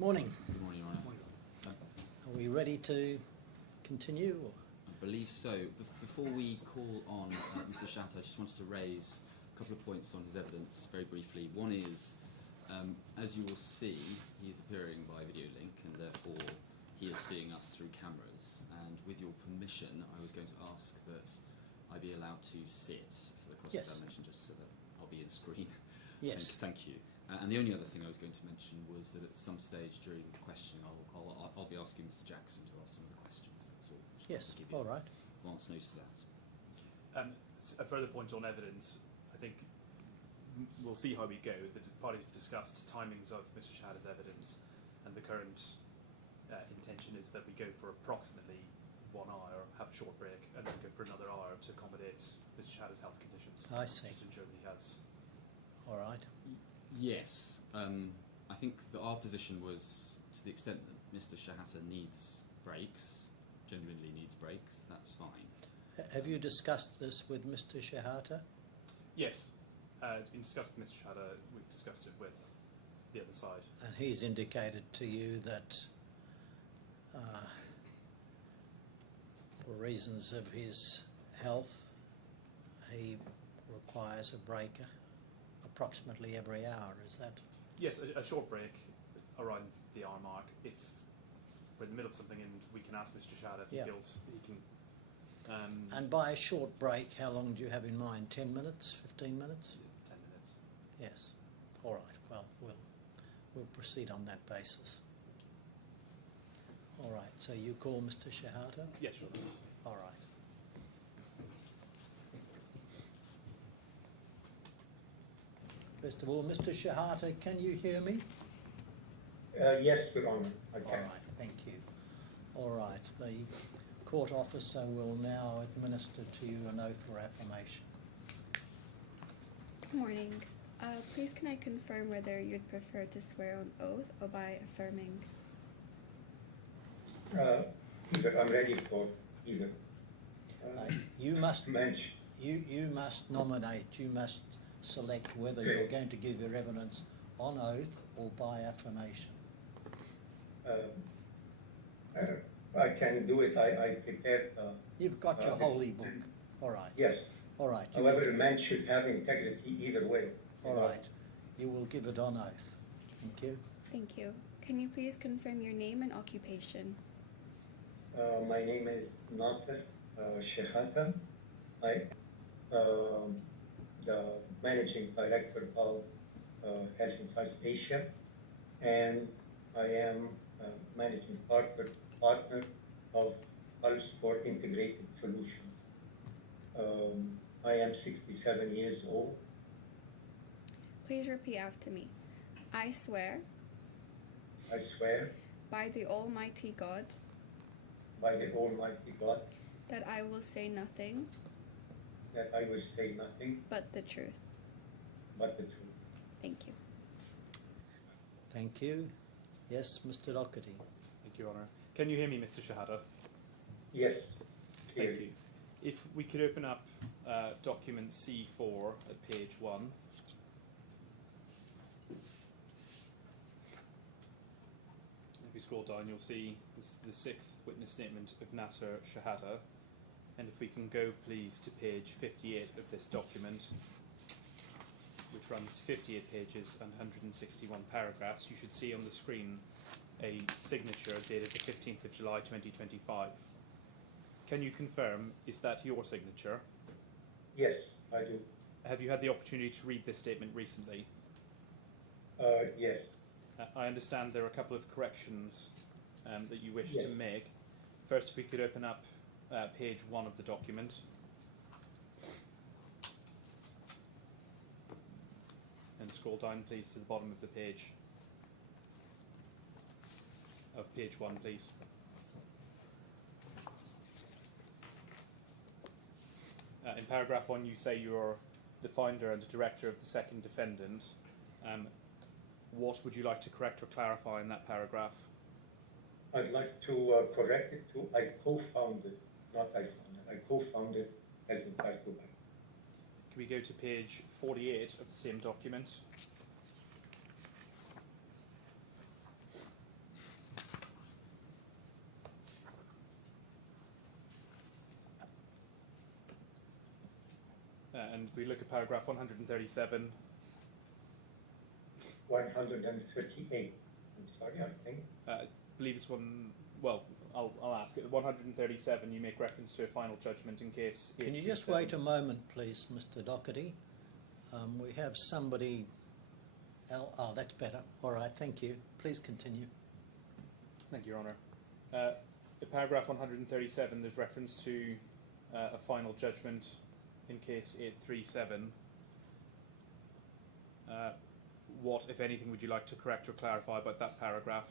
morning. Good morning, Your Honour. Are we ready to continue? Or? I believe so. Before we call on Mr. Shehata, I just wanted to raise a couple of points on his evidence very briefly. One is, as you will see, he is appearing by video link, and therefore he is seeing us through cameras. And with your permission, I was going to ask that I be allowed to sit for the cross-examination, just so that I'll be in screen. Yes. Thank you. And the only other thing I was going to mention was that at some stage during the questioning, I'll be asking Mr. Jackson to ask some of the questions. That's all. Yes, all right. Advance notice to that. A further point on evidence, I think we'll see how we go. The parties have discussed timings of Mr. Shehata's evidence, and the current intention is that we go for approximately 1 hour, have a short break, and then go for another hour to accommodate Mr. Shehata's health conditions. I see. Just to ensure that he has... All right. Yes. I think that our position was, to the extent that Mr. Shehata needs breaks, genuinely needs breaks, that's fine. Have you discussed this with Mr. Shehata? Yes. It's been discussed with Mr. Shehata. We've discussed it with the other side. And he's indicated to you that for reasons of his health, he requires a break approximately every hour, is that? Yes, a short break around the hour mark. If we're in the middle of something and we can ask Mr. Shehata if he feels he can... and by a short break, how long do you have in mind? 10 minutes? 15 minutes? 10 minutes. Yes. All right. Well, we'll proceed on that basis. All right. So you call Mr. Shehata? Yes, sure. All right. First of all, Mr. Shehata, can you hear me? Yes, Your Honour, I can. All right, thank you. All right, the court officer will now administer to you an oath or affirmation. Good morning. Please can I confirm whether you'd prefer to swear on oath or by affirming? Either. I'm ready for either. You must Mensch. you must nominate. You must select whether you're going to give your evidence on oath or by affirmation. I can do it. I prepared. You've got your holy book. All right. Yes. All right. However, a man should have integrity either way. All right. You will give it on oath. Thank you. Thank you. Can you please confirm your name and occupation? My name is Nasser Shehata. I the managing director of Health in South Asia, and I am managing partner of Pulse for Integrated Solutions. I am 67 years old. Please repeat after me. I swear. I swear. By the Almighty God. By the Almighty God. That I will say nothing. That I will say nothing. But the truth. But the truth. Thank you. Thank you. Yes, Mr. Doherty. Thank you, Your Honour. Can you hear me, Mr. Shehata? Yes. Clearly. Thank you. If we could open up document C4 at page 1. If we scroll down, you'll see the 6th witness statement of Nasser Shehata. And if we can go, please, to page 58 of this document, which runs to 58 pages and 161 paragraphs, you should see on the screen a signature dated the 15th of July 2025. Can you confirm, is that your signature? Yes, I do. Have you had the opportunity to read this statement recently? Yes. I understand there are a couple of corrections that you wish Yes. to make. First, if we could open up page 1 of the document. And scroll down, please, to the bottom of the page. Of page 1, please. In paragraph 1, you say you're the founder and director of the second defendant. What would you like to correct or clarify in that paragraph? I'd like to correct it to I co-founded, not I founded. I co-founded Health in South Dubai. Can we go to page 48 of the same document? And if we look at paragraph 137, 138. I'm sorry, I think. I believe it's one. Well, I'll ask. At 137, you make reference to a final judgment in case. Can you just wait a moment, please, Mr. Doherty? We have somebody else. Oh, that's better. All right, thank you. Please continue. Thank you, Your Honour. In paragraph 137, there's reference to a final judgment in case 837. What, if anything, would you like to correct or clarify about that paragraph?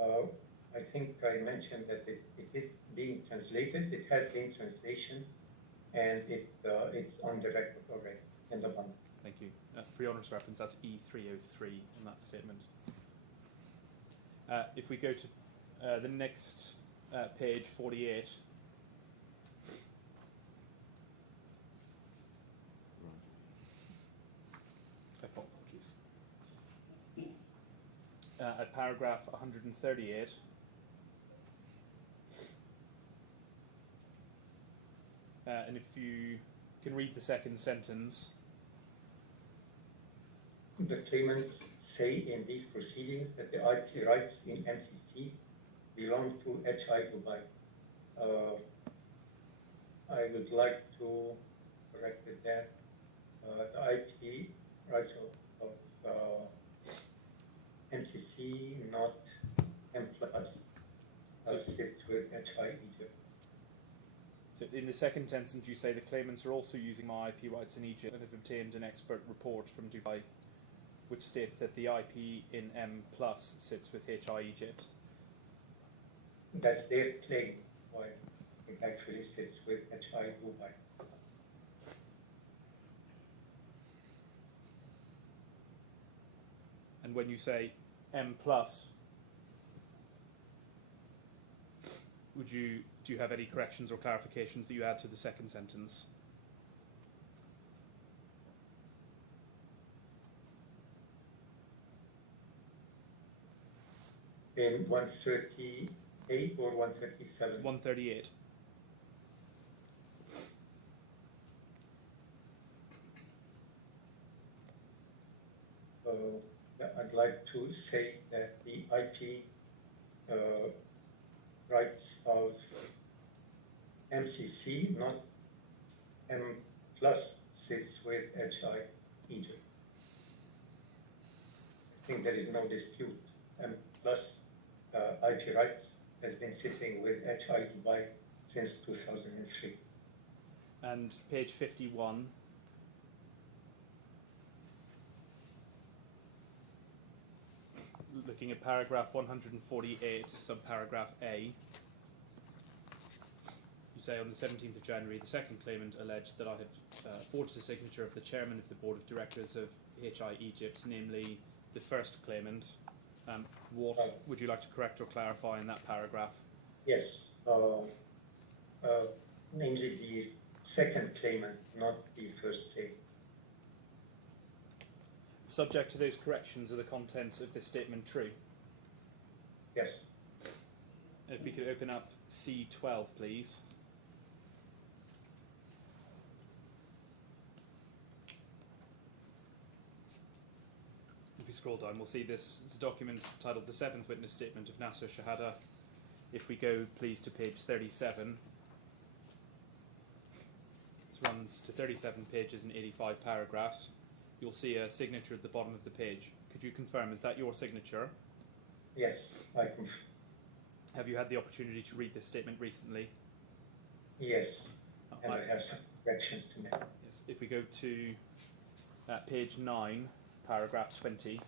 I think I mentioned that it is being translated. It has been translation, and it's on the record already in the bundle. Thank you. For Your Honour's reference, that's E303 in that statement. If we go to the next page, 48. Apologies. At paragraph 138, and if you can read the second sentence. The claimants say in these proceedings that the IP rights in MCC belong to HI Dubai. I would like to correct it there. The IP rights of MCC, not M+, sits with HI Egypt. So in the second sentence, you say the claimants are also using my IP rights in Egypt and have obtained an expert report from Dubai, which states that the IP in M+ sits with HI Egypt. That's their claim, while it actually sits with HI Dubai. And when you say M+, do you have any corrections or clarifications that you add to the second sentence? In 138 or 137? 138. I'd like to say that the IP rights of MCC, not M+, sits with HI Egypt. I think there is no dispute. M+ IP rights has been sitting with HI Dubai since 2003. And page 51. Looking at paragraph 148, subparagraph A, you say on the 17th of January, the second claimant alleged that I had forged the signature of the chairman of the board of directors of HI Egypt, namely the first claimant. What would you like to correct or clarify in that paragraph? Yes, namely the second claimant, not the first claimant. Subject to those corrections, are the contents of this statement true? Yes. If we could open up C12, please. If we scroll down, we'll see this document titled The Seventh Witness Statement of Nasser Shehata. If we go, please, to page 37. This runs to 37 pages and 85 paragraphs. You'll see a signature at the bottom of the page. Could you confirm, is that your signature? Yes, I confirm. Have you had the opportunity to read this statement recently? Yes, and I have some corrections to make. Yes. If we go to page 9, paragraph 20.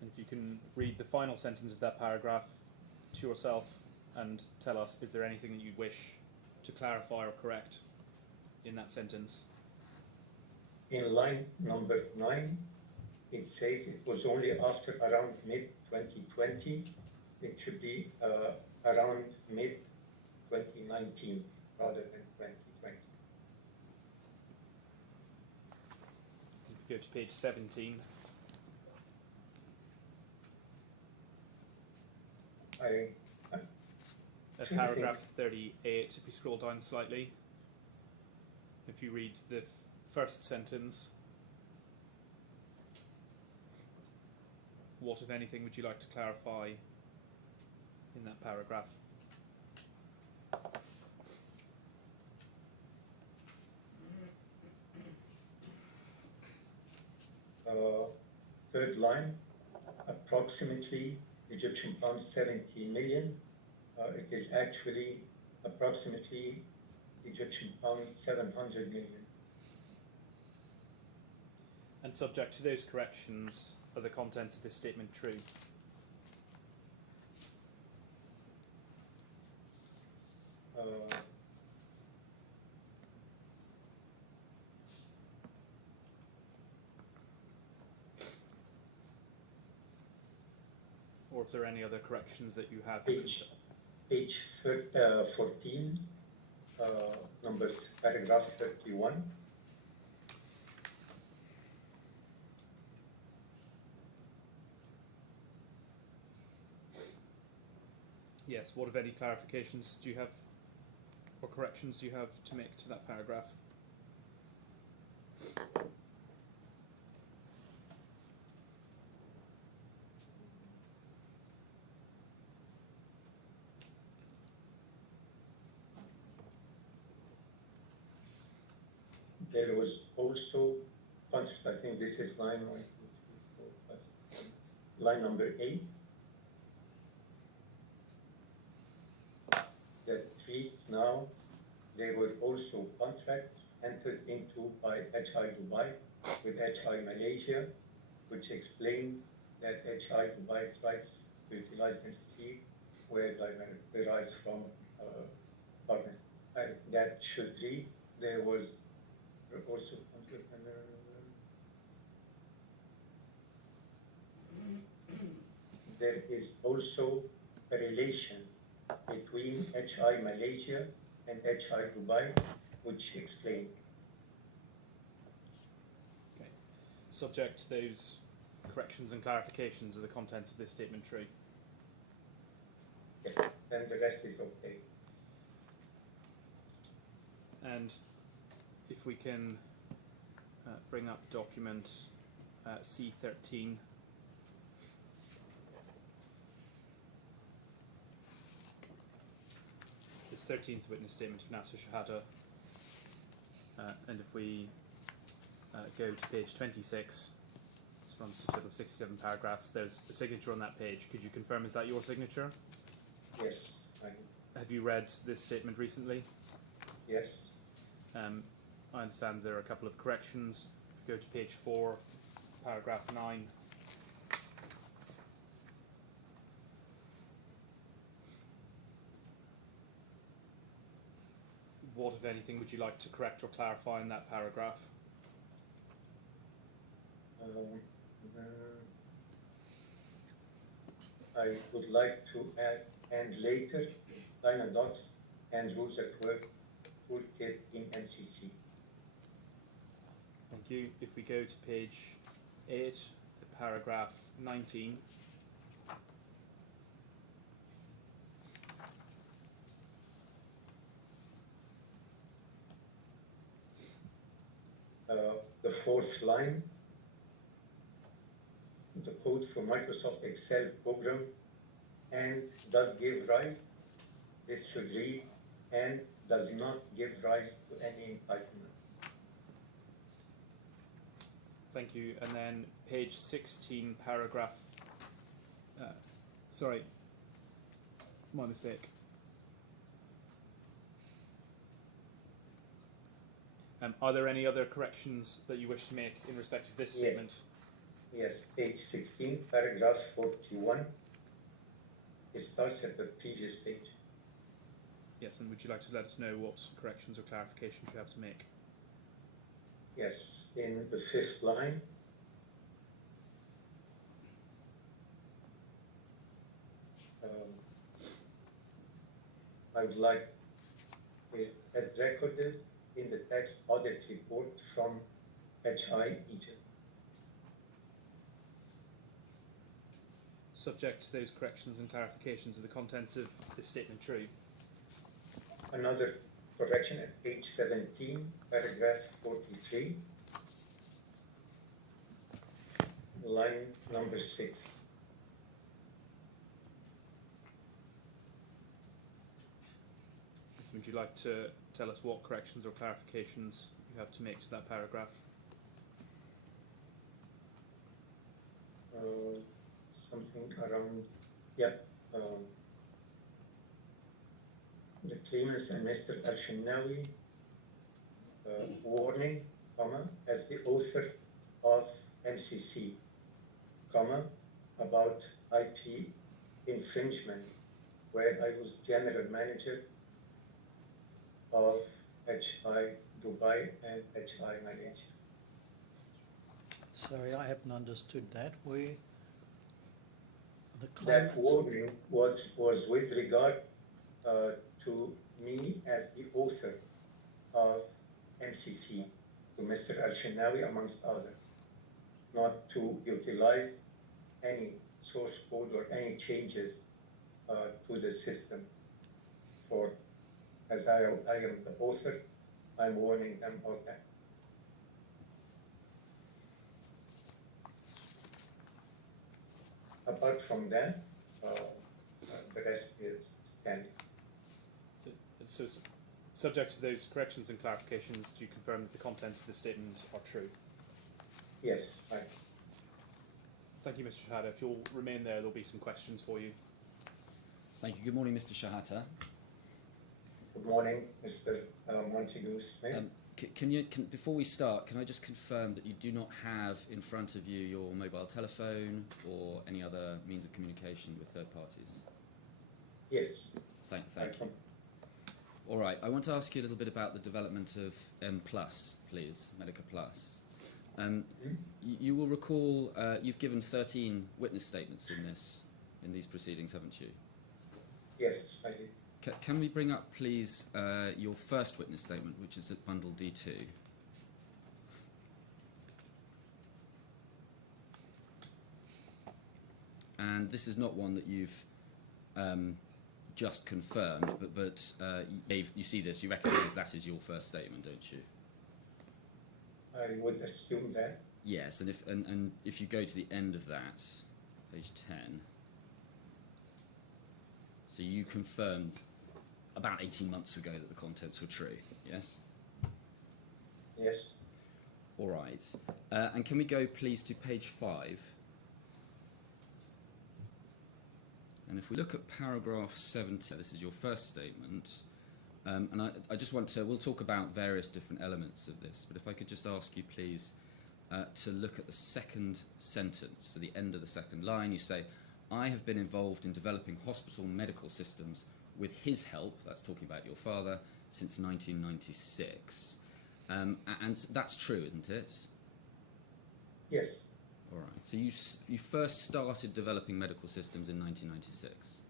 And if you can read the final sentence of that paragraph to yourself and tell us, is there anything that you wish to clarify or correct in that sentence? In line number 9, it says it was only after around mid-2020. It should be around mid-2019 rather than 2020. go to page 17. I Paragraph 38, if we scroll down slightly, if you read the first sentence, what, if anything, would you like to clarify in that paragraph? Third line, approximately Egyptian pounds 70 million. It is actually approximately Egyptian pounds 700 million. And subject to those corrections, are the contents of this statement true? Or if there are any other corrections that you have? Page 14, paragraph 31. Yes, what, if any, clarifications do you have, or corrections do you have to make to that paragraph? There was also, I think this is line 1, 2, 3, 4, 5, line number 8, that reads now, there were also contracts entered into by HI Dubai with HI Malaysia, which explained that HI Dubai's rights to utilize the sea were derived from partners. That should read, there was also there is also a relation between HI Malaysia and HI Dubai, which explain. Okay. Subject to those corrections and clarifications, are the contents of this statement true? Yes, then the rest is okay. And if we can bring up document C13. This 13th witness statement of Nasser Shehata. And if we go to page 26, this runs to a total of 67 paragraphs, there's a signature on that page. Could you confirm, is that your signature? Yes, I do. Have you read this statement recently? Yes. I understand there are a couple of corrections. If you go to page 4, paragraph 9. What, if anything, would you like to correct or clarify in that paragraph? I would like to add, and later, line and dots, and rules at work, toolkit in NCC. Thank you. If we go to page 8, paragraph 19. The fourth line, the code for Microsoft Excel program, and does give rise, this should read, and does not give rise to any entitlement. Thank you. And then page 16, paragraph, sorry, my mistake. Are there any other corrections that you wish to make in respect of this statement? Yes, page 16, paragraph 41. It starts at the previous page. Yes, and would you like to let us know what corrections or clarifications you have to make? Yes, in the fifth line, I would like it as recorded in the text audit report from HI Egypt. subject to those corrections and clarifications of the contents of this statement true? Another correction at page 17, paragraph 43, line number 6. Would you like to tell us what corrections or clarifications you have to make to that paragraph? Something around, yeah. The claimants and Mr. Al-Shinawi warning, comma, as the author of MCC, comma, about IP infringement, where I was general manager of HI Dubai and HI Malaysia. Sorry, I haven't understood that. The That claimants... warning was with regard to me as the author of MCC, to Mr. Al-Shinawi amongst others, not to utilize any source code or any changes to the system. For, as I am the author, I'm warning them of that. Apart from that, the rest is standing. So subject to those corrections and clarifications, do you confirm that the contents of this statement are true? Yes, I. Thank you, Mr. Shehata. If you'll remain there, there'll be some questions for you. Thank you. Good morning, Mr. Shehata. Good morning, Mr. Montague-Smith. Before we start, can I just confirm that you do not have in front of you your mobile telephone or any other means of communication with third parties? Yes. Thank you. All right. I want to ask you a little bit about the development of M+, please, Medica Plus. You will recall you've given 13 witness statements in these proceedings, haven't you? Yes, I did. Can we bring up, please, your first witness statement, which is at bundle D2? And this is not one that you've just confirmed, but you see this, you recognise that is your first statement, don't you? I would assume that. Yes, and if you go to the end of that, page 10, so you confirmed about 18 months ago that the contents were true, yes? Yes. All right. And can we go, please, to page 5? And if we look at paragraph 17, this is your first statement. And I just want to, we'll talk about various different elements of this, but if I could just ask you, please, to look at the second sentence, so the end of the second line. You say, I have been involved in developing hospital medical systems with his help, that's talking about your father, since 1996. And that's true, isn't it? Yes. All right. So you first started developing medical systems in 1996.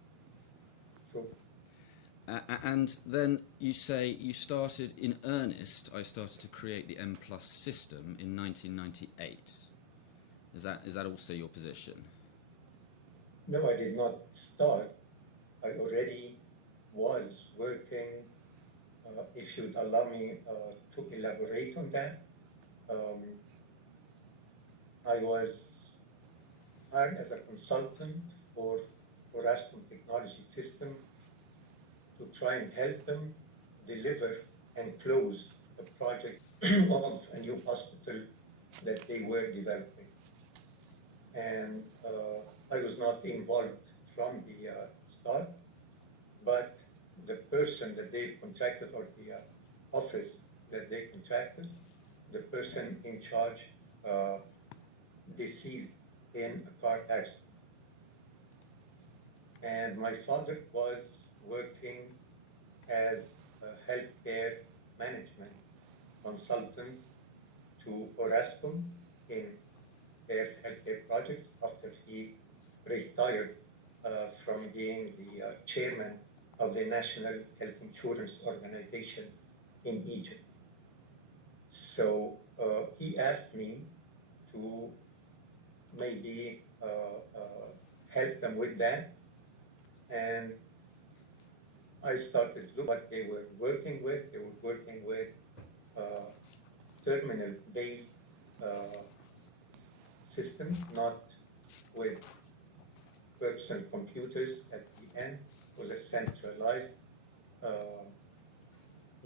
True. And then you say you started in earnest, I started to create the M+ system in 1998. Is that also your position? No, I did not start. I already was working. If you'd allow me to elaborate on that, I was hired as a consultant for Rascom Technology System to try and help them deliver and close the project of a new hospital that they were developing. And I was not involved from the start, but the person that they contracted, or the office that they contracted, the person in charge deceased in a car accident. And my father was working as a healthcare management consultant to Orascom in their healthcare projects after he retired from being the chairman of the National Health Insurance Organization in Egypt. So he asked me to maybe help them with that. And I started to look what they were working with. They were working with terminal-based systems, not with personal computers at the end. It was a centralized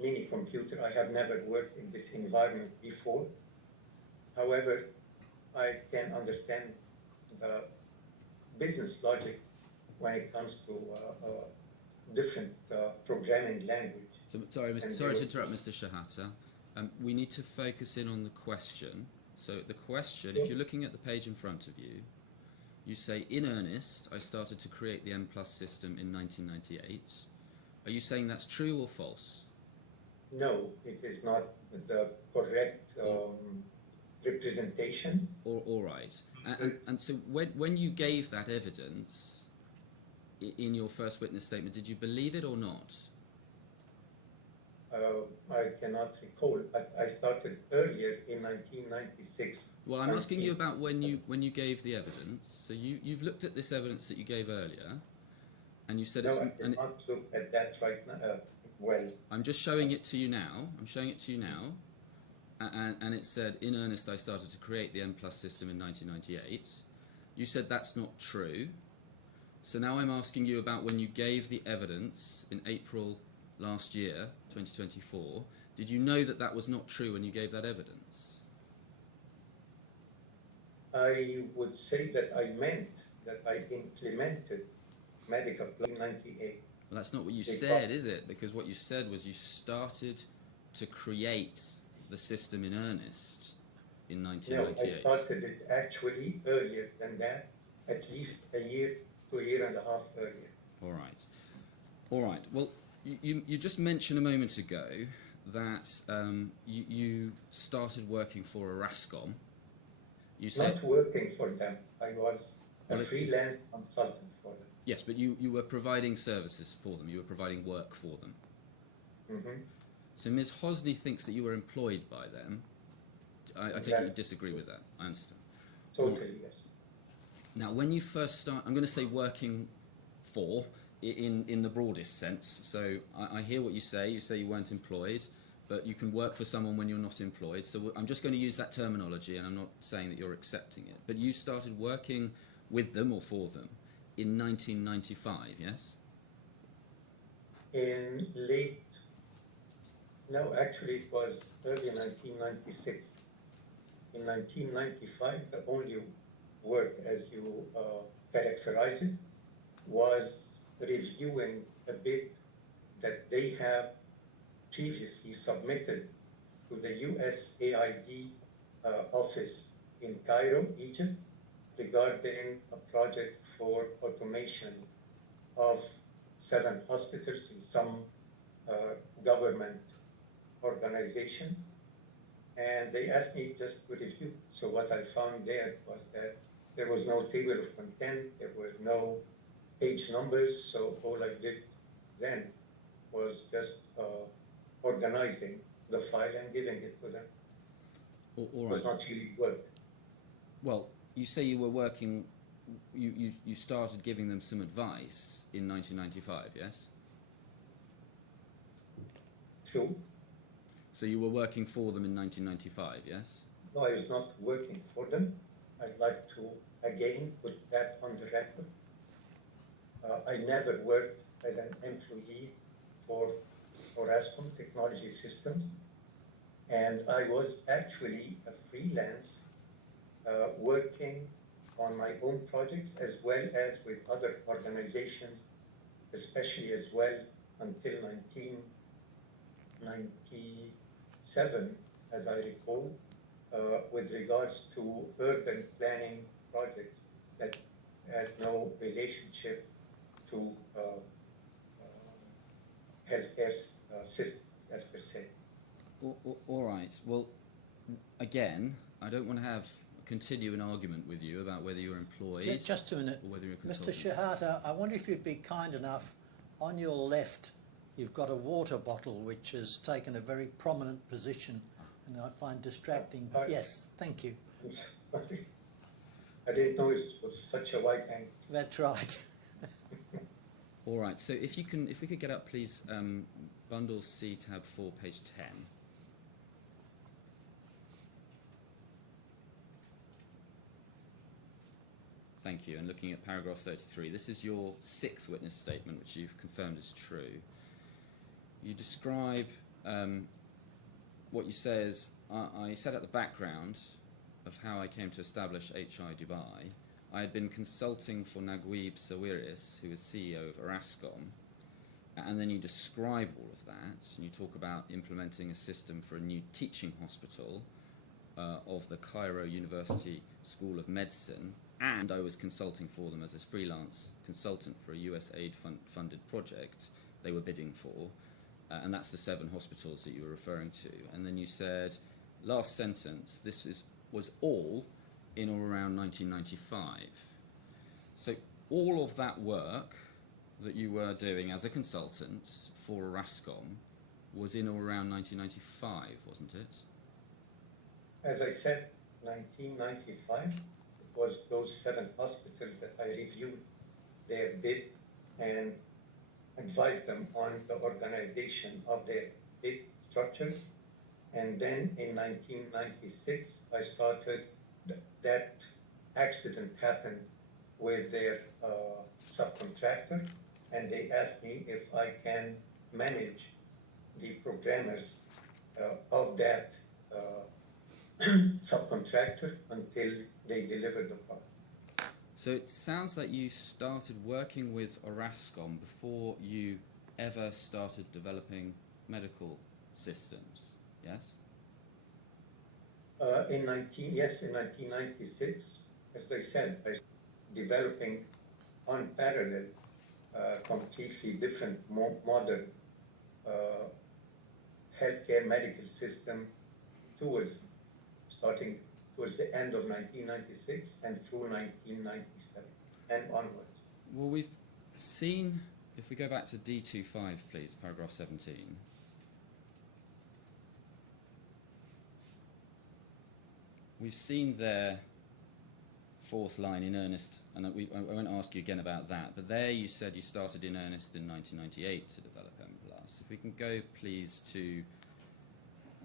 mini computer. I have never worked in this environment before. However, I can understand the business logic when it comes to different programming language. So, sorry to interrupt, Mr. Shehata. We need to focus in on the question. So the question, if you're looking at the page in front of you, you say, in earnest, I started to create the M+ system in 1998. Are you saying that's true or false? No, it is not the correct representation. All right. And so when you gave that evidence in your first witness statement, did you believe it or not? I cannot recall, but I started earlier in 1996. Well, I'm asking you about when you gave the evidence. So you've looked at this evidence that you gave earlier, and you said no, it's... I did not look at that right now. Well, I'm just showing it to you now. I'm showing it to you now. And it said, in earnest, I started to create the M+ system in 1998. You said that's not true. So now I'm asking you about when you gave the evidence in April last year, 2024. Did you know that that was not true when you gave that evidence? I would say that I meant that I implemented Medical Plan in 98. Well, that's not what you said, is it? Because what you said was you started to create the system in earnest in 1998. No, I started it actually earlier than that, at least a year to a year and a half earlier. All right. All right. Well, you just mentioned a moment ago that you started working for a RASCOM. You said... Not working for them. I was a freelance consultant for them. Yes, but you were providing services for them. You were providing work for them. Mm-hmm. So Ms. Hosni thinks that you were employed by them. I take it you disagree with that. I understand. Totally, yes. Now, when you first start, I'm going to say working for, in the broadest sense. So I hear what you say. You say you weren't employed, but you can work for someone when you're not employed. So I'm just going to use that terminology, and I'm not saying that you're accepting it. But you started working with them or for them in 1995, yes? In late... No, actually it was early 1996. In 1995, the only work, as you characterize it, was reviewing a bid that they have previously submitted to the USAID office in Cairo, Egypt, regarding a project for automation of 7 hospitals in some government organization, and they asked me just to review. So what I found there was that there was no table of content, there were no page numbers, so all I did then was just organizing the file and giving it to them. All right. It was not really work. Well, you say you were working, you started giving them some advice in 1995, yes? True. So you were working for them in 1995, yes? No, I was not working for them. I'd like to, again, put that on the record. I never worked as an employee for RASCOM Technology Systems, and I was actually a freelance working on my own projects as well as with other organizations, especially as well until 1997, as I recall, with regards to urban planning projects that has no relationship to healthcare systems as per se. All right. Well, again, I don't want to continue an argument with you about whether you're employed Just a minute. or whether you're a Mr. consultant. Shehata, I wonder if you'd be kind enough, on your left you've got a water bottle which has taken a very prominent position and I find distracting. Yes, thank you. I didn't know it was such a wide angle. That's right. All right. So if we could get up, please, bundle C, tab 4, page 10. Thank you. And looking at paragraph 33, this is your sixth witness statement, which you've confirmed is true. You describe what you say is, I set out the background of how I came to establish HI Dubai. I had been consulting for Naguib Sawiris, who was CEO of Orascom, and then you describe all of that, and you talk about implementing a system for a new teaching hospital of the Cairo University School of Medicine, and I was consulting for them as a freelance consultant for a US aid-funded project they were bidding for, and that's the 7 hospitals that you were referring to. And then you said, last sentence, was all in or around 1995. So all of that work that you were doing as a consultant for Orascom was in or around 1995, wasn't it? As I said, 1995, it was those 7 hospitals that I reviewed their bid and advised them on the organization of their bid structure. And then in 1996, I started, that accident happened with their subcontractor, and they asked me if I can manage the programmers of that subcontractor until they delivered the product. So it sounds like you started working with Orascom before you ever started developing medical systems, yes? In 1996, as I said, I was developing unparalleled, completely different, modern healthcare medical system starting towards the end of 1996 and through 1997 and onwards. Well, we've seen, if we go back to D25, please, paragraph 17. We've seen their 4th line, in earnest, and I won't ask you again about that, but there you said you started in earnest in 1998 to develop M+. If we can go, please,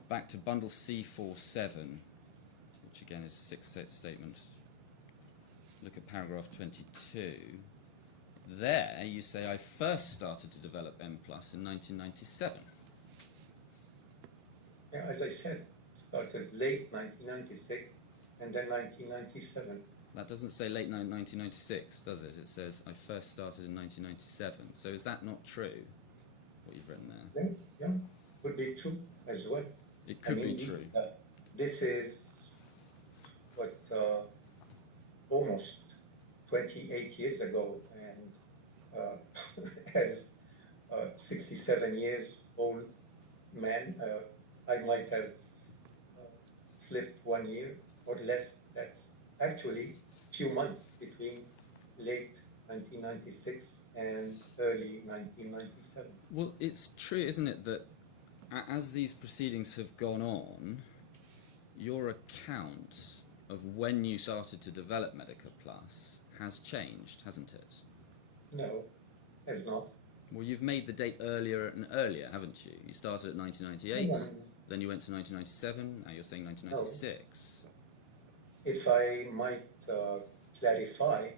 back to bundle C47, which again is a 6th statement. Look at paragraph 22. There you say, I first started to develop M+ in 1997. Yeah, as I said, started late 1996 and then 1997. That doesn't say late 1996, does it? It says, I first started in 1997. So is that not true, what you've written there? Yeah, could be true as well. It could be true. This is what, almost 28 years ago, and as a 67 years old man, I might have slipped 1 year or less. That's actually a few months between late 1996 and early 1997. Well, it's true, isn't it, that as these proceedings have gone on, your account of when you started to develop Medica Plus has changed, hasn't it? No, it's not. Well, you've made the date earlier and earlier, haven't you? You started at 1998, then you went to 1997, now you're saying 1996. No. If I might clarify,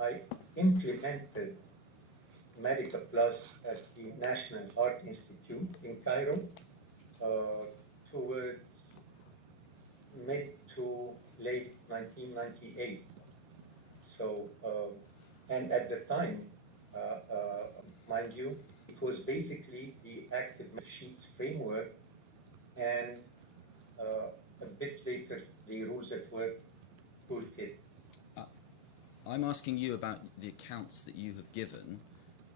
I implemented Medica Plus at the National Art Institute in Cairo towards mid to late 1998. So, and at the time, mind you, it was basically the active sheets framework, and a bit later the rules at work toolkit. I'm asking you about the accounts that you have given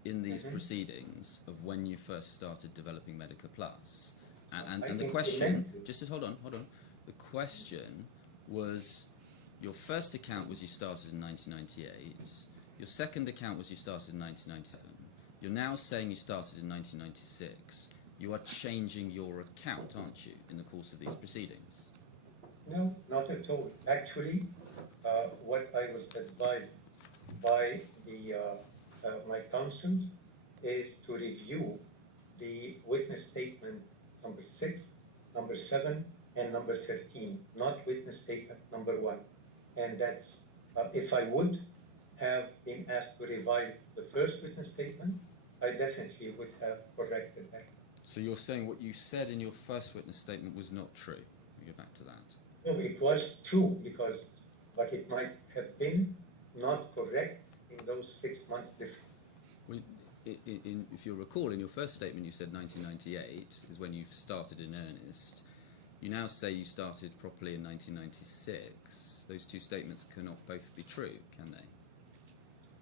in these proceedings of when you first started developing Medica Plus. And the question, hold on. The question was, your first account was you started in 1998, your second account was you started in 1997, you're now saying you started in 1996. You are changing your account, aren't you, in the course of these proceedings? No, not at all. Actually, what I was advised by my counsel is to review the witness statement number 6, number 7, and number 13, not witness statement number 1. And that's, if I would have been asked to revise the first witness statement, I definitely would have corrected that. So you're saying what you said in your first witness statement was not true? We go back to that. No, it was true because, but it might have been not correct in those 6 months difference. Well, if you'll recall, in your first statement you said 1998 is when you started in earnest. You now say you started properly in 1996. Those two statements cannot both be true, can they?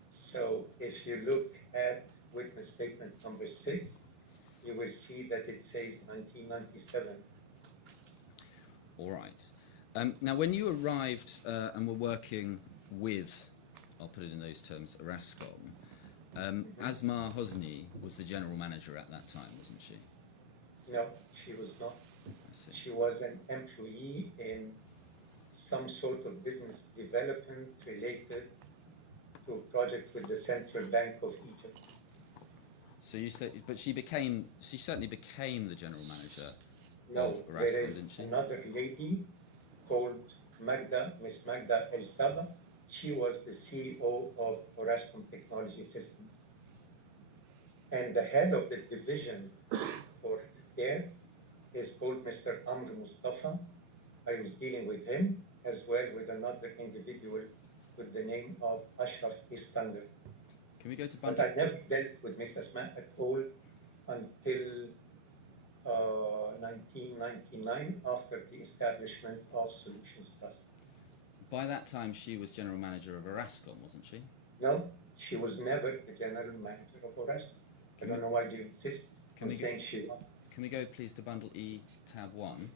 So if you look at witness statement number 6, you will see that it says 1997. All right. Now, when you arrived and were working with, I'll put it in those terms, Orascom, Asma Hosni was the general manager at that time, wasn't she? No, she was not. She was an employee in some sort of business development related to a project with the Central Bank of Egypt. So you said, but she certainly became the general manager No, of there Orascom, is didn't she? another lady called Miss Magda El Saba. She was the CEO of Orascom Technology Systems. And the head of the division for care is called Mr. Amr Mustafa. I was dealing with him as well with another individual with the name of Ashraf Iskander. Can we go to But bundle? I never dealt with Miss Asma at all until 1999 after the establishment of Solutions Plus. By that time, she was general manager of Orascom, wasn't she? No, she was never the general manager of Orascom. I don't know why you insist on saying she was. Can we go, please, to bundle E, tab 1?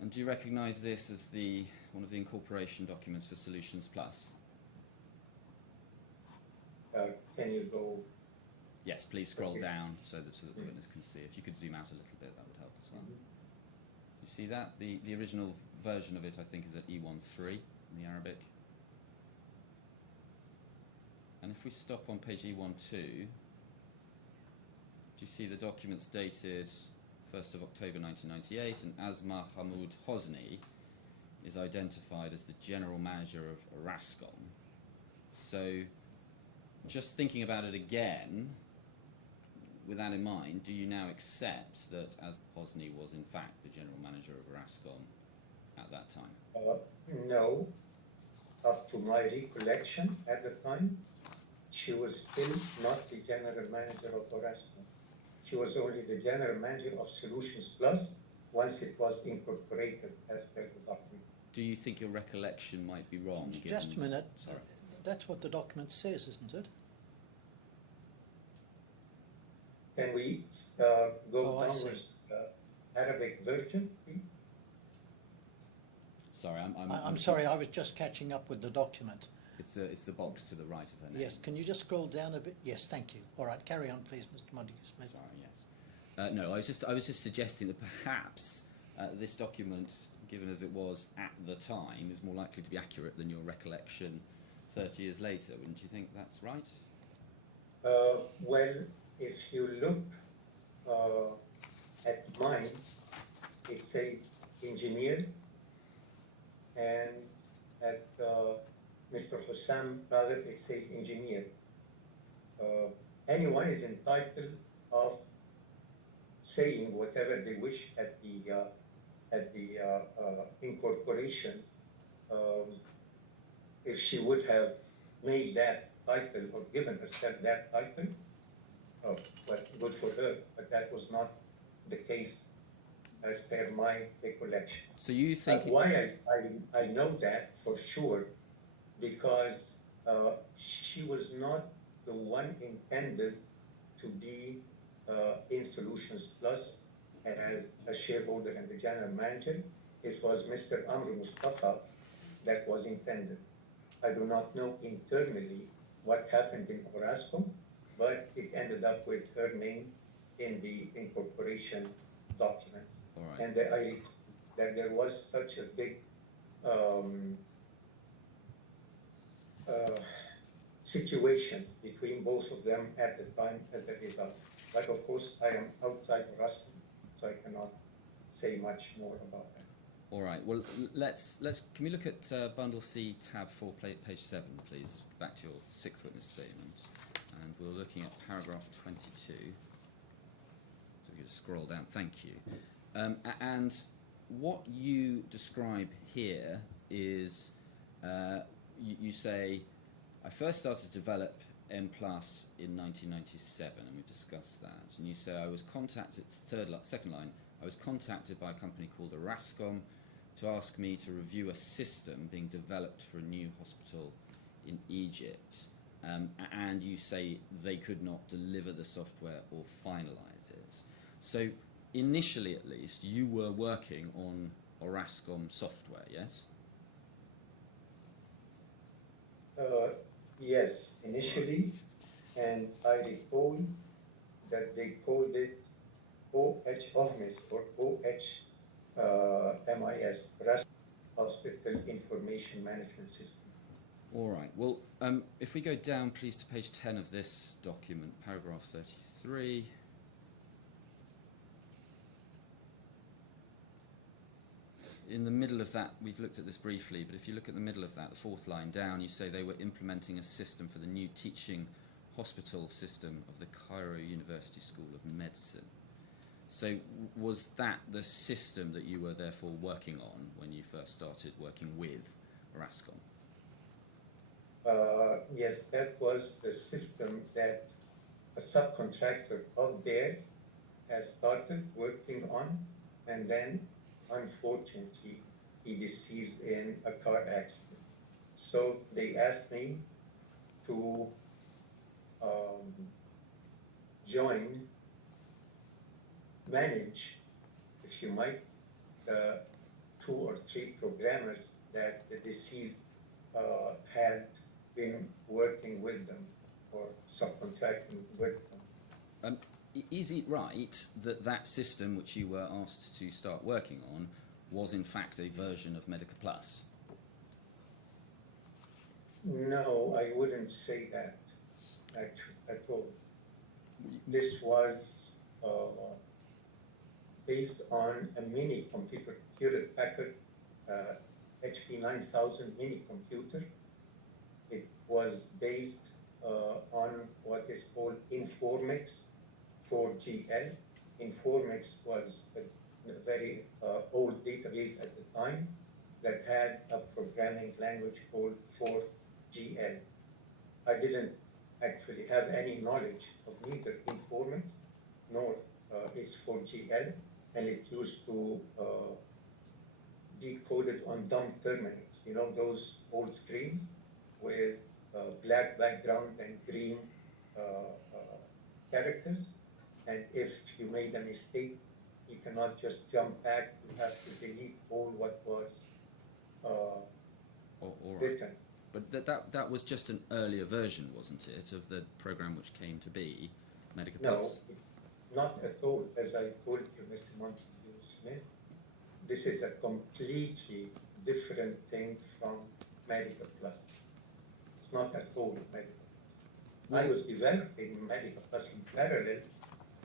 And do you recognise this as one of the incorporation documents for Solutions Plus? Can you go? Yes, please scroll down so that the witness can see. If you could zoom out a little bit, that would help as well. You see that? The original version of it, I think, is at E13 in the Arabic. And if we stop on page E12, do you see the documents dated 1st of October 1998, and Asma Hamoud Hosni is identified as the general manager of Orascom. So, just thinking about it again, with that in mind, do you now accept that Asma Hosni was in fact the general manager of Orascom at that time? No. Up to my recollection at the time, she was still not the general manager of Orascom. She was only the general manager of Solutions Plus once it was incorporated as per the document. Do you think your recollection might be wrong? Just a minute. Sorry. That's what the document says, isn't it? Can we go downwards to the Arabic version, please? Sorry, I'm sorry, I was just catching up with the document. It's the box to the right of her name. Yes, can you just scroll down a bit? Yes, thank you. All right, carry on, please, Mr. Montague-Smith. Sorry, yes. No, I was just suggesting that perhaps this document, given as it was at the time, is more likely to be accurate than your recollection 30 years later. Wouldn't you think that's right? Well, if you look at mine, it says engineer, and at Mr. Hussam, rather, it says engineer. Anyone is entitled of saying whatever they wish at the incorporation. If she would have made that title or given herself that title, well, good for her, but that was not the case as per my recollection. So you think... why I know that for sure, because she was not the one intended to be in Solutions Plus as a shareholder and the general manager. It was Mr. Amr Mustafa that was intended. I do not know internally what happened in Orascom, but it ended up with her name in the incorporation documents. All right. And that there was such a big situation between both of them at the time as a result. But of course, I am outside Ruston, so I cannot say much more about that. All right. Well, let's. Can we look at Bundle C, tab 4, page 7, please? Back to your sixth witness statement, and we're looking at paragraph 22. So we can scroll down. Thank you. And what you describe here is, you say, I first started to develop M+ in 1997, and we've discussed that. And you say I was contacted. Second line. I was contacted by a company called Orascom to ask me to review a system being developed for a new hospital in Egypt. And you say they could not deliver the software or finalise it. So initially, at least, you were working on Orascom software, yes? Yes, initially, and I recall that they called it OHMIS or OHMIS, Hospital Information Management System. All right. Well, if we go down, please, to page 10 of this document, paragraph 33. In the middle of that, we've looked at this briefly, but if you look at the middle of that, the fourth line down, you say they were implementing a system for the new teaching hospital system of the Cairo University School of Medicine. So was that the system that you were therefore working on when you first started working with Orascom? Yes, that was the system that a subcontractor of theirs has started working on, and then unfortunately he deceased in a car accident. So they asked me to manage, if you might, the 2 or 3 programmers that the deceased had been working with them or subcontracting with them. Is it right that that system which you were asked to start working on was in fact a version of Medica Plus? No, I wouldn't say that at all. This was based on a mini computer, Hewlett Packard HP 9000 mini computer. It was based on what is called Informix 4GL. Informix was a very old database at the time that had a programming language called 4GL. I didn't actually have any knowledge of neither Informix nor is 4GL, and it used to be coded on dumb terminals, you know, those old screens with black background and green characters. And if you made a mistake, you cannot just jump back. You have to delete all what was written. But that was just an earlier version, wasn't it, of the program which came to be Medica No, Plus? not at all. As I told you, Mr. Montague Smith, this is a completely different thing from Medica Plus. It's not at all Medica Plus. I was developing Medica Plus in parallel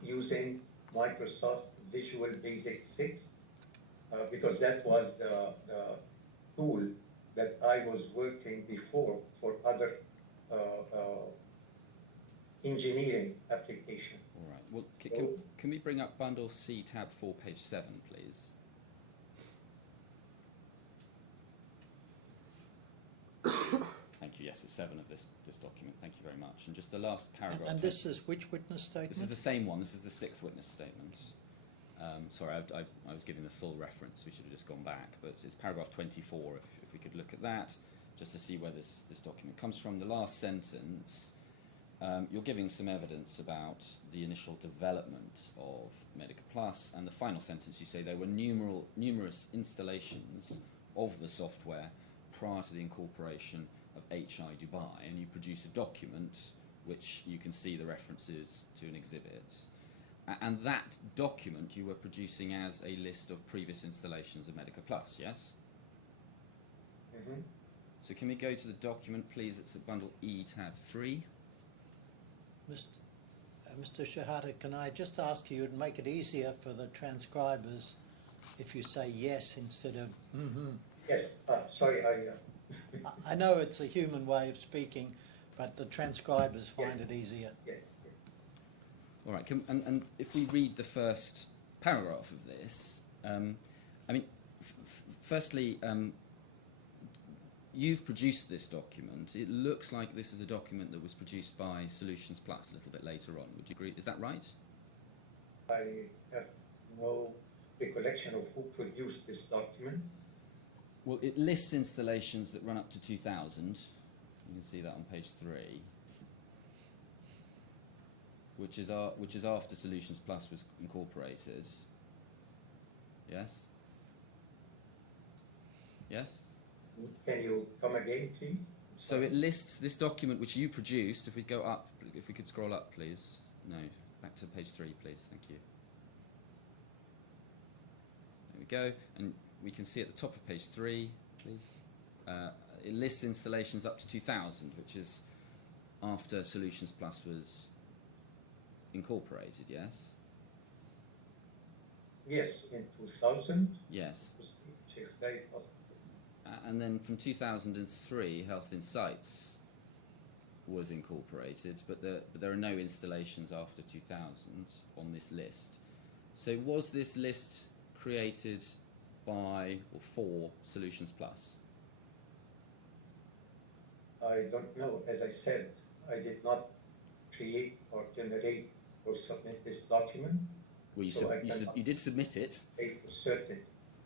using Microsoft Visual Basic 6 because that was the tool that I was working before for other engineering application. All right. Well, can we bring up Bundle C, tab 4, page 7, please? Thank you. Yes, it's 7 of this document. Thank you very much. And just the last paragraph. And this is which witness statement? This is the same one. This is the 6th witness statement. Sorry, I was giving the full reference. We should have just gone back. But it's paragraph 24, if we could look at that, just to see where this document comes from. The last sentence, you're giving some evidence about the initial development of Medica Plus, and the final sentence you say there were numerous installations of the software prior to the incorporation of HI Dubai, and you produce a document which you can see the references to an exhibit. And that document you were producing as a list of previous installations of Medica Plus, yes? Mm-hmm. So can we go to the document, please? It's at bundle E, tab 3. Mr. Shehata, can I just ask you to make it easier for the transcribers if you say yes instead of mm-hmm? Yes, sorry, I know it's a human way of speaking, but the transcribers find it easier. yeah. All right, and if we read the first paragraph of this, I mean, firstly, you've produced this document. It looks like this is a document that was produced by Solutions Plus a little bit later on. Would you agree? Is that right? I have no recollection of who produced this document. Well, it lists installations that run up to 2000. You can see that on page 3, which is after Solutions Plus was incorporated. Yes? Yes? Can you come again, please? So it lists this document which you produced. If we go up, if we could scroll up, please. No, back to page 3, please. Thank you. There we go. And we can see at the top of page 3, please. It lists installations up to 2000, which is after Solutions Plus was incorporated, yes? Yes, in 2000. Yes. Which is very possible. And then from 2003, Health Insights was incorporated, but there are no installations after 2000 on this list. So was this list created by or for Solutions Plus? I don't know. As I said, I did not create or generate or submit this document. Well, you did submit it. Certain.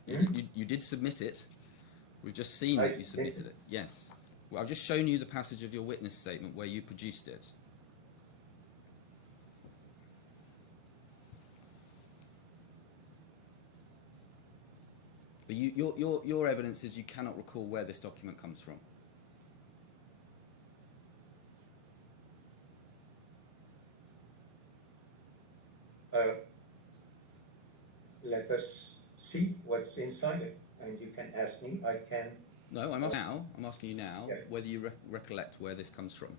You did submit it. We've just seen that you submitted it. Yes. Well, I've just shown you the passage of your witness statement where you produced it. But your evidence is you cannot recall where this document comes from. Let us see what's inside it, and you can ask me. I can. No, I'm asking you now whether you recollect where this comes from.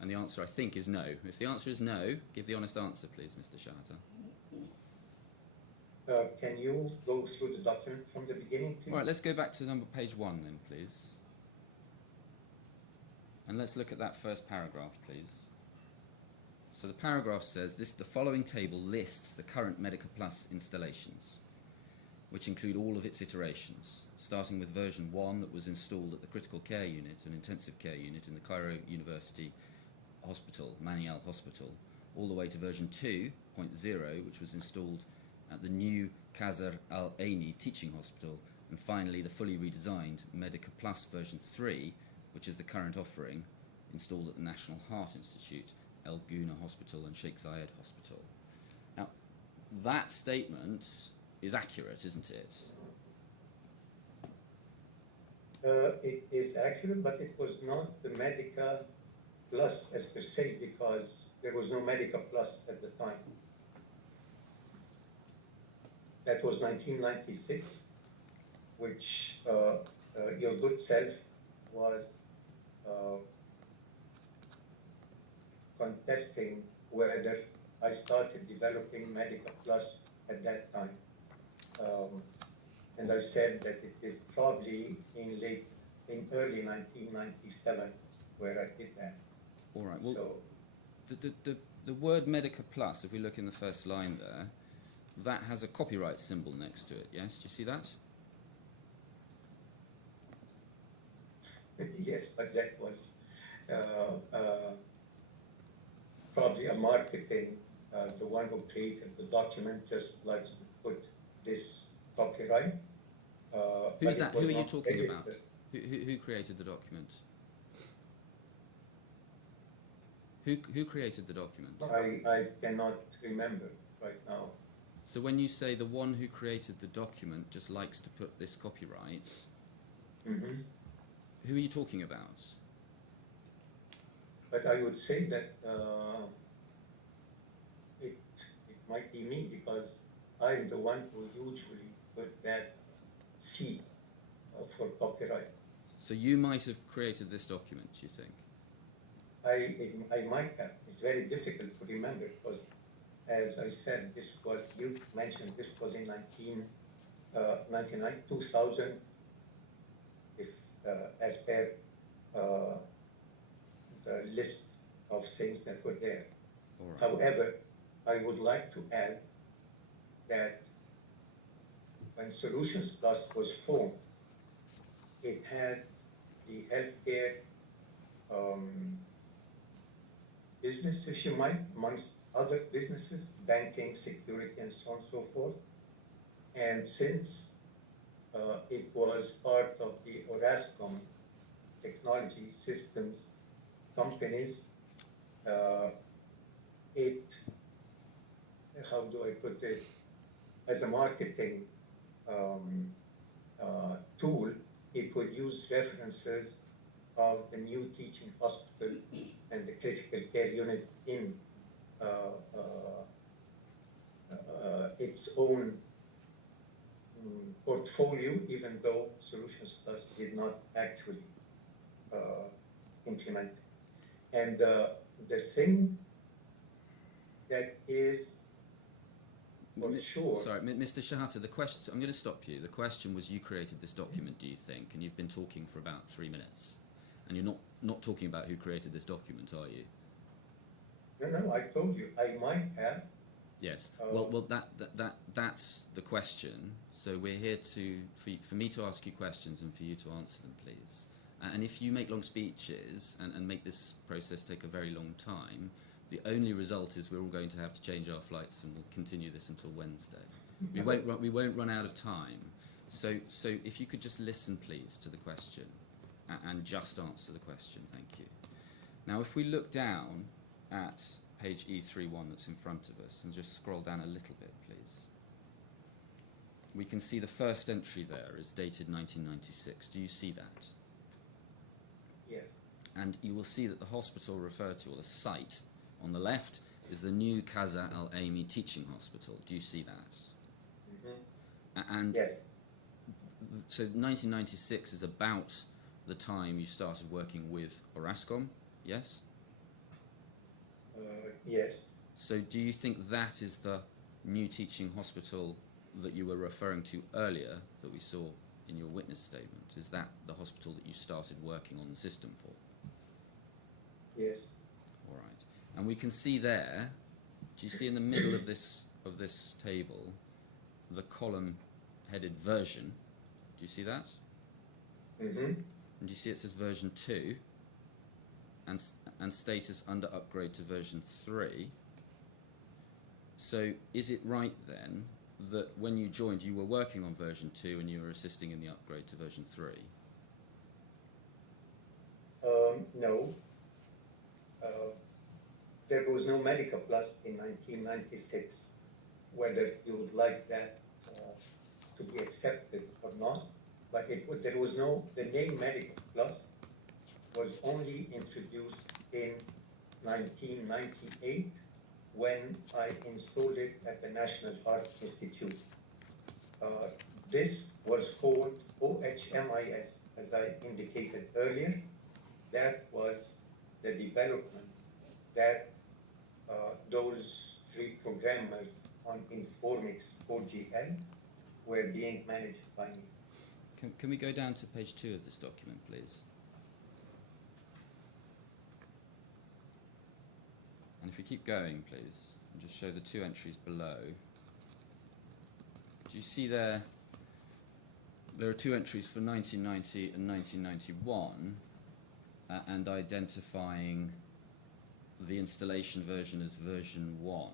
And the answer, I think, is no. If the answer is no, give the honest answer, please, Mr. Shehata. Can you go through the document from the beginning, please? All right, let's go back to page 1 then, please. And let's look at that first paragraph, please. So the paragraph says, the following table lists the current Medica Plus installations, which include all of its iterations, starting with version 1 that was installed at the critical care unit and intensive care unit in the Cairo University Hospital, Manial Hospital, all the way to version 2.0, which was installed at the new Qasr Al Aini Teaching Hospital, and finally the fully redesigned Medica Plus version 3, which is the current offering, installed at the National Heart Institute, El Gouna Hospital and Sheikh Zayed Hospital. Now, that statement is accurate, isn't it? It is accurate, but it was not the Medica Plus as per se, because there was no Medica Plus at the time. That was 1996, which your good self was contesting whether I started developing Medica Plus at that time. And I said that it is probably in early 1997 where I did that. All right. Well, so, the word Medica Plus, if we look in the first line there, that has a copyright symbol next to it. Yes, do you see that? yes, but that was probably a marketing. The one who created the document just likes to put this copyright. Who's that? Who are you talking about? Who created the document? Who created the document? I cannot remember right now. So when you say the one who created the document just likes to put this copyright, who are you talking about? But I would say that it might be me, because I'm the one who usually put that C for copyright. So you might have created this document, do you think? I might have. It's very difficult to remember because, as I said, you mentioned this was in 1999, 2000, if as per the list of things that were there. All right. However, I would like to add that when Solutions Plus was formed, it had the healthcare business, if you might, amongst other businesses, banking, security, and so on and so forth. And since it was part of the Orascom technology systems companies, how do I put it, as a marketing tool, it would use references of the new teaching hospital and the critical care unit in its own portfolio, even though Solutions Plus did not actually implement it. And the thing that is for sure. Sorry, Mr. Shehata, the question, I'm going to stop you. The question was, you created this document, do you think? And you've been talking for about 3 minutes. And you're not talking about who created this document, are you? No, I told you, I might have. Yes. Well, that's the question. So we're here for me to ask you questions and for you to answer them, please. And if you make long speeches and make this process take a very long time, the only result is we're all going to have to change our flights, and we'll continue this until Wednesday. We won't run out of time. So if you could just listen, please, to the question and just answer the question. Thank you. Now, if we look down at page E31 that's in front of us and just scroll down a little bit, please, we can see the first entry there is dated 1996. Do you see that? Yes. And you will see that the hospital referred to, or the site on the left, is the new Kaza Al Aimi Teaching Hospital. Do you see that? Mm-hmm. And yes. So 1996 is about the time you started working with Orascom, yes? Yes. So do you think that is the new teaching hospital that you were referring to earlier that we saw in your witness statement? Is that the hospital that you started working on the system for? Yes. All right. And we can see there, do you see in the middle of this table the column headed version? Do you see that? Mm-hmm. And do you see it says version 2 and status under upgrade to version 3? So is it right then that when you joined you were working on version 2 and you were assisting in the upgrade to version 3? No. There was no Medica Plus in 1996. Whether you would like that to be accepted or not, but there was no, the name Medica Plus was only introduced in 1998 when I installed it at the National Heart Institute. This was called OHMIS, as I indicated earlier. That was the development that those 3 programmers on Informix 4GL were being managed by me. Can we go down to page 2 of this document, please? And if we keep going, please, and just show the 2 entries below. Do you see there are 2 entries for 1990 and 1991 and identifying the installation version as version 1.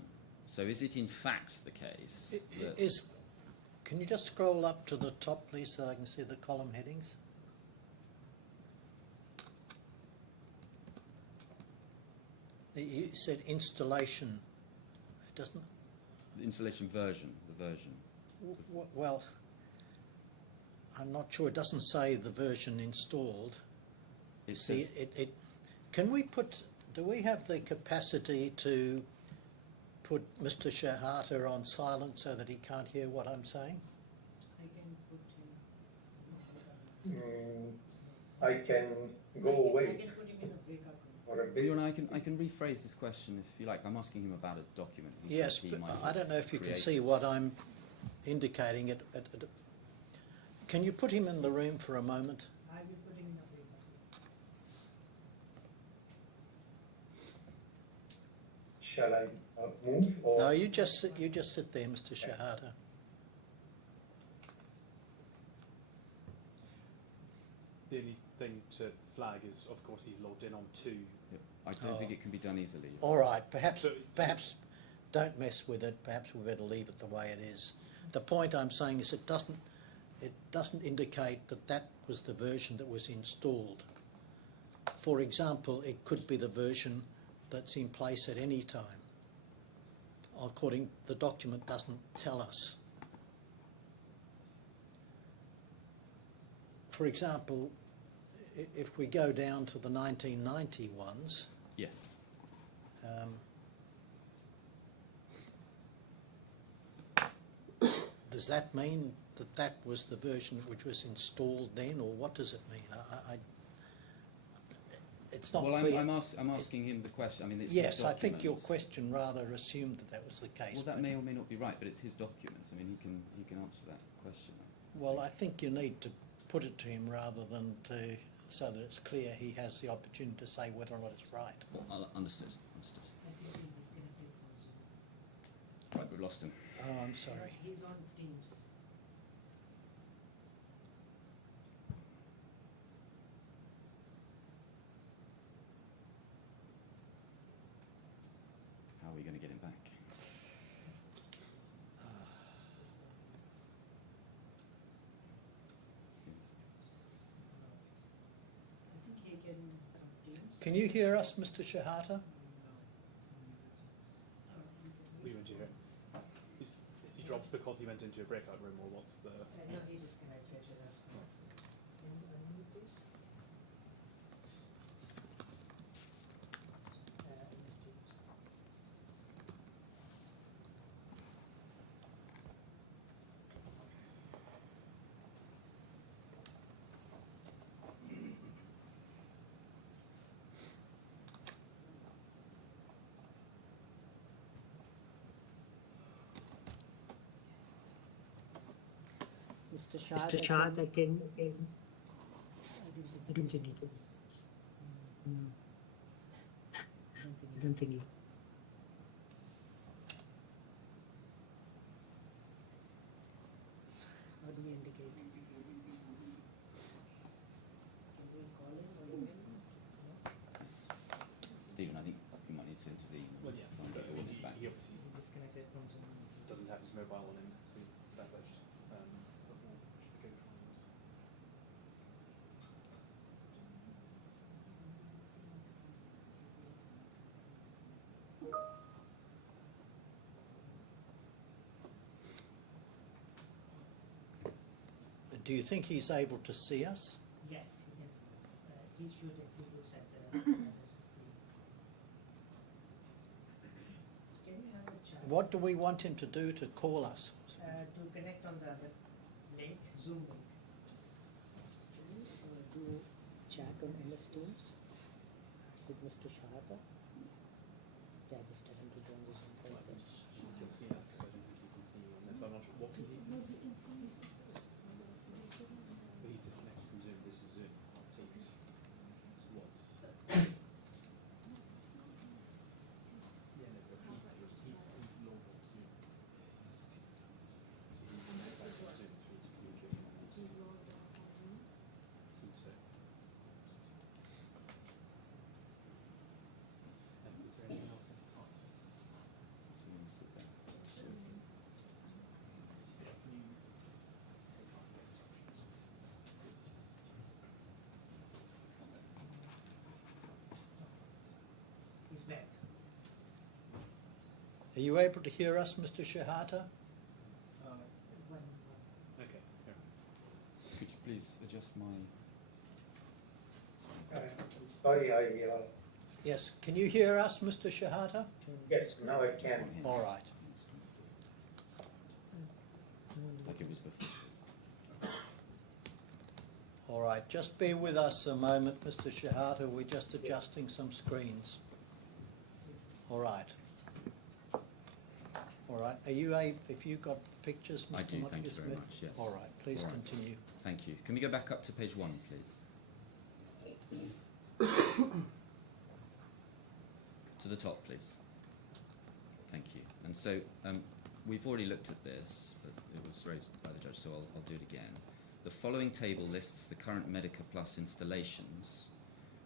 So is it in fact the case that... Can you just scroll up to the top, please, so I can see the column headings? You said installation. It doesn't... The installation version, the version. Well, I'm not sure. It doesn't say the version installed. It See, says... can we put... Do we have the capacity to put Mr. Shehata on silent so that he can't hear what I'm saying? I can put him. I can go away I can put him in a breakout room. for a bit. Your Honour, I can rephrase this question if you like. I'm asking him about a document. He Yes, said he but might I have don't know if you can created. see what I'm indicating. Can you put him in the room for a moment? I will put him in a breakout room. Shall I move or? No, you just sit there, Mr. Shehata. The only thing to flag is, of course, he's logged in on 2. Yep. I don't think it can be done easily. All right, perhaps So- don't mess with it. Perhaps we better leave it the way it is. The point I'm saying is it doesn't indicate that that was the version that was installed. For example, it could be the version that's in place at any time. According, the document doesn't tell us. For example, if we go down to the 1990 ones, Yes. does that mean that that was the version which was installed then, or what does it mean? It's not Well, clear. I'm asking him the question. I mean, it's Yes, his I think your documents. question rather assumed that that was the case. Well, that but- may or may not be right, but it's his document. I mean, he can answer that question. Well, I think you need to put it to him rather than to, so that it's clear he has the opportunity to say whether or not it's right. Well, understood. I think he disconnected from Zoom. Right, we've lost him. Oh, I'm sorry. He's on Teams. How are we going to get him back? I think he can on Teams. Can you hear us, Mr. Shehata? We went here. Is he dropped because he went into a breakout room, or what's the? No, he disconnected. Just can you unmute this? Yes, Teams. Mr. Shahada, can I don't think he can. No. I don't think he. How do we indicate? Can we call him or email him? Stephen, I think you might need to intervene. Well, yeah, Try and but get the witness back. he obviously He disconnected from Zoom. doesn't have his mobile on him, as we established. Do you think he's able to see us? Yes, he can see us. He should if he looks at the screen. Can you have a chat? What do we want him to do to call us? To connect on the other link, Zoom link. Do chat on MS Teams with Mr. Shahata. Yeah, just tell him to join the Zoom conference. You can see us, because I don't think you can see you on this. I'm not sure what can he see. But he's disconnected from Zoom. This is Zoom, not Teams. So what's? Yeah, no, but he's logged on Zoom. So he's on Zoom to communicate on this. Seems so. And is there anything else in his house? So you can sit there. He's back. Are you able to hear us, Mr. Shehata? Okay, here. Could you please adjust my... Sorry, Yes, can you hear us, Mr. Shehata? Yes, now I can. All right. Like it was before. All right, just be with us a moment, Mr. Shehata. We're just adjusting some screens. All right. All right. Are you able, if you've got pictures, Mr. I do, thank you Montesquieu? very much, yes. All right, please All right. continue. Thank you. Can we go back up to page 1, please? To the top, please. Thank you. And so we've already looked at this, but it was raised by the judge, so I'll do it again. The following table lists the current Medica Plus installations,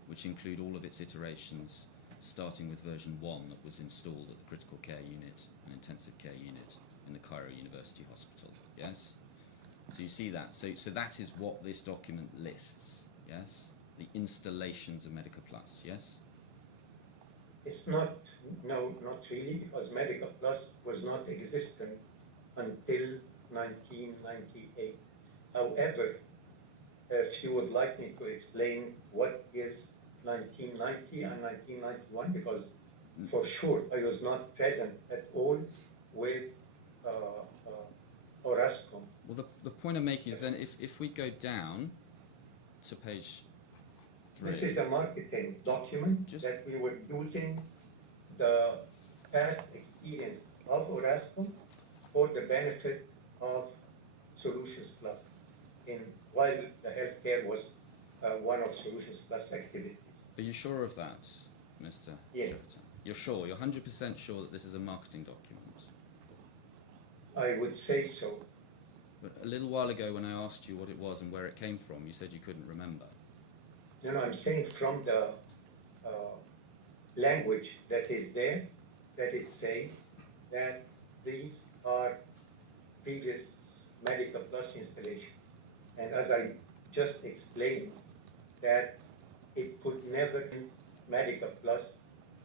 which include all of its iterations, starting with version 1 that was installed at the critical care unit and intensive care unit in the Cairo University Hospital. Yes? So you see that. So that is what this document lists. Yes? The installations of Medica Plus. Yes? It's not, no, not really, because Medica Plus was not existent until 1998. However, if you would like me to explain what is 1990 and 1991, because for sure I was not present at all with Orascom. Well, the point I'm making is then if we go down to page 3. This is a marketing document that we were using the past experience of Orascom for the benefit of Solutions Plus, while the healthcare was one of Solutions Plus activities. Are you sure of that, Mr. Yes. Shehata? You're sure? You're 100% sure that this is a marketing document? I would say so. But a little while ago when I asked you what it was and where it came from, you said you couldn't remember. No, I'm saying from the language that is there, that it says that these are previous Medica Plus installation. And as I just explained, that it could never be Medica Plus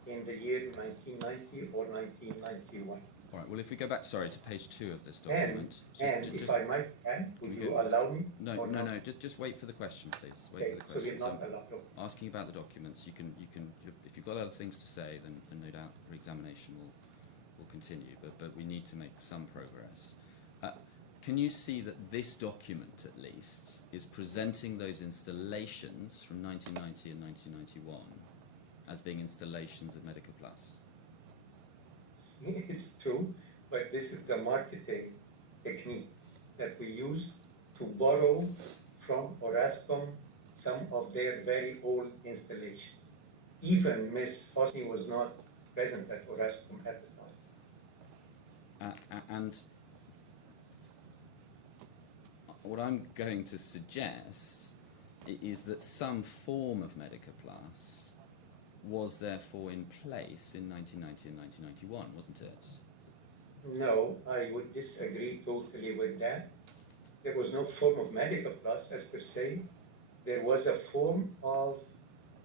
in the year 1990 or 1991. All right, well, if we go back, sorry, to page 2 of this document. And if I might add, would you allow me? No, just wait for the question, please. Wait Okay, for the so question. you're not allowed to. Asking about the documents, you can, if you've got other things to say, then no doubt the examination will continue, but we need to make some progress. Can you see that this document, at least, is presenting those installations from 1990 and 1991 as being installations of Medica Plus? It's true, but this is the marketing technique that we use to borrow from Orascom some of their very old installations. Even Ms. Hosni was not present at Orascom at the time. And what I'm going to suggest is that some form of Medica Plus was therefore in place in 1990 and 1991, wasn't it? No, I would disagree totally with that. There was no form of Medica Plus as per se. There was a form of,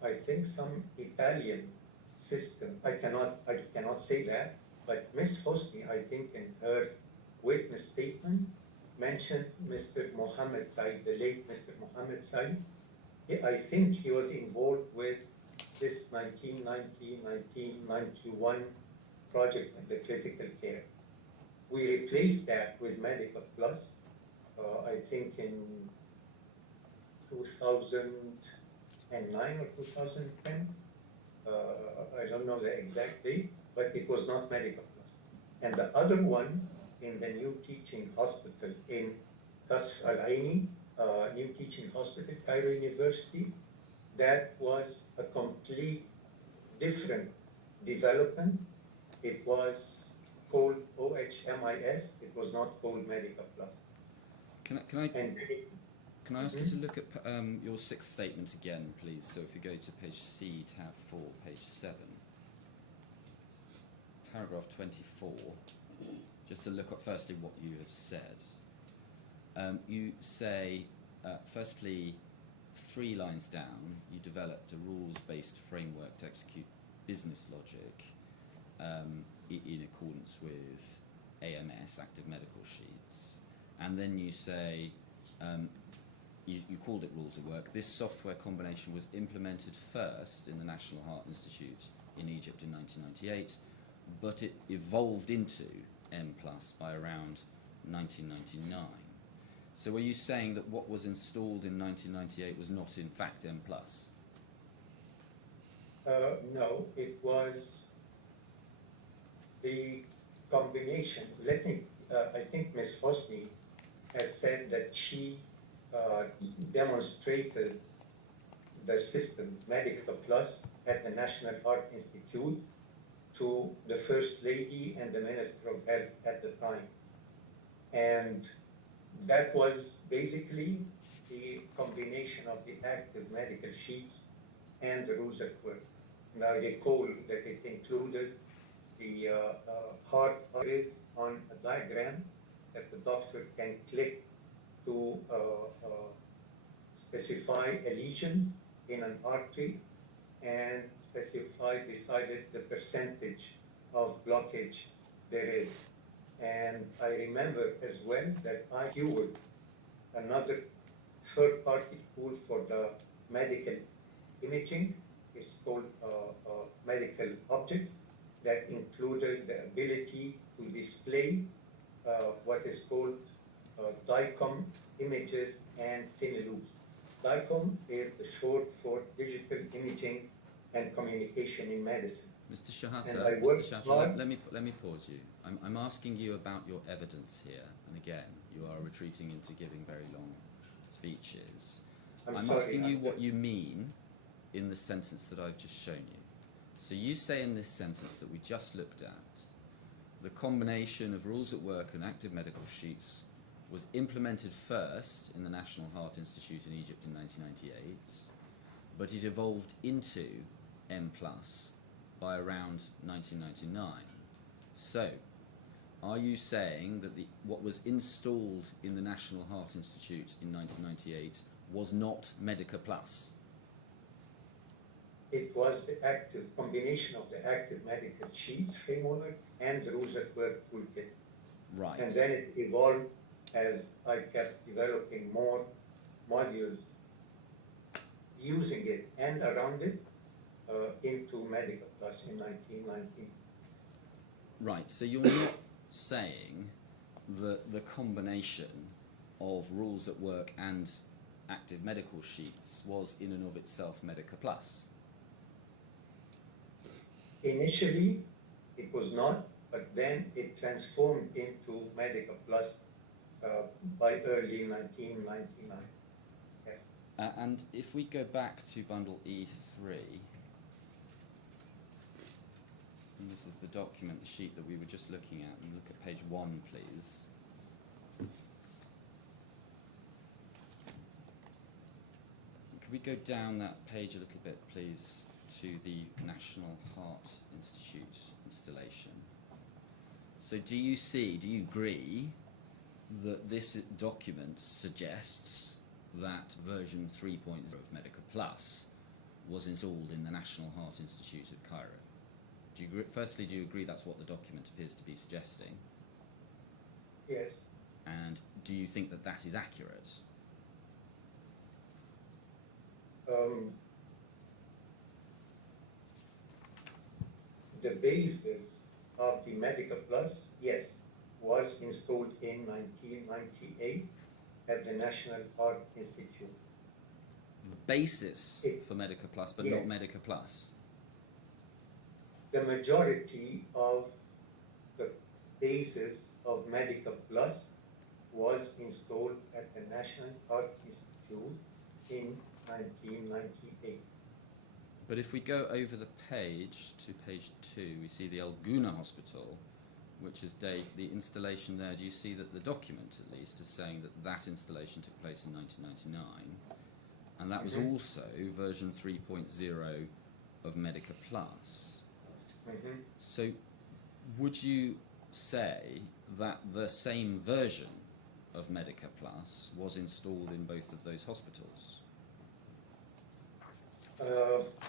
I think, some Italian system. I cannot say that, but Ms. Hosni, I think in her witness statement, mentioned Mr. Mohammed Said, the late Mr. Mohammed Said. I think he was involved with this 1990-1991 project of the critical care. We replaced that with Medica Plus, I think in 2009 or 2010. I don't know the exact date, but it was not Medica Plus. And the other one in the new teaching hospital in Nasser Al-Aini, new teaching hospital, Cairo University, that was a complete different development. It was called OHMIS, it was not called Medica Plus. Can I ask you to look at your 6th statement again, please? So if you go to page C, tab 4, page 7, paragraph 24, just to look at firstly what you have said. You say, firstly, 3 lines down, you developed a rules-based framework to execute business logic in accordance with AMS, active medical sheets. And then you say, you called it rules of work. This software combination was implemented first in the National Heart Institute in Egypt in 1998, but it evolved into M+ by around 1999. So are you saying that what was installed in 1998 was not in fact M+? No, it was the combination. I think Ms. Hosni has said that she demonstrated the system, Medical Plus, at the National Heart Institute to the First Lady and the Minister of Health at the time. And that was basically the combination of the active medical sheets and the rules at work. And I recall that it included the heart arteries on a diagram that the doctor can click to specify a lesion in an artery and specify beside it the percentage of blockage there is. And I remember as well that I cured another third-party tool for the medical imaging. It's called medical objects that included the ability to display what is called DICOM images and thin loops. DICOM is the short for digital imaging and communication in medicine. Mr. Shehata, let me pause you. I'm asking you about your evidence here, and again, you are retreating into giving very long speeches. I'm asking you what you mean in the sentence that I've just shown you. So you say in this sentence that we just looked at, the combination of rules at work and active medical sheets was implemented first in the National Heart Institute in Egypt in 1998, but it evolved into M+ by around 1999. So, are you saying that what was installed in the National Heart Institute in 1998 was not Medica Plus? It was the active combination of the active medical sheets framework and the rules at work toolkit. Right. And then it evolved as I kept developing more modules using it and around it into Medica Plus in 1990. Right, so you're not saying that the combination of rules at work and active medical sheets was in and of itself Medica Plus? Initially, it was not, but then it transformed into Medica Plus by early 1999. Yes. And if we go back to bundle E3, and this is the document, the sheet that we were just looking at, and look at page 1, please. Could we go down that page a little bit, please, to the National Heart Institute installation? So do you agree that this document suggests that version 3.0 of Medica Plus was installed in the National Heart Institute at Cairo? Do you agree, firstly, do you agree that's what the document appears to be suggesting? Yes. And do you think that that is accurate? The basis of the Medica Plus, yes, was installed in 1998 at the National Heart Institute. Basis for Medica Plus, but yeah. not Medica Plus? The majority of the basis of Medica Plus was installed at the National Heart Institute in 1998. But if we go over the page to page 2, we see the El Gouna Hospital, which is the installation there. Do you see that the document, at least, is saying that that installation took place in 1999, and that was also version 3.0 of Medica Plus? So, would you say that the same version of Medica Plus was installed in both of those hospitals?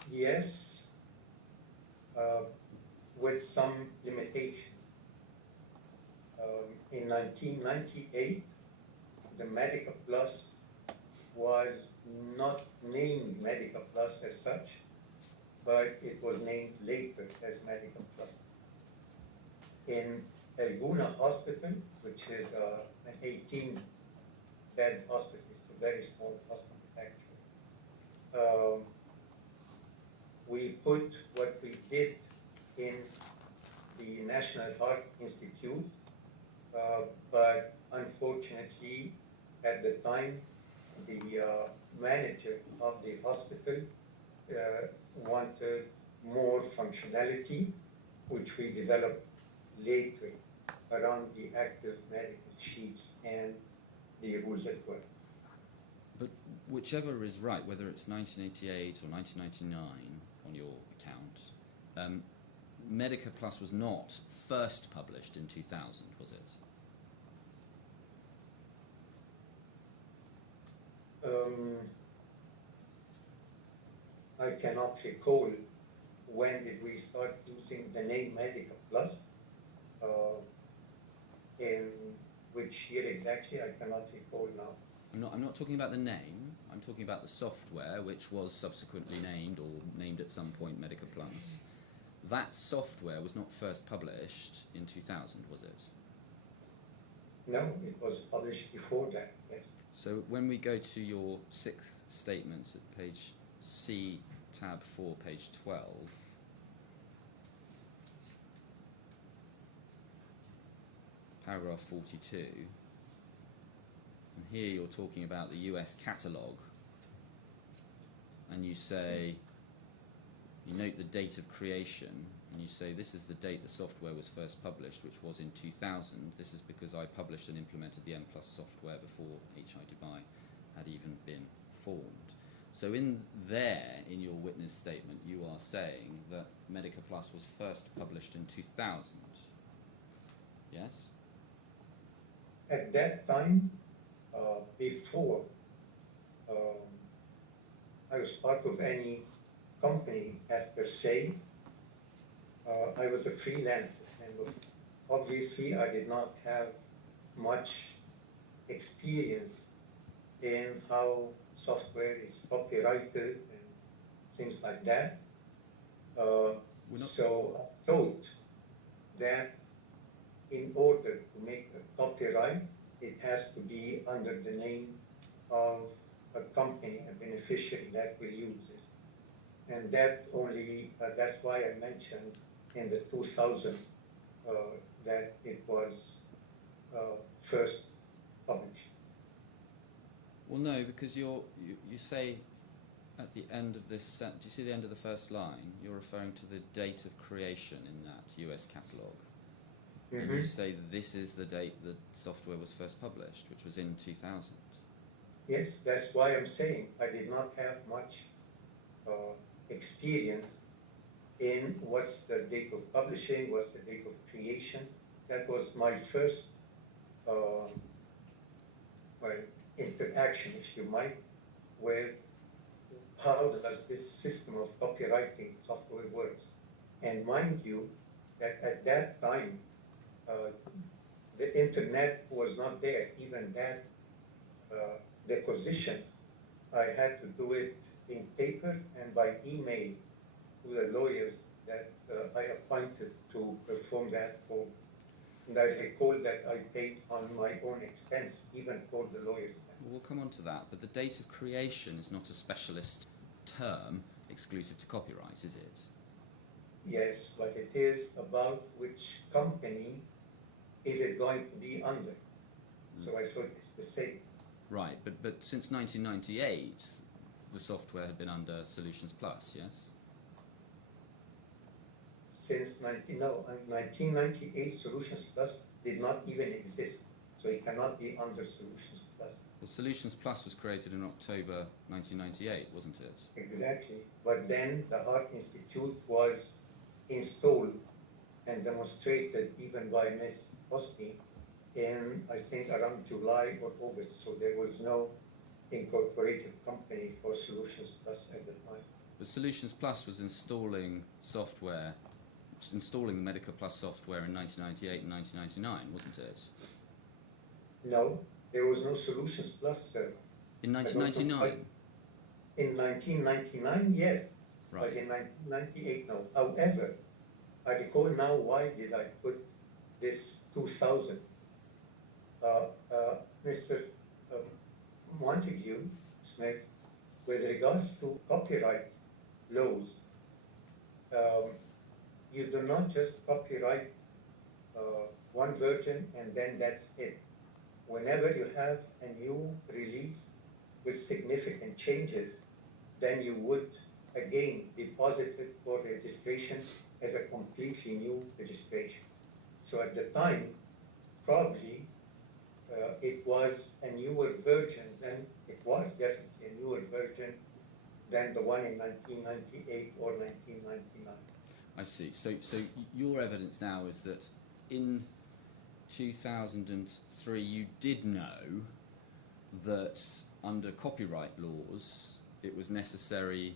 Yes, with some limitation. In 1998, the Medica Plus was not named Medica Plus as such, but it was named later as Medica Plus. In El Guna Hospital, which is an 18-bed hospital, it's a very small hospital actually. We put what we did in the National Heart Institute, but unfortunately, at the time, the manager of the hospital wanted more functionality, which we developed later around the active medical sheets and the rules at work. But whichever is right, whether it's 1988 or 1999 on your account, Medica Plus was not first published in 2000, was it? I cannot recall when did we start using the name Medica Plus. In which year exactly, I cannot recall now. I'm not talking about the name, I'm talking about the software, which was subsequently named, or named at some point Medica Plus. That software was not first published in 2000, was it? No, it was published before that, yes. So when we go to your sixth statement at page C, tab 4, page 12, paragraph 42, and here you're talking about the US catalogue, and you say, you note the date of creation, and you say this is the date the software was first published, which was in 2000. This is because I published and implemented the M+ software before HI Dubai had even been formed. So in your witness statement, you are saying that Medica Plus was first published in 2000. Yes? At that time, before I was part of any company as per se, I was a freelancer, and obviously I did not have much experience in how software is copyrighted and things like that. So I thought that in order to make a copyright, it has to be under the name of a company, a beneficiary that will use it. And that only, that's why I mentioned in the 2000 that it was first published. Well, no, because you say at the end of this, do you see the end of the first line? You're referring to the date of creation in that US catalogue. Mm-hmm. And you say that this is the date that software was first published, which was in 2000. Yes, that's why I'm saying I did not have much experience in what's the date of publishing, what's the date of creation. That was my first interaction, if you might, with how does this system of copywriting software works. And mind you, that at that time, the internet was not there. Even that deposition, I had to do it in paper and by email to the lawyers that I appointed to perform that for. And I recall that I paid on my own expense, even for the lawyers. We'll come on to that, but the date of creation is not a specialist term exclusive to copyright, is it? Yes, but it is about which company is it going to be under. So I thought it's the same. Right, but since 1998, the software had been under Solutions Plus, yes? Since 1998, Solutions Plus did not even exist. So it cannot be under Solutions Plus. Well, Solutions Plus was created in October 1998, wasn't it? Exactly. But then the Heart Institute was installed and demonstrated even by Ms. Hosni in, I think, around July or August. So there was no incorporated company for Solutions Plus at the time. But Solutions Plus was installing software, installing the Medica Plus software in 1998 and 1999, wasn't it? No, there was no Solutions Plus server. In 1999? In 1999, yes. Right. But in 1998, no. However, I recall now why did I put this 2000. Mr. Montague Smith, with regards to copyright laws, you do not just copyright one version and then that's it. Whenever you have a new release with significant changes, then you would again deposit it for registration as a completely new registration. So at the time, probably it was a newer version than, it was definitely a newer version than the one in 1998 or 1999. I see. So your evidence now is that in 2003 you did know that under copyright laws it was necessary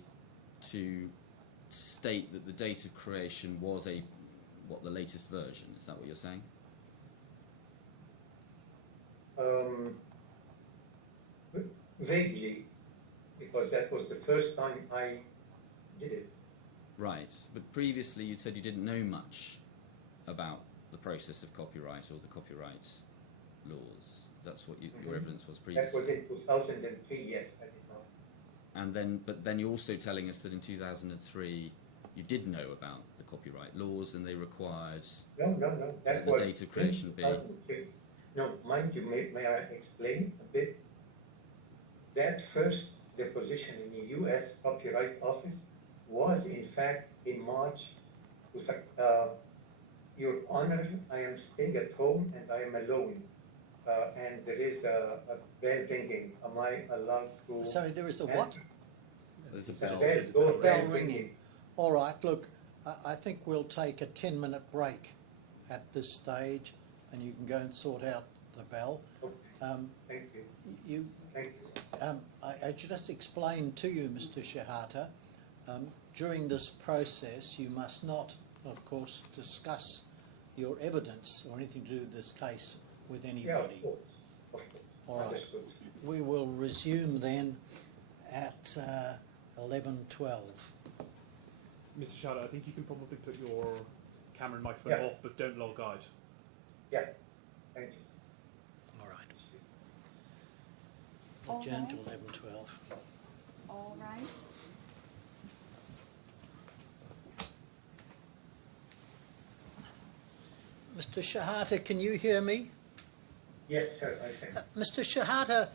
to state that the date of creation was the latest version. Is that what you're saying? Vaguely, because that was the first time I did it. Right, but previously you'd said you didn't know much about the process of copyright or the copyright laws. That's what your evidence was previously. That was in 2003, yes, I did not. But then you're also telling us that in 2003 you did know about the copyright laws and they required No. that the was date of creation be... 2003. No, mind you, may I explain a bit? That first deposition in the U.S. Copyright Office was in fact in March. Your Honor, I am staying at home and I am alone. And there is a bell ringing. Am I allowed to... Sorry, there is a what? There's a A bell. bell Ringing. All right, look, I think we'll take a 10-minute break at this stage and you can go and sort out the bell. Okay, thank you. Thank you. I just explained to you, Mr. Shehata, during this process you must not, of course, discuss your evidence or anything to do with this case with anybody. Yeah, of course. Of course. All right. Understood. We will resume then at 11:12. Mr. Shehata, I think you can probably put your camera and microphone off, but don't log out. Yeah, thank you. All right. All Adjourn right. to 11:12. All right. Mr. Shehata, can you hear me? Yes, sir, I can. Mr. Shehata,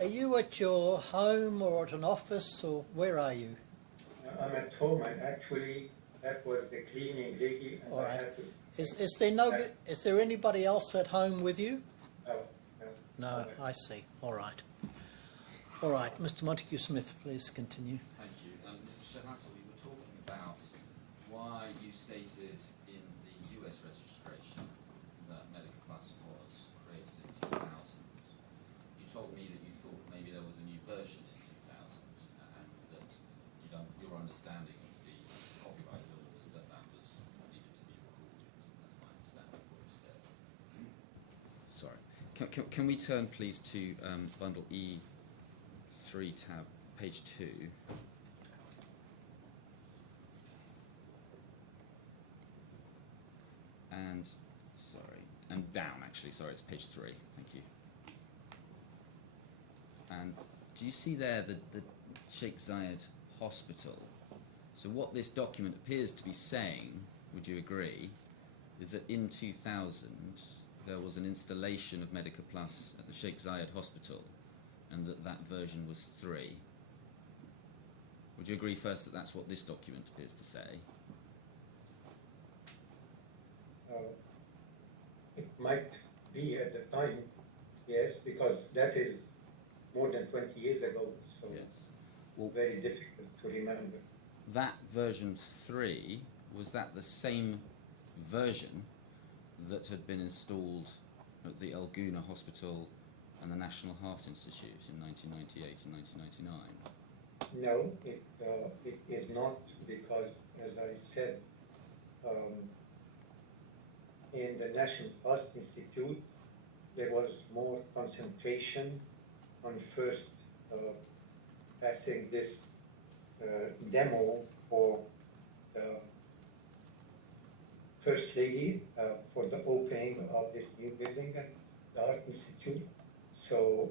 are you at your home or at an office or where are you? I'm at home, and actually, that was the cleaning lady, and All I right. had to... Is there anybody else at home with you? No. No, I see. All right. All right, Mr. Montague Smith, please continue. Thank you. Mr. Shehata, we were talking about why you stated in the US registration that Medica Plus was created in 2000. You told me that you thought maybe there was a new version in 2000 and that your understanding of the copyright law was that was needed to be recorded. That's my understanding of what you said. Sorry. Can we turn please to bundle E3 tab, page 2. And, and down actually, sorry, it's page 3, thank you. And do you see there the Sheikh Zayed Hospital? So what this document appears to be saying, would you agree, is that in 2000 there was an installation of Medica Plus at the Sheikh Zayed Hospital and that version was 3. Would you agree first that that's what this document appears to say? It might be at the time, yes, because that is more than 20 years ago, so Yes. well, very difficult to remember. That version 3, was that the same version that had been installed at the El Gouna Hospital and the National Heart Institute in 1998 and 1999? No, it is not, because, as I said, in the National Heart Institute, there was more concentration on first passing this demo for the First Lady for the opening of this new building at the Art Institute. So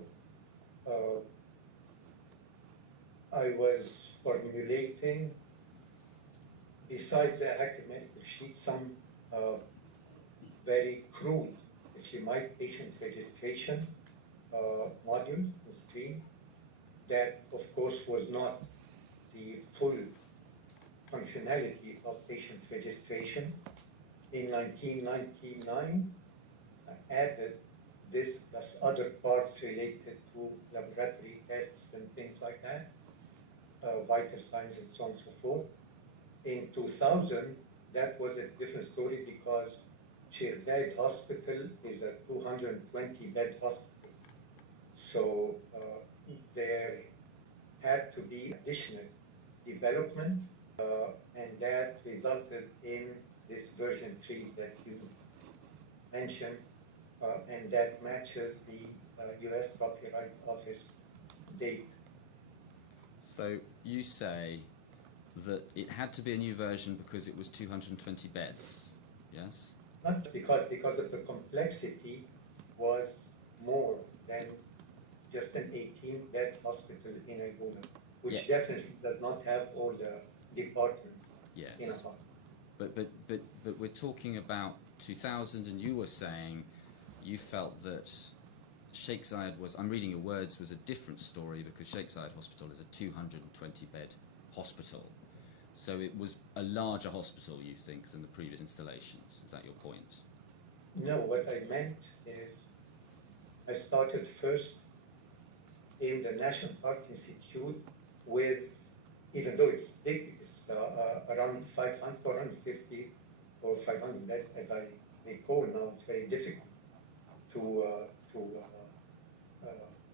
I was formulating, besides the active medical sheet, some very crude, if you might, patient registration module on screen. That, of course, was not the full functionality of patient registration. In 1999, I added this plus other parts related to laboratory tests and things like that, vital signs and so on and so forth. In 2000, that was a different story because Sheikh Zayed Hospital is a 220-bed hospital. So there had to be additional development, and that resulted in this version 3 that you mentioned, and that matches the US Copyright Office date. So you say that it had to be a new version because it was 220 beds, yes? Not because of the complexity was more than just an 18-bed hospital in Elguna, which definitely does not have all the departments in a hospital. But we're talking about 2000, and you were saying you felt that Sheikh Zayed was, I'm reading your words, was a different story because Sheikh Zayed Hospital is a 220-bed hospital. So it was a larger hospital, you think, than the previous installations. Is that your point? No, what I meant is I started first in the National Art Institute with, even though it's big, it's around 450 or 500 beds, as I recall now. It's very difficult to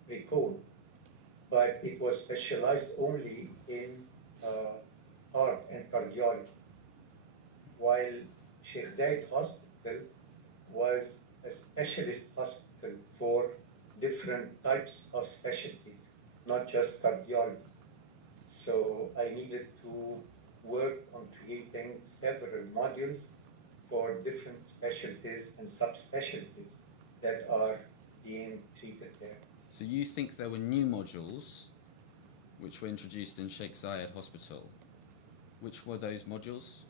recall, but it was specialized only in heart and cardiology, while Sheikh Zayed Hospital was a specialist hospital for different types of specialties, not just cardiology. So I needed to work on creating several modules for different specialties and subspecialties that are being treated there. So you think there were new modules which were introduced in Sheikh Zayed Hospital. Which were those modules?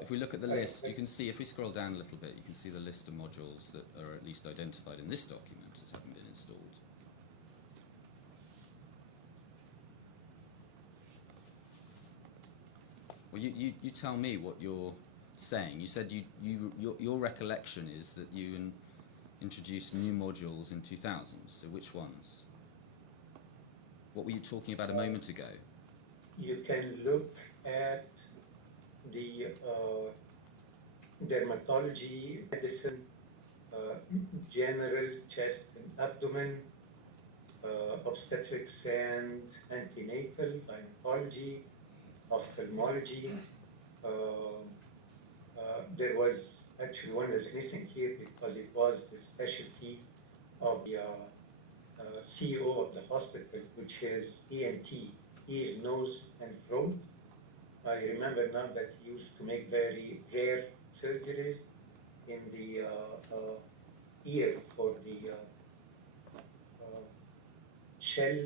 If we look at the list, you can see, if we scroll down a little bit, you can see the list of modules that are at least identified in this document as having been installed. Well, you tell me what you're saying. You said your recollection is that you introduced new modules in 2000. So which ones? What were you talking about a moment ago? You can look at the dermatology, medicine, general chest and abdomen, obstetrics and antenatal, gynecology, ophthalmology. There was actually one that's missing here because it was the specialty of the CEO of the hospital, which is ENT, ear, nose, and throat. I remember now that he used to make very rare surgeries in the ear for the shell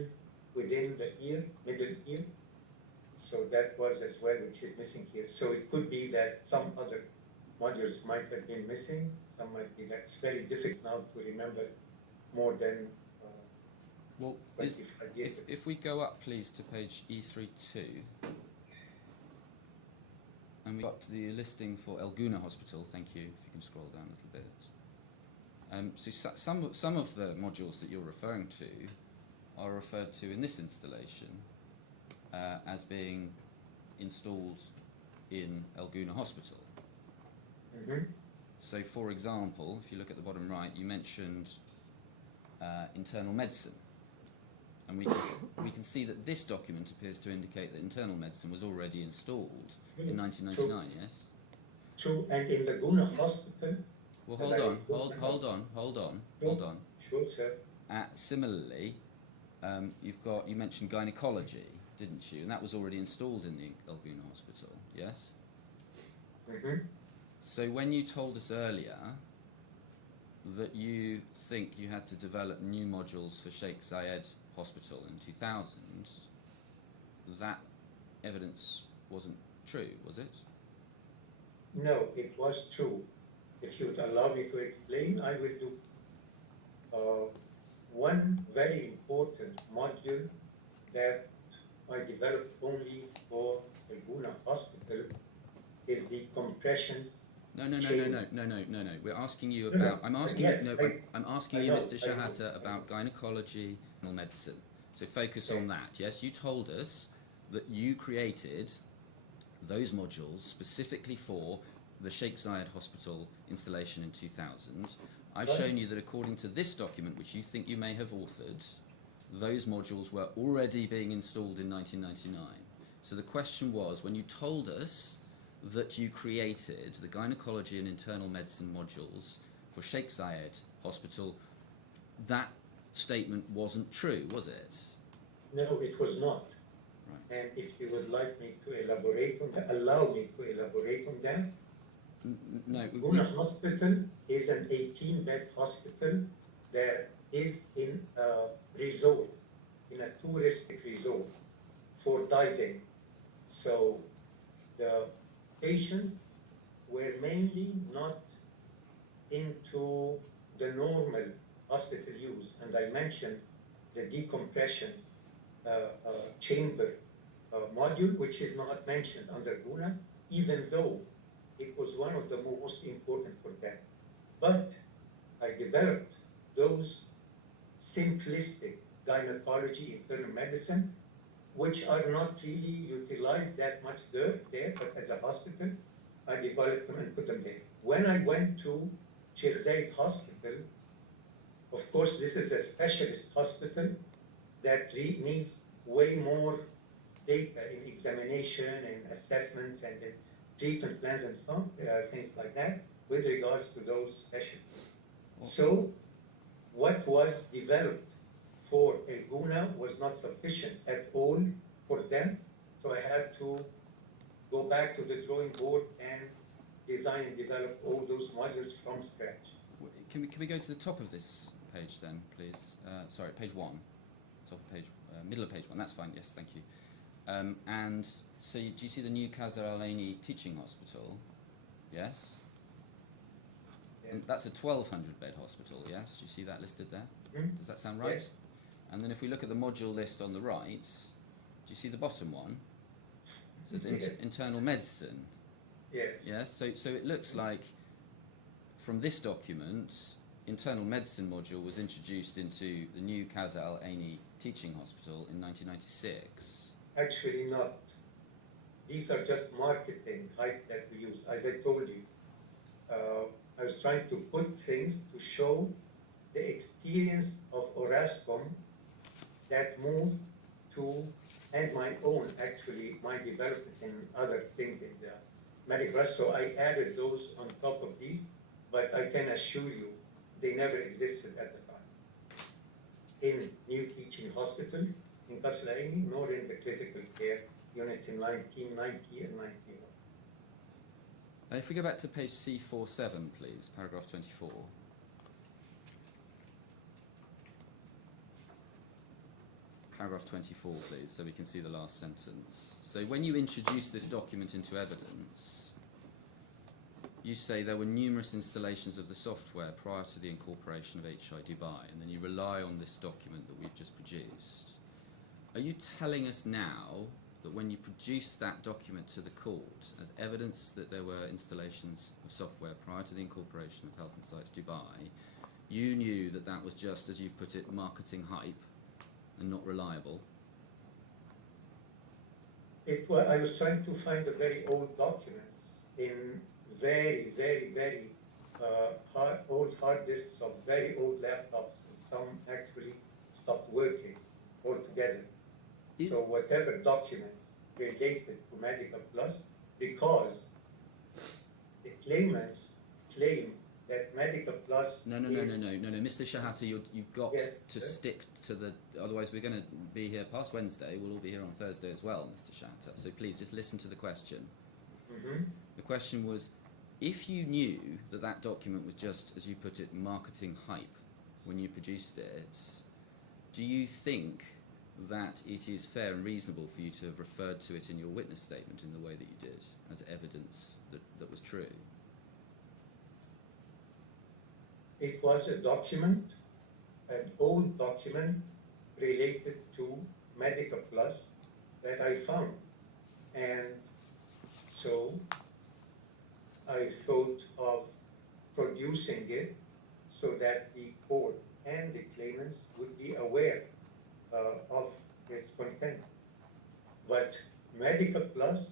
within the ear, middle ear. So that was as well, which is missing here. So it could be that some other modules might have been missing. Some might be. That's very difficult now to remember more than. Well, if we go up, please, to page E32, and we got to the listing for Elguna Hospital. Thank you. If you can scroll down a little bit. So some of the modules that you're referring to are referred to in this installation as being installed in Elguna Hospital. Mm-hmm. So, for example, if you look at the bottom right, you mentioned internal medicine. And we can see that this document appears to indicate that internal medicine was already installed in 1999, yes? True, and in the Guna Hospital. Well, hold on. Sure, sir. Similarly, you mentioned gynecology, didn't you? And that was already installed in the El Gouna Hospital, yes? Mhm. So when you told us earlier that you think you had to develop new modules for Sheikh Zayed Hospital in 2000, that evidence wasn't true, was it? No, it was true. If you would allow me to explain, I will do. One very important module that I developed only for the Guna Hospital is the compression. No. We're asking you No, no. about. I'm asking Yes, you. No, I'm asking I you, know, Mr. I know. Shehata, about gynecology and medicine. So focus Okay. on that. Yes, you told us that you created those modules specifically for the Sheikh Zayed Hospital installation in 2000. I've Right. shown you that according to this document, which you think you may have authored, those modules were already being installed in 1999. So the question was, when you told us that you created the gynecology and internal medicine modules for Sheikh Zayed Hospital, that statement wasn't true, was it? No, it was not. Right. And if you would like me to elaborate on that, allow me to elaborate on that. No. Guna Hospital is an 18-bed hospital that is in a resort, in a touristic resort for diving. So the patients were mainly not into the normal hospital use, and I mentioned the decompression chamber module, which is not mentioned under Guna, even though it was one of the most important for them. But I developed those simplistic gynecology, internal medicine, which are not really utilized that much there, but as a hospital, I developed them and put them there. When I went to Sheikh Zayed Hospital, of course, this is a specialist hospital that needs way more data in examination and assessments and treatment plans and things like that with regards to those specialties. So what was developed for El Gouna was not sufficient at all for them. So I had to go back to the drawing board and design and develop all those modules from scratch. Can we go to the top of this page then, please? Sorry, page 1. Top of page, middle of page 1. That's fine. Yes, thank you. And so, do you see the new Qasr Al Aini Teaching Hospital? Yes. Yes. That's a 1,200-bed hospital. Yes. Do you see that listed there? Mhm. Does that sound right? Yes. And then, if we look at the module list on the right, do you see the bottom one? It says Yes. internal medicine. Yes. Yes. So it looks like from this document, internal medicine module was introduced into the new Qasr Al Aini Teaching Hospital in 1996. Actually not. These are just marketing hype that we use. As I told you, I was trying to put things to show the experience of Orascom that moved to, and my own, actually, my development in other things in the medical. So I added those on top of these, but I can assure you, they never existed at the time. In new teaching hospital, in Qasr Al Aini, nor in the critical care units in 1990 and 91. If we go back to page C47, please, paragraph 24. Paragraph 24, please, so we can see the last sentence. So when you introduce this document into evidence, you say there were numerous installations of the software prior to the incorporation of HI Dubai, and then you rely on this document that we've just produced. Are you telling us now that when you produced that document to the court as evidence that there were installations of software prior to the incorporation of Health and Sites Dubai, you knew that that was just, as you've put it, marketing hype and not reliable? I was trying to find the very old documents in very, very, very old hard disks of very old laptops, and some actually stopped working altogether. So whatever documents related to Medical Plus, because the claimants claim that Medical Plus. No, Mr. Shehata, you've got Yes, to sir. stick to the. Otherwise, we're going to be here past Wednesday. We'll all be here on Thursday as well, Mr. Shehata. So please just listen to the question. Mm-hmm. The question was, if you knew that that document was just, as you put it, marketing hype when you produced it, do you think that it is fair and reasonable for you to have referred to it in your witness statement in the way that you did, as evidence that was true? It was a document, an old document related to Medical Plus that I found. And so I thought of producing it so that the court and the claimants would be aware of its content. But Medical Plus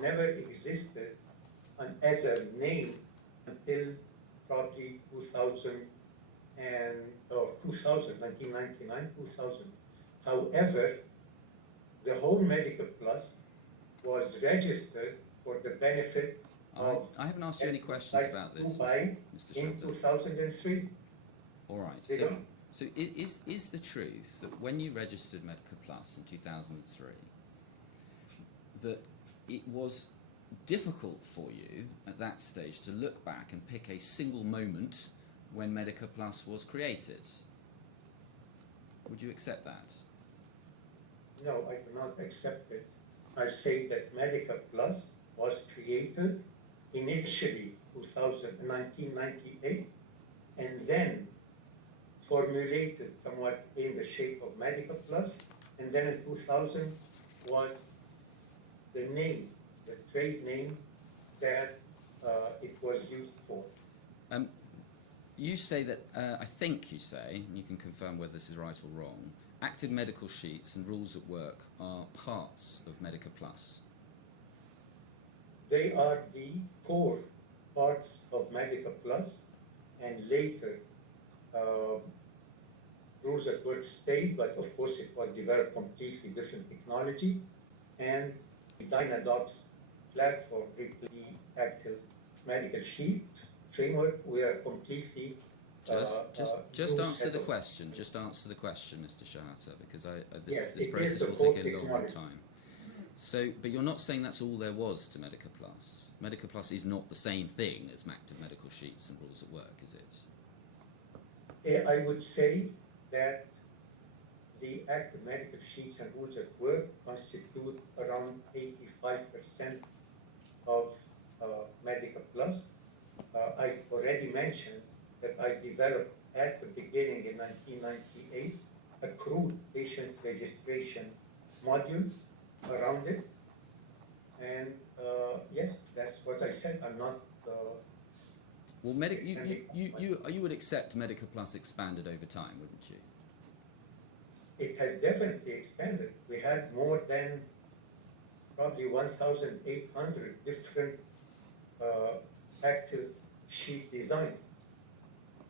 never existed as a name until probably 1999, 2000. However, the whole Medical Plus was registered for the benefit of. I haven't asked you any questions about this, Dubai Mr. in Shehata. 2003. All right. They don't. So is the truth that when you registered Medica Plus in 2003, that it was difficult for you at that stage to look back and pick a single moment when Medica Plus was created? Would you accept that? No, I do not accept it. I say that Medical Plus was created initially 1998 and then formulated somewhat in the shape of Medical Plus, and then in 2000 was the name, the trade name that it was used for. You say that, I think you say, and you can confirm whether this is right or wrong, active medical sheets and rules at work are parts of Medica Plus. They are the core parts of Medical Plus, and later rules at work stayed, but of course it was developed completely different technology, and the Dynadocs platform, the active medical sheet framework, we are completely Just answer the question. Just answer the question, Mr. Shehata, because Yes, this it process is the will core take a long technology. time. So, but you're not saying that's all there was to Medica Plus. Medica Plus is not the same thing as active medical sheets and rules at work, is it? I would say that the active medical sheets and rules at work constitute around 85% of Medical Plus. I already mentioned that I developed at the beginning in 1998 a crude patient registration module around it. And yes, that's what I said. I'm not. Well, you would accept Medica Plus expanded over time, wouldn't you? It has definitely expanded. We had more than probably 1,800 different active sheet designs,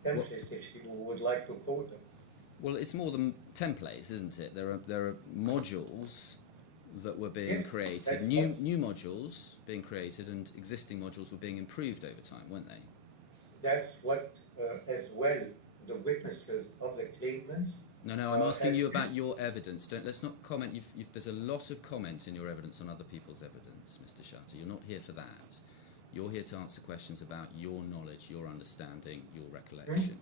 templates, if you would like to quote them. Well, it's more than templates, isn't it? There are modules that were being Yes, created, that's new modules being created, and existing modules were being improved over time, weren't they? That's what, as well, the witnesses of the claimants. No, I'm asking you about your evidence. Let's not comment. There's a lot of comment in your evidence on other people's evidence, Mr. Shehata. You're not here for that. You're here to answer questions about your knowledge, your understanding, your recollection.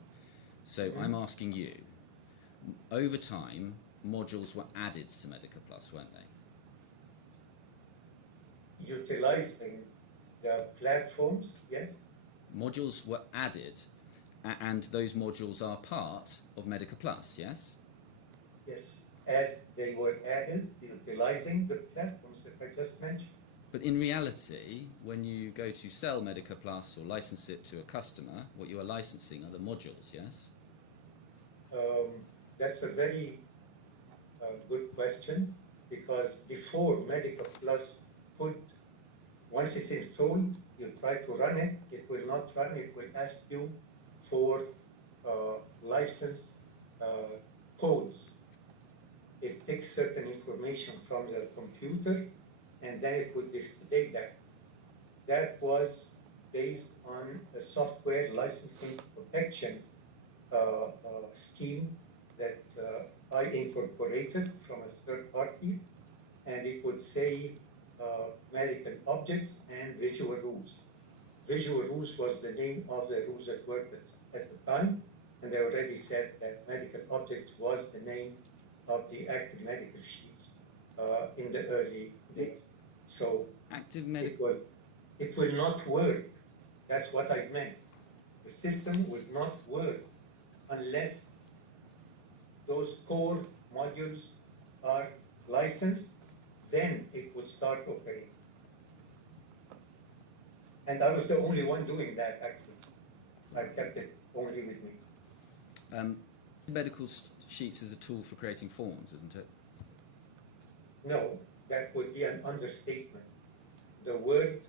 So I'm asking you, over time, modules were added to Medica Plus, weren't they? Utilizing the platforms, yes. Modules were added, and those modules are part of Medica Plus, yes? Yes, as they were added, utilizing the platforms that I just mentioned. But in reality, when you go to sell Medica Plus or license it to a customer, what you are licensing are the modules, yes? That's a very good question, because before Medica Plus once it's installed, you try to run it, it will not run, it will ask you for license codes. It picks certain information from the computer, and then it would display that. That was based on a software licensing protection scheme that I incorporated from a third party, and it would say medical objects and visual rules. Visual rules was the name of the rules that worked at the time, and they already said that medical objects was the name of the active medical sheets in the early days. So Active medical. it will not work. That's what I meant. The system would not work unless those core modules are licensed, then it would start operating. And I was the only one doing that, actually. I kept it only with me. Medical sheets is a tool for creating forms, isn't it? No, that would be an understatement. The word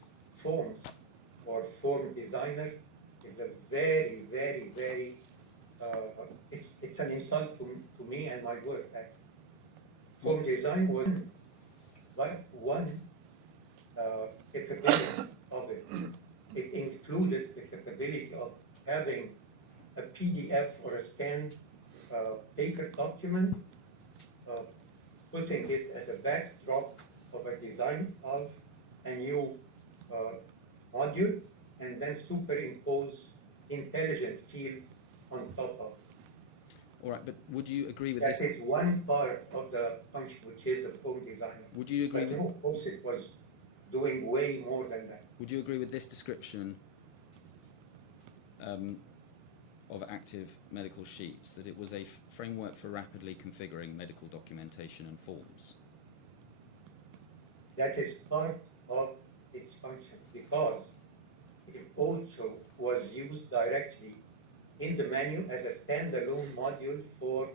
forms or form designer is a very, very, very, it's an insult to me and my work, actually. Form design was one capability of it. It included the capability of having a PDF or a scanned paper document, putting it as a backdrop of a design of a new module, and then superimpose intelligent fields on top of it. All right, but would you agree with That this? is one part of the function, which is the form designer. Would you agree But with? no, of course it was doing way more than that. Would you agree with this description of active medical sheets, that it was a framework for rapidly configuring medical documentation and forms? That is part of its function, because it also was used directly in the menu as a standalone module for,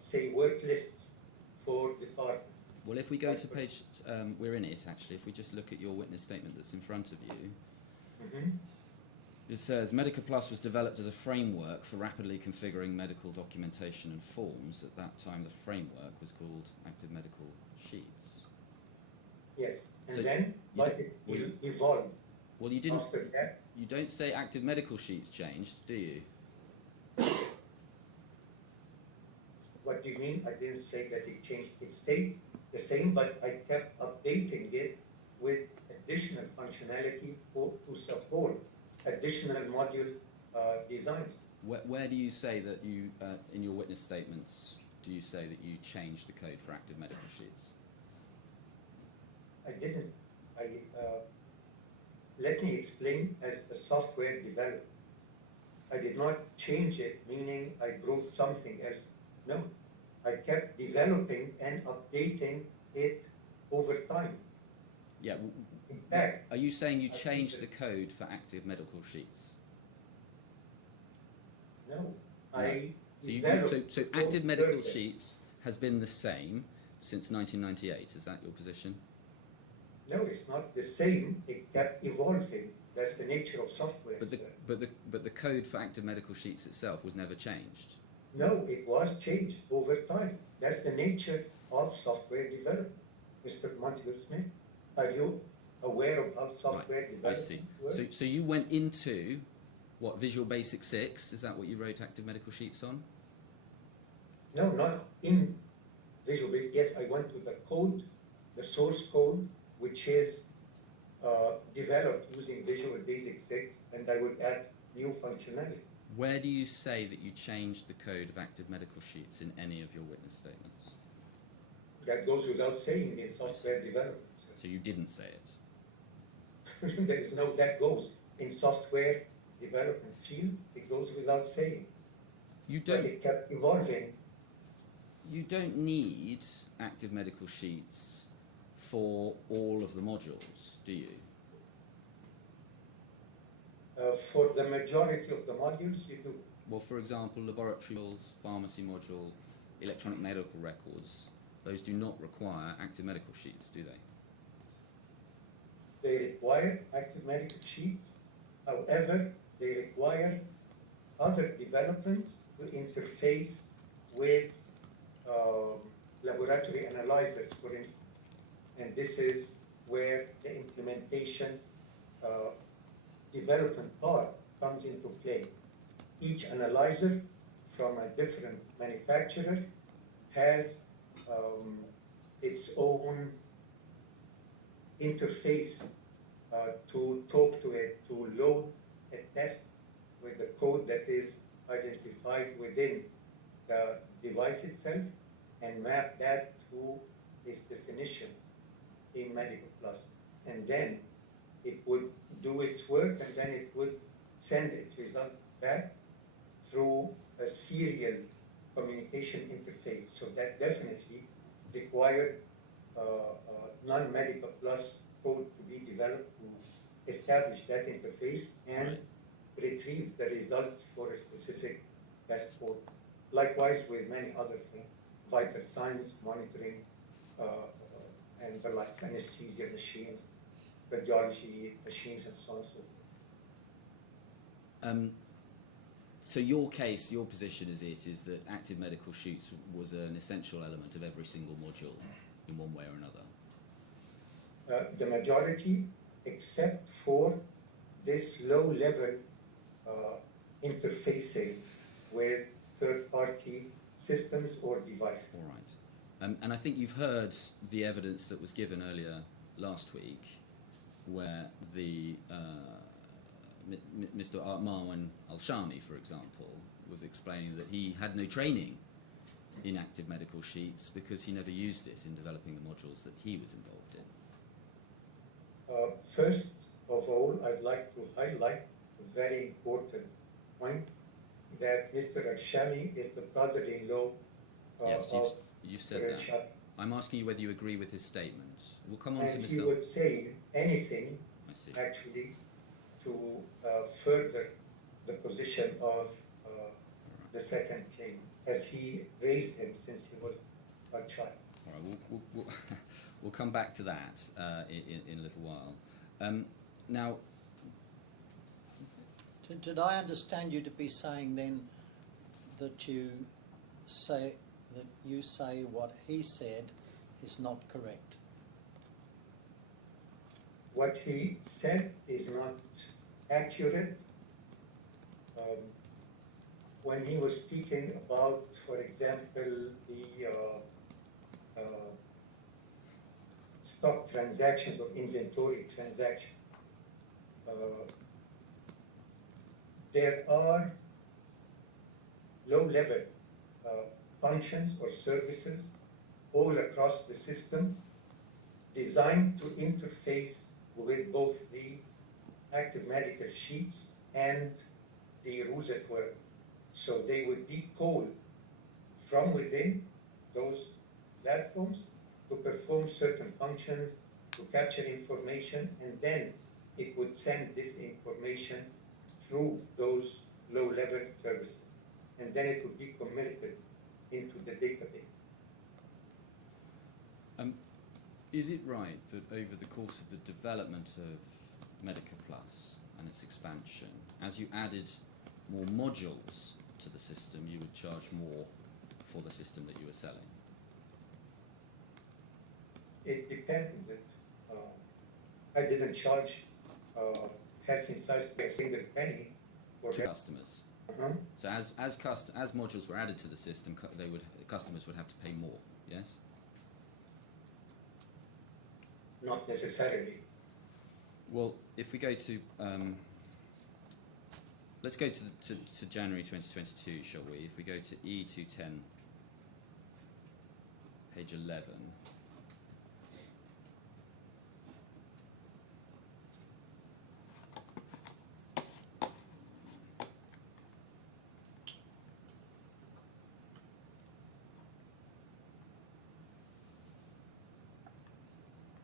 say, work lists for departments. Well, if we go to page, we're in it actually, if we just look at your witness statement that's in front of you, it says Medica Plus was developed as a framework for rapidly configuring medical documentation and forms. At that time, the framework was called Active Medical Sheets. Yes, and So then, you but don't- it well, you- evolved Well, you didn't. after that. You don't say Active Medical Sheets changed, do you? What do you mean? I didn't say that it changed. It stayed the same, but I kept updating it with additional functionality to support additional module designs. Where do you say that you, in your witness statements, do you say that you changed the code for Active Medical Sheets? I didn't. Let me explain as a software developer. I did not change it, meaning I brought something else. No, I kept developing and updating it over time. Yeah. In fact, Are you saying you I think changed the that- code for Active Medical Sheets? no, I So, developed. so both Active Medical purpose. Sheets has been the same since 1998. Is that your position? No, it's not the same. It kept evolving. That's the nature of software. But the sir. but the code for Active Medical Sheets itself was never changed. No, it was changed over time. That's the nature of software development. Mr. Montague Smith, are you aware of how software development I see. works? So you went into what, Visual Basic 6? Is that what you wrote Active Medical Sheets on? No, not in Visual Basic. Yes, I went to the code, the source code, which is developed using Visual Basic 6, and I would add new functionality. Where do you say that you changed the code of Active Medical Sheets in any of your witness statements? That goes without saying in software development. So you didn't say it. There is no that goes in software development field. It goes without saying. You But don't. it kept evolving. You don't need Active Medical Sheets for all of the modules, do you? For the majority of the modules, you do. Well, for example, laboratory modules, pharmacy module, electronic medical records, those do not require Active Medical Sheets, do they? They require active medical sheets. However, they require other developments to interface with laboratory analyzers, for instance. And this is where the implementation from a different manufacturer has its own interface to talk to it, to load a test with the code that is identified within the device itself and map that to its definition in Medical Plus. And then it would do its work, and then it would send its result back through a serial communication interface. So that definitely required non-Medical Plus code to be developed to establish that interface and retrieve the results for a specific test code. Likewise with many other things, vital signs, monitoring, and the like, anesthesia machines, radiology machines, and so on and so forth. So your case, your position as it is that active medical sheets was an essential element of every single module in one way or another? The majority, except for this low-level interfacing with third-party systems or devices. All right. And I think you've heard the evidence that was given earlier last week, where the Mr. Marwan Al-Shami, for example, was explaining that he had no training in active medical sheets because he never used it in developing the modules that he was involved in. First of all, I'd like to highlight a very important point that Mr. Al-Shami is the brother-in-law Yes, of you said Mr. that. Al-Shami. I'm asking you whether you agree with his statement. We'll come on to And Mr. he would say anything, I see. actually, to further the position of the second king, as he raised him since he was a child. All right, we'll come back to that in a little while. Now, Did I understand you to be saying then that you say what he said is not correct? What he said is not accurate. When he was speaking about, for example, the stock transactions or inventory transactions, there are low-level functions or services all across the system designed to interface with both the active medical sheets and the rules at work. So they would be called from within those platforms to perform certain functions, to capture information, and then it would send this information through those low-level services. And then it would be committed into the database. is it right that over the course of the development of Medica Plus and its expansion, as you added more modules to the system, you would charge more for the system that you were selling? It depended. I didn't charge Health Insights a single penny for To that. customers. Uh-huh. So as modules were added to the system, customers would have to pay more. Yes. Not necessarily. Well, if we go to let's go to January 2022, shall we? If we go to E210, page 11.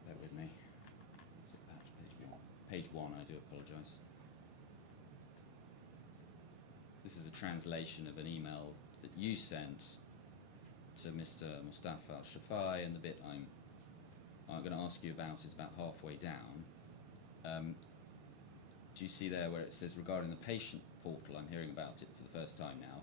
Bear with me. Is it perhaps page 1? Page 1, I do apologise. This is a translation of an email that you sent to Mr. Mustafa Al-Shafai, and the bit I'm going to ask you about is about halfway down. Do you see there where it says, regarding the patient portal, I'm hearing about it for the first time now,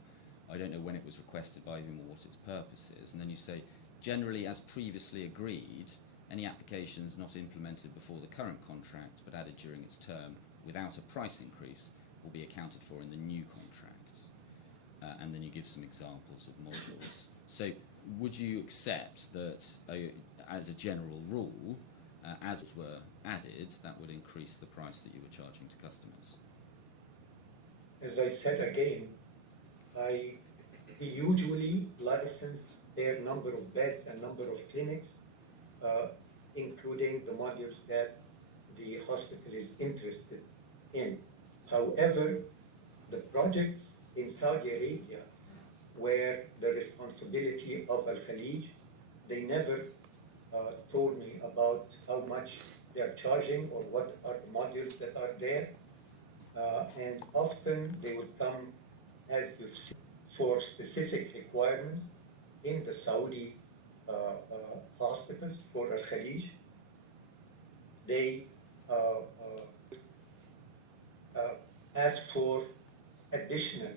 I don't know when it was requested by whom or what its purpose is, and then you say, generally as previously agreed, any applications not implemented before the current contract but added during its term without a price increase will be accounted for in the new contract. and then you give some examples of modules. So would you accept that, as a general rule, as were added, that would increase the price that you were charging to customers? As I said again, we usually license their number of beds and number of clinics, including the modules that the hospital is interested in. However, the projects in Saudi Arabia, where the responsibility of Al-Khalij, they never told me about how much they are charging or what are the modules that are there. And often they would come, as you've seen, for specific requirements in the Saudi hospitals for Al-Khalij. They ask for additional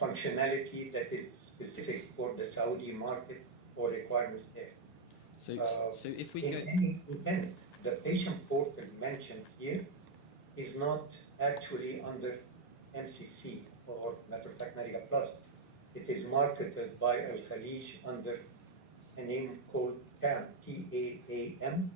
functionality that is specific for the Saudi market or requirements there. So if we go... And the patient portal mentioned here is not actually under MCC or Matter of fact Medica Plus. It is marketed by Al-Khalij under a name called TAM, T-A-A-M.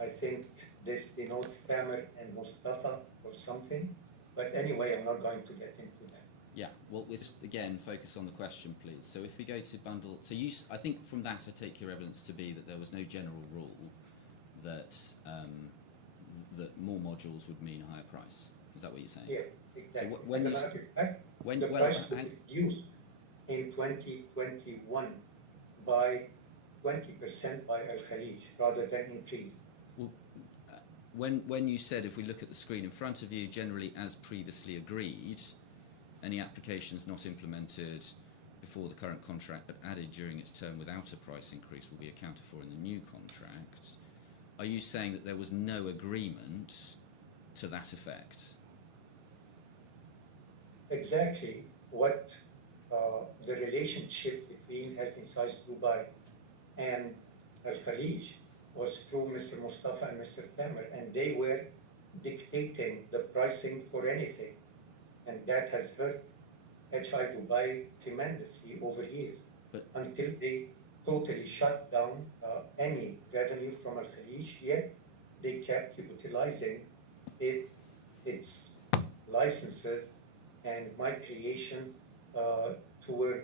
I think this denotes Thamer and Mustafa or something. But anyway, I'm not going to get into that. Yeah, well, we'll just again focus on the question, please. So if we go to bundle, so you, I think from that I take your evidence to be that there was no general rule that that more modules would mean a higher price. Is that what you're saying? Yeah, exactly. So when As a you matter of fact, when the well, price was reduced in 2021 by 20% by Al-Khalij rather than increased. when you said, if we look at the screen in front of you, generally as previously agreed, any applications not implemented before the current contract but added during its term without a price increase will be accounted for in the new contract. Are you saying that there was no agreement to that effect? Exactly what the relationship between Health Insights Dubai and Al-Khalij was through Mr. Mustafa and Mr. Thamer, and they were dictating the pricing for anything. And that has hurt HI Dubai tremendously over years, But until they totally shut down any revenue from Al-Khalij, yet they kept utilizing its licenses and my creation toward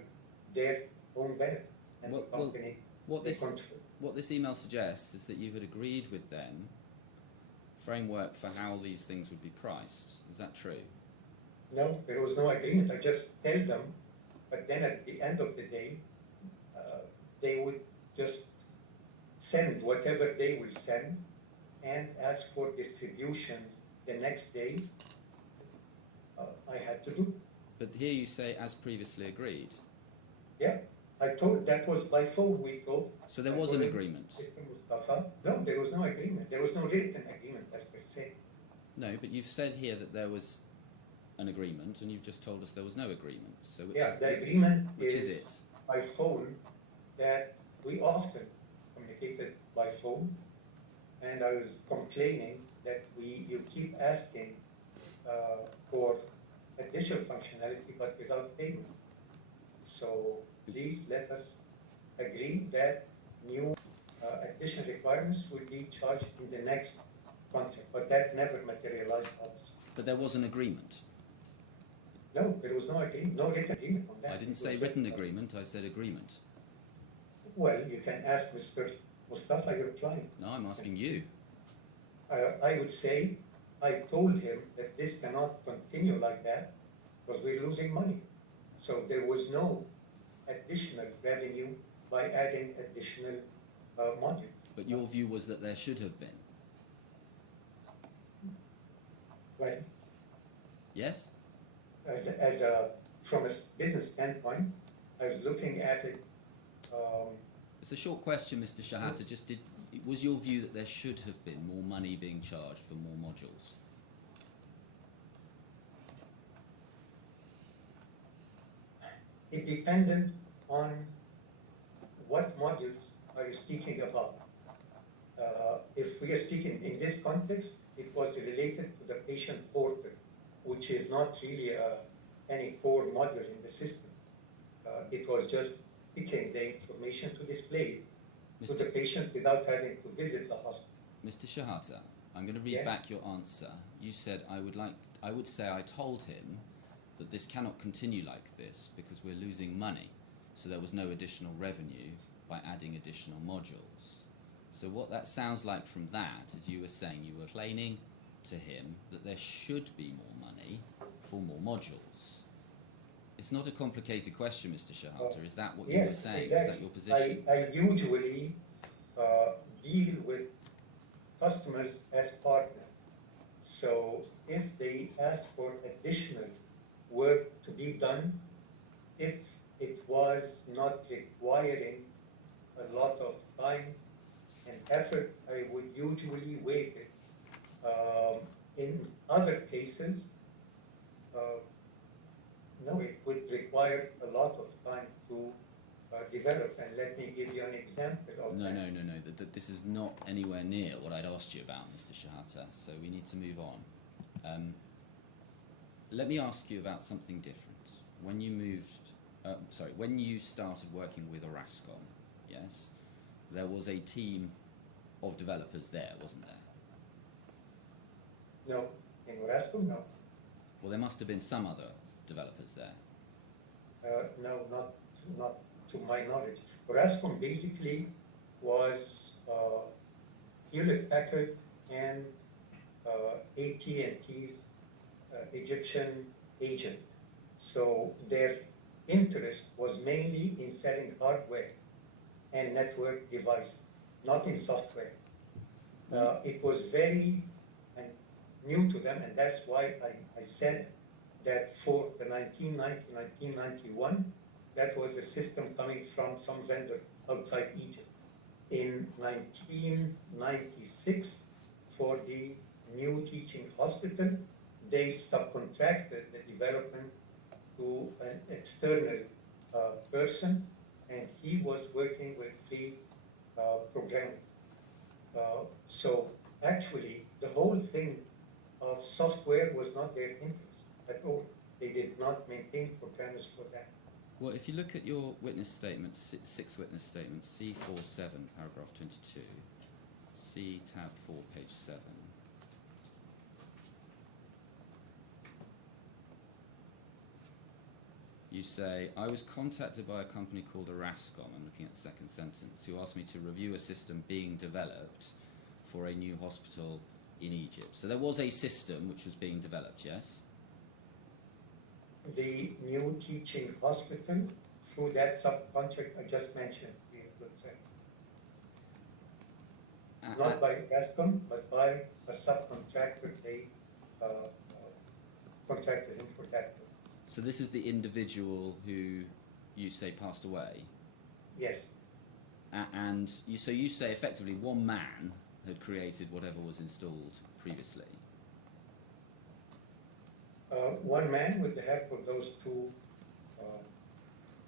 their own benefit. And the company what this email suggests is that you had agreed with them framework for how these things would be priced. Is that true? No, there was no agreement. I just tell them, but then at the end of the day, they would just send whatever they will send and ask for distributions the next day. I had to do. But here you say, as previously agreed. Yeah, I told that was by phone. We told. So there was an agreement. Mr. Mustafa. No, there was no agreement. There was no written agreement, as per se. No, but you've said here that there was an agreement, and you've just told us there was no agreement. So the agreement which is it? by phone, that we often communicated by phone, and I was complaining that you keep asking for additional functionality but without payment. So please let us agree that new additional requirements will be charged in the next contract, but that never materialized, obviously. But there was an agreement. No, there was no agreement, no written agreement on that. I didn't say written agreement, I said agreement. Well, you can ask Mr. Mustafa, your client. No, I'm asking you. I would say, I told him that this cannot continue like that because we're losing money. So there was no additional revenue by adding additional modules. But your view was that there should have been. Well, Yes? from a business standpoint, I was looking at it. It's a short question, Mr. Shehata. Was your view that there should have been more money being charged for more modules? It depended on what modules are you speaking about. If we are speaking in this context, it was related to the patient portal which is not really any core module in the system. It was just picking the information to display it to the patient without having to visit the hospital. Mr. Shehata, I'm going to read Yes? back your answer. You said I would say I told him that this cannot continue like this because we're losing money, so there was no additional revenue by adding additional modules. So what that sounds like from that is you were saying you were explaining to him that there should be more money for more modules. It's not a complicated question, Mr. Shehata. Is that what you were Yes, saying? exactly. Is that your position? I usually deal with customers as partners. So if they ask for additional work to be done, if it was not requiring a lot of time and effort, I would usually waive it. In other cases, no, it would require a lot of time to develop. And let me give you an example of that. No. This is not anywhere near what I'd asked you about, Mr. Shehata, so we need to move on. Let me ask you about something different. When you when you started working with Orascom, yes, there was a team of developers there, wasn't there? No, in Orascom, no. Well, there must have been some other developers there. No, not to my knowledge. Orascom basically was Hewlett Packard and AT&T's Egyptian agent. So their interest was mainly in selling hardware and network devices, not in software. It was very new to them, and that's why I said that for the 1990-1991, that was a system coming from some vendor outside Egypt. In 1996, for the new teaching hospital, they subcontracted the development to an external person, and he was working with free programmers. So actually, the whole thing of software was not their interest at all. They did not maintain programmers for that. Well, if you look at your witness statement, sixth witness statement, C47, paragraph 22, C tab 4, page 7. You say, I was contacted by a company called Orascom, I'm looking at the second sentence, who asked me to review a system being developed for a new hospital in Egypt. So there was a system which was being developed, yes? The new teaching hospital, through that subcontract I just mentioned, we would say. Not by Orascom, but by a subcontractor. They contracted him for that. So this is the individual who you say passed away? Yes. And you say effectively one man had created whatever was installed previously. One man with the help of those two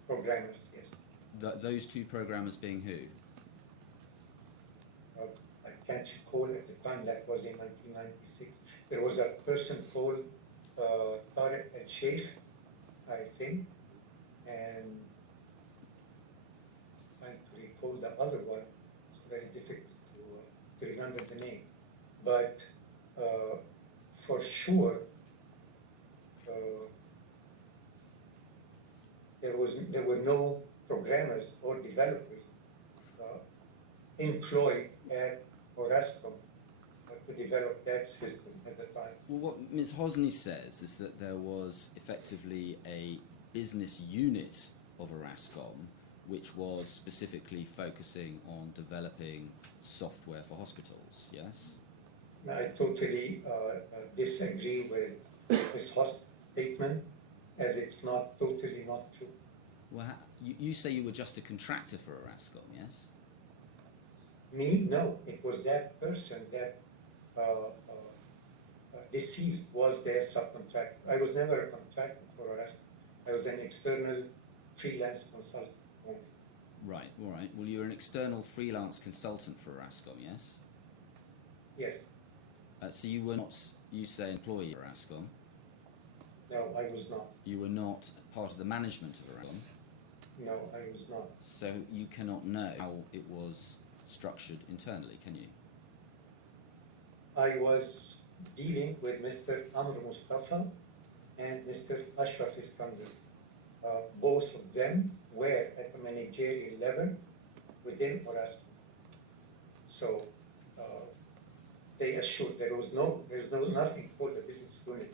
programmers, yes. Those two programmers being who? I can't recall at the time, that was in 1996. There was a person called Thamer Abdulaziz, I think, and trying to recall the other one. It's very difficult to remember the name. But for sure, there were no programmers or developers employed at Orascom to develop that system at the time. Well, what Ms. Hosni says is that there was effectively a business unit of Orascom which was specifically focusing on developing software for hospitals, yes? I totally disagree with Ms. Host's statement, as it's totally not true. Well, you say you were just a contractor for Orascom, yes? Me? No, it was that person that deceased was their subcontractor. I was never a contractor for Orascom. I was an external freelance consultant. Right, all right. Well, you're an external freelance consultant for Orascom, yes? Yes. So you were not, you say, employee of Orascom? No, I was not. You were not part of the management of Erascom, No, I was not. so you cannot know how it was structured internally, can you? I was dealing with Mr. Amr Mustafa and Mr. Ashraf Iskander. Both of them were at a managerial level within Erascom. So they assured there's nothing called the business unit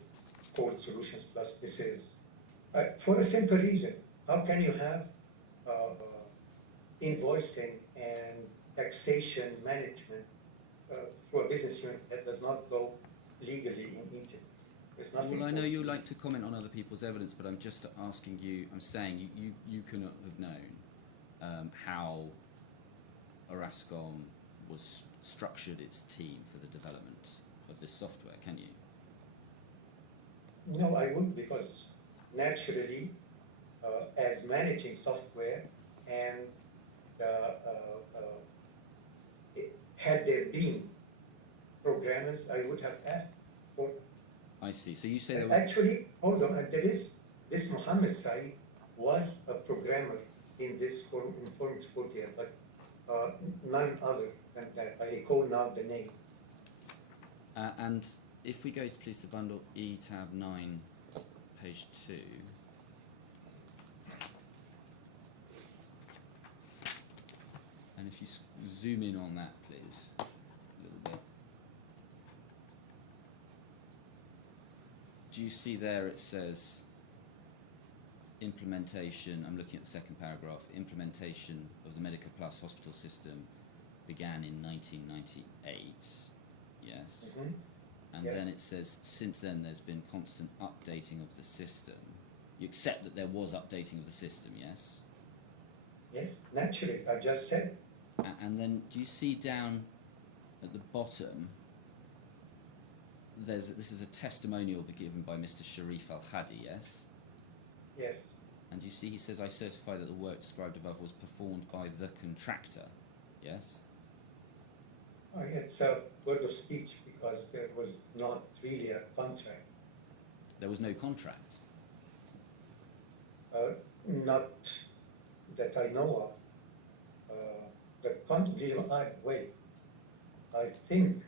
called Solutions Plus. This is for a simple reason. How can you have invoicing and taxation management for a business unit that does not go legally in Egypt? There's nothing. Well, I know you like to comment on other people's evidence, but I'm just asking you, I'm saying you cannot have known how Erascom was structured its team for the development of this software, can you? No, I wouldn't, because naturally, as managing software and had there been programmers, I would have asked for. I see. So you say there was... Actually, hold on, and this Mohammed Saeed was a programmer in this Informix 40, but none other than that. I recall now the name. and if we go to please the bundle E tab 9, page 2. And if you zoom in on that, please, a little bit. Do you see there it says implementation, I'm looking at the second paragraph, implementation of the Medica Plus hospital system began in 1998, yes? Mm-hmm. And Yeah. then it says, since then there's been constant updating of the system. You accept that there was updating of the system, yes? Yes, naturally, I just said. And then do you see down at the bottom, this is a testimonial given by Mr. Sharif Al-Hadi, yes? Yes. And you see he says, I certify that the work described above was performed by the contractor, yes? It's a word of speech because there was not really a contract. There was no contract. Not that I know of. I think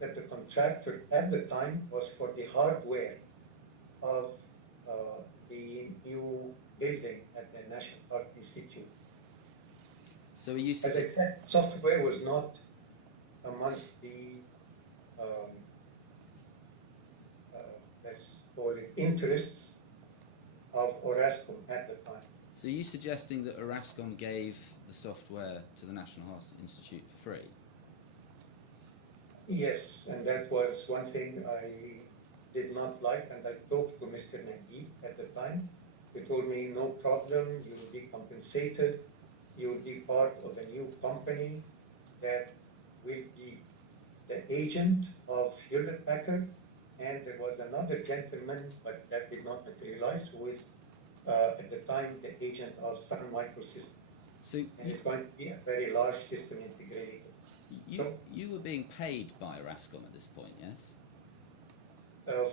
that the contractor at the time was for the hardware of the new building at the National Art Institute. So he used As to... I said, software was not amongst the, let's call it, interests of Erascom at the time. So are you suggesting that Erascom gave the software to the National Heart Institute for free? Yes, and that was one thing I did not like, and I talked to Mr. Nagib at the time. He told me, no problem, you will be compensated, you will be part of a new company that will be the agent of Hewlett Packard, and there was another gentleman, but that did not materialize, who is at the time the agent of Sun Microsystems. So And it's going to be a very large system integrator. you were being paid by Erascom at this point, yes?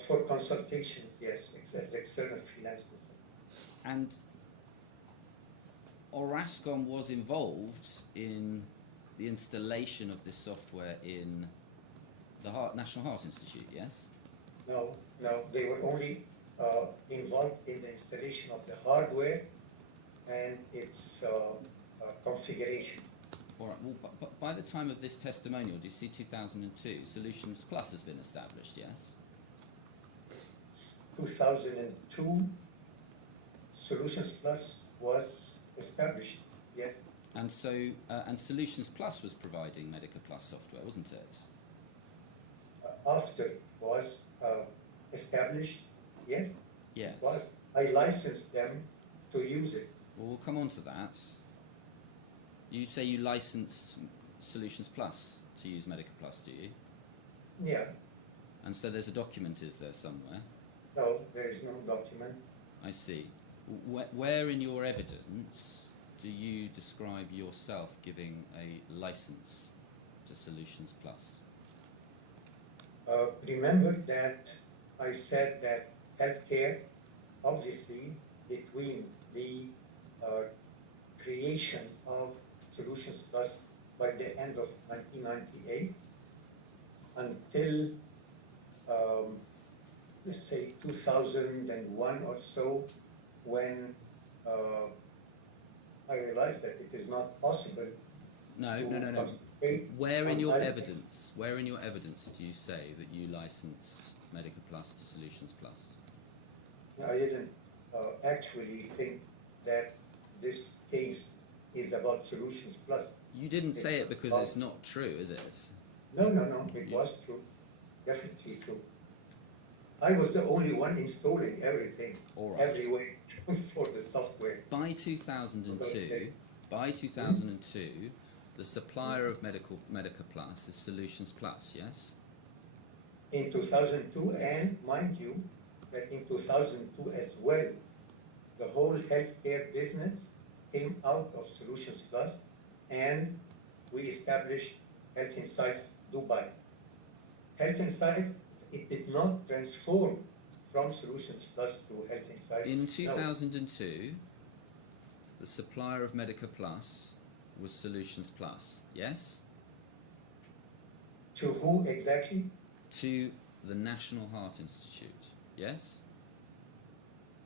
For consultations, yes, as external freelance consultant. And Erascom was involved in the installation of this software in the National Heart Institute, yes? No, they were only involved in the installation of the hardware and its configuration. All right, well, but by the time of this testimonial, do you see 2002, Solutions Plus has been established, yes? 2002, Solutions Plus was established, yes. And so, and Solutions Plus was providing Medica Plus software, wasn't it? After it was established, yes. Yes. Was. I licensed them to use it. Well, we'll come on to that. You say you licensed Solutions Plus to use Medica Plus, do you? Yeah. And so there's a document, is there, somewhere? No, there is no document. I see. Where in your evidence do you describe yourself giving a license to Solutions Plus? Remember that I said that healthcare, obviously, between the creation of Solutions Plus by the end of 1998 until, let's say, 2001 or so, when I realized that it is not possible. No. concentrate Where in on your healthcare. evidence? Where in your evidence do you say that you licensed Medica Plus to Solutions Plus? I didn't actually think that this case is about Solutions Plus. You didn't say it because about- it's not true, is it? No, it was true. Definitely true. I was the only one installing everything, All right. everywhere for the software. By 2002, the supplier of Medica Plus is Solutions Plus, yes? In 2002, and mind you, that in 2002 as well, the whole healthcare business came out of Solutions Plus, and we established Health Insights Dubai. Health Insights, it did not transform from Solutions Plus to Health Insights. In No. 2002, the supplier of Medica Plus was Solutions Plus, yes? To who exactly? To the National Heart Institute, yes?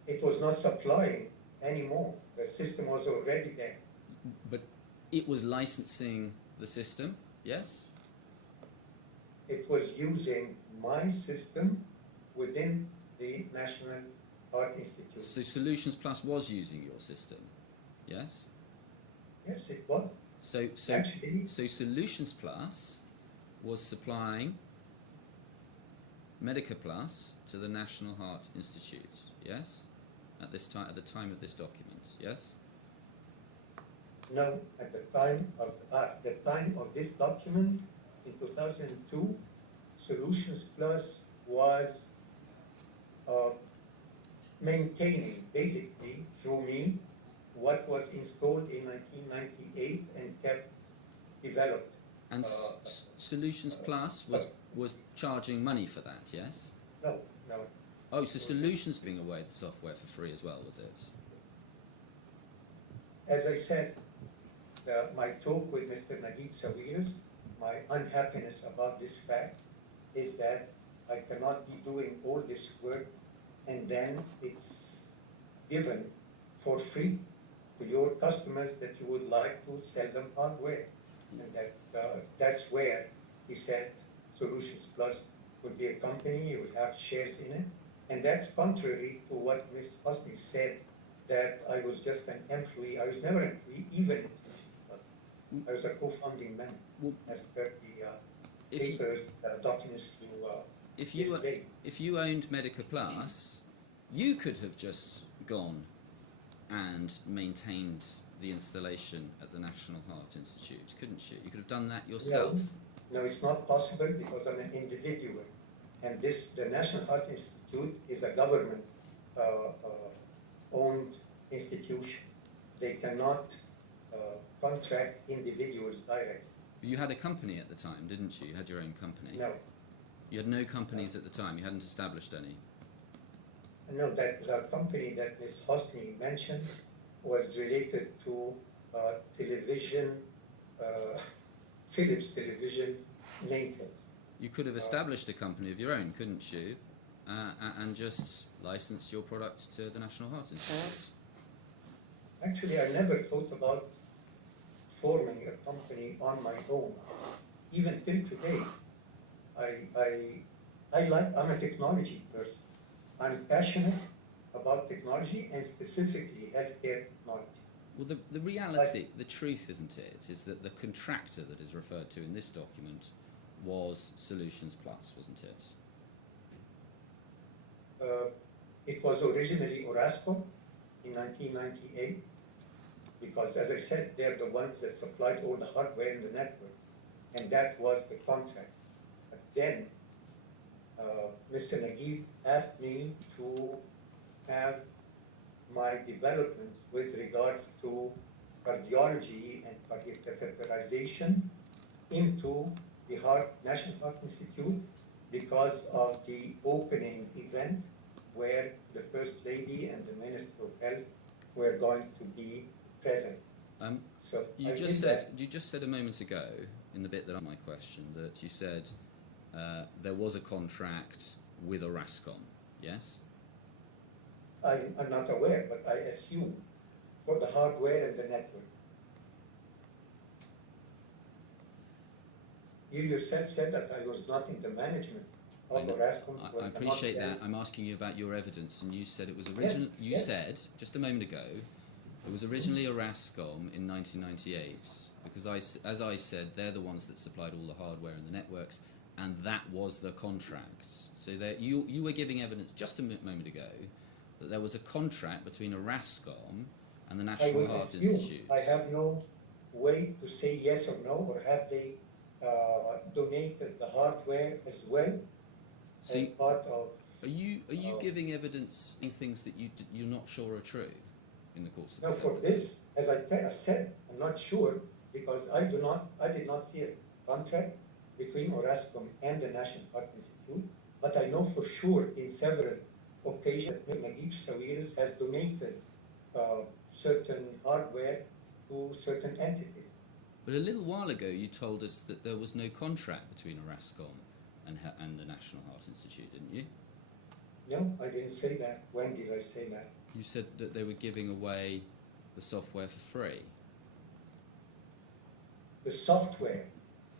It was not supplying anymore. The system was already there. But it was licensing the system, yes? It was using my system within the National Heart Institute. So Solutions Plus was using your system, yes? Yes, it was. So Actually, Solutions Plus was supplying Medica Plus to the National Heart Institute, yes? At this time, at the time of this document, yes? no, at the time of this document, in 2002, Solutions Plus was maintaining, basically, through me, what was installed in 1998 and kept developed. And Solutions Plus was charging money for that, yes? No. Oh, so Solutions giving away the software for free as well, was it? As I said, my talk with Mr. Naguib Sawiris, my unhappiness about this fact is that I cannot be doing all this work and then it's given for free to your customers that you would like to sell them hardware. And that's where he said Solutions Plus would be a company, you would have shares in it. And that's contrary to what Ms. Hosni said, that I was just an employee. I was never an employee, even in Solutions Plus. I was a co-founding member, as per the paper documents to display. If you owned Medica Plus, you could have just gone and maintained the installation at the National Heart Institute, couldn't you? You could have done that yourself. No, it's not possible because I'm an individual. And the National Heart Institute is a government owned institution. They cannot contract individuals directly. You had a company at the time, didn't you? You had your own company. No. You had no companies at the time. You hadn't established any. No, that the company that Ms. Hosni mentioned was related to television, Philips television maintenance. You could have established a company of your own, couldn't you? And just licensed your product to the National Heart Institute. Actually, I never thought about forming a company on my own. Even till today, I'm a technology person. I'm passionate about technology and specifically healthcare technology. Well, the reality, the truth, isn't it, is that the contractor that is referred to in this document was Solutions Plus, wasn't it? It was originally Orascom in 1998 because, as I said, they're the ones that supplied all the hardware in the network, and that was the contract. But then Mr. Naguib asked me to have my developments with regards to cardiology and cardiac catheterization into the National Heart Institute because of the opening event where the First Lady and the Minister of Health were going to be present. So You I just did said that. you just said a moment ago in the bit that my question that you said there was a contract with Orascom. Yes. I'm not aware, but I assume for the hardware and the network. You yourself said that I was not in the management of Orascom. I appreciate that. I'm asking you about your evidence, and you said it was original. Yes, You yes. said just a moment ago it was originally Orascom in 1998 because as I said, they're the ones that supplied all the hardware and the networks, and that was the contract. So you were giving evidence just a moment ago that there was a contract between Orascom and the I National would Heart assume. Institute. I have no way to say yes or no, or have they donated the hardware as well So as part of. Are you giving evidence in things that you're not sure are true in the course of No, this for evidence? this, as I said, I'm not sure because I did not see a contract between Orascom and the National Heart Institute, but I know for sure in several occasions that Naguib Sawiris has donated certain hardware to certain entities. But a little while ago, you told us that there was no contract between Orascom and the National Heart Institute, didn't you? No, I didn't say that. When did I say that? You said that they were giving away the software for free. The software,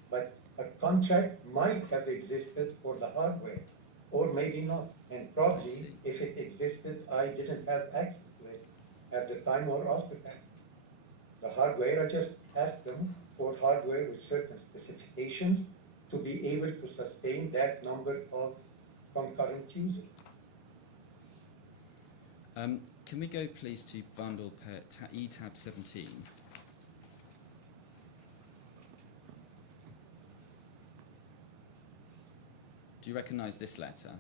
but a contract might have existed for the hardware, or maybe not. And I probably, see. if it existed, I didn't have access to it at the time or after that. The hardware, I just asked them for hardware with certain specifications to be able to sustain that number of concurrent users. Can we go please to bundle E-tab 17? Do you recognise this letter?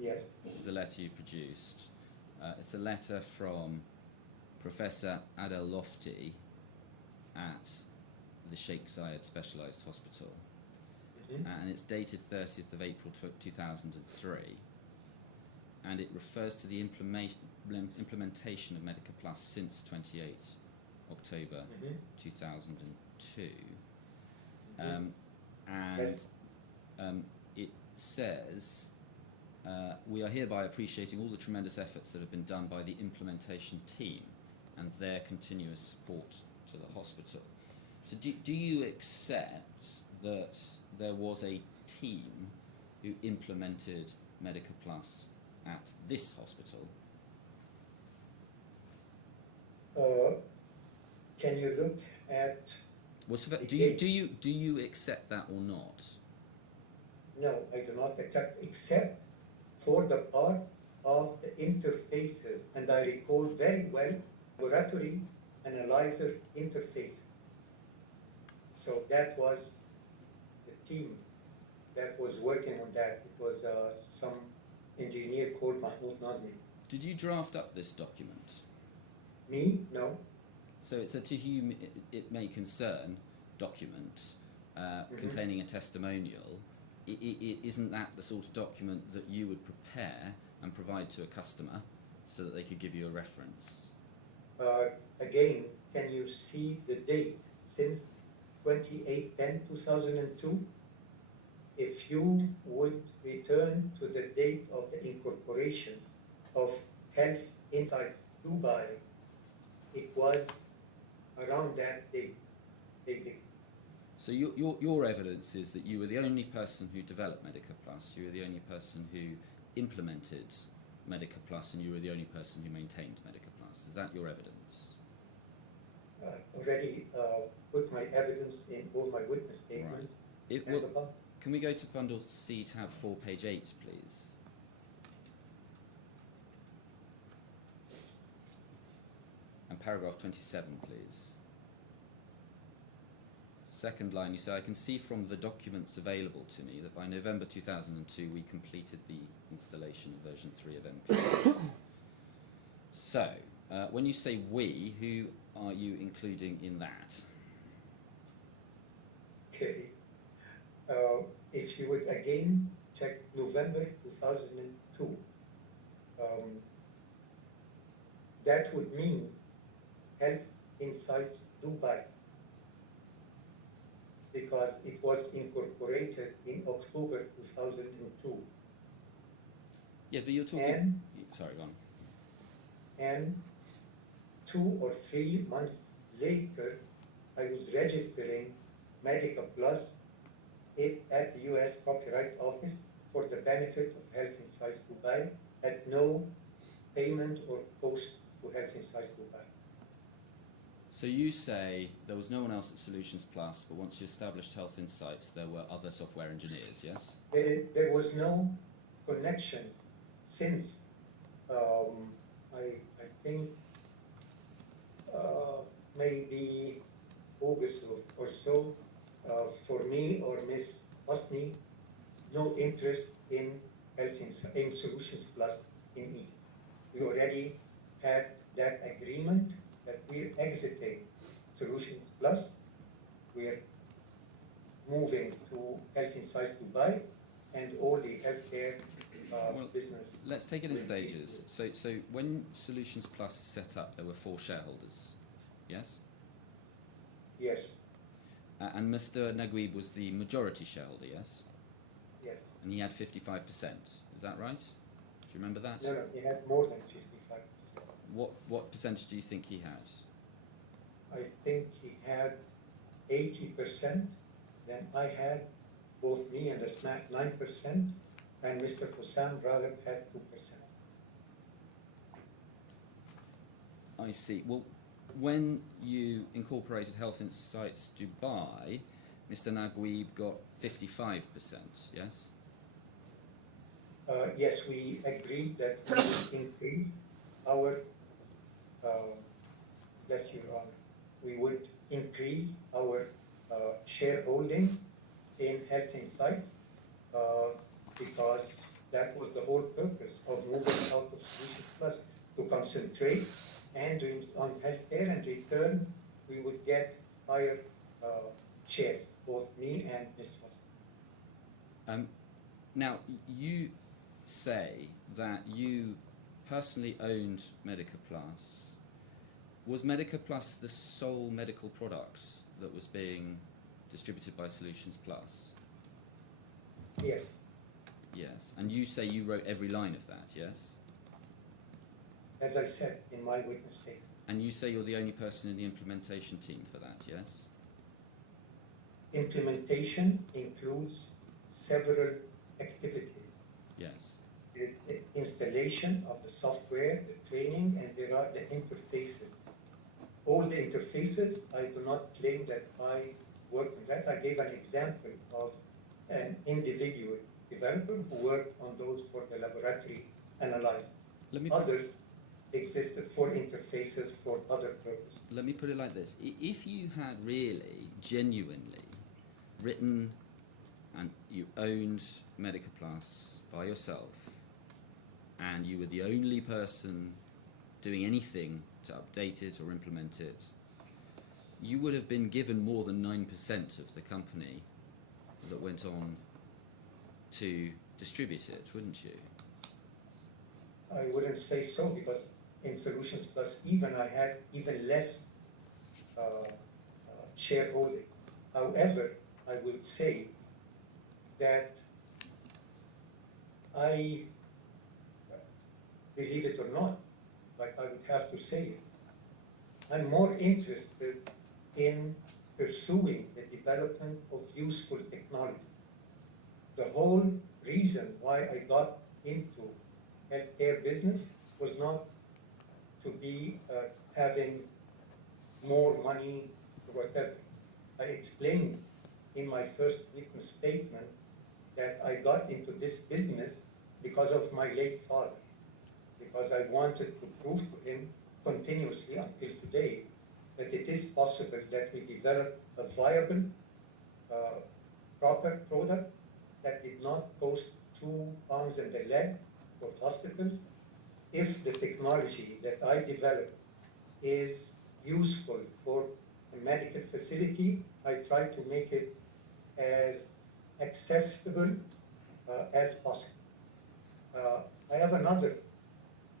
Yes. This is a letter you produced. It's a letter from Professor Adel Lofty at the Sheikh Zayed Specialised Hospital. And it's dated 30th of April 2003. And it refers to the implementation of Medica Plus since 28 October 2002. Yes. It says, we are hereby appreciating all the tremendous efforts that have been done by the implementation team and their continuous support to the hospital. So do you accept that there was a team who implemented Medica Plus at this hospital? Can you look at? Do you accept that or not? No, I do not accept, except for the part of the interfaces, and I recall very well laboratory analyzer interface. So that was the team that was working on that. It was some engineer called Mahmoud Nazni. Did you draft up this document? Me? No. So it's a to whom it may concern document containing a testimonial. Isn't that the sort of document that you would prepare and provide to a customer so that they could give you a reference? Again, can you see the date since 28/10/2002? If you would return to the date of the incorporation of Health Insights Dubai, it was around that date, basically. So your evidence is that you were the only person who developed Medica Plus, you were the only person who implemented Medica Plus, and you were the only person who maintained Medica Plus. Is that your evidence? Already put my evidence in all my witness statements. Right. Can we go to bundle C tab 4, page 8, please? And paragraph 27, please. Second line, you say, I can see from the documents available to me that by November 2002 we completed the installation of version 3 of MPS. So, when you say we, who are you including in that? Okay. If you would again check November 2002, um, that would mean Health Insights Dubai, because it was incorporated in October 2002. Yeah, but you're talking. And Sorry, go on. and 2 or 3 months later, I was registering Medica Plus at the US Copyright Office for the benefit of Health Insights Dubai at no payment or cost to Health Insights Dubai. So you say there was no one else at Solutions Plus, but once you established Health Insights, there were other software engineers, yes? There was no connection since I think maybe August or so, for me or Ms. Hosni, no interest in in Solutions Plus in Egypt. We already had that agreement that we're exiting Solutions Plus. We're moving to Health Insights Dubai, and all the healthcare business. Let's take it in stages. So when Solutions Plus set up, there were 4 shareholders, yes? Yes, And Mr. Naguib was the majority shareholder, yes? yes. And he had 55%. Is that right? Do you remember that? No, he had more than 55%. What percentage do you think he had? I think he had 80%, then I had both me and the SMAC 9%, and Mr. Hussam Raghib had 2%. I see. Well, when you incorporated Health Insights Dubai, Mr. Naguib got 55%, yes? Yes, we agreed that we would increase our, bless you, we would increase our shareholding in Health Insights because that was the whole purpose of moving out of Solutions Plus, to concentrate and on healthcare, and return we would get higher shares, both me and Ms. Hosni. Now, you say that you personally owned Medica Plus. Was Medica Plus the sole medical product that was being distributed by Solutions Plus? Yes, Yes. And you say you wrote every line of that, yes? as I said in my witness statement. And you say you're the only person in the implementation team for that, yes? Implementation includes several activities. Yes. The installation of the software, the training, and there are the interfaces. All the interfaces, I do not claim that I worked on that. I gave an example of an individual developer who worked on those for the laboratory analysis. Others existed for interfaces for other purposes. Let me put it like this. If you had really, genuinely written and you owned Medica Plus by yourself, and you were the only person doing anything to update it or implement it, you would have been given more than 9% of the company that went on to distribute it, wouldn't you? I wouldn't say so, because in Solutions Plus even I had even less shareholding. However, I would say that I, believe it or not, like I would have to say it, I'm more interested in pursuing the development of useful technology. The whole reason why I got into healthcare business was not to be having more money or whatever. I explained in my first witness statement that I got into this business because of my late father, because I wanted to prove to him continuously until today that it is possible that we develop a viable, proper product that did not cost 2 arms and a leg for hospitals. If the technology that I developed is useful for a medical facility, I try to make it as accessible as possible. I have another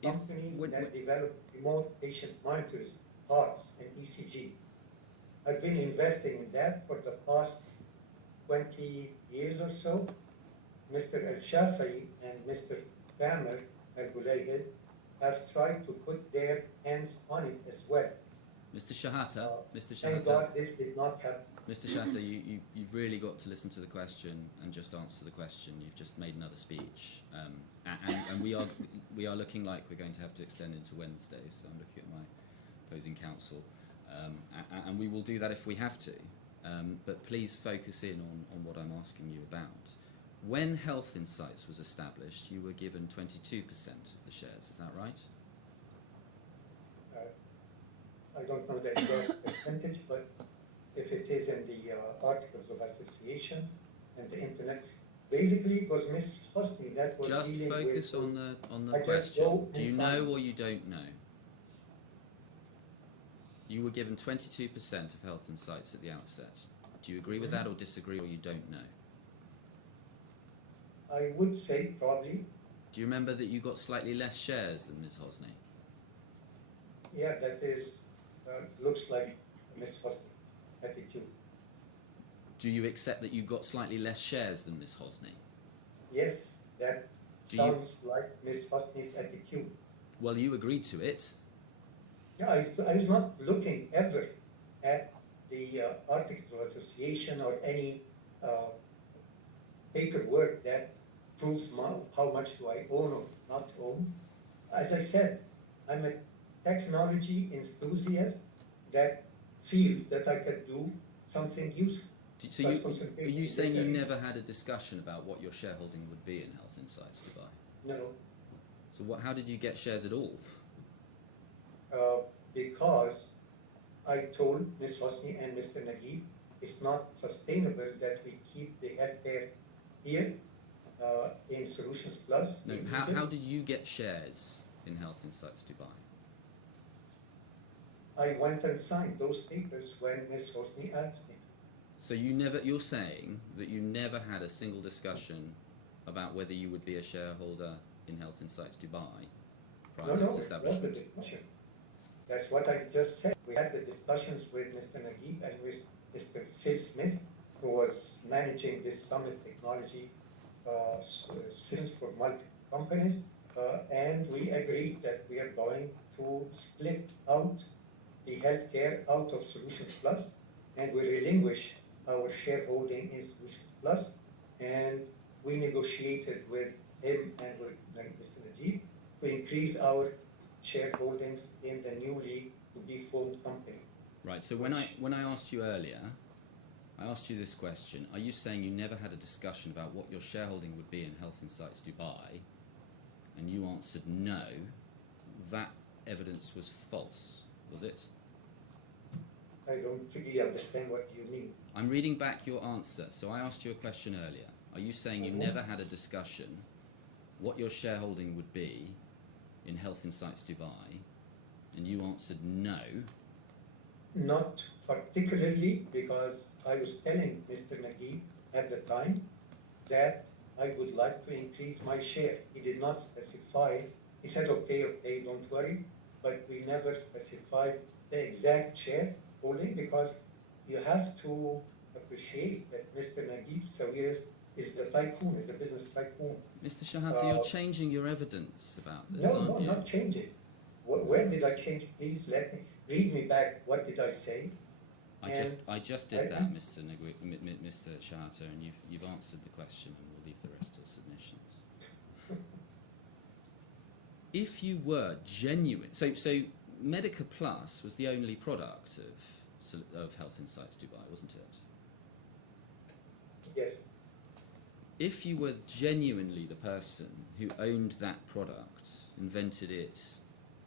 If- company when- that when- developed remote patient monitors, hearts, and ECG. I've been investing in that for the past 20 years or so. Mr. Al-Shafi and Mr. Thamer Abdulaihid have tried to put their hands on it as well. Mr. Shehata, Mr. Thank Shehata, God this did not happen. Mr. Shehata, you've really got to listen to the question and just answer the question. You've just made another speech, and we are looking like we're going to have to extend into Wednesday. So I'm looking at my opposing counsel, and we will do that if we have to. But please focus in on what I'm asking you about. When Health Insights was established, you were given 22% of the shares. Is that right? I don't know the exact percentage, but if it is in the Articles of Association and the Internet, basically it was Ms. Hosni that was Just dealing focus with on the I just question. go Do you inside. know or you don't know? You were given 22% of Health Insights at the outset. Do you agree with that or disagree or you don't know? I would say probably, Do you remember that you got slightly less shares than Ms. Hosni? yeah, that is, looks like Ms. Hosni's attitude. Do you accept that you got slightly less shares than Ms. Hosni? Yes, that Do you- sounds like Ms. Hosni's attitude. Well, you agreed to it. Yeah, I was not looking ever at the Articles of Association or any paperwork that proves how much do I own or not own. As I said, I'm a technology enthusiast that feels that I could do something useful. So That's are concentrating you in saying this you area. never had a discussion about what your shareholding would be in Health Insights Dubai? No, So how did you get shares at all? because I told Ms. Hosni and Mr. Naguib, it's not sustainable that we keep the healthcare here in Solutions Plus. No, in how Egypt. did you get shares in Health Insights Dubai? I went and signed those papers when Ms. Hosni asked me. So you're saying that you never had a single discussion about whether you would be a shareholder in Health Insights Dubai prior No, to no, its it was the establishment? discussion. That's what I just said. We had the discussions with Mr. Naguib and with Mr. Phil Smith, who was managing this Summit Technology since for multiple companies, and we agreed that we are going to split out the healthcare out of Solutions Plus, and we relinquish our shareholding in Solutions Plus, and we negotiated with him and with Mr. Naguib to increase our shareholdings in the newly to be formed company. Right. So when I asked you earlier, I asked you this question: are you saying you never had a discussion about what your shareholding would be in Health Insights Dubai? And you answered no. That evidence was false, was it? I don't really understand what you mean. I'm reading back your answer. So I asked you a question earlier. Are you saying you never had a discussion what your shareholding would be in Health Insights Dubai? And you answered no. Not particularly, because I was telling Mr. Naguib at the time that I would like to increase my share. He did not specify. He said, okay, don't worry, but we never specified the exact share holding, because you have to appreciate that Mr. Naguib Sawiris is the tycoon, is a business tycoon. Mr. Shehata, you're changing your evidence about this, No, aren't you? not changing. When did I change? Please read me back. What did I say? I just did that, Mr. Mr. Shehata, and you've answered the question, and we'll leave the rest till submissions. If you were genuine, so Medica Plus was the only product of Health Insights Dubai, wasn't it? Yes. If you were genuinely the person who owned that product, invented it,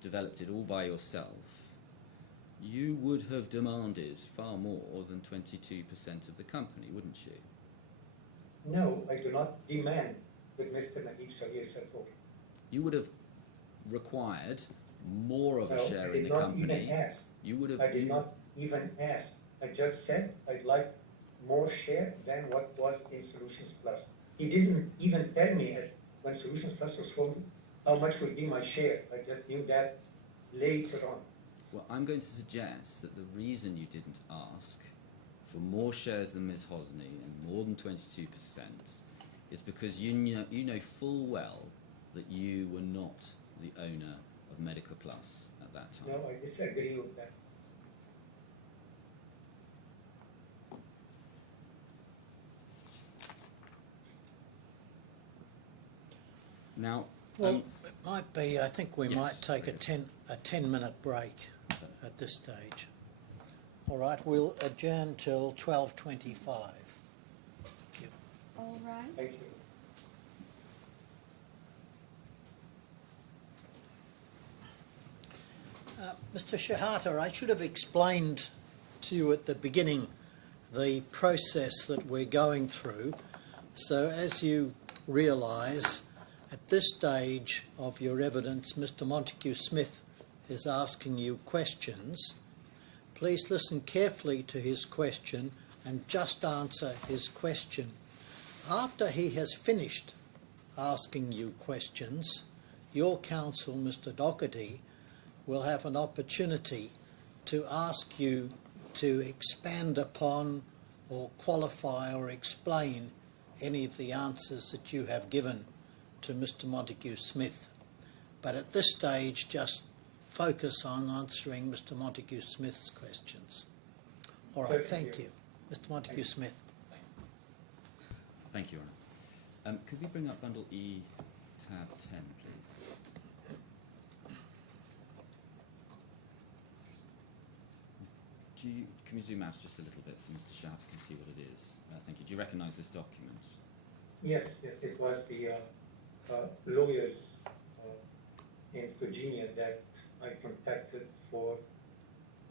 developed it all by yourself, you would have demanded far more than 22% of the company, wouldn't you? No, I do not demand with Mr. Naguib Sawiris at all. You would have required more of a No, share I in did the not company. even ask. You would have. I did not even ask. I just said I'd like more share than what was in Solutions Plus. He didn't even tell me when Solutions Plus was formed how much would be my share. I just knew that later on. Well, I'm going to suggest that the reason you didn't ask for more shares than Ms. Hosny and more than 22% is because you know full well that you were not the owner of Medica Plus at that time. No, I disagree with that. Now, Well, it might be, I think we Yes, might take a very 10-minute break at this stage. All right, we'll adjourn till 12:25. All rise. Thank you. Mr. Shehata, I should have explained to you at the beginning the process that we're going through. So as you realise, at this stage of your evidence, Mr. Montague Smith is asking you questions. Please listen carefully to his question and just answer his question. After he has finished asking you questions, your counsel, Mr. Doherty, will have an opportunity to ask you to expand upon or qualify or explain any of the answers that you have given to Mr. Montague Smith. But at this stage, just focus on answering Mr. Montague Smith's questions. All right, thank you. Mr. Montague Smith. thank you, Rene. Could we bring up bundle E, tab 10, please? Can we zoom out just a little bit so Mr. Shehata can see what it is? Thank you. Do you recognise this document? Yes, it was the lawyers in Virginia that I contacted for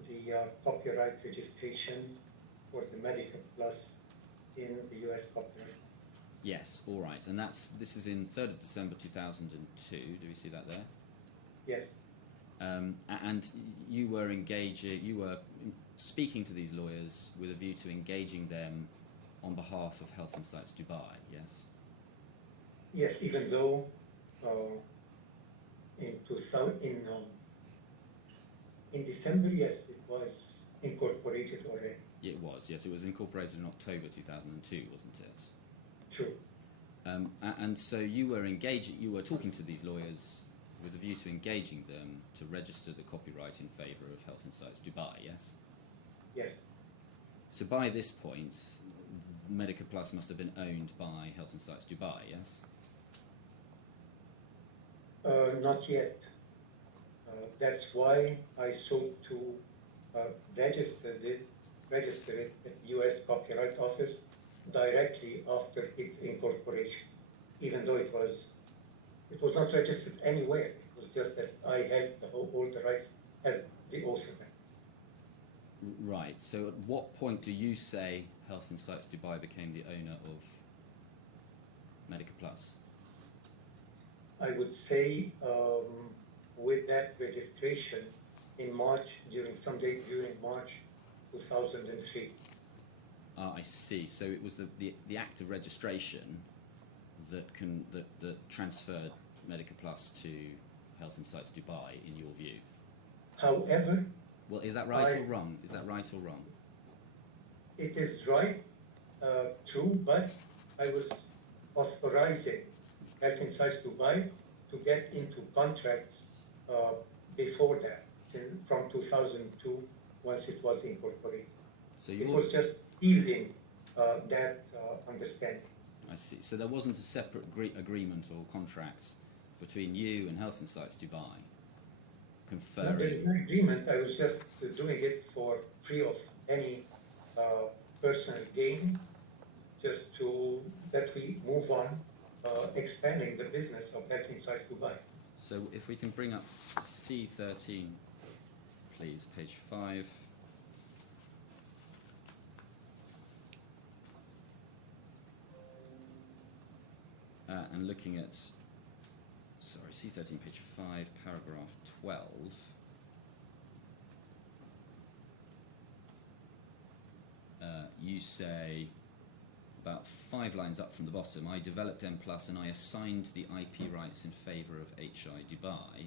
the copyright registration for the Medica Plus in the US copyright. Yes, all right. And this is in 3rd of December 2002. Do we see that there? Yes, And you were speaking to these lawyers with a view to engaging them on behalf of Health Insights Dubai, yes? yes, even though in December, yes, it was incorporated already. It was, yes. It was incorporated in October 2002, wasn't it? True. And so you were talking to these lawyers with a view to engaging them to register the copyright in favour of Health Insights Dubai, yes? Yes, So by this point, Medica Plus must have been owned by Health Insights Dubai, yes? not yet. That's why I sought to register it at the US Copyright Office directly after its incorporation, even though it was not registered anywhere. It was just that I had all the rights as the author. Right. So at what point do you say Health Insights Dubai became the owner of Medica Plus? I would say with that registration in March, during March 2003. Ah, I see. So it was the act of registration that transferred Medica Plus to Health Insights Dubai, in your view. However, Well, is that right or wrong? Is that right or wrong? it is right, true, but I was authorizing Health Insights Dubai to get into contracts before that, from 2002, once it was incorporated. So It was just yielding that understanding. I see. So there wasn't a separate agreement or contract between you and Health Insights Dubai No, conferring. there is no agreement. I was just doing it for free of any personal gain, just that we move on, expanding the business of Health Insights Dubai. So if we can bring up C13, please, page 5. And looking at, sorry, C13, page 5, paragraph 12. You say, about 5 lines up from the bottom, I developed M Plus and I assigned the IP rights in favour of HI Dubai.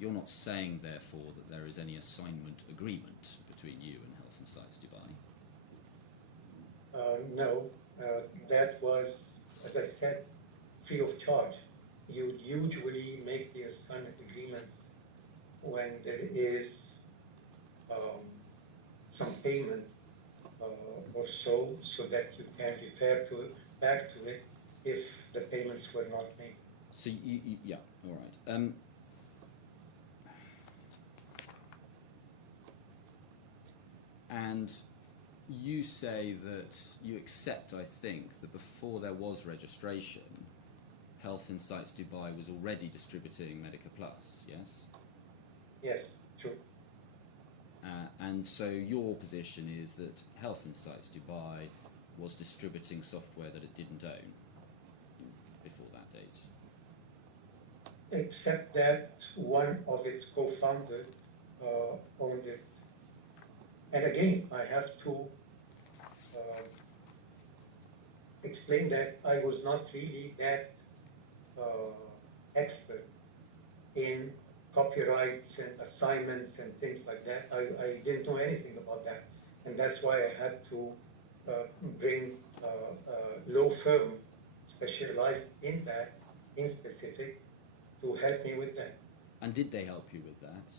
You're not saying, therefore, that there is any assignment agreement between you and Health and Sites Dubai? No, that was, as I said, free of charge. You usually make the assignment agreements when there is some payment or so that you can refer back to it if the payments were not made. So, yeah, all right. And you say that you accept, I think, that before there was registration, Health Insights Dubai was already distributing Medica Plus, yes? Yes, true. And so your position is that Health Insights Dubai was distributing software that it didn't own before that date? Except that one of its co-founders owned it. And again, I have to explain that I was not really that expert in copyrights and assignments and things like that. I didn't know anything about that. And that's why I had to bring a law firm specialized in that, in specific, to help me with that. And did they help you with that?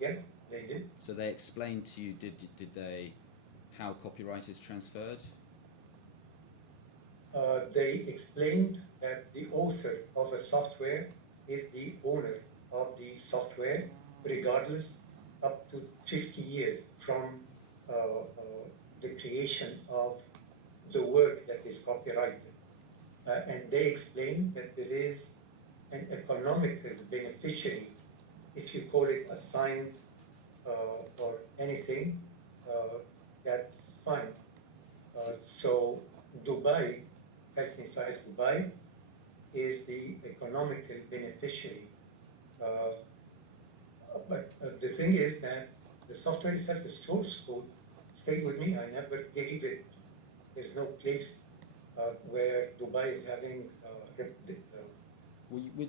Yes, they did. So they explained to you, did they, how copyright is transferred? They explained that the author of a software is the owner of the software, regardless, up to 50 years from the creation of the work that is copyrighted. And they explained that there is an economical beneficiary, if you call it assigned or anything, that's fine. So Dubai, Health Insights Dubai, is the economical beneficiary. But the thing is that the software itself, the source code, stayed with me. I never gave it. There's no place where Dubai is having We're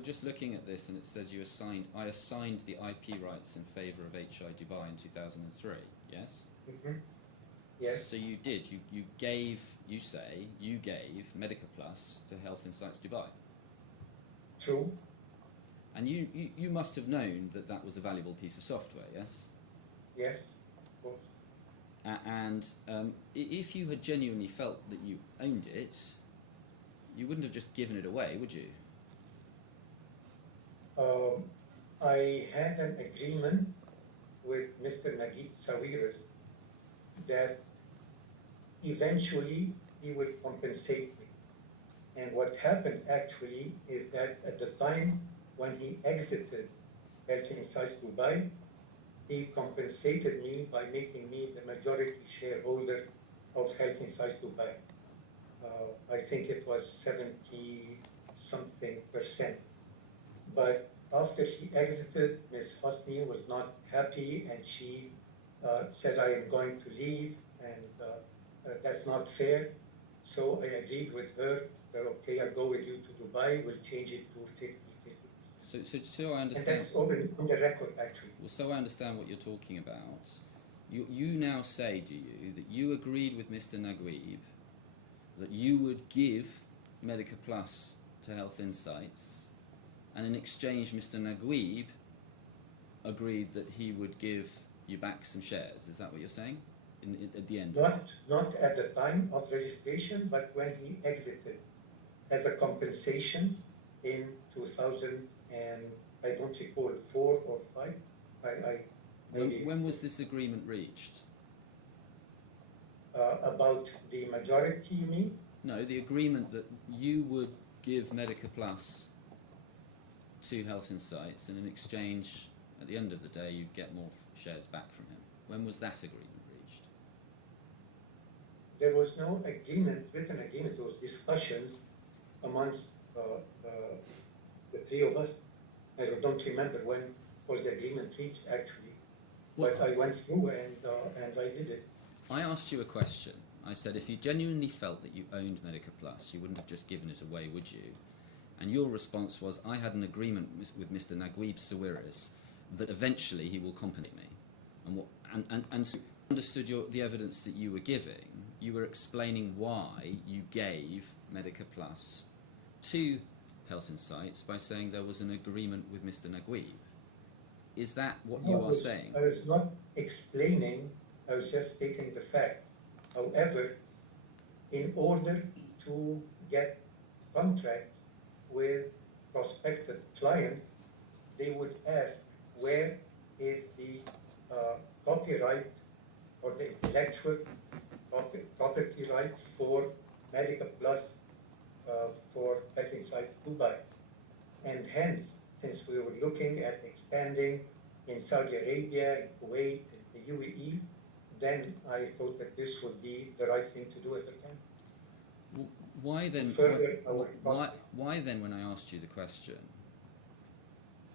just looking at this, and it says I assigned the IP rights in favour of HI Dubai in 2003. Yes. Mm-hmm. Yes. So you did. You gave Medica Plus to Health Insights Dubai. True. And you must have known that that was a valuable piece of software. Yes. Yes. Of course. And if you had genuinely felt that you owned it, you wouldn't have just given it away, would you? I had an agreement with Mr. Naguib Sawiris that eventually he will compensate me. And what happened actually is that at the time when he exited Health Insights Dubai, he compensated me by making me the majority shareholder of Health Insights Dubai. I think it was 70-something%. But after he exited, Ms. Hosni was not happy, and she said, I am going to leave, and that's not fair. So I agreed with her that, okay, I'll go with you to Dubai, we'll change it to 50-50. So I understand. And that's on the record, actually. Well, so I understand what you're talking about. You now say, do you, that you agreed with Mr. Naguib that you would give Medica Plus to Health Insights, and in exchange Mr. Naguib agreed that he would give you back some shares. Is that what you're saying? At the end? Not at the time of registration, but when he exited as a compensation in 2000 and I don't recall 4 or 5. When was this agreement reached? About the majority, you mean? No, the agreement that you would give Medica Plus to Health Insights, and in exchange, at the end of the day, you'd get more shares back from him. When was that agreement reached? There was no written agreement. There was discussions amongst the three of us. I don't remember when was the agreement reached, actually. But I went through and I did it. I asked you a question. I said, if you genuinely felt that you owned Medica Plus, you wouldn't have just given it away, would you? And your response was, I had an agreement with Mr. Naguib Sawiris that eventually he will compensate me. And so I understood the evidence that you were giving. You were explaining why you gave Medica Plus to Health Insights by saying there was an agreement with Mr. Naguib. Is that what you are saying? I was not explaining, I was just stating the fact. However, in order to get contracts with prospective clients, they would ask where is the copyright or the intellectual property rights for Medica Plus for Health Insights Dubai. And hence, since we were looking at expanding in Saudi Arabia, in Kuwait, in the UAE, then I thought that this would be the right thing to do at the time. Why then? Why then, when I asked you the question,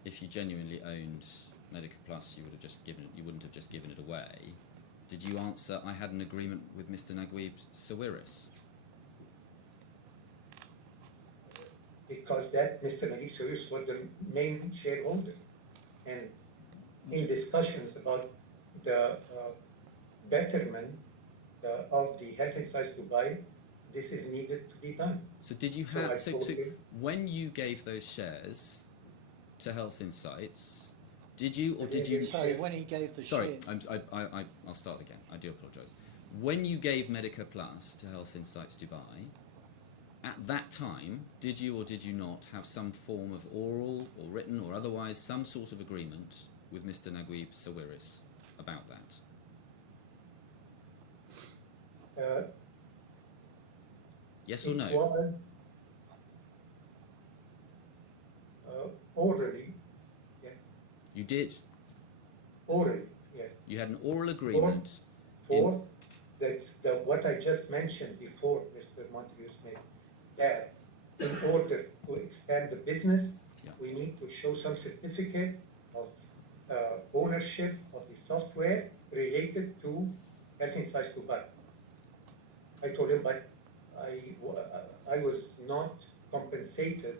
if you genuinely owned Medica Plus, you would have just given it. You wouldn't have just given it away. Did you answer, I had an agreement with Mr. Naguib Sawiris? Because that Mr. Naguib Sawiris was the main shareholder, and in discussions about the betterment of the Health Insights Dubai, this is needed to be done. So did you have, so when you gave those shares to Health Insights, did you or did you... Sorry, when he gave the share... Sorry, I'll start again. I do apologise. When you gave Medica Plus to Health Insights Dubai, at that time, did you or did you not have some form of oral or written or otherwise some sort of agreement with Mr. Naguib Sawiris about that? Yes or no? It was orally, yeah. You did? Orally, yes. You had an oral agreement? For that's what I just mentioned before, Mr. Montague Smith, that in order to expand the business, yeah, we need to show some certificate of ownership of the software related to Health Insights Dubai. I told him, but I was not compensated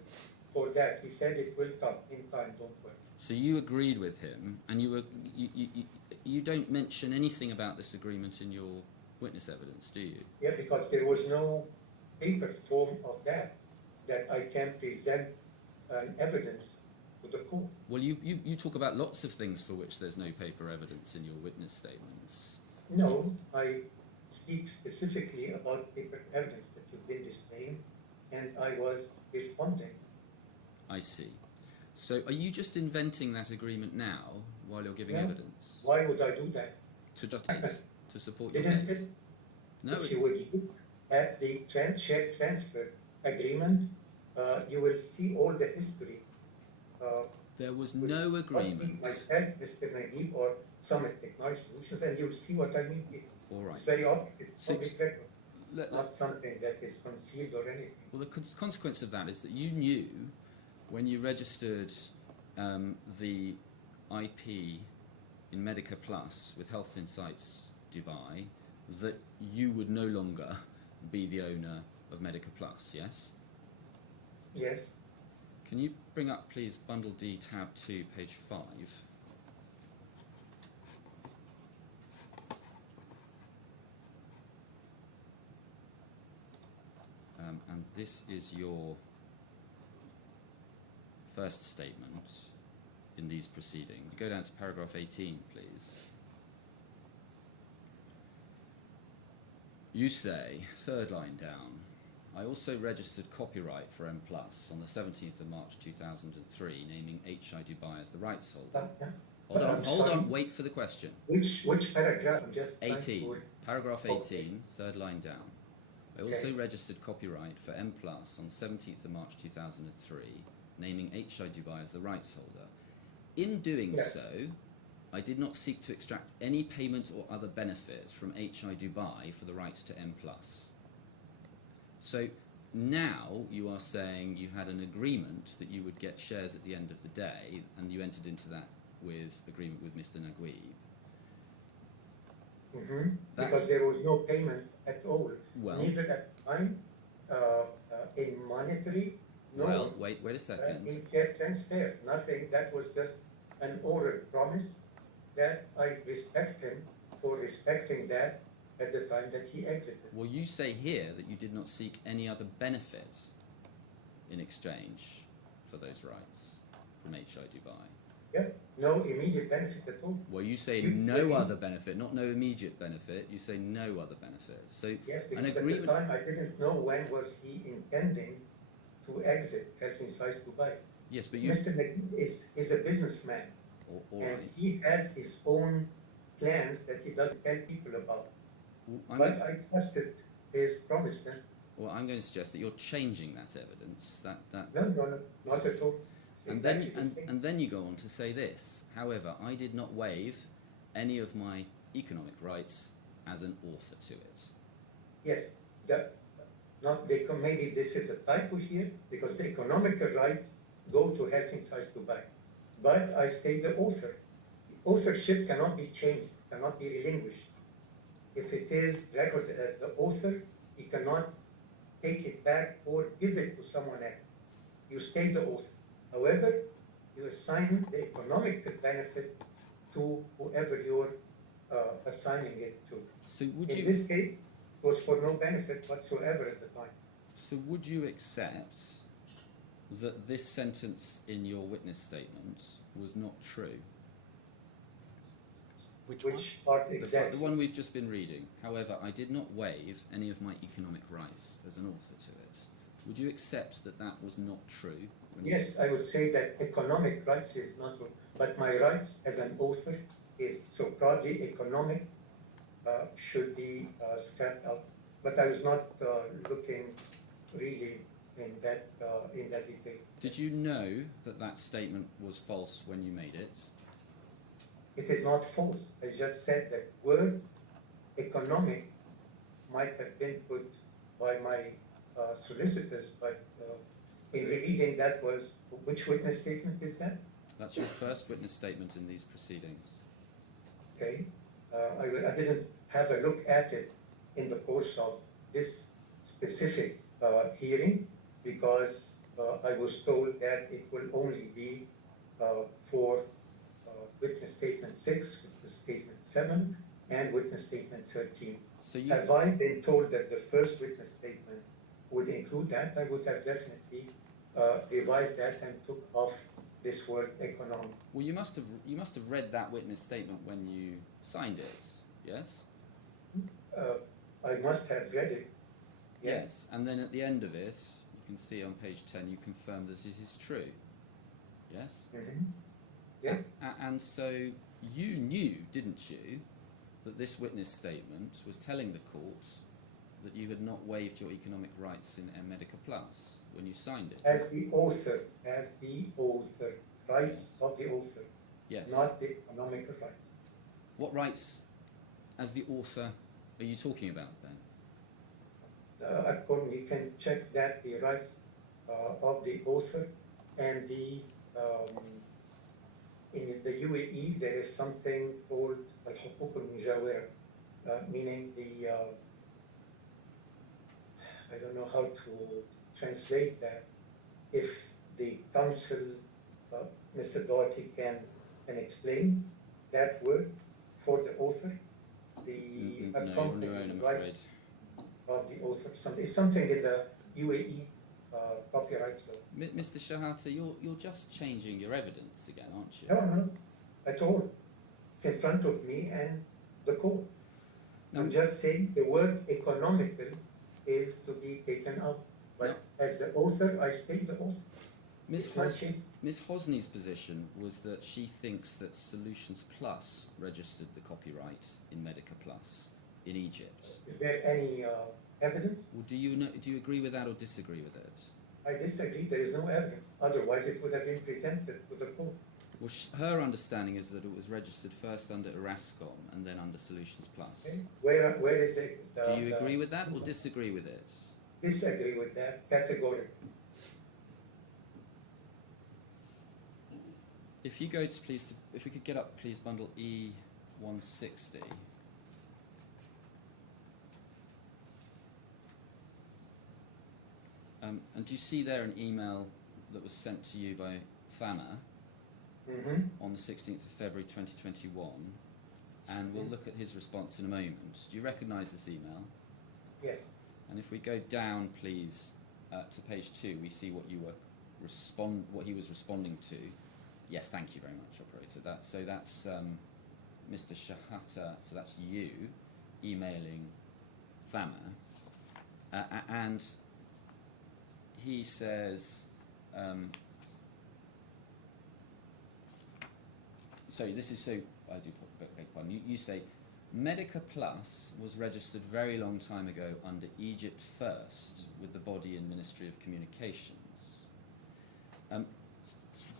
for that. He said it will come in time, don't worry. So you agreed with him, and you don't mention anything about this agreement in your witness evidence, do you? Yeah, because there was no paper form of that I can present an evidence to the court. Well, you talk about lots of things for which there's no paper evidence in your witness statements. No, I speak specifically about paper evidence that you've been displaying, and I was responding. I see. So are you just inventing that agreement now while you're giving evidence? Why would I do that? To support your Didn't case? it? No. If you would look at the share transfer agreement, you will see all the history. There was no agreement. Myself, Mr. Naguib, or Summit Technology Solutions, and you'll see what I mean here. All right. It's very obvious. It's So- public record, not something that is concealed or anything. Well, the consequence of that is that you knew when you registered the IP in Medica Plus with Health Insights Dubai that you would no longer be the owner of Medica Plus, yes? Yes. Can you bring up, please, Bundle D, tab 2, page 5? And this is your first statement in these proceedings. Go down to paragraph 18, please. You say, third line down, I also registered copyright for M Plus on the 17th of March 2003, naming HI Dubai as the rights holder. Hold on, wait for the question. Which paragraph? I'm just 18, paragraph 18, third line down. I also registered copyright for M Plus on the 17th of March 2003, naming HI Dubai as the rights holder. In doing so, I did not seek to extract any payment or other benefit from HI Dubai for the rights to M Plus. So now you are saying you had an agreement that you would get shares at the end of the day, and you entered into that with agreement with Mr. Naguib. Because there was no payment at all, Well- neither at the time in monetary, nor Well, wait a second. in share transfer. Nothing. That was just an oral promise that I respect him for respecting that at the time that he exited. Well, you say here that you did not seek any other benefit in exchange for those rights from HI Dubai. Yeah, no immediate benefit at all. Well, you say You- no you- other benefit, not no immediate benefit. You say no other benefit. So Yes, an because at the agreement. time I didn't know when was he intending to exit Health Insights Dubai. Yes, but you. Mr. McGee is a businessman, All and right. he has his own plans that he doesn't tell people about. I'm But going- I trusted his promise then. Well, I'm going to suggest that you're changing that evidence. That No, not at all. It's And then, exactly the same. and then you go on to say this. However, I did not waive any of my economic rights as an author to it. Yes, maybe this is a typo here, because the economical rights go to Health Insights Dubai. But I state the author. Authorship cannot be changed, cannot be relinquished. If it is recorded as the author, you cannot take it back or give it to someone else. You state the author. However, you assign the economical benefit to whoever you're assigning it to. So would In you? this case, it was for no benefit whatsoever at the time. So would you accept that this sentence in your witness statement was not true? Which part The exactly? one we've just been reading. However, I did not waive any of my economic rights as an author to it. Would you accept that that was not true? when you- Yes, I would say that economic rights is not, but my rights as an author is, so probably economic should be scrapped out. But I was not looking really in that detail. Did you know that that statement was false when you made it? It is not false. I just said that word economic might have been put by my solicitors, but in reading that was, which witness statement is that? That's your first witness statement in these proceedings. Okay, I didn't have a look at it in the course of this specific hearing because I was told that it will only be for witness statement 6, witness statement 7, and witness statement 13. So you. Have I been told that the first witness statement would include that, I would have definitely revised that and took off this word economic. Well, you must have read that witness statement when you signed it, yes? I must have read it. Yes. And then at the end of it, you can see on page 10, you confirm that it is true. Yes? Mm-hmm. Yes. And so you knew, didn't you, that this witness statement was telling the court that you had not waived your economic rights in Medica Plus when you signed it? As the author, rights of the author, Yes. not the economical rights. What rights, as the author, are you talking about then? According, you can check that the rights of the author and the in the UAE there is something called al-huquq al-mujawara, meaning the I don't know how to translate that. If the council, Mr. Doherty can explain that word for the author, the No, on your accompanying own, I'm right afraid. of the author. It's something in the UAE copyright law. Mr. Shehata, you're just changing your evidence again, aren't you? No, not at all. It's in front of me and the court. No. I'm just saying the word economical is to be taken out. But as the author, I state the author. It's not changed. Ms. Hosni's position was that she thinks that Solutions Plus registered the copyright in Medica Plus in Egypt. Is there any evidence? Well, do you agree with that or disagree with it? I disagree. There is no evidence. Otherwise, it would have been presented to the court. Well, her understanding is that it was registered first under Erascom and then under Solutions Plus. Okay? Where is it? Do you agree with that or disagree with it? Disagree with that categorically. If you go to if we could get up please bundle E160. And do you see there an email that was sent to you by Thamer Mm-hmm. on the 16th of February 2021? And we'll look at his response in a moment. Do you recognise this email? Yes. And if we go down, please, to page 2, we see what you were what he was responding to. Yes, thank you very much, operator. That's Mr. Shehata. So that's you emailing Thamer, and he says. I do beg pardon. You say, Medica Plus was registered very long time ago under Egypt First with the body and Ministry of Communications.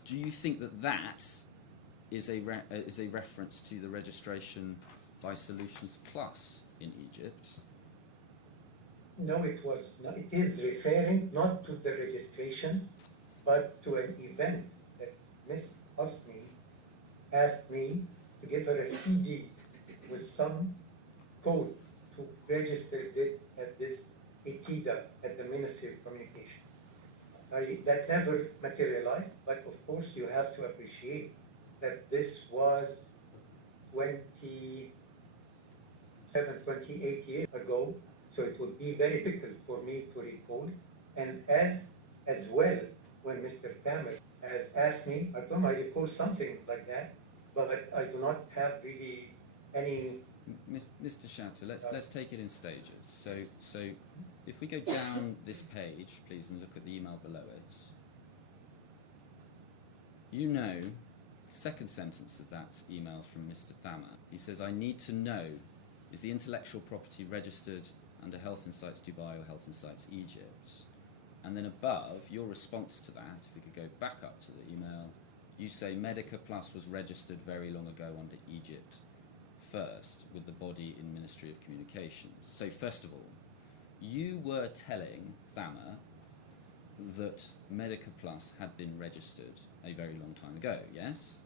Do you think that is a reference to the registration by Solutions Plus in Egypt? No, it was not. It is referring not to the registration, but to an event that Ms. Hosni asked me to give her a CD with some code to register it at this ETIDA at the Ministry of Communication. That never materialized, but of course you have to appreciate that this was 28 years ago, so it would be very difficult for me to recall. And as well, when Mr. Thamer has asked me, I might recall something like that, but I do not have really any. Mr. Shehata, let's take it in stages. So if we go down this page, please, and look at the email below it, you know, second sentence of that email from Mr. Thamer, he says, I need to know, is the intellectual property registered under Health Insights Dubai or Health Insights Egypt? And then above, your response to that, if we could go back up to the email, you say Medica Plus was registered very long ago under Egypt First with the body in Ministry of Communications. So first of all, you were telling Thamer that Medica Plus had been registered a very long time ago, yes?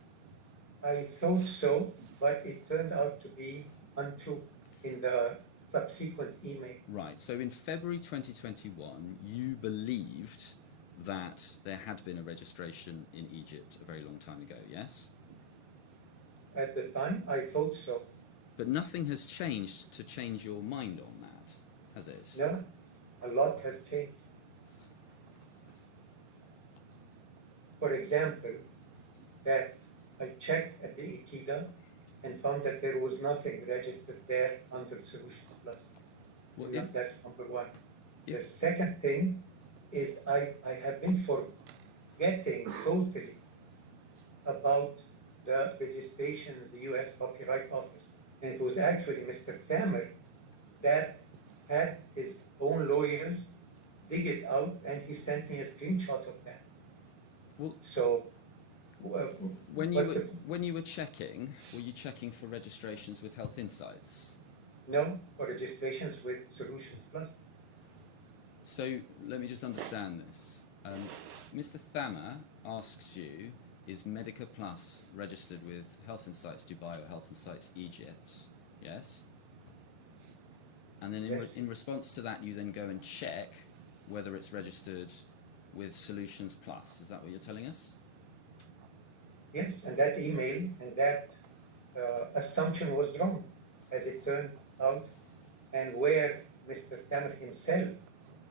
I thought so, but it turned out to be untrue in the subsequent email. Right, so in February 2021, you believed that there had been a registration in Egypt a very long time ago, yes? At the time, I thought so. But nothing has changed to change your mind on that, has it? No, a lot has changed. For example, that I checked at the ETIDA and found that there was nothing registered there under Solutions Plus. Well, That's number one. The if- second thing is I have been forgetting totally about the registration of the U.S. Copyright Office. And it was actually Mr. Thamer that had his own lawyers dig it out, and he sent me a screenshot of that. Well, So, when what's you were checking, were you checking for registrations with Health Insights? no, for registrations with Solutions Plus. So let me just understand this. Mr. Thamer asks you, is Medica Plus registered with Health Insights Dubai or Health Insights Egypt? Yes? And then Yes. in response to that, you then go and check whether it's registered with Solutions Plus. Is that what you're telling us? Yes, and that email and that assumption was wrong, as it turned out, and where Mr. Thamer himself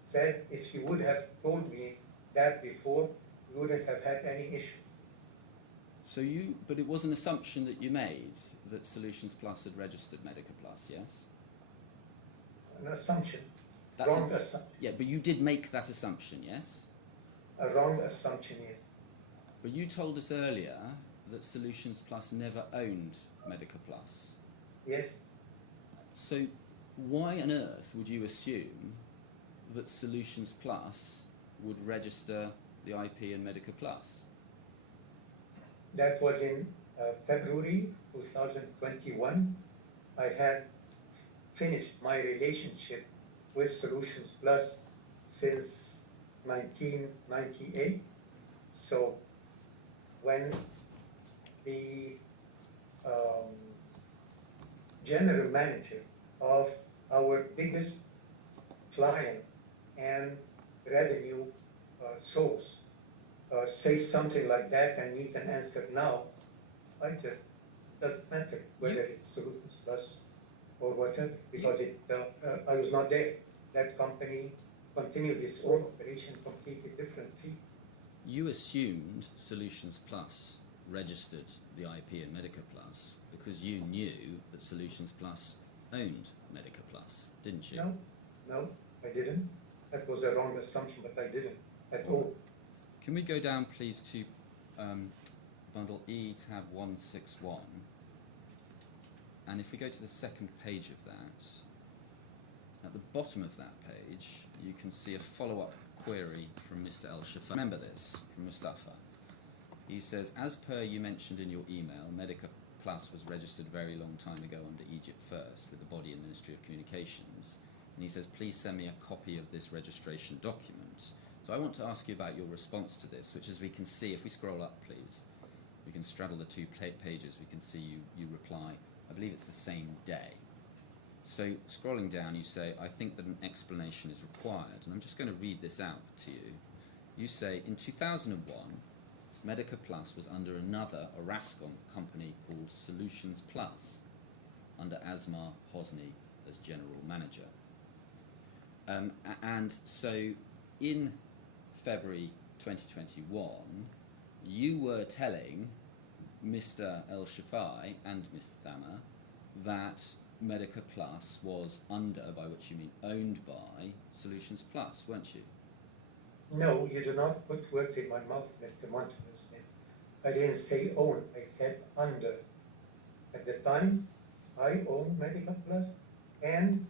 said, if you would have told me that before, you wouldn't have had any issue. But it was an assumption that you made that Solutions Plus had registered Medica Plus, yes? An assumption, That's wrong assumption, Yeah, but you did make that assumption, yes? a wrong assumption, yes. But you told us earlier that Solutions Plus never owned Medica Plus. Yes, So why on earth would you assume that Solutions Plus would register the IP in Medica Plus? that was in February 2021. I had finished my relationship with Solutions Plus since 1998. So when the general manager of our biggest client and revenue source says something like that and needs an answer now, doesn't matter whether it's Solutions Plus or whatever, because I was not there. That company continued its own operation completely different field. You assumed Solutions Plus registered the IP in Medica Plus because you knew that Solutions Plus owned Medica Plus, didn't you? No, I didn't. That was a wrong assumption, but I didn't at all. Can we go down, please, to bundle E, tab 161? And if we go to the second page of that, at the bottom of that page, you can see a follow-up query from Mr. El-Shafa. Remember this, from Mustafa. He says, as per you mentioned in your email, Medica Plus was registered a very long time ago under Egypt First with the body and Ministry of Communications. And he says, please send me a copy of this registration document. So I want to ask you about your response to this, which as we can see, if we scroll up, please, we can straddle the two pages, we can see you reply, I believe it's the same day. So scrolling down, you say, I think that an explanation is required. And I'm just going to read this out to you. You say, in 2001, Medica Plus was under another Orascom company called Solutions Plus, under Asmar Hosni as general manager. And so in February 2021, you were telling Mr. El-Shafai and Mr. Thamer that Medica Plus was under, by which you mean owned by, Solutions Plus, weren't you? No, you do not put words in my mouth, Mr. Montague Smith. I didn't say own, I said under. At the time, I owned Medica Plus, and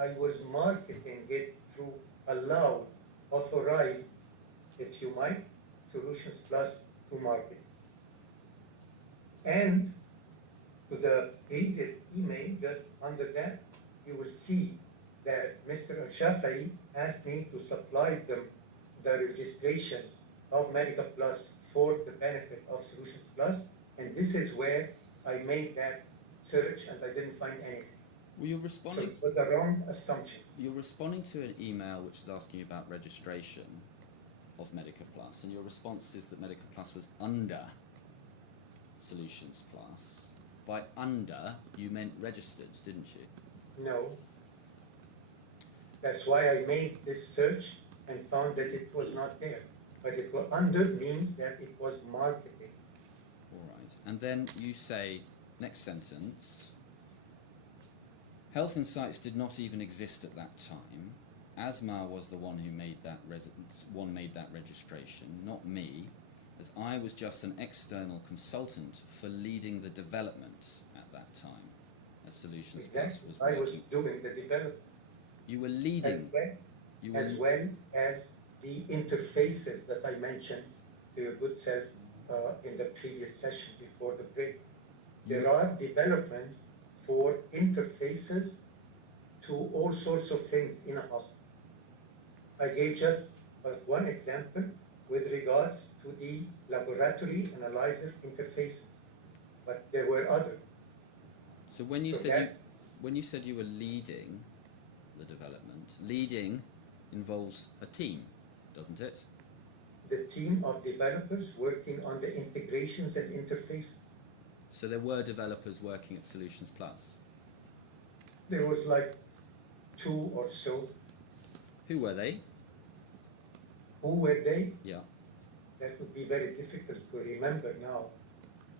I was marketing it through allowed, authorized, if you might, Solutions Plus to market. And to the previous email, just under that, you will see that Mr. Al-Shafai asked me to supply them the registration of Medica Plus for the benefit of Solutions Plus, and this is where I made that search and I didn't find anything. Well, you're responding. So it was a wrong assumption. You're responding to an email which is asking you about registration of Medica Plus, and your response is that Medica Plus was under Solutions Plus. By under, you meant registered, didn't you? No. That's why I made this search and found that it was not there. But it was under means that it was marketed. All right. And then you say, next sentence, Health Insights did not even exist at that time. Asmar was the one who made that registration, not me, as I was just an external consultant for leading the development at that time, as Solutions Plus was I was working. doing the development. You were leading. As well as the interfaces that I mentioned to your good self in the previous session before the break. There are developments for interfaces to all sorts of things in a hospital. I gave just one example with regards to the laboratory analyzer interfaces, but there were others. So when you said you were leading the development, leading involves a team, doesn't it? The team of developers working on the integrations and interfaces. So there were developers working at Solutions Plus. There was like 2 or so. Who were they? Who were they? Yeah. That would be very difficult to remember now,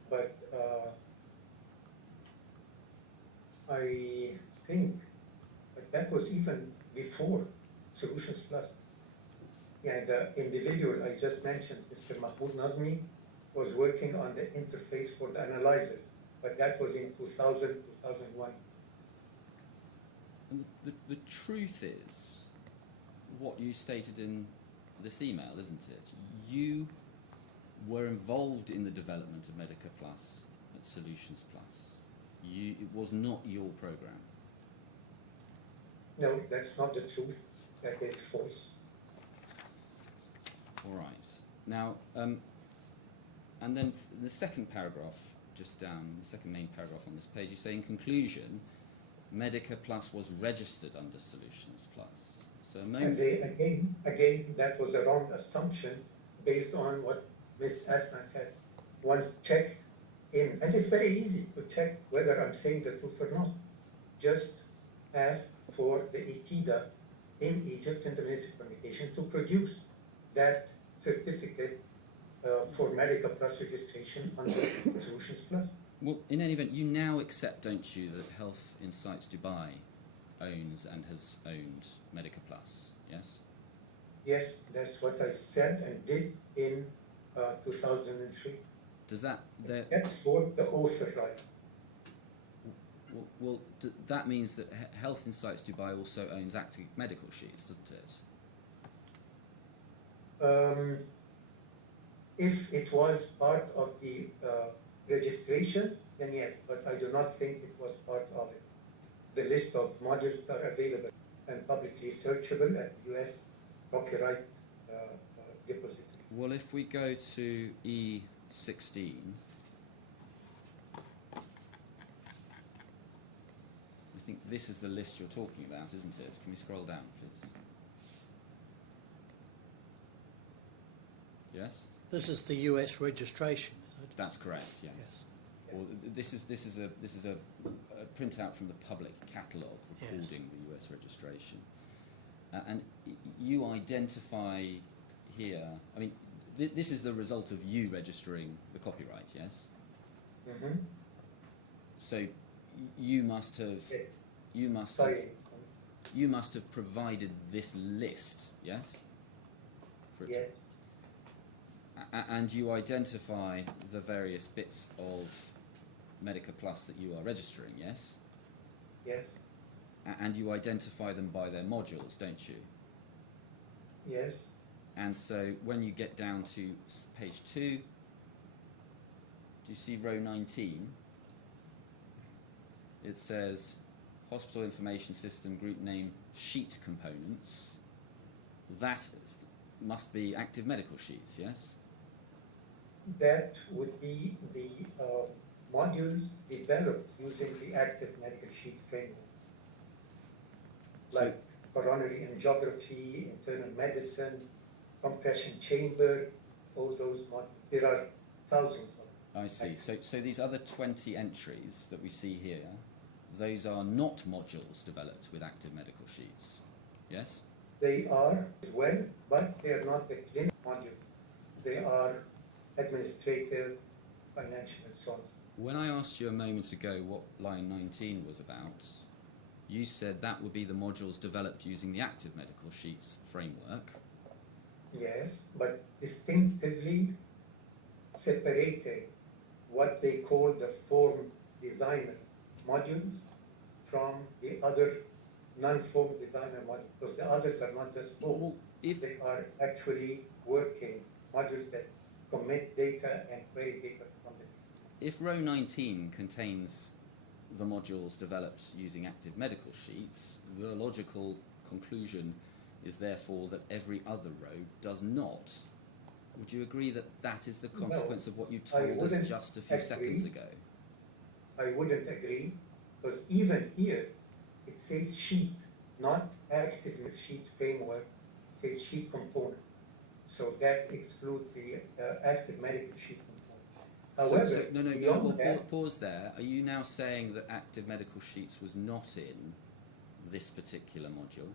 but I think that was even before Solutions Plus. Yeah, the individual I just mentioned, Mr. Mahmoud Nazmi, was working on the interface for the analyzers, but that was in 2000, 2001. And the truth is what you stated in this email, isn't it? You were involved in the development of Medica Plus at Solutions Plus. It was not your program. No, that's not the truth. That is false. All right. Now, and then in the second paragraph, just down, the second main paragraph on this page, you say, in conclusion, Medica Plus was registered under Solutions Plus. So a moment. Again, that was a wrong assumption based on what Ms. Asma said. Once checked in, and it's very easy to check whether I'm saying the truth or not. Just ask for the ETIDA in Egypt, in the Ministry of Communication, to produce that certificate for Medica Plus registration under Solutions Plus. Well, in any event, you now accept, don't you, that Health Insights Dubai owns and has owned Medica Plus, yes? Yes, that's what I said and did in 2003. Does that... That's for the author rights. Well, that means that Health Insights Dubai also owns Active Medical Sheets, doesn't it? If it was part of the registration, then yes, but I do not think it was part of it. The list of modules are available and publicly searchable at US Copyright Depository. Well, if we go to E16, I think this is the list you're talking about, isn't it? Can we scroll down, please? Yes? This is the US registration, is it? That's correct, yes. Yes. Well, this is a printout from the public catalogue recording the US registration. And you identify here, I mean, this is the result of you registering the copyright, yes? Mm-hmm. So you must have, you must have provided this list, yes? Yes. And you identify the various bits of Medica Plus that you are registering, yes? Yes. And you identify them by their modules, don't you? Yes. And so when you get down to page 2, do you see row 19? It says Hospital Information System Group Name Sheet Components. That must be Active Medical Sheets, yes? That would be the modules developed using the Active Medical Sheet framework. Like coronary angiography, internal medicine, compression chamber, all those modules. There are thousands of them. I see. So these other 20 entries that we see here, those are not modules developed with Active Medical Sheets, yes? They are as well, but they are not the clinical modules. They are administrative, financial, and so on. When I asked you a moment ago what line 19 was about, you said that would be the modules developed using the Active Medical Sheets framework. Yes, but distinctively separating what they call the form designer modules from the other non-form designer modules, because the others are not just forms. They are actually working modules that commit data and query data from the data. If row 19 contains the modules developed using Active Medical Sheets, the logical conclusion is therefore that every other row does not. Would you agree that that is the consequence of what you told us just a few seconds ago? I wouldn't agree, because even here it says sheet, not Active Sheet framework, it says sheet component. So that excludes the Active Medical Sheet component. However, pause there. Are you now saying that Active Medical Sheets was not in this particular module?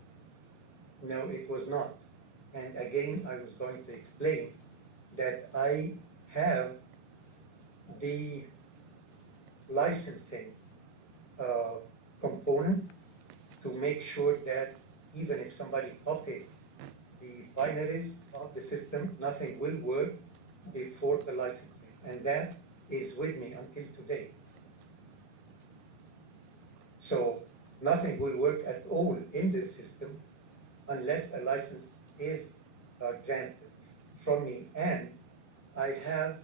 No, it was not. And again, I was going to explain that I have the licensing component to make sure that even if somebody copies the binaries of the system, nothing will work before the licensing. And that is with me until today. So nothing will work at all in this system unless a license is granted from me. And I have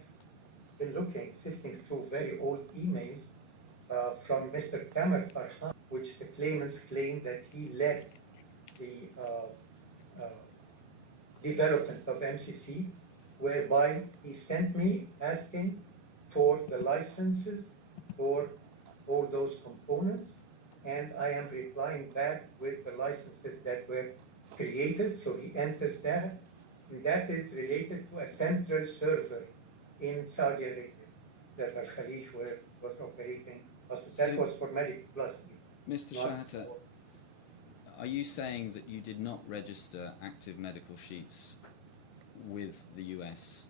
been sifting through very old emails from Mr. Thamer Abdulaziz, which the claimants claim that he led the development of MCC, whereby he sent me asking for the licenses for all those components, and I am replying back with the licenses that were created, so he enters that, and that is related to a central server in Saudi Arabia that Al Khalij was operating. That So- was for Medic Plus. Mr. Not Shehata, are you saying that you did not register active medical sheets with the US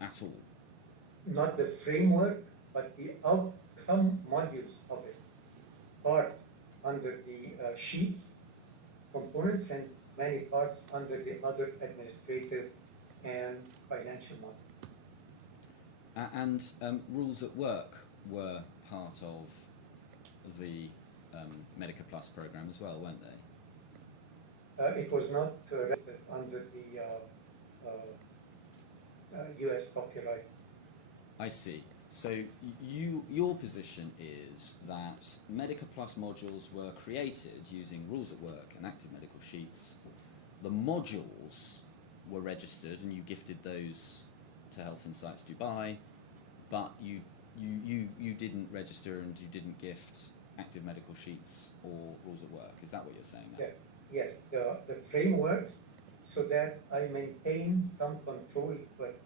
at all? Not the framework, but the outcome modules of it. Part under the sheets, components, and many parts under the other administrative and financial modules. And rules at work were part of the Medica Plus program as well, weren't they? It was not registered under the US copyright. I see. So your position is that Medica Plus modules were created using rules at work and active medical sheets. The modules were registered and you gifted those to Health Insights Dubai, but you didn't register and you didn't gift active medical sheets or rules at work. Is that what you're saying now? Yeah. Yes, the frameworks, so that I maintain some control, but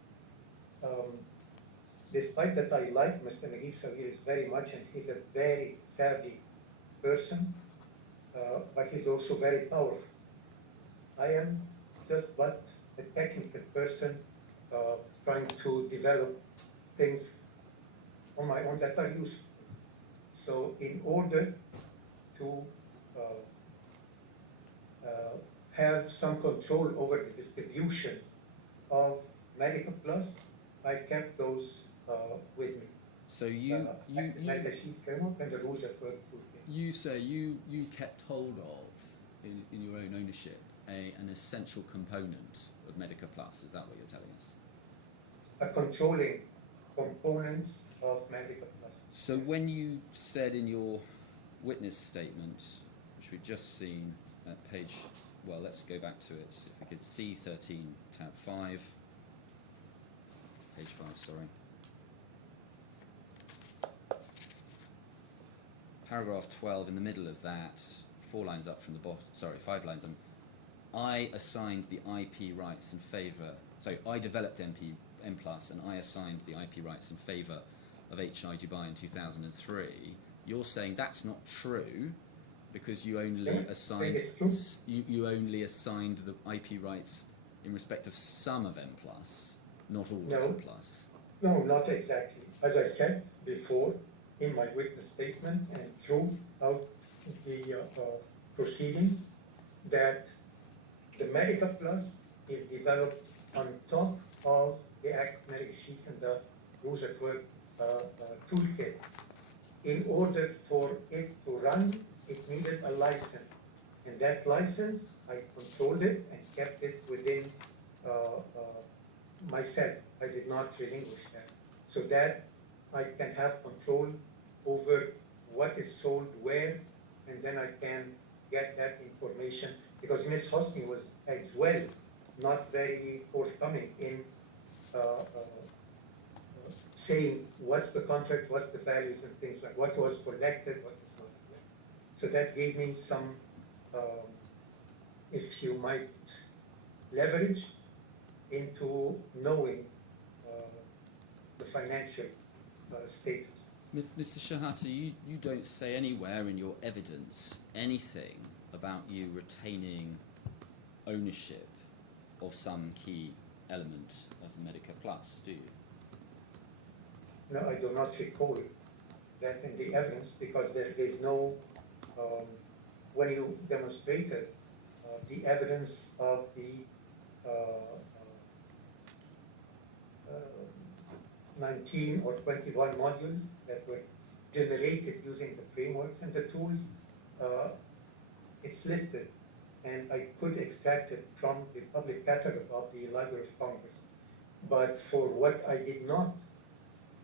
despite that I like Mr. Naguib Sawiris very much, and he's a very savvy person, but he's also very powerful. I am just but a technical person trying to develop things on my own that are useful. So in order to have some control over the distribution of Medical Plus, I kept those with me. So you Medical Sheet Framework and the rules at work toolkit. you say you kept hold of in your own ownership an essential component of Medica Plus. Is that what you're telling us? A controlling components of Medical Plus. So when you said in your witness statement, which we've just seen at page, well, let's go back to it. If we could C13 tab 5, page 5, sorry. Paragraph 12, in the middle of that, 4 lines up from the bottom, sorry, 5 lines up. I assigned the IP rights in favour, so I developed M Plus and I assigned the IP rights in favour of HI Dubai in 2003. You're saying that's not true because you only assigned you only assigned the IP rights in respect of some of M Plus, not all of M Plus. No, not exactly. As I said before in my witness statement and throughout the proceedings, that the Medical Plus is developed on top of the active medical sheets and the rules at work toolkit. In order for it to run, it needed a license. And that license, I controlled it and kept it within myself. I did not relinquish that. So that I can have control over what is sold where, and then I can get that information. Because Ms. Hosni was as well not very forthcoming in saying what's the contract, what's the values and things like what was collected, what was not collected. So that gave me some, if you might, leverage into knowing the financial status. Mr. Shehata, you don't say anywhere in your evidence anything about you retaining ownership of some key element of Medica Plus, do you? No, I do not recall that in the evidence because there is no, when you demonstrated the evidence of the 19 or 21 modules that were generated using the frameworks and the tools, it's listed, and I could extract it from the public catalog of the Library of Congress. But for what I did not,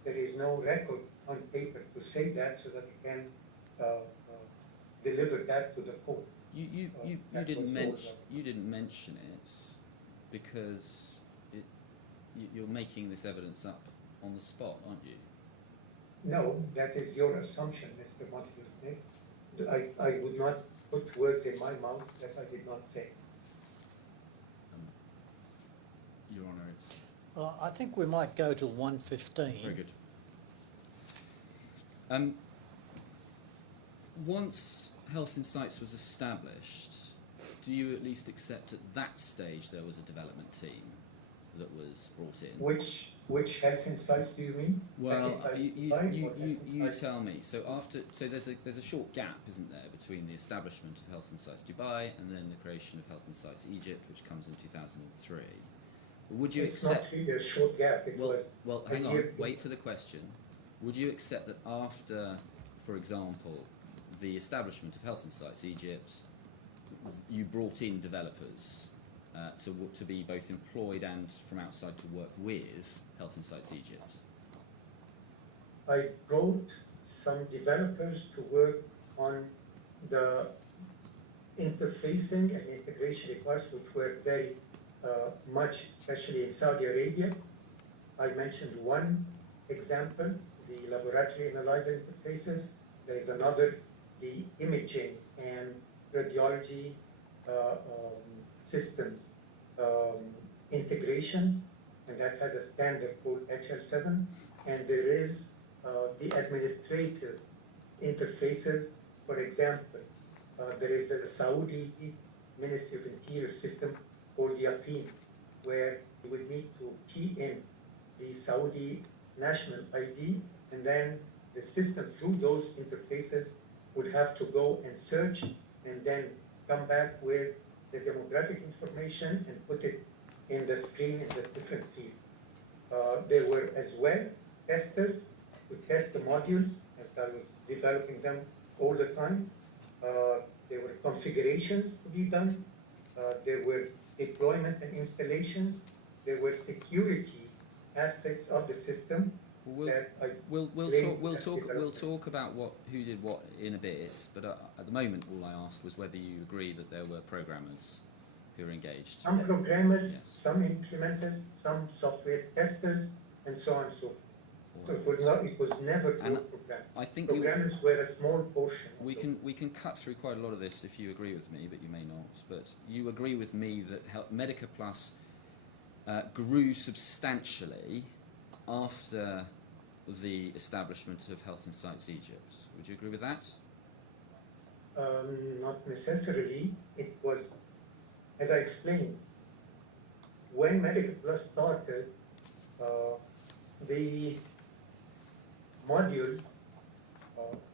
there is no record on paper to say that, so that I can deliver that to the court. You didn't mention it because you're making this evidence up on the spot, aren't you? No, that is your assumption, Mr. Montague. I would not put words in my mouth that I did not say. Your Honour, it's Well, I think we might go to 115. very good. Once Health Insights was established, do you at least accept at that stage there was a development team that was brought in? Which health insights do you mean? Well, Health you Insights tell me. So there's a short gap, isn't there, between the establishment of Health Insights Dubai and then the creation of Health Insights Egypt, which comes in 2003. Would you It's accept? not really a short gap. It was Well, a hang on. year- Wait for the question. Would you accept that after, for example, the establishment of Health Insights Egypt, you brought in developers to be both employed and from outside to work with Health Insights Egypt? I brought some developers to work on the interfacing and integration requests, which were very much, especially in Saudi Arabia. I mentioned one example, the laboratory analyzer interfaces. There is another, the imaging and radiology systems integration, and that has a standard called HL7. And there is the administrative interfaces. For example, there is the Saudi Ministry of Interior system called Yaqeen, where you would need to key in the Saudi national ID, and then the system through those interfaces would have to go and search and then come back with the demographic information and put it in the screen in the different field. There were as well testers who test the modules as I was developing them all the time. There were configurations to be done. There were deployment and installations. There were security aspects of the system. We'll talk about who did what in a bit, but at the moment all I asked was whether you agree that there were programmers who were engaged. Some programmers, Yes. some implementers, some software testers, and so on and so forth. So it was never And pure programming. I think Programmers were a small portion. we can cut through quite a lot of this if you agree with me, but you may not. But you agree with me that Medica Plus grew substantially after the establishment of Health Insights Egypt. Would you agree with that? Not necessarily. It was, as I explained, when Medical Plus started, the modules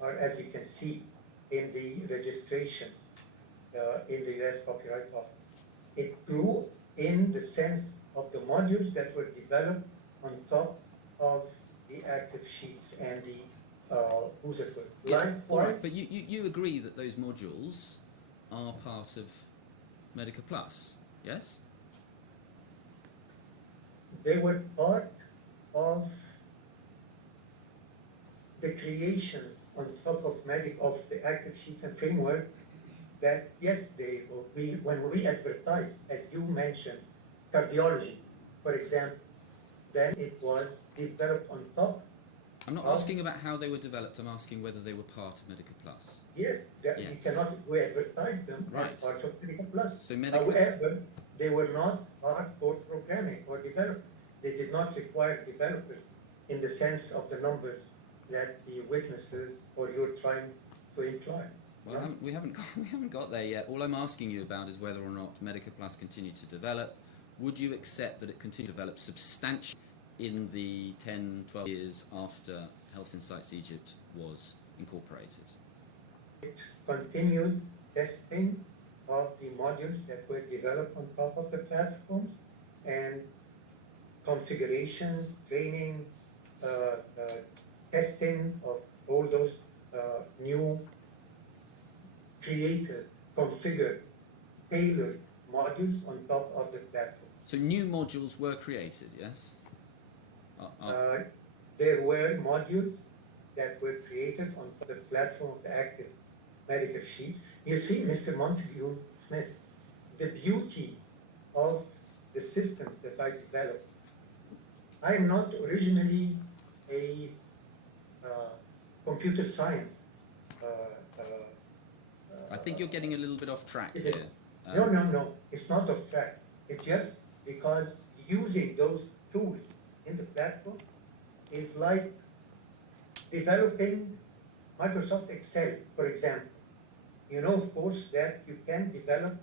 are, as you can see, in the registration in the US Copyright Office. It grew in the sense of the modules that were developed on top of the active sheets and the who's it with. Yeah, all right, Likewise, but you agree that those modules are part of Medica Plus, yes? they were part of the creation on top of the active sheets and framework that, yes, when we advertised, as you mentioned, cardiology, for example, then it was developed on top. I'm not asking about how they were developed, I'm asking whether they were part of Medica Plus. Yes, Yes. we advertised them Right. as parts of Medical Plus. So Medica, However, they were not hardcore programming or development. They did not require developers in the sense of the numbers that the witnesses or you're trying to imply. well, we haven't got there yet. All I'm asking you about is whether or not Medica Plus continued to develop. Would you accept that it continued to develop substantially in the 10, 12 years after Health Insights Egypt was incorporated? It continued testing of the modules that were developed on top of the platforms and configurations, training, testing of all those new created, configured, tailored modules on top of the platform. So new modules were created, yes? There were modules that were created on the platform of the active medical sheets. You see, Mr. Montague Smith, the beauty of the systems that I developed. I am not originally a I think you're getting a little bit off track here. No, it's not off track. It's just because using those tools in the platform is like developing Microsoft Excel, for example. You know, of course, that you can develop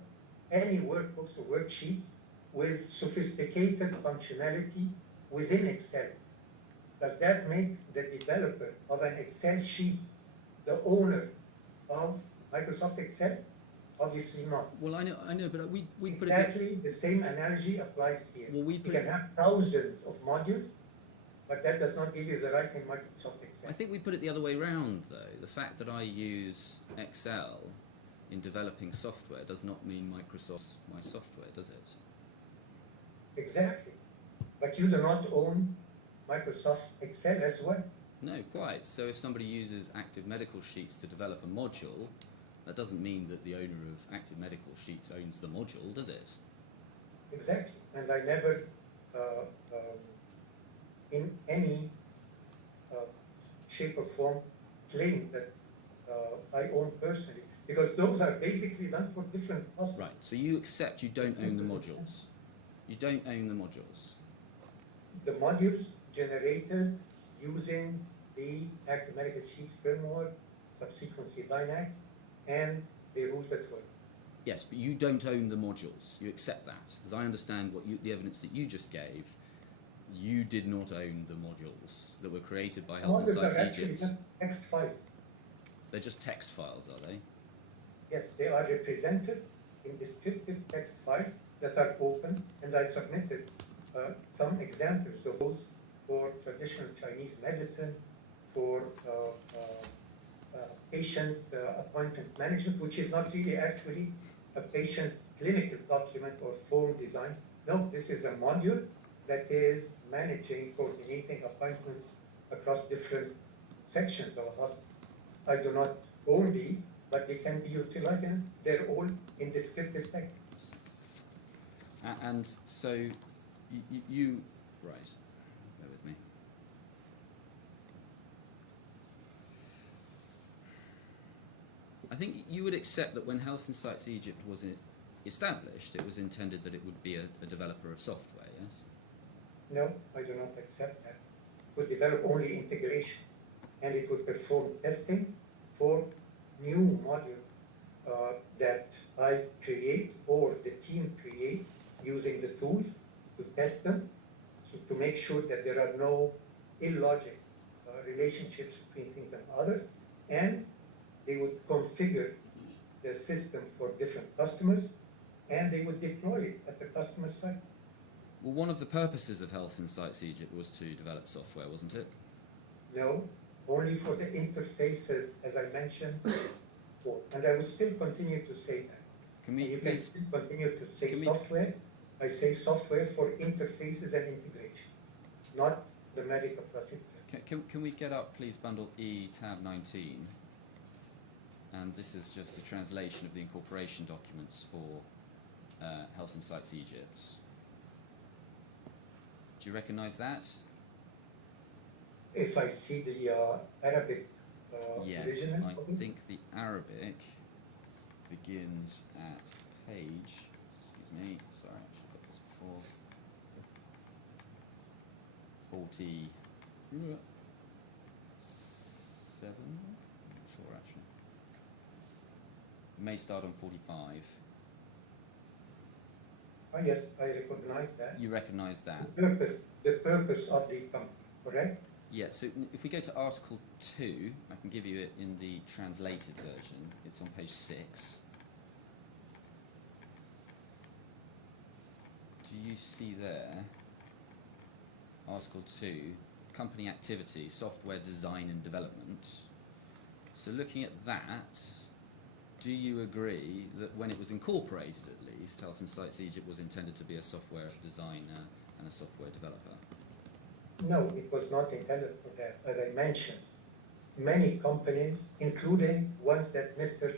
any workbooks or worksheets with sophisticated functionality within Excel. Does that make the developer of an Excel sheet the owner of Microsoft Excel? Obviously not. Well, I know, but we put Exactly the same analogy applies here. Well, we you put can have thousands of modules, but that does not give you the right in Microsoft Excel. I think we put it the other way round, though. The fact that I use Excel in developing software does not mean Microsoft's my software, does it? Exactly. But you do not own Microsoft Excel as well. No, quite. So if somebody uses Active Medical Sheets to develop a module, that doesn't mean that the owner of Active Medical Sheets owns the module, does it? Exactly. And I never, in any shape or form, claim that I own personally, because those are basically done for different customers. Right. So you accept you don't own the modules. You don't own the modules. The modules generated using the Active Medical Sheets framework, subsequently Dynax, and the rules that work. Yes, but you don't own the modules. You accept that. As I understand the evidence that you just gave, you did not own the modules that were created by Health and Modules Science are actually Egypt. just text files. They're just text files, are they? Yes, they are represented in descriptive text files that are open, and I submitted some examples of those for traditional Chinese medicine, for patient appointment management, which is not really actually a patient clinical document or form design. No, this is a module that is managing, coordinating appointments across different sections of a hospital. I do not own these, but they can be utilized, and they're all in descriptive text. And so you right, bear with me. I think you would accept that when Health Insights Egypt was established, it was intended that it would be a developer of software, yes? No, I do not accept that. It would develop only integration, and it would perform testing for new modules that I create or the team creates using the tools to test them, to make sure that there are no illogic relationships between things and others, and they would configure the system for different customers, and they would deploy it at the customer site. Well, one of the purposes of Health Insights Egypt was to develop software, wasn't it? No, only for the interfaces, as I mentioned before. And I would still continue to say that. Can we You can please? still continue to say Can we- software. I say software for interfaces and integration, not the medical process itself. Can we get up, please, bundle E, tab 19? And this is just a translation of the incorporation documents for Health Insights Egypt. Do you recognise that? If I see the Arabic Yes, original, I think the Arabic begins at page, excuse me, sorry, I should have got this before, 47? I'm not sure actually. It may start on 45. yes, I recognize that. You recognise that? The purpose of the company, correct? Yeah, so if we go to Article 2, I can give you it in the translated version. It's on page 6. Do you see there, Article 2, company activity, software design and development. So looking at that, do you agree that when it was incorporated at least, Health Insights Egypt was intended to be a software designer and a software developer? No, it was not intended for that. As I mentioned, many companies, including ones that Mr.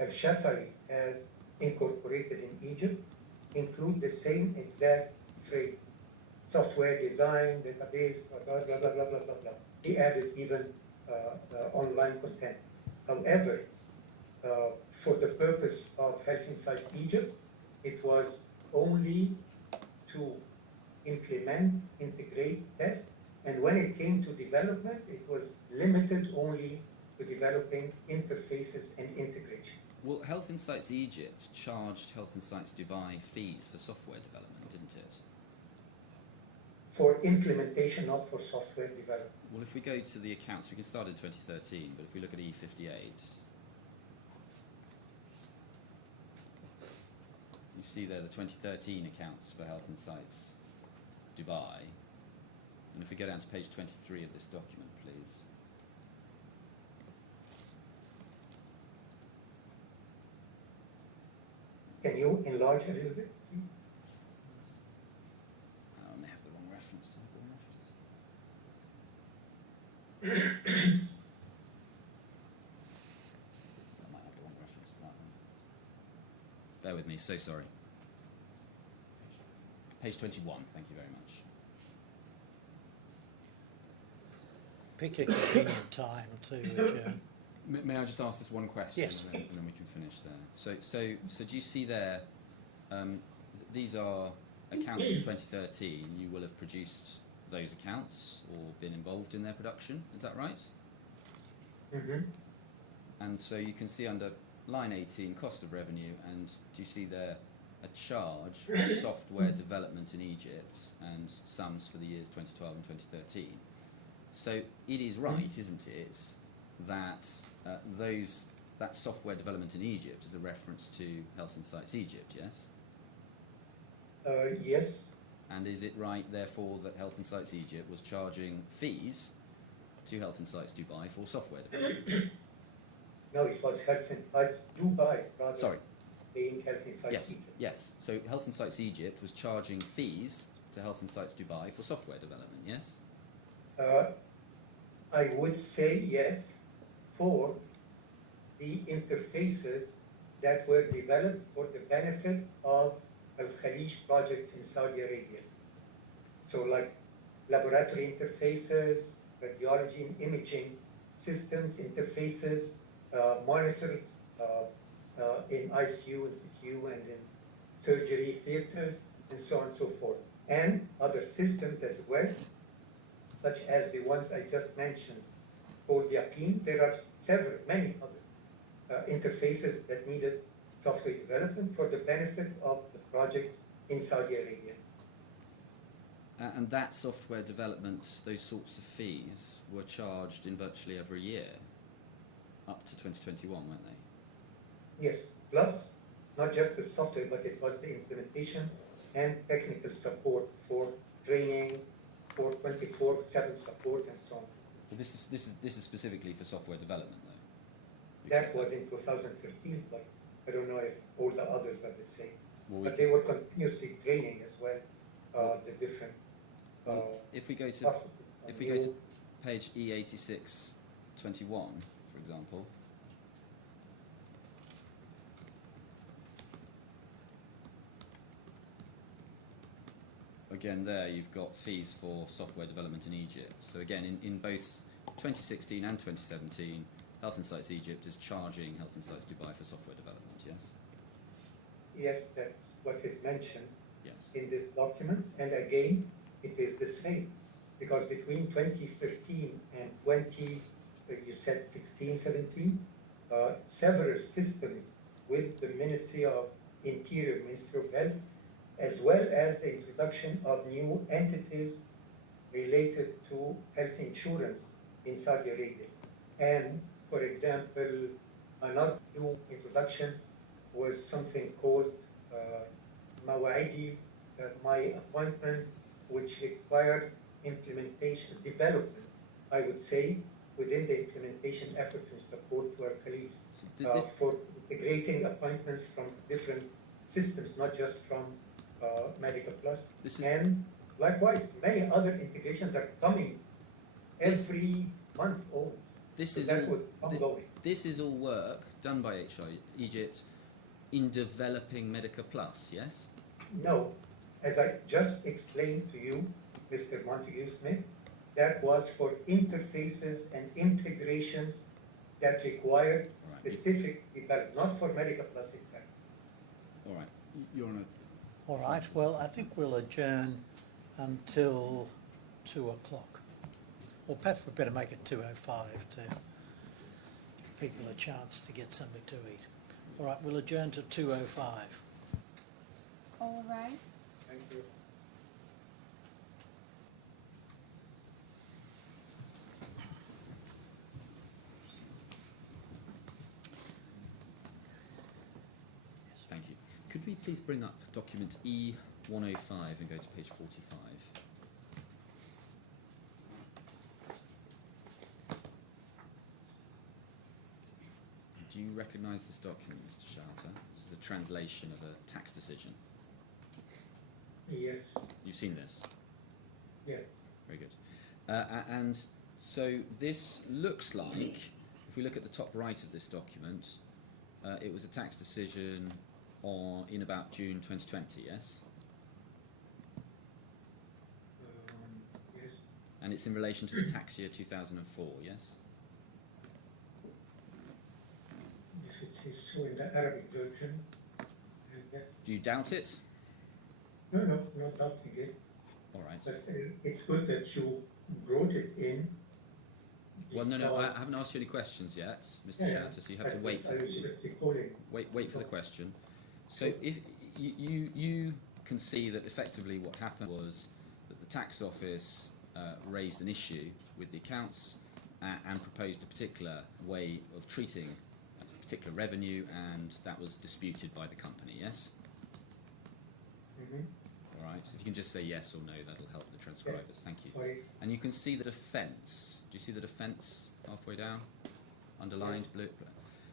Al-Shafai has incorporated in Egypt, include the same exact phrase: software design, database, blah, blah, blah, blah, blah, blah, blah. He added even online content. However, for the purpose of Health Insights Egypt, it was only to implement, integrate, test, and when it came to development, it was limited only to developing interfaces and integration. Well, Health Insights Egypt charged Health Insights Dubai fees for software development, didn't it? For implementation, not for software development. Well, if we go to the accounts, we can start in 2013, but if we look at E58, you see there the 2013 accounts for Health Insights Dubai. And if we go down to page 23 of this document, please. Can you enlarge a little bit, please? I may have the wrong reference. Do I have the wrong reference? I might have the wrong reference to that one. Bear with me, so sorry. Page 21, thank you very much. Pick a convenient time to adjourn. May I just ask this one question? Yes. And then we can finish there. So do you see there, these are accounts from 2013. You will have produced those accounts or been involved in their production, is that right? Mm-hmm. And so you can see under line 18, cost of revenue, and do you see there a charge for software development in Egypt and sums for the years 2012 and 2013? So it is right, isn't it, that that software development in Egypt is a reference to Health Insights Egypt, yes? Yes. And is it right, therefore, that Health Insights Egypt was charging fees to Health Insights Dubai for software development? No, it was Health Insights Dubai rather Sorry. than Health Insights Yes, Egypt. yes. So Health Insights Egypt was charging fees to Health Insights Dubai for software development, yes? I would say yes for the interfaces that were developed for the benefit of Al-Khalij projects in Saudi Arabia. So like laboratory interfaces, radiology and imaging systems, interfaces, monitors in ICU and CCU and in surgery theaters, and so on and so forth. And other systems as well, such as the ones I just mentioned, called Yaqeen. There are many other interfaces that needed software development for the benefit of the projects in Saudi Arabia. And that software development, those sorts of fees, were charged in virtually every year up to 2021, weren't they? Yes, plus not just the software, but it was the implementation and technical support for training, for 24/7 support and so on. Well, this is specifically for software development, though. That was in 2013, but I don't know if all the others are the same. Well, But they were continuously training as well, the different. if we go to software. if we go to page E8621, for example. Again, there you've got fees for software development in Egypt. So again, in both 2016 and 2017, Health Insights Egypt is charging Health Insights Dubai for software development, yes? Yes, that's what is mentioned Yes. in this document. And again, it is the same, because between 2013 and you said 16, 17, several systems with the Ministry of Interior, Ministry of Health, as well as the introduction of new entities related to health insurance in Saudi Arabia. And, for example, another new introduction was something called Mawa'idi, my appointment, which required implementation, development, I would say, within the implementation efforts and support to our colleagues for integrating appointments from different systems, not just from Medical Plus. And likewise, many other integrations are coming every month or This is all work done by HI Egypt in developing Medica Plus, yes? No, as I just explained to you, Mr. Montague Smith, that was for interfaces and integrations that require All right. specific development, not for medical plastic surgery. All right. You're on All right, well, I think we'll adjourn until 2 o'clock. Or perhaps we'd better make it 2:05 to give people a chance to get something to eat. All right, we'll adjourn to 2:05. All rise. Thank you. Thank you. Could we please bring up document E105 and go to page 45? Do you recognise this document, Mr. Shehata? This is a translation of a tax decision. Yes, You've seen this? yes. Very good. And so this looks like, if we look at the top right of this document, it was a tax decision in about June 2020, yes? Yes, And it's in relation to the tax year 2004, yes? if it is so in the Arabic version. Do you doubt it? No, not doubting it. All right. But it's good that you brought it in. Well, no, because- I haven't asked you any questions yet, Mr. Yeah, Shehata, so you have to I wait. was just recalling. Wait for the question. So if you can see that effectively what happened was that the tax office raised an issue with the accounts and proposed a particular way of treating a particular revenue, and that was disputed by the company, yes? Mhm. All right. If you can just say yes or no, that'll help the transcribers. Thank you. Sorry. And you can see the defence. Do you see the defence halfway down? Underlined, Yes. blue.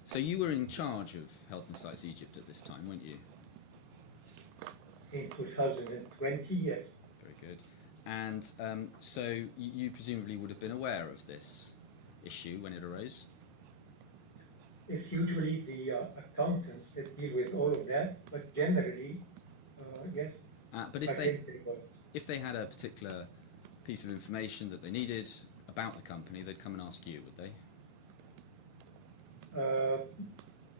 So you were in charge of Health and Sites Egypt at this time, weren't you? In 2020, yes. Very good. And so you presumably would have been aware of this issue when it arose? It's usually the accountants that deal with all of that, but generally, yes. But I if they think they were. if they had a particular piece of information that they needed about the company, they'd come and ask you, would they?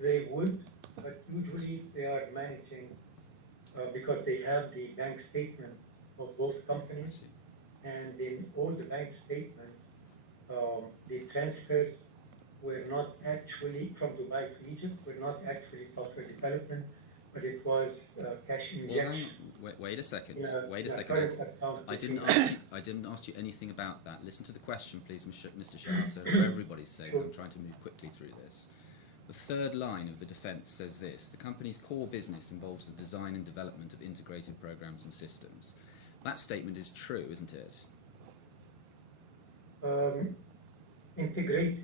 They would, but usually they are managing because they have the bank statements of both I companies, see. and in all the bank statements, the transfers were not actually from Dubai to Egypt, were not actually software development, but it was cash Well, hang injection. on. Wait a second. Wait a in a second. current account I didn't between- ask you. I didn't ask you anything about that. Listen to the question, please, Mr. Shehata. For everybody's sake, I'm trying to move quickly through this. The third line of the defence says this: the company's core business involves the design and development of integrated programs and systems. That statement is true, isn't it? Integrated.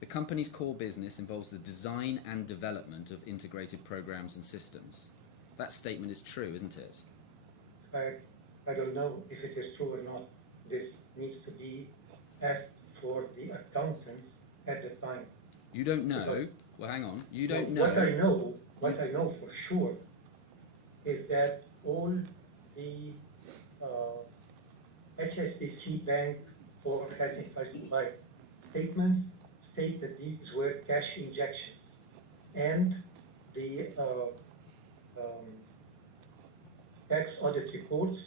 The company's core business involves the design and development of integrated programs and systems. That statement is true, isn't it? I don't know if it is true or not. This needs to be asked for the accountants at the time. You don't know. Well, hang on. You don't know. What I know for sure is that all the HSBC Bank for Health and Dubai statements state that these were cash injections, and the tax audit reports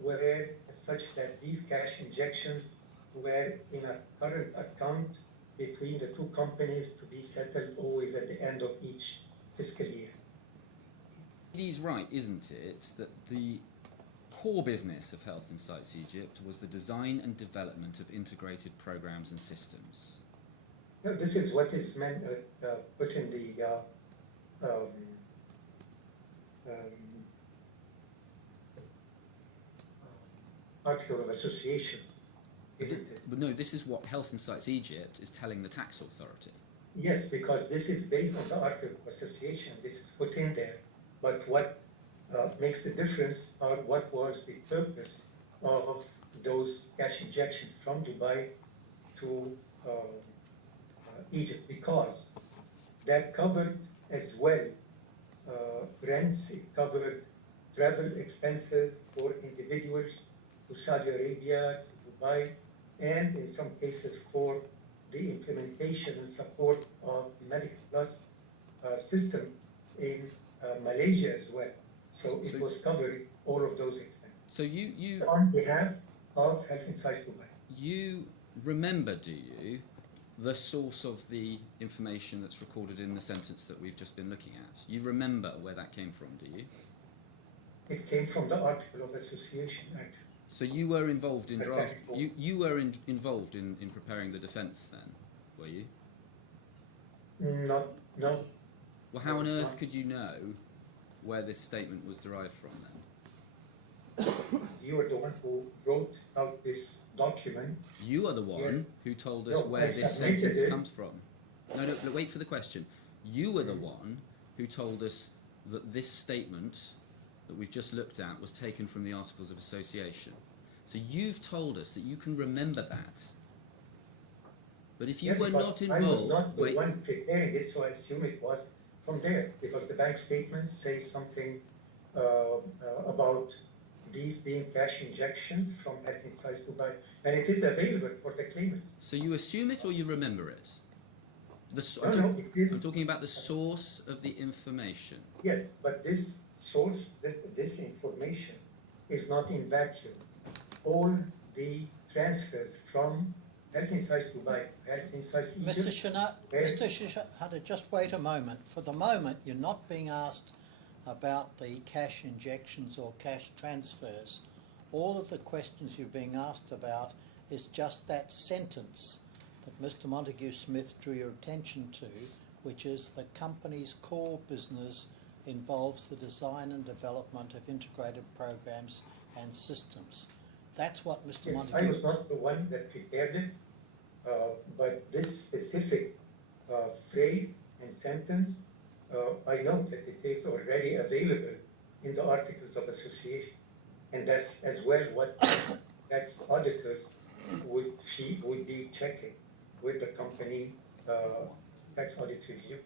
were such that these cash injections were in a current account between the two companies to be settled always at the end of each fiscal year. It is right, isn't it, that the core business of Health and Sites Egypt was the design and development of integrated programs and systems? No, this is what is meant put in the article of association, isn't it? But no, this is what Health and Sites Egypt is telling the tax authority. Yes, because this is based on the article of association. This is put in there. But what makes the difference are what was the purpose of those cash injections from Dubai to Egypt, because that covered as well rents, it covered travel expenses for individuals to Saudi Arabia, to Dubai, and in some cases for the implementation and support of Medical Plus system in Malaysia as well. So it was covering all of those expenses. So you On behalf of Health Insights Dubai. you remember, do you, the source of the information that's recorded in the sentence that we've just been looking at? You remember where that came from, do you? It came from the Article of Association Act. So you were involved in draft. Okay. You were involved in preparing the defence then, were you? No. Well, how on earth could you know where this statement was derived from then? You are the one who wrote out this document. You are the one who told us where this submitted sentence it. comes from. No, wait for the question. You were the one who told us that this statement that we've just looked at was taken from the Articles of Association. So you've told us that you can remember that. But if you Yes, were but not I was involved, not the one preparing it, so I assume it was from there, because the bank statement says something about these being cash injections from Health Insights Dubai, and it is available for the claimants. so you assume it or you remember it? No, it is. I'm talking about the source of the information. Yes, but this source, this information is not in vacuum. All the transfers from Health Insights Dubai, Health Insights Egypt. Mr. Shehata, just wait a moment. For the moment, you're not being asked about the cash injections or cash transfers. All of the questions you're being asked about is just that sentence that Mr. Montague Smith drew your attention to, which is the company's core business involves the design and development of integrated programs and systems. That's what Mr. Yes, Montague... I was not the one that prepared it, but this specific phrase and sentence, I know that it is already available in the Articles of Association, and that's as well what tax auditors would be checking with the company tax audit review.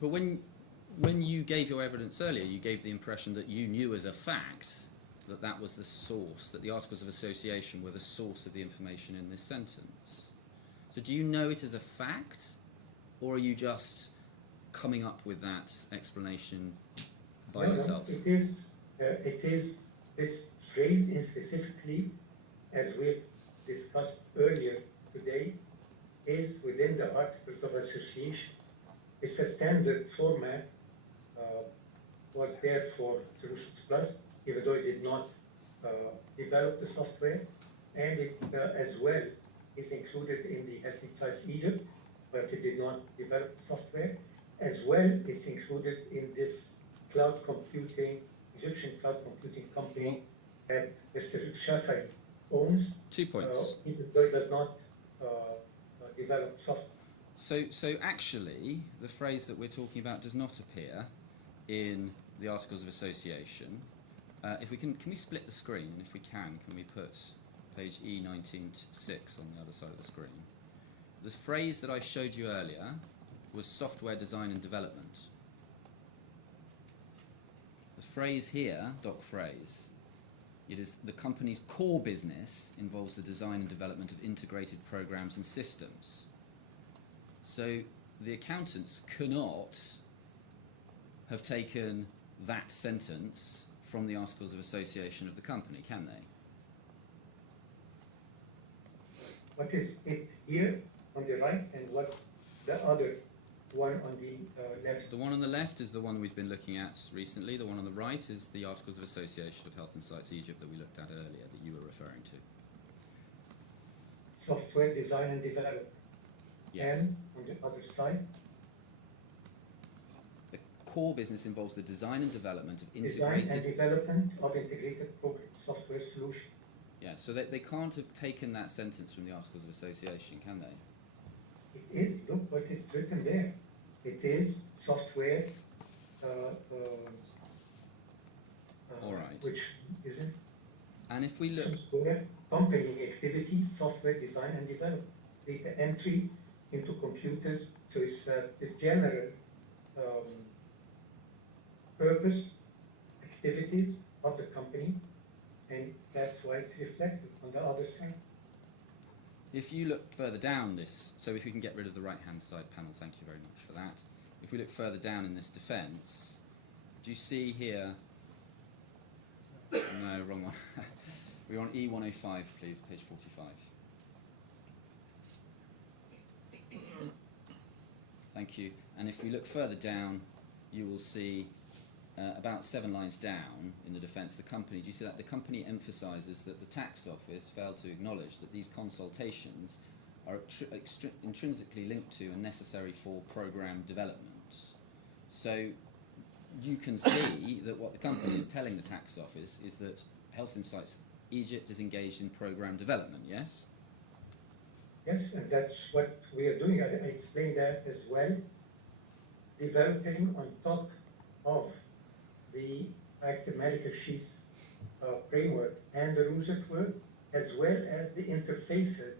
But when you gave your evidence earlier, you gave the impression that you knew as a fact that that was the source, that the Articles of Association were the source of the information in this sentence. So do you know it as a fact, or are you just coming up with that explanation by yourself? No, it is this phrase in specifically, as we've discussed earlier today, is within the Articles of Association. It's a standard format, was there for Solutions Plus, even though it did not develop the software, and it as well is included in the Health Insights Egypt, but it did not develop the software. As well, it's included in this cloud computing, Egyptian cloud computing company that Mr. Shafai owns. 2 points. Even though it does not develop software. So actually, the phrase that we're talking about does not appear in the Articles of Association. If we can we split the screen? If we can we put page E19-6 on the other side of the screen? The phrase that I showed you earlier was software design and development. The phrase here, doc phrase, it is the company's core business involves the design and development of integrated programs and systems. So the accountants cannot have taken that sentence from the Articles of Association of the company, can they? What is it here on the right, and what's the other one on the left? The one on the left is the one we've been looking at recently. The one on the right is the Articles of Association of Health Insights Egypt that we looked at earlier, that you were referring to. Software design and development. Yes. And on the other side, The core business involves the design and development of design and integrated... development of integrated program software solution. Yeah, so they can't have taken that sentence from the Articles of Association, can they? It is, look what is written there. It is software, All right. which is it? And if we look... Software, company activity, software design and development, data entry into computers. So it's the general purpose, activities of the company, and that's why it's reflected on the other side. If you look further down this, so if we can get rid of the right-hand side panel, thank you very much for that. If we look further down in this defence, do you see here? No, wrong one. We're on E105, please, page 45. Thank you. And if we look further down, you will see about 7 lines down in the defence, the company, do you see that? The company emphasises that the tax office failed to acknowledge that these consultations are intrinsically linked to and necessary for programme development. So you can see that what the company is telling the tax office is that Health Insights Egypt is engaged in programme development, yes? Yes, and that's what we are doing. I explained that as well. Developing on top of the active medical sheath framework and the rules of work, as well as the interfaces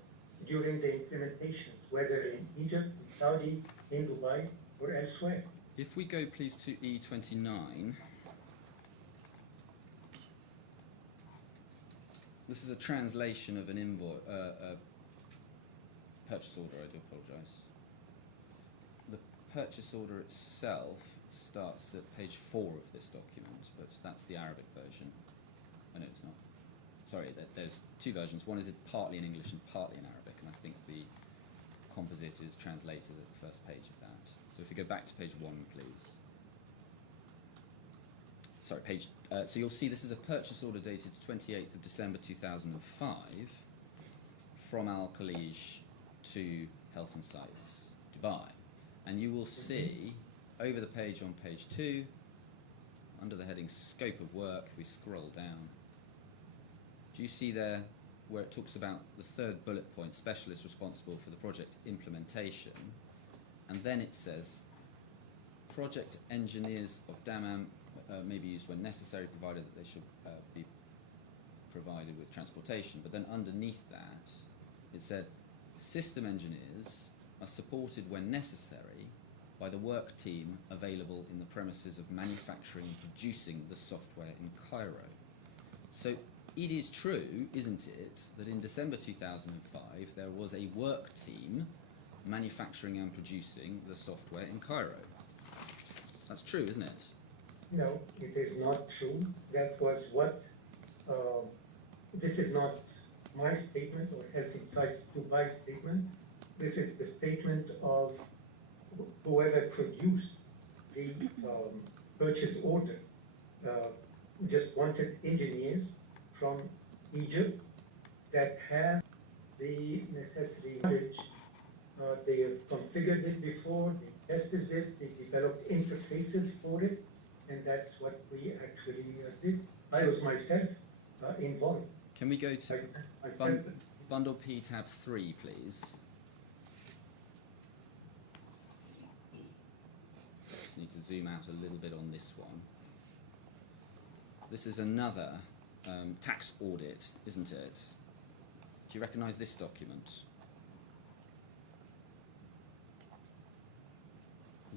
during the implementations, whether in Egypt, in Saudi, in Dubai, or elsewhere. If we go please to E29, this is a translation of an invoice, purchase order, I do apologise. The purchase order itself starts at page 4 of this document, but that's the Arabic version. Oh no, it's not. Sorry, there's 2 versions. One is partly in English and partly in Arabic, and I think the composite is translated at the first page of that. So if we go back to page 1, please. Sorry, page. So you'll see this is a purchase order dated 28th of December 2005 from Al Khalij to Health Insights Dubai, and you will see over the page on page 2, under the heading Scope of Work, if we scroll down, do you see there where it talks about the 3rd bullet point, specialist responsible for the project implementation, and then it says project engineers of Dammam may be used when necessary, provided that they should be provided with transportation. But then underneath that, it said system engineers are supported when necessary by the work team available in the premises of manufacturing and producing the software in Cairo. So it is true, isn't it, that in December 2005 there was a work team manufacturing and producing the software in Cairo. That's true, isn't it? No, it is not true. That was what, this is not my statement or Health Insights Dubai statement. This is the statement of whoever produced the purchase order. Just wanted engineers from Egypt that have the necessary knowledge. They have configured it before, they tested it, they developed interfaces for it, and that's what we actually did. I was myself involved. Can we go to I felt it. Bundle P tab 3, please? Just need to zoom out a little bit on this one. This is another tax audit, isn't it? Do you recognise this document?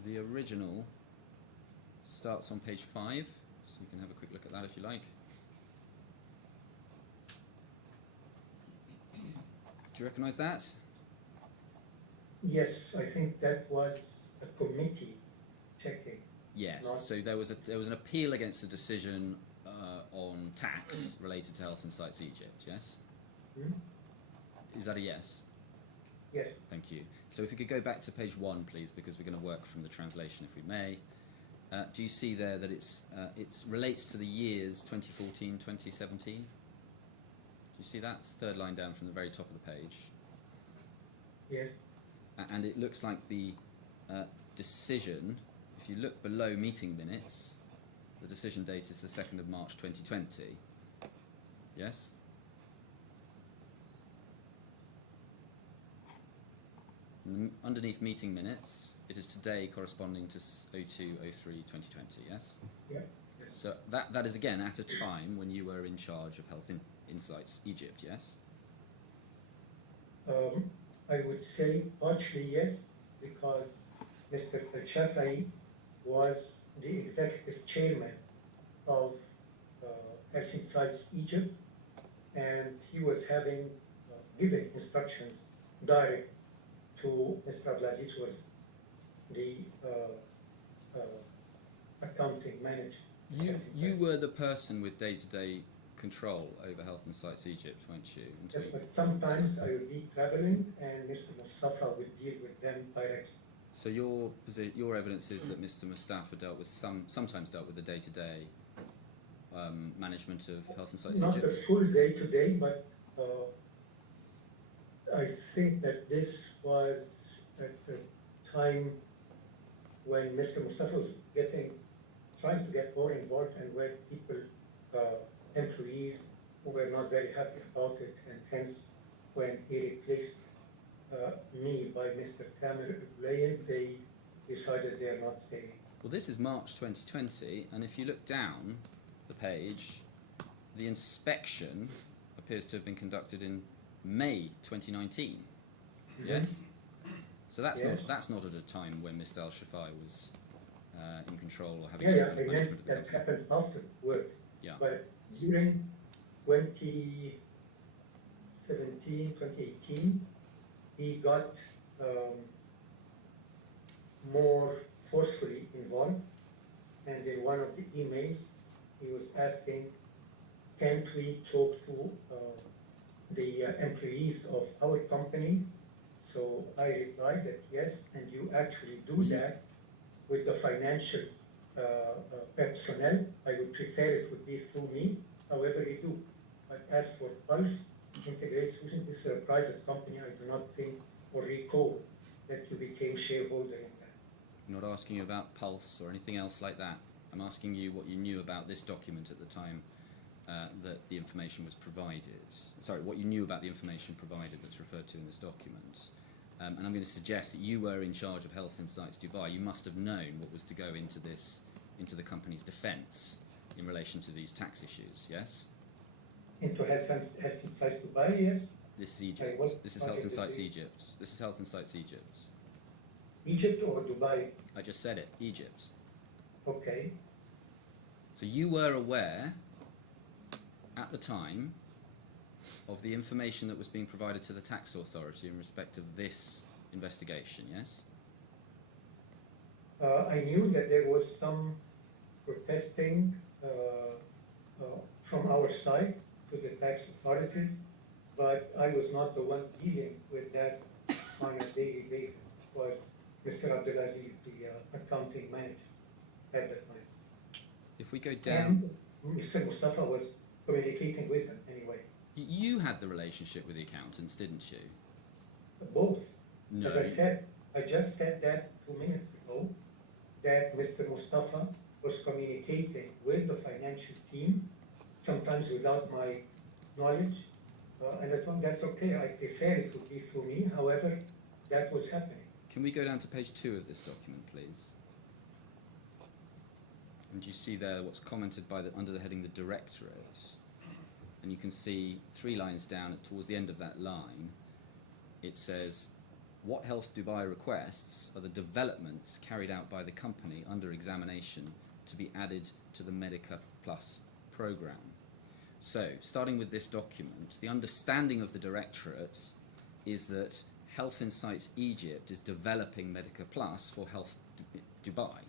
The original starts on page 5, so you can have a quick look at that if you like. Do you recognise that? Yes, I think that was a committee checking. Yes. So there was an appeal against the decision on tax related to Health Insights Egypt. Yes. Hmm? Is that a yes? Yes. Thank you. So if we could go back to page 1, please, because we're going to work from the translation, if we may. Do you see there that it relates to the years 2014, 2017? Do you see that? It's 3rd line down from the very top of the page. Yes. And it looks like the decision, if you look below meeting minutes, the decision date is the 2nd of March 2020. Yes? Underneath meeting minutes, it is today corresponding to 02/03/2020, yes? Yeah. So that is again at a time when you were in charge of Health Insights Egypt, yes? I would say partially yes, because Mr. CFI was the executive chairman of Health Insights Egypt, and he was having given instructions direct to Mr. Abdulaziz was the accounting manager. You were the person with day-to-day control over Health and Sites Egypt, weren't you? Yes, but sometimes I would be traveling and Mr. Mustafa would deal with them directly. So your evidence is that Mr. Mustafa sometimes dealt with the day-to-day management of Health and Sites Not Egypt? the full day-to-day, but I think that this was at the time when Mr. Mustafa was trying to get more involved, and where people, employees who were not very happy about it, and hence when he replaced me by Mr. Thamer Abdulaihid, they decided they are not staying. Well, this is March 2020, and if you look down the page, the inspection appears to have been conducted in May 2019. Mhm. Yes? So that's Yes. not at a time when Mr. Al-Shafai was in control or having Yeah, any I management meant of the that company. happened afterwards. Yeah. But during 2017, 2018, he got more forcefully involved, and in one of the emails he was asking, can't we talk to the employees of our company? So I replied that yes, and you actually do that with the financial personnel. I would prefer it would be through me, however you do. But as for Pulse Integrated Solutions, this is a private company. I do not think or recall that you became shareholder in that. I'm not asking you about Pulse or anything else like that. I'm asking you what you knew about this document at the time that the information was provided. Sorry, what you knew about the information provided that's referred to in this document. And I'm going to suggest that you were in charge of Health Insights Dubai. You must have known what was to go into the company's defence in relation to these tax issues, yes? Into Health Insights Dubai, yes. This is Egypt. This is Health Insights Egypt. This is Health Insights Egypt. Egypt or Dubai? I just said it, Egypt. Okay. So you were aware at the time of the information that was being provided to the tax authority in respect of this investigation, yes? I knew that there was some protesting from our side to the tax authorities, but I was not the one dealing with that on a daily basis. It was Mr. Abdulaziz, the accounting manager at that time. If we go down... And Mr. Mustafa was communicating with him anyway. You had the relationship with the accountants, didn't you? Both. No. As I said, I just said that 2 minutes ago, that Mr. Mustafa was communicating with the financial team, sometimes without my knowledge, and I thought that's okay. I prefer it to be through me. However, that was happening. Can we go down to page 2 of this document, please? And you see there what's commented by under the heading the Directorate. And you can see 3 lines down towards the end of that line, it says, what Health Dubai requests are the developments carried out by the company under examination to be added to the Medica Plus programme. So, starting with this document, the understanding of the Directorate is that Health Insights Egypt is developing Medica Plus for Health Dubai.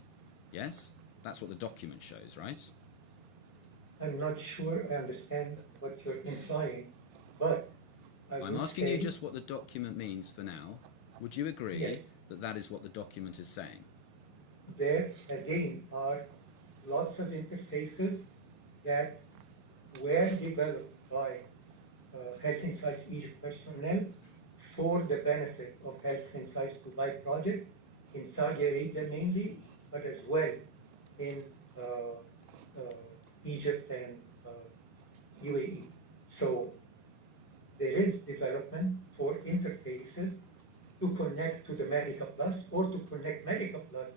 Yes? That's what the document shows, right? I'm not sure I understand what you're implying, but I'm asking you just what the document means for now. Would you agree Yes. that that is what the document is saying? There again are lots of interfaces that were developed by Health Insights Egypt personnel for the benefit of Health Insights Dubai project in Saudi Arabia mainly, but as well in Egypt and UAE. So there is development for interfaces to connect to the Medica Plus or to connect Medica Plus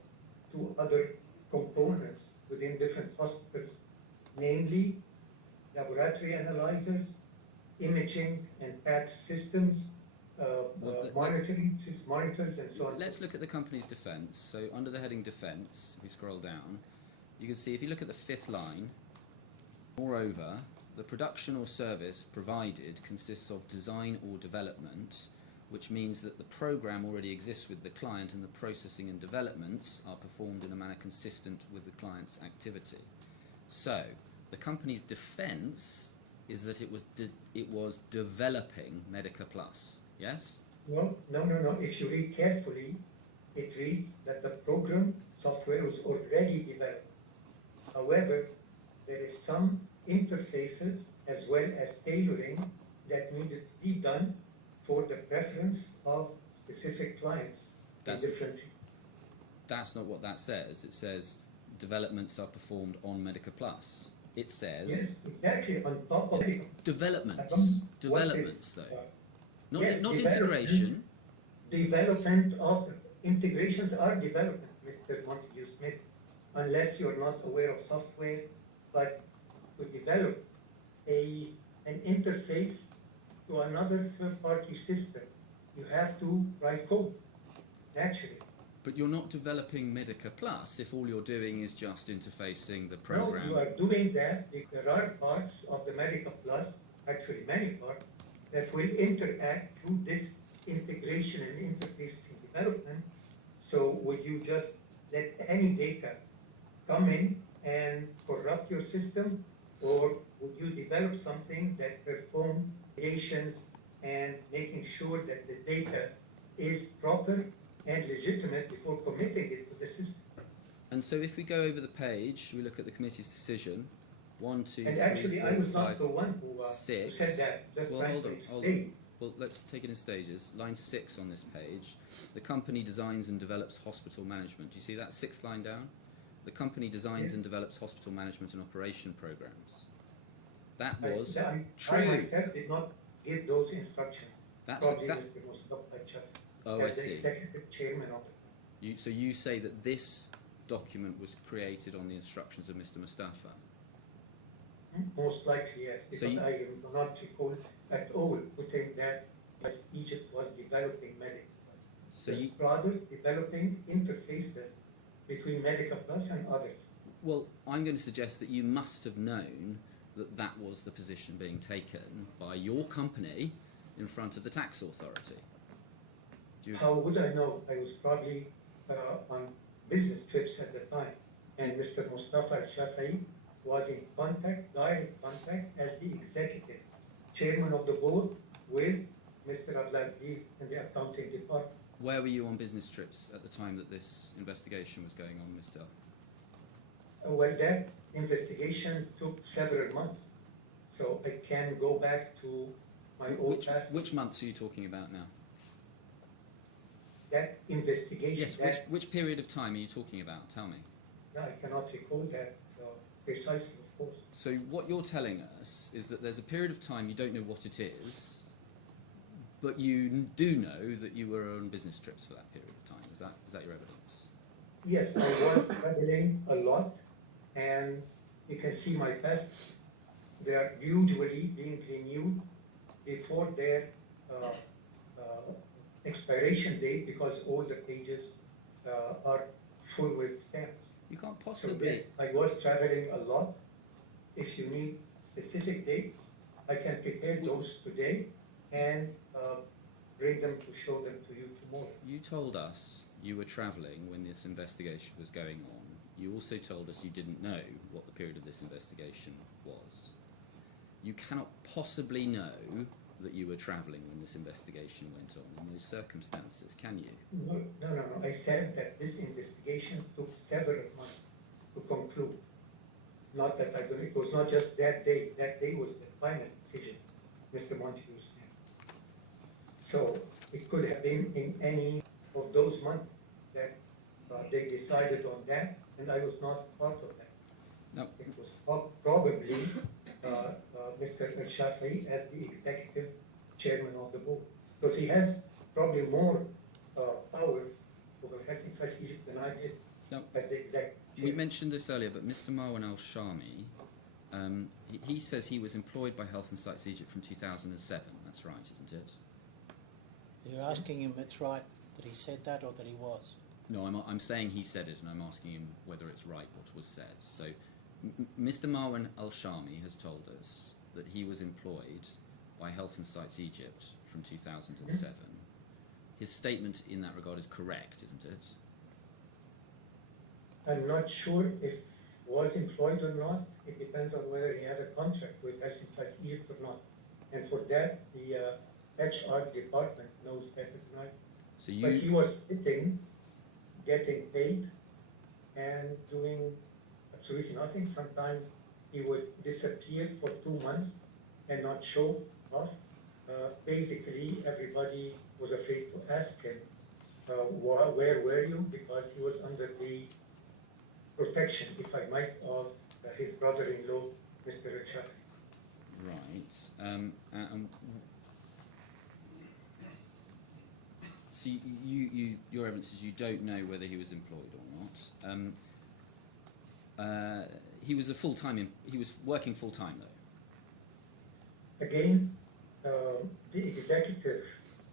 to other components within different hospitals, namely laboratory analyzers, imaging and PACS systems, monitors and so on. Let's look at the company's defence. So under the heading defence, if we scroll down, you can see if you look at the 5th line, moreover, the production or service provided consists of design or development which means that the program already exists with the client and the processing and developments are performed in a manner consistent with the client's activity. So, the company's defence is that it was developing Medica Plus, yes? No. If you read carefully, it reads that the program software was already developed. However, there is some interfaces as well as tailoring that needed to be done for the preference of specific clients in different. That's not what that says. It says developments are performed on Medica Plus. It says Yes, exactly, on top of it. developments though. Not integration. Development of integrations are development, Mr. Montague Smith, unless you're not aware of software, but to develop an interface to another third-party system, you have to write code, naturally. But you're not developing Medica Plus if all you're doing is just interfacing the program. No, you are doing that. There are parts of the Medica Plus, actually many parts, that will interact through this integration and interfacing development. So would you just let any data come in and corrupt your system, or would you develop something that performs creations and making sure that the data is proper and legitimate before committing it to the system? And so if we go over the page, we look at the committee's decision. 1, 2, 3, And actually, 4, I was 5, not the one who 6. said that. Just Well, trying hold to on. explain. Well, let's take it in stages. Line 6 on this page. The company designs and develops hospital management. Do you see that 6th line down? The company designs and develops hospital management and operation programs. That was I true. myself did not give those instructions. Probably That, Mr. Mustafa Chef, oh, I as the see. executive chairman of it. So you say that this document was created on the instructions of Mr. Mustafa? Most likely, yes, because So I do not recall at all putting that as Egypt was developing Medica. So It's you, rather developing interfaces between Medica Plus and others. well, I'm going to suggest that you must have known that that was the position being taken by your company in front of the tax authority. Do you, How would I know? I was probably on business trips at the time, and Mr. Mustafa Shafai was in contact, direct contact, as the executive chairman of the board with Mr. Abdulaziz and the accounting department. where were you on business trips at the time that this investigation was going on, Mr. Well, that investigation took several months, so I can go back to my old past. Which months are you talking about now? That investigation. Yes, which period of time are you talking about? Tell me. No, I cannot recall that precisely, of course. So what you're telling us is that there's a period of time you don't know what it is, but you do know that you were on business trips for that period of time. Is that your evidence? Yes, I was traveling a lot, and you can see my past. They are usually being renewed before their expiration date because all the pages are full with stamps. You can't So possibly. yes, I was traveling a lot. If you need specific dates, I can prepare those today and bring them to show them to you tomorrow. You told us you were travelling when this investigation was going on. You also told us you didn't know what the period of this investigation was. You cannot possibly know that you were travelling when this investigation went on in those circumstances, can you? No. I said that this investigation took several months to conclude. Not that it was not just that day. That day was the final decision, Mr. Montague said. So it could have been in any of those months that they decided on that, and I was not part of that. No. It was probably Mr. El-Shafii as the executive chairman of the board, because he has probably more power over Health Insights Egypt than I did No. as the executive We chairman. mentioned this earlier, but Mr. Marwan Al-Shami, he says he was employed by Health Insights Egypt from 2007. That's right, isn't it? You're asking him it's right that he said that or that he was? No, I'm saying he said it, and I'm asking him whether it's right what was said. So, Mr. Marwan Al-Shami has told us that he was employed by Health Insights Egypt from 2007, his statement in that regard is correct, isn't it? I'm not sure if was employed or not. It depends on whether he had a contract with Health and Science Egypt or not. And for that, the HR department knows better than I. So But you, he was sitting, getting paid, and doing absolutely nothing. Sometimes he would disappear for 2 months and not show up. Basically, everybody was afraid to ask him, where were you? Because he was under the protection, if I might, of his brother-in-law, Mr. Richard. right. So your evidence is you don't know whether he was employed or not. He was he was working full-time though. Again, the executive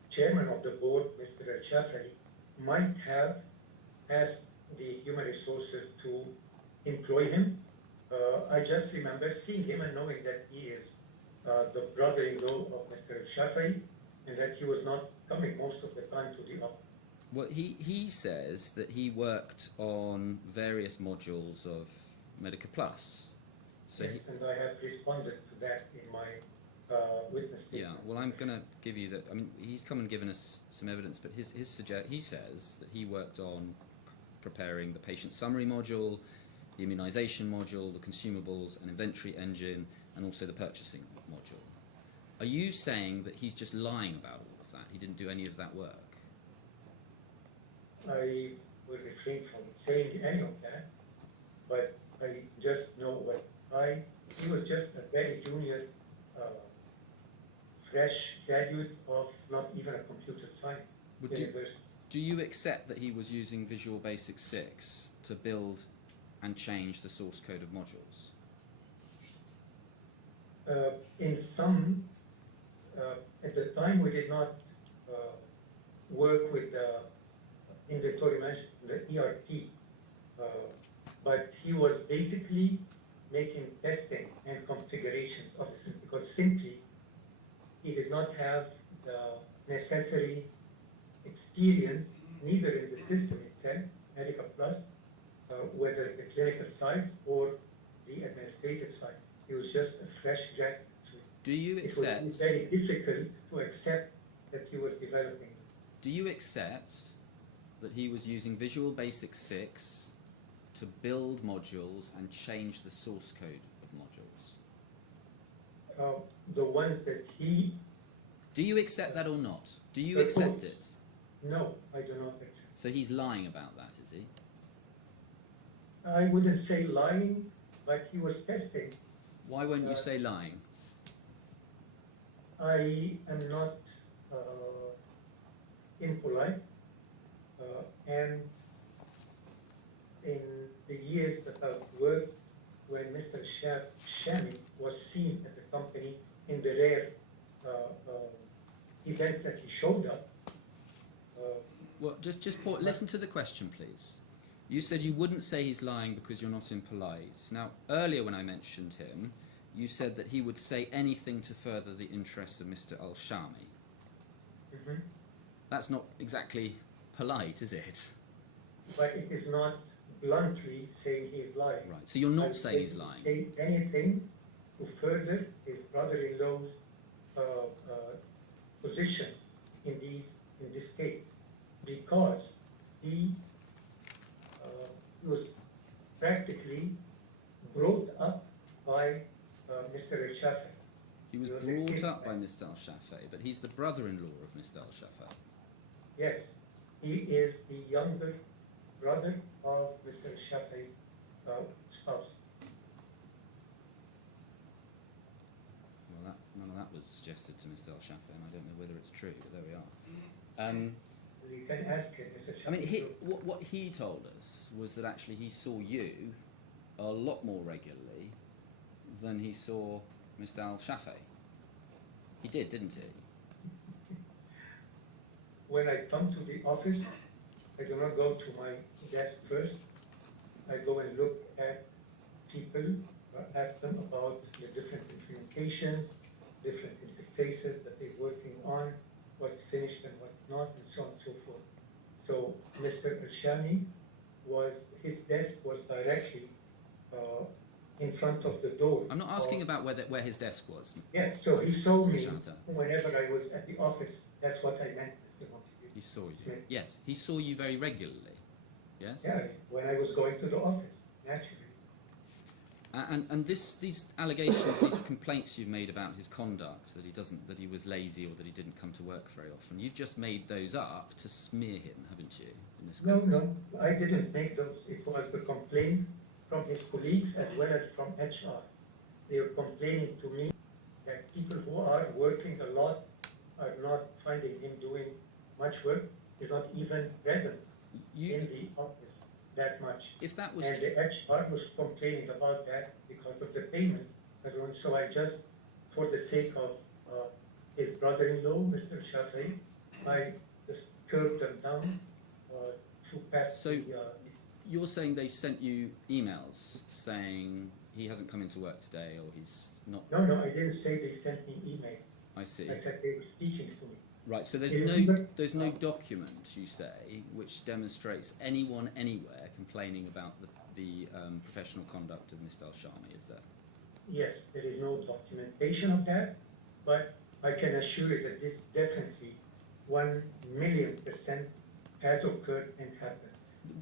chairman of the board, Mr. Al-Shafei, might have asked the human resources to employ him. I just remember seeing him and knowing that he is the brother-in-law of Mr. Al-Shafei, and that he was not coming most of the time to the office. Well, he says that he worked on various modules of Medica Plus. So Yes, and I have responded to that in my witness yeah, statement. well, I'm going to give you that. I mean, he's come and given us some evidence, but he says that he worked on preparing the patient summary module, the immunisation module, the consumables and inventory engine, and also the purchasing module. Are you saying that he's just lying about all of that? He didn't do any of that work? I will refrain from saying any of that, but I just know what he was just a very junior, fresh graduate of not even a computer science university. Do you accept that he was using Visual Basic 6 to build and change the source code of modules? In some, at the time we did not work with the inventory management, the ERP, but he was basically making testing and configurations of the system, because simply he did not have the necessary experience, neither in the system itself, Medica Plus, whether the clinical side or the administrative side. He was just a fresh graduate. So do you accept? it was very difficult to accept that he was developing. Do you accept that he was using Visual Basic 6 to build modules and change the source code of modules? The ones that he... Do you accept that or not? Do you accept it? No, I do not accept. So he's lying about that, is he? I wouldn't say lying, but he was testing. Why won't you say lying? I am not impolite, and in the years that I've worked, when Mr. Shami was seen at the company in the rare events that he showed up. Well, listen to the question, please. You said you wouldn't say he's lying because you're not impolite. Now, earlier when I mentioned him, you said that he would say anything to further the interests of Mr. Al-Shami. Mm-hmm. That's not exactly polite, is it? But it is not bluntly saying he's lying. Right, so you're not saying he's lying. Say anything to further his brother-in-law's position in this case, because he was practically brought up by Mr. Al-Shafei. He was brought up by Mr. Al-Shafei, but he's the brother-in-law of Mr. Al-Shafei. Yes, he is the younger brother of Mr. Al-Shafei's spouse. Well, none of that was suggested to Mr. Al-Shafei, and I don't know whether it's true, but there we are. You can ask him, Mr. Shafei. I mean, what he told us was that actually he saw you a lot more regularly than he saw Mr. Al-Shafei. He did, didn't he? When I come to the office, I do not go to my desk first. I go and look at people, ask them about the different implementations, different interfaces that they're working on, what's finished and what's not, and so on and so forth. So Mr. Al-Shami his desk was directly in front of the door. I'm not asking about where his desk was. Yes, so he saw Mr. me Shehata. whenever I was at the office. That's what I meant, Mr. Montague. He saw you. Smith. Yes, he saw you very regularly. Yes. Yeah, when I was going to the office, naturally. And these allegations, these complaints you've made about his conduct, that he was lazy or that he didn't come to work very often, you've just made those up to smear him, haven't you? In this No, case? no, I didn't make those. It was the complaint from his colleagues as well as from HR. They were complaining to me that people who are working a lot are not finding him doing much work. He's not even present in the office that much. If that was And the HR was complaining about that because of the payments. So I just, for the sake of his brother-in-law, Mr. Shafi, I just curbed them down to pass So- the... You're saying they sent you emails saying he hasn't come into work today or he's not. No, I didn't say they sent me email. I see. I said they were speaking to me. Right. So Do you remember? there's no document, you say, which demonstrates anyone anywhere complaining about the professional conduct of Mr. Al-Shami, is there? Yes, there is no documentation of that, but I can assure you that this definitely 1,000,000% has occurred and happened.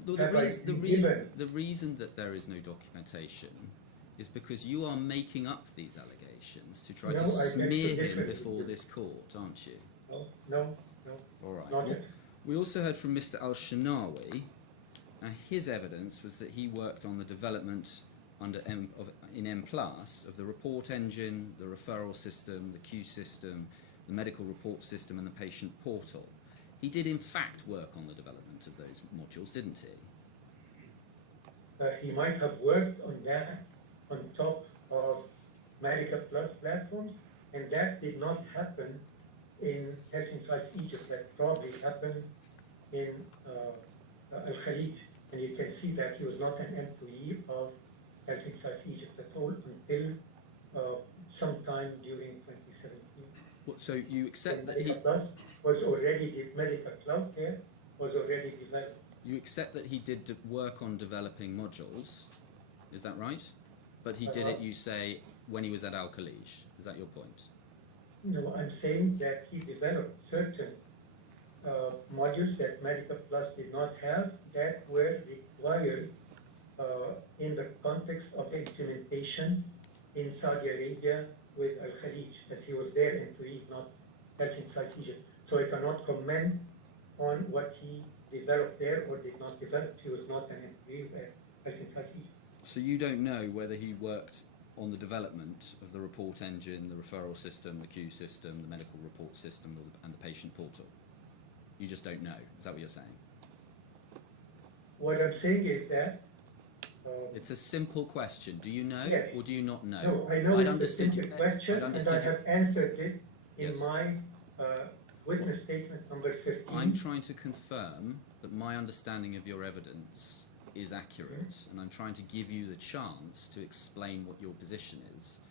The reason that there is no documentation is because you are making up these allegations to try No, to I beg to smear him differ. before this court, aren't you? No, All right. not at We also heard from Mr. Al-Shanawi. Now, his evidence was that he worked on the development in M+ of the report engine, the referral system, the queue system, the medical report system, and the patient portal. He did, in fact, work on the development of those modules, didn't he? He might have worked on that on top of Medica Plus platforms, and that did not happen in Health Insights Egypt. That probably happened in Al Khalij, and you can see that he was not an employee of Health Insights Egypt at all until sometime during 2017. So you accept that Medica Plus was already, the Medica Cloud there was already developed. you accept that he did work on developing modules, is that right? But he did it, you say, when he was at Al Khalij. Is that your point? No, I'm saying that he developed certain modules that Medica Plus did not have that were required in the context of the implementation in Saudi Arabia with Al Khalij, as he was their employee, not Health Insights Egypt. So I cannot comment on what he developed there or did not develop. He was not an employee of Health Insights Egypt. So you don't know whether he worked on the development of the report engine, the referral system, the queue system, the medical report system, and the patient portal? You just don't know. Is that what you're saying? What I'm saying is that It's a simple question. Do you know Yes. or do you not know? no, I know I'd it's a understood simple you- question, I'd and I understood you- have answered it in Yes. my witness statement number 15. I'm trying to confirm that my understanding of your evidence is accurate, and I'm trying to give you the chance to explain what your position is.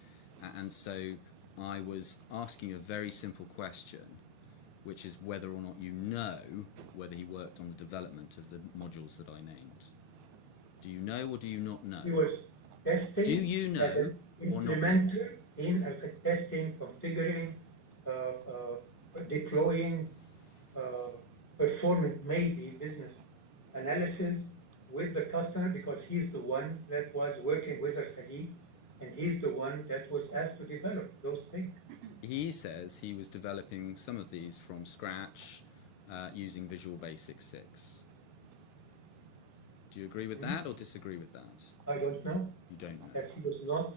And so I was asking a very simple question, which is whether or not you know whether he worked on the development of the modules that I named. Do you know or do you not know? He was testing. Do you know as an or not? implementer in testing, configuring, deploying, performing maybe business analysis with the customer, because he's the one that was working with Al Khalid, and he's the one that was asked to develop those things. He says he was developing some of these from scratch using Visual Basic 6. Do you agree with that or disagree with that? I don't know, You don't know. as he was not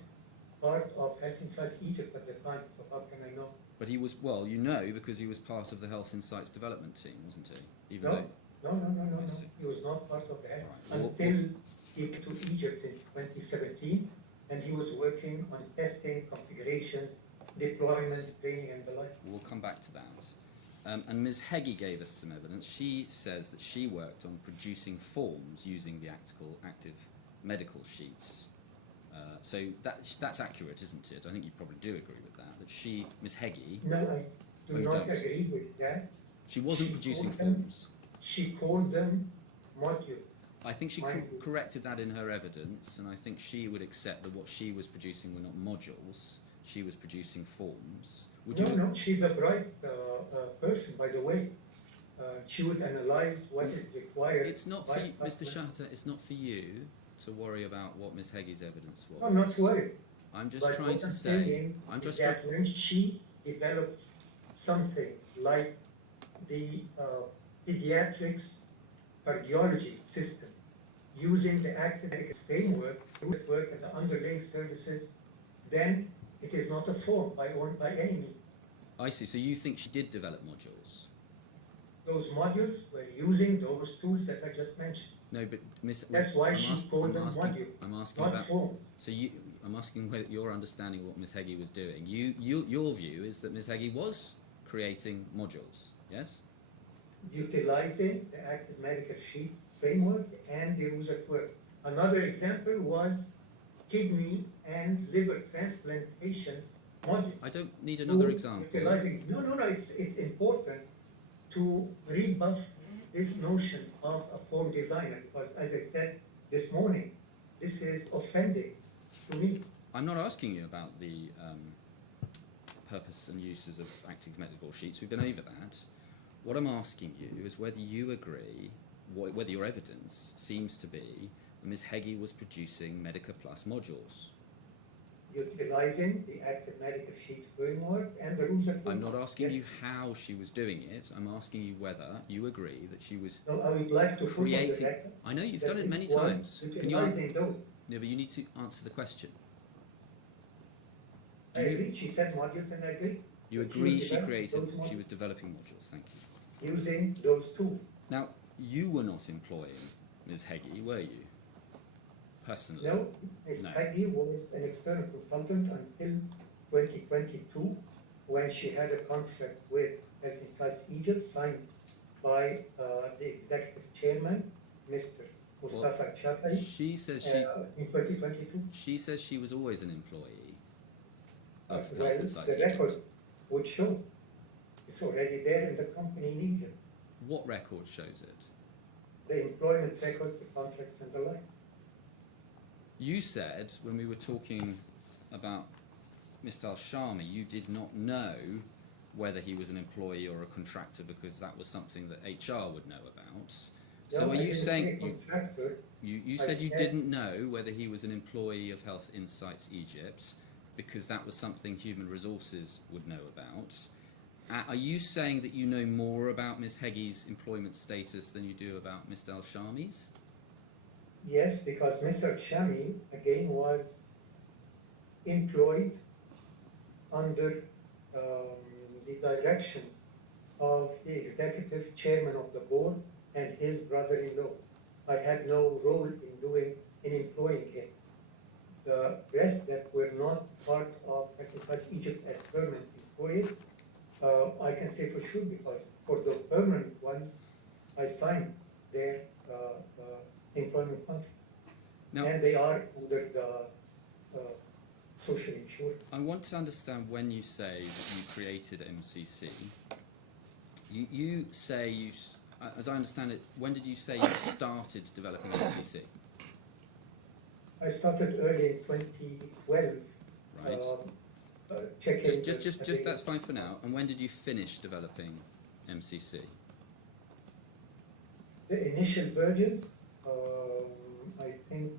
part of Health Insights Egypt at the time, so how can I know? But he was, well, you know, because he was part of the Health Insights development team, wasn't he? Even No, no. I see. He was not part of that All right. until he came to Egypt in 2017, and he was working on testing, configurations, deployments, training, and the like. We'll come back to that. And Ms. Heggie gave us some evidence. She says that she worked on producing forms using the active medical sheets. So that's accurate, isn't it? I think you probably do agree with that. That she, Ms. Heggie, No, I do Oh, you not don't? agree with that. She wasn't She producing called them- forms. She called them modules. I think she Mind you. corrected that in her evidence, and I think she would accept that what she was producing were not modules. She was producing forms. Would you? No, she's a bright person, by the way. She would analyze what is required. It's not for by you, Mr. customers. Shatter. It's not for you to worry about what Miss Heggie's evidence was. I'm not worried. I'm just But trying what to I'm say. saying I'm is just. that when she develops something like the pediatrics cardiology system using the active medical framework to work at the underlying services, then it is not a form by any means. I see. So you think she did develop modules? Those modules were using those tools that I just mentioned. No, but Miss. That's why she called them modules, I'm asking not about. forms. So I'm asking whether you're understanding what Miss Heggie was doing. Your view is that Miss Heggie was creating modules. Yes. Utilizing the active medical sheet framework and the rules of work. Another example was kidney and liver transplantation module. I don't need another To example. No, it's important to rebuff this notion of a form designer, because as I said this morning, this is offending to me. I'm not asking you about the purpose and uses of active medical sheets. We've been over that. What I'm asking you is whether you agree, whether your evidence seems to be that Ms. Heggie was producing Medica Plus modules. Utilizing the active medical sheets framework and the rules of work. I'm not asking Yes. you how she was doing it. I'm asking you whether you agree that she was No, I would like to put on the creating. record I know you've that done it many was times. Can you? utilizing those. No, but you need to answer the question. I agree, she said modules and I agree. You But agree was she developing created. those She modules was developing modules. Thank you. using those tools. Now, you were not employing Ms. Heggie, were you? Personally? No, Ms. No. Haggie was an external consultant until 2022, when she had a contract with Health Insights Egypt signed by the executive chairman, Mr. Mustafa Chafai, She says in 2022. she says she was always an employee of Well, Health Insights the record Egypt. would show. It's already there in the company in Egypt. What record shows it? The employment records, the contracts and the like. You said when we were talking about Mr. Al-Shami, you did not know whether he was an employee or a contractor because that was something that HR would know about. So No, are I you didn't saying say contractor. you I said you said- didn't know whether he was an employee of Health Insights Egypt because that was something Human Resources would know about? Are you saying that you know more about Ms. Heggie's employment status than you do about Mr. Al-Shami's? Yes, because Mr. Shami, again, was employed under the directions of the executive chairman of the board and his brother-in-law. I had no role in employing him. The rest that were not part of Exercise Egypt as permanent employees, I can say for sure, because for the permanent ones, I signed their employment contract. Now, And they are under the social insurance. I want to understand when you say that you created MCC. You say as I understand it, when did you say you started developing MCC? I started early in 2012. Right. Checking. Just that's fine for now. And when did you finish developing MCC? The initial versions, I think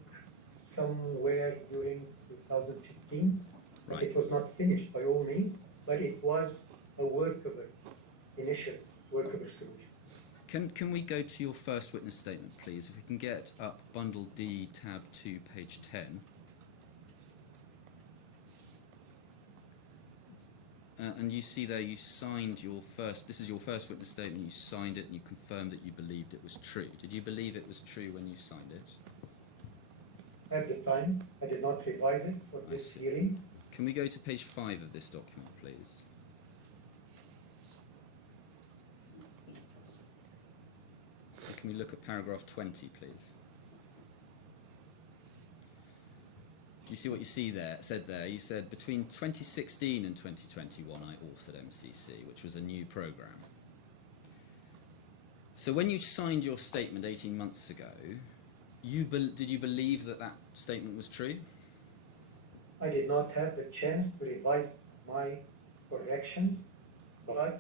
somewhere during 2015. Right. It was not finished by all means, but it was a initial workable solution. Can we go to your first witness statement, please? If we can get up Bundle D, tab 2, page 10. And you see there you signed your first, this is your first witness statement, you signed it and you confirmed that you believed it was true. Did you believe it was true when you signed it? At the time, I did not revise it for this hearing. Can we go to page 5 of this document, please? Can we look at paragraph 20, please? Do you see what you see there? Said there. You said between 2016 and 2021, I authored MCC, which was a new program. So when you signed your statement 18 months ago, did you believe that that statement was true? I did not have the chance to revise my corrections, but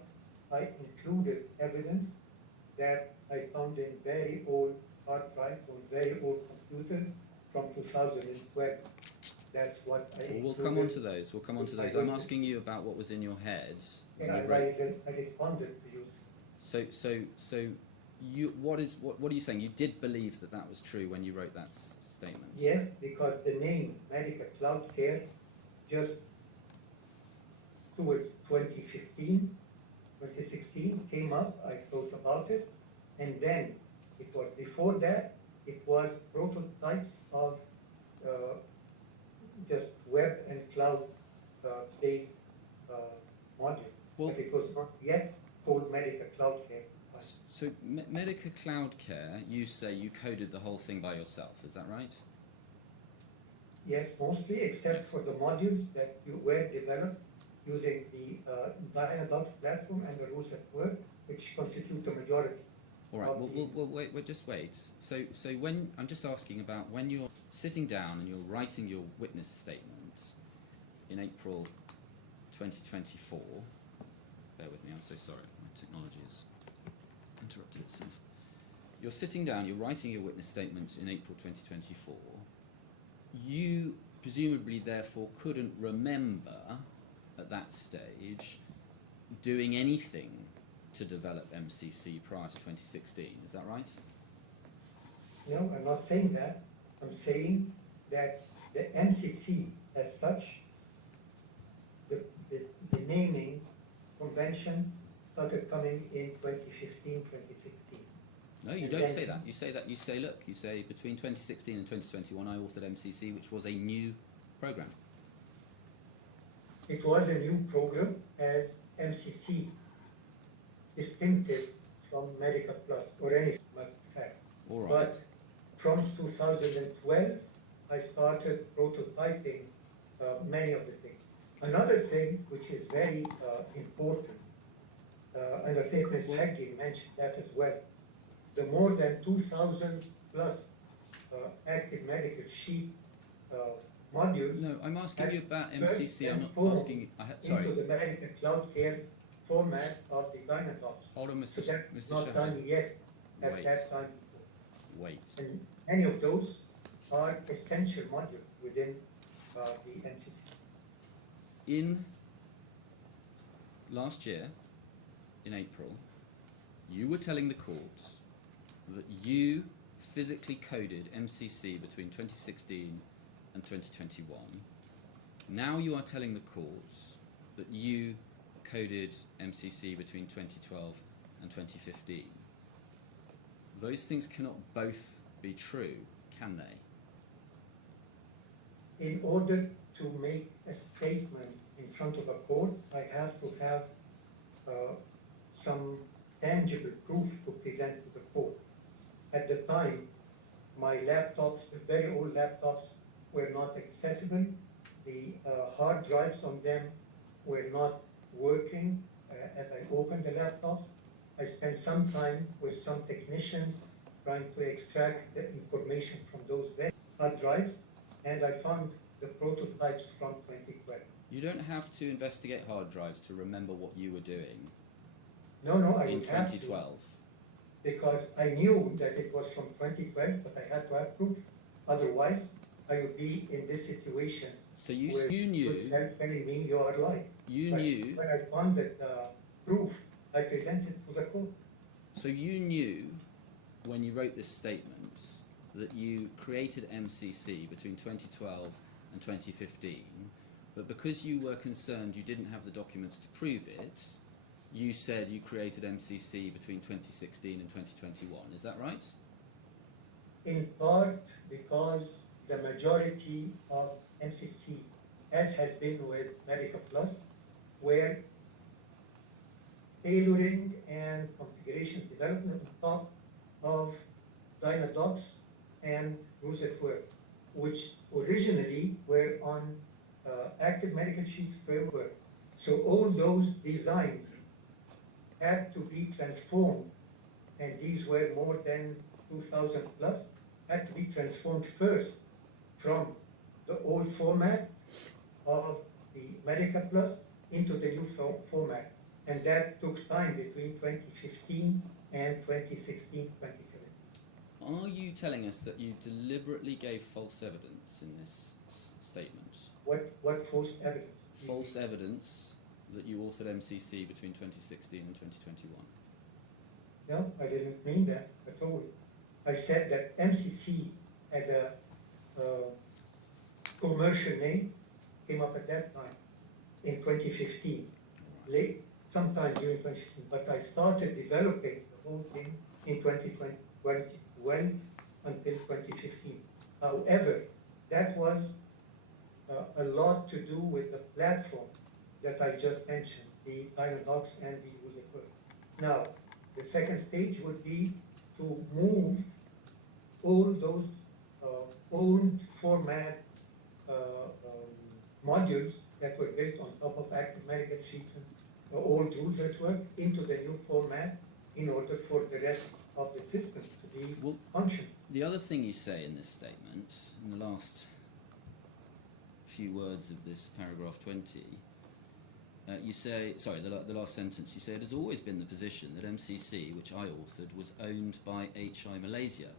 I included evidence that I found in very old hard drives on very old computers from 2012. That's what I included. Well, we'll come on to those. We'll come on to those. I'm asking you about what was in your head. And I responded to you. So what are you saying? You did believe that that was true when you wrote that statement? Yes, because the name Medical Cloud Care just towards 2015, 2016 came up. I thought about it, and then it was before that. It was prototypes of just web and cloud based module, but it was not yet called Medical Cloud Care. So Medica Cloud Care, you say you coded the whole thing by yourself, is that right? Yes, mostly, except for the modules that were developed using the Dynadocs platform and the rules at work, which constitute the majority. All right, we'll just wait. So when I'm just asking about when you're sitting down and you're writing your witness statement in April 2024. Bear with me, I'm so sorry, my technology has interrupted itself. You're sitting down, you're writing your witness statement in April 2024. You presumably therefore couldn't remember at that stage doing anything to develop MCC prior to 2016, is that right? No, I'm not saying that. I'm saying that the MCC as such, the naming convention started coming in 2015, 2016. No, you don't say that. You say, look, between 2016 and 2021 I authored MCC, which was a new program. It was a new program as MCC, distinctive from Medical Plus or any fact. All right. But from 2012, I started prototyping many of the things. Another thing which is very important, and I think Ms. Haggi mentioned that as well, the more than 2,000 plus active medical sheet modules. No, I'm asking you about MCC. I'm not asking you. Sorry. Into the Medical Cloud Care format of the Dynadocs. Hold on, Mr. So that's Mr. not Shehata. done yet at Wait. that time. Wait. And any of those are essential modules within the MCC. In last year, in April, you were telling the courts that you physically coded MCC between 2016 and 2021. Now you are telling the courts that you coded MCC between 2012 and 2015. Those things cannot both be true, can they? In order to make a statement in front of a court, I have to have some tangible proof to present to the court. At the time, my laptops, the very old laptops, were not accessible. The hard drives on them were not working as I opened the laptops. I spent some time with some technicians trying to extract the information from those hard drives, and I found the prototypes from 2012. You don't have to investigate hard drives to remember what you were doing No, I in would have to, 2012. because I knew that it was from 2012, but I had to have proof. Otherwise, I would be in this situation. So you where knew. would start telling me you are lying. You But knew. when I found that proof, I presented to the court. So you knew when you wrote this statement that you created MCC between 2012 and 2015, but because you were concerned you didn't have the documents to prove it, you said you created MCC between 2016 and 2021. Is that right? In part because the majority of MCC, as has been with Medical Plus, were tailoring and configuration development on top of Dynadocs and rules at work, which originally were on active medical sheets framework. So all those designs had to be transformed and these were more than 2,000 plus, had to be transformed first from the old format of the Medica Plus into the new format. And that took time between 2015 and 2016, 2017. Are you telling us that you deliberately gave false evidence in this statement? What false evidence? False evidence that you authored MCC between 2016 and 2021? No, I didn't mean that at all. I said that MCC as a commercial name came up at that time in 2015, late, sometime during 2015. But I started developing the whole thing in 2020, well until 2015. However, that was a lot to do with the platform that I just mentioned, the Tylenol and the Uzepur. Now, the second stage would be to move all those owned format modules that were built on top of active medical sheets and old rules that work into the new format in order for the rest of the system to be functional. The other thing you say in this statement, in the last few words of this paragraph 20, you say, sorry, the last sentence, you say it has always been the position that MCC, which I authored, was owned by HI Malaysia.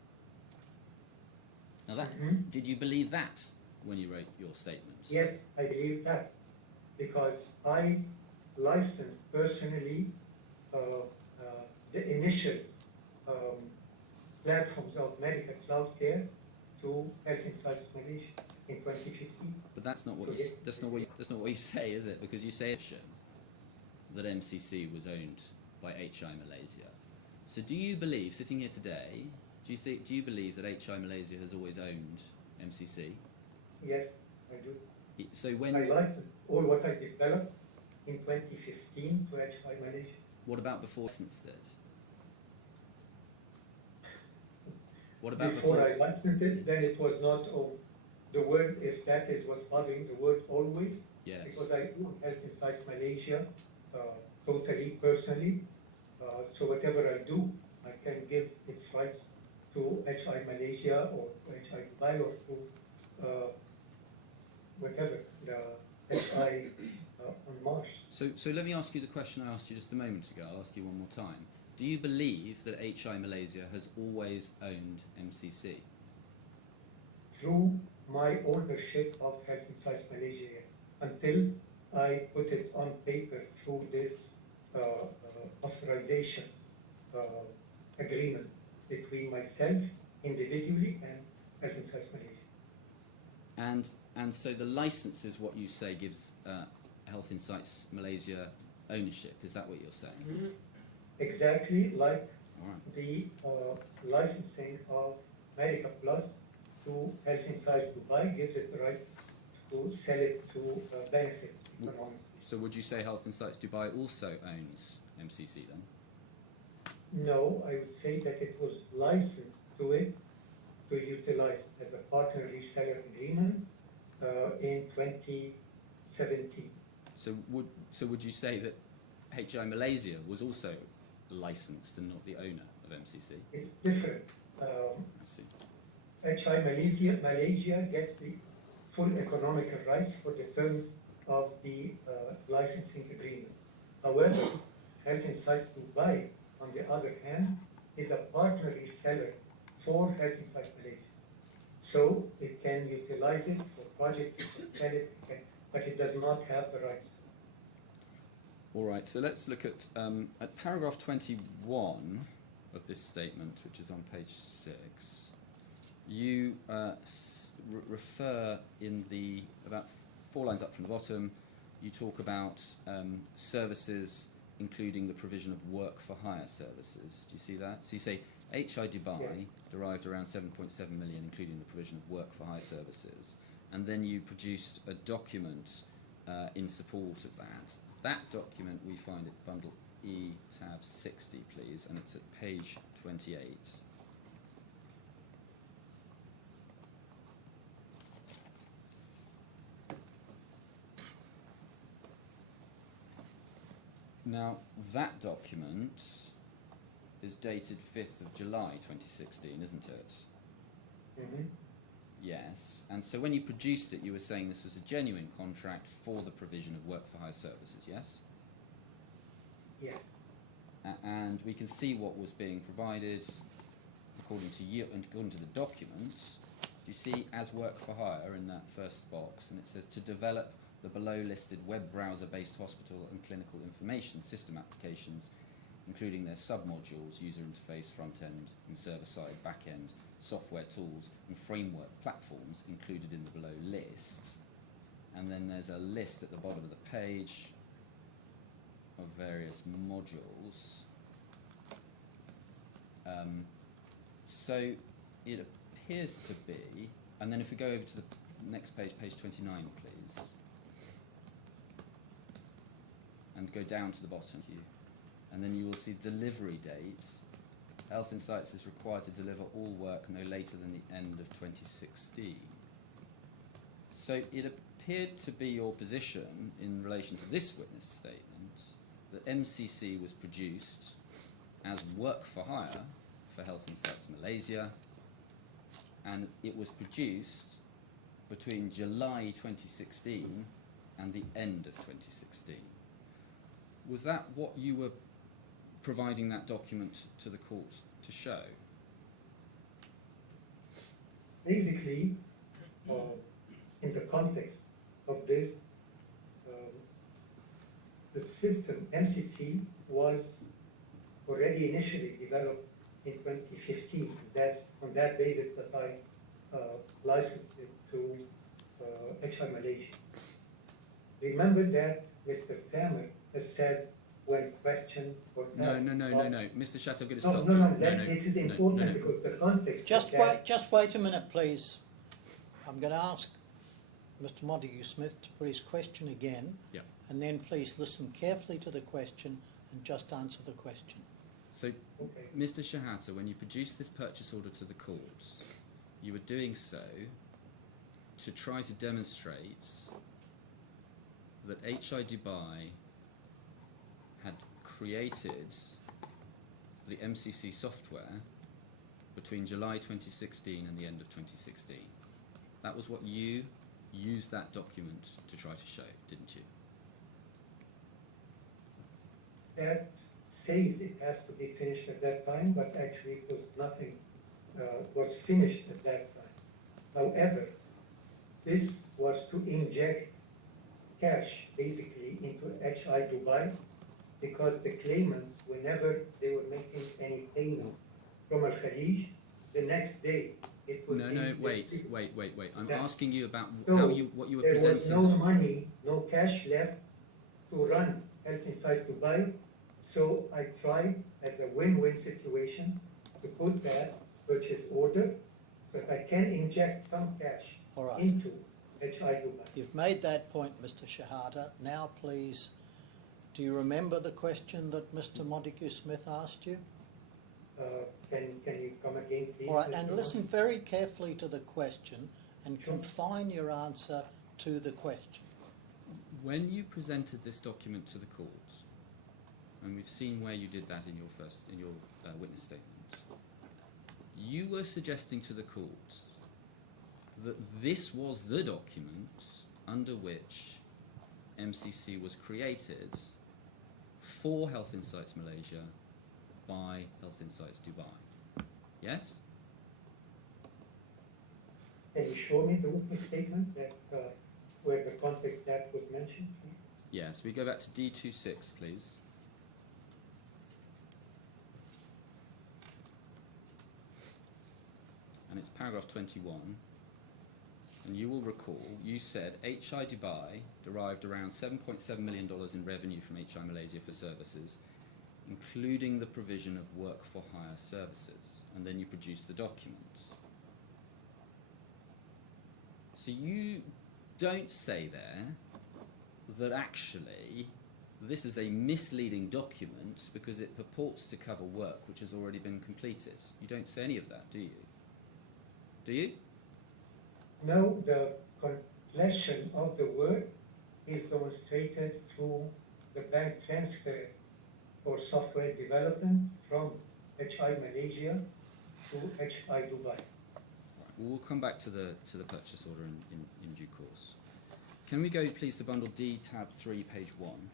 Now that, did you believe that when you wrote your statement? Yes, I believe that, because I licensed personally the initial platforms of medical cloud care to Health Insights Malaysia in 2015. But that's not what that's not what you say, is it? Because you say that MCC was owned by HI Malaysia. So do you believe, sitting here today, do you believe that HI Malaysia has always owned MCC? Yes, I do. So when I licensed all what I developed in 2015 to HI Malaysia. What about before licensed it? What about before I licensed it? Then it was not the word, if that is what's bothering, the word always. Yes. Because I own Health Insights Malaysia totally, personally. So whatever I do, I can give its rights to HI Malaysia or to HI Dubai or to whatever, the HI on Mars. So let me ask you the question I asked you just a moment ago. I'll ask you one more time. Do you believe that HI Malaysia has always owned MCC? Through my ownership of Health Insights Malaysia, until I put it on paper through this authorization agreement between myself individually and Health Insights Malaysia. And so the license is what you say gives Health Insights Malaysia ownership. Is that what you're saying? Exactly like the licensing of Medica Plus to Health Insights Dubai gives it the right to sell it to benefit economically. So would you say Health Insights Dubai also owns MCC then? No, I would say that it was licensed to it to utilize as a partner reseller agreement in 2017. So would you say that HI Malaysia was also licensed and not the owner of MCC? It's different. I see. HI Malaysia gets the full economical rights for the terms of the licensing agreement. However, Health Insights Dubai, on the other hand, is a partner reseller for Health Insights Malaysia. So it can utilize it for projects, it can sell it, but it does not have the rights. All right, so let's look at paragraph 21 of this statement, which is on page 6. You refer in the, about 4 lines up from the bottom, you talk about services including the provision of work for hire services. Do you see that? So you say HI Dubai derived around 7.7 million, including the provision of work for hire services, and then you produced a document in support of that. That document we find at bundle E tab 60, please, and it's at page 28. Now, that document is dated 5th of July 2016, isn't it? Mm-hmm. Yes. And so when you produced it, you were saying this was a genuine contract for the provision of work for hire services, yes? Yes. And we can see what was being provided according to you and according to the document. Do you see as work for hire in that first box? And it says to develop the below listed web browser based hospital and clinical information system applications, including their submodules, user interface, front end and server side, back end, software tools and framework platforms included in the below list. And then there's a list at the bottom of the page of various modules. So it appears to be, and then if we go over to the next page, page 29 please, and go down to the bottom, and then you will see delivery dates. Health Insights is required to deliver all work no later than the end of 2016. So it appeared to be your position in relation to this witness statement that MCC was produced as work for hire for Health Insights Malaysia, and it was produced between July 2016 and the end of 2016. Was that what you were providing that document to the court to show? Basically, in the context of this, the system MCC was already initially developed in 2015. That's on that basis that I licensed it to HI Malaysia. Remember that Mr. Thamer has said when questioned or asked. No, Mr. Shehata, I'm going to stop No, you. this is important because the context. Just wait a minute, please. I'm going to ask Mr. Montague Smith to put his question again, Yeah. and then please listen carefully to the question and just answer the question. So, Okay. Mr. Shehata, when you produced this purchase order to the court, you were doing so to try to demonstrate that HI Dubai had created the MCC software between July 2016 and the end of 2016. That was what you used that document to try to show, didn't you? That says it has to be finished at that time, but actually it was nothing was finished at that time. However, this was to inject cash basically into HI Dubai because the claimants, whenever they were making any payments from Al Khalij, the next day it would wait. I'm asking you about So what you were there presenting. was no money, no cash left to run Health Insights Dubai. So I tried as a win-win situation to put that purchase order so that I can inject some cash All right. into HI Dubai. You've made that point, Mr. Shehata. Now, please, do you remember the question that Mr. Montague Smith asked you? Can you come again, please? All right, Mr. and Mohammed? listen very carefully to the question and Sure. confine your answer to the question. When you presented this document to the court, and we've seen where you did that in your witness statement, you were suggesting to the court that this was the document under which MCC was created for Health Insights Malaysia by Health Insights Dubai. Yes? Can you show me the witness statement that where the context that was mentioned, please? Yes, we go back to D26, please. And it's paragraph 21. And you will recall, you said HI Dubai derived around $7.7 million in revenue from HI Malaysia for services, including the provision of work for hire services. And then you produced the document. So you don't say there that actually this is a misleading document because it purports to cover work which has already been completed. You don't say any of that, do you? Do you? No, the completion of the work is demonstrated through the bank transfer for software development from HI Malaysia to HI Dubai. Right. Well, we'll come back to the purchase order in due course. Can we go, please, to bundle D, tab 3, page 1?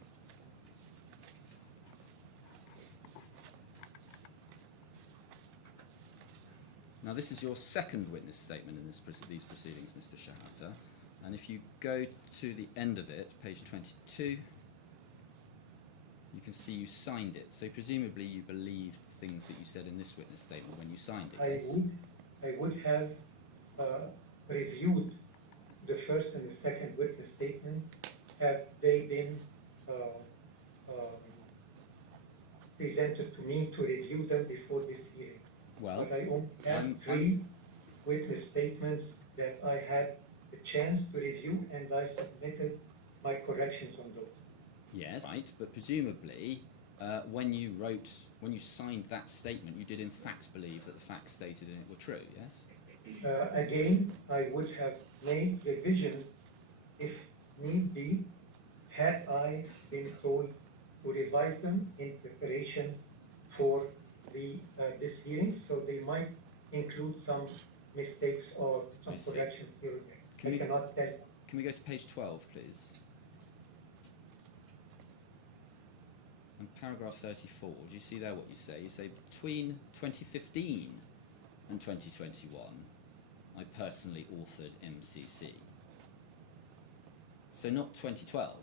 Now, this is your second witness statement in these proceedings, Mr. Shehata. And if you go to the end of it, page 22, you can see you signed it. So presumably you believed things that you said in this witness statement when you signed it. Yes? I would have reviewed the first and the second witness statement had they been presented to me to review them before this hearing. Well, but I only have three witness statements that I had the chance to review, and I submitted my corrections on those. yes, right, but presumably when you signed that statement, you did in fact believe that the facts stated in it were true, yes? Again, I would have made revisions if need be, had I been told to revise them in preparation for this hearing, so they might include some mistakes or some corrections here and there. I cannot tell. Can we go to page 12, please? And paragraph 34, do you see there what you say? You say, between 2015 and 2021, I personally authored MCC. So not 2012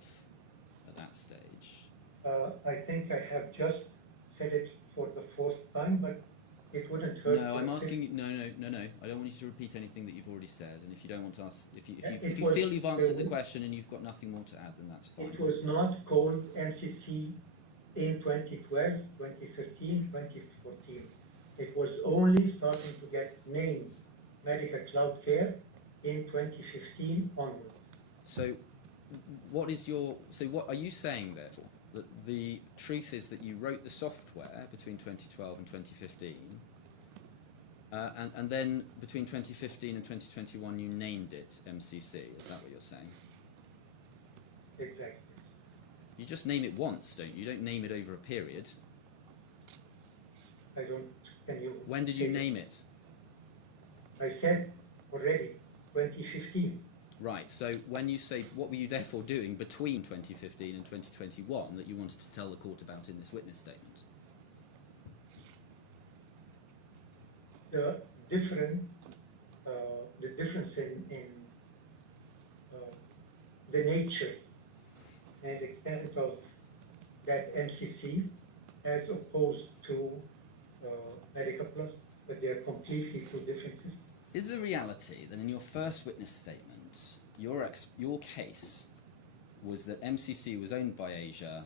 at that stage. I think I have just said it for the fourth time, but it wouldn't hurt. No, I'm asking you, no. I don't want you to repeat anything that you've already said, and if you don't want to ask, if you feel you've answered the question and you've got nothing more to add, then that's fine. It was not called MCC in 2012, 2013, 2014. It was only starting to get named Medical Cloud Care in 2015 onward. So, what are you saying therefore? That the truth is that you wrote the software between 2012 and 2015, and then between 2015 and 2021 you named it MCC. Is that what you're saying? Exactly. You just name it once, don't you? You don't name it over a period. I don't. Can you? When did you name it? I said already 2015. Right, so when you say, what were you therefore doing between 2015 and 2021 that you wanted to tell the court about in this witness statement? The difference in the nature and extent of that MCC as opposed to Medical Plus, but they are completely two different systems. Is the reality that in your first witness statement, your case was that MCC was owned by Asia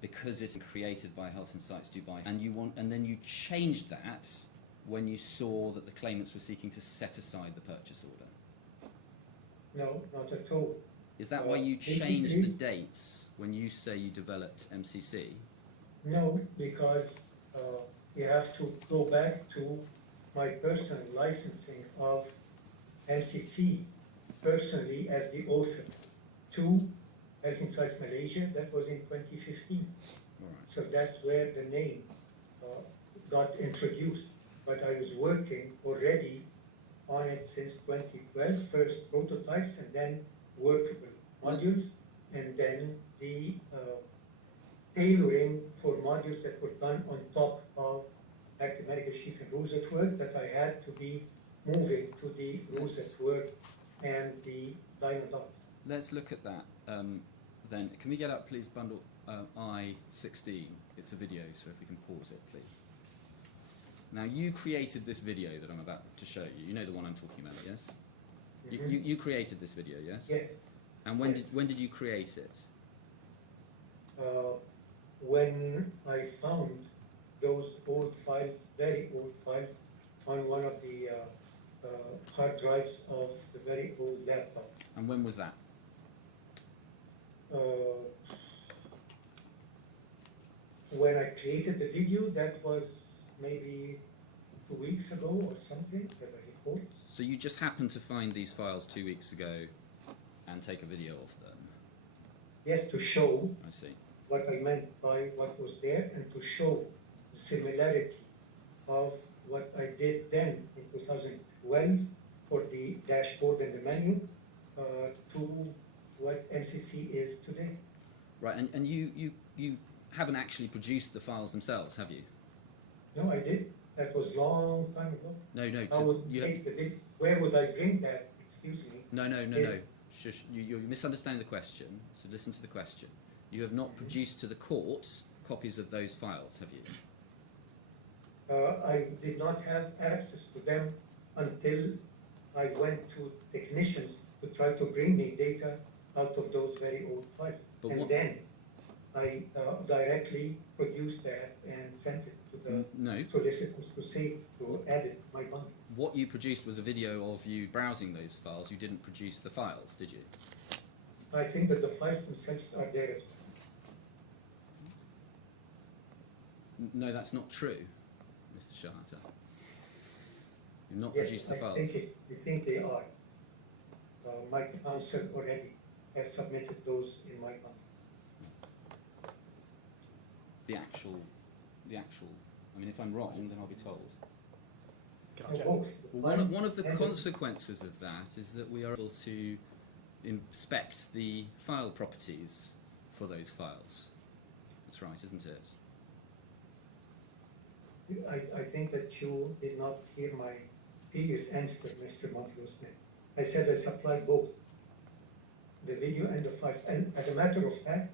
because it's created by Health and Sites Dubai, and then you changed that when you saw that the claimants were seeking to set aside the purchase order? No, not at all. Is that why you changed the dates when you say you developed MCC? No, because you have to go back to my personal licensing of MCC personally as the author to Health and Sites Malaysia. That was in 2015. All right. So that's where the name got introduced. But I was working already on it since 2012, first prototypes and then workable modules, and then the tailoring for modules that were done on top of active medical sheets and rules at work that I had to be moving to the rules at work and the Dynadoc. Let's look at that then. Can we get up, please, bundle I-16? It's a video, so if we can pause it, please. Now, you created this video that I'm about to show you. You know the one I'm talking about, yes? Mm-hmm. You created this video, yes? Yes. And when did you create it? When I found those old files, very old files, on one of the hard drives of the very old laptop. And when was that? When I created the video, that was maybe 2 weeks ago or something, as I recall. So you just happened to find these files 2 weeks ago and take a video of them? Yes, to show I see. what I meant by what was there and to show the similarity of what I did then in 2012 for the dashboard and the menu to what MCC is today. Right, and you haven't actually produced the files themselves, have you? No, I did. That was long time ago. No, no. How would where would I bring that? Excuse me. No. If- Shush, you're misunderstanding the question, so listen to the question. You have not produced to the court copies of those files, have you? I did not have access to them until I went to technicians to try to bring me data out of those very old files. But and what- then I directly produced that and sent it to the No. solicitors to say to add it to my bundle. What you produced was a video of you browsing those files. You didn't produce the files, did you? I think that the files themselves are there as well. No, that's not true, Mr. Shehata. You've not Yes, produced the I files. think they are. My counsel already has submitted those in my bundle. The actual. I mean, if I'm wrong, then I'll be told. Can I No, check? both. Well, one of the And consequences of that is that we are able to inspect the file properties for those files. That's right, isn't it? I think that you did not hear my previous answer, Mr. Montrose. I said I supplied both, the video and the file. And as a matter of fact,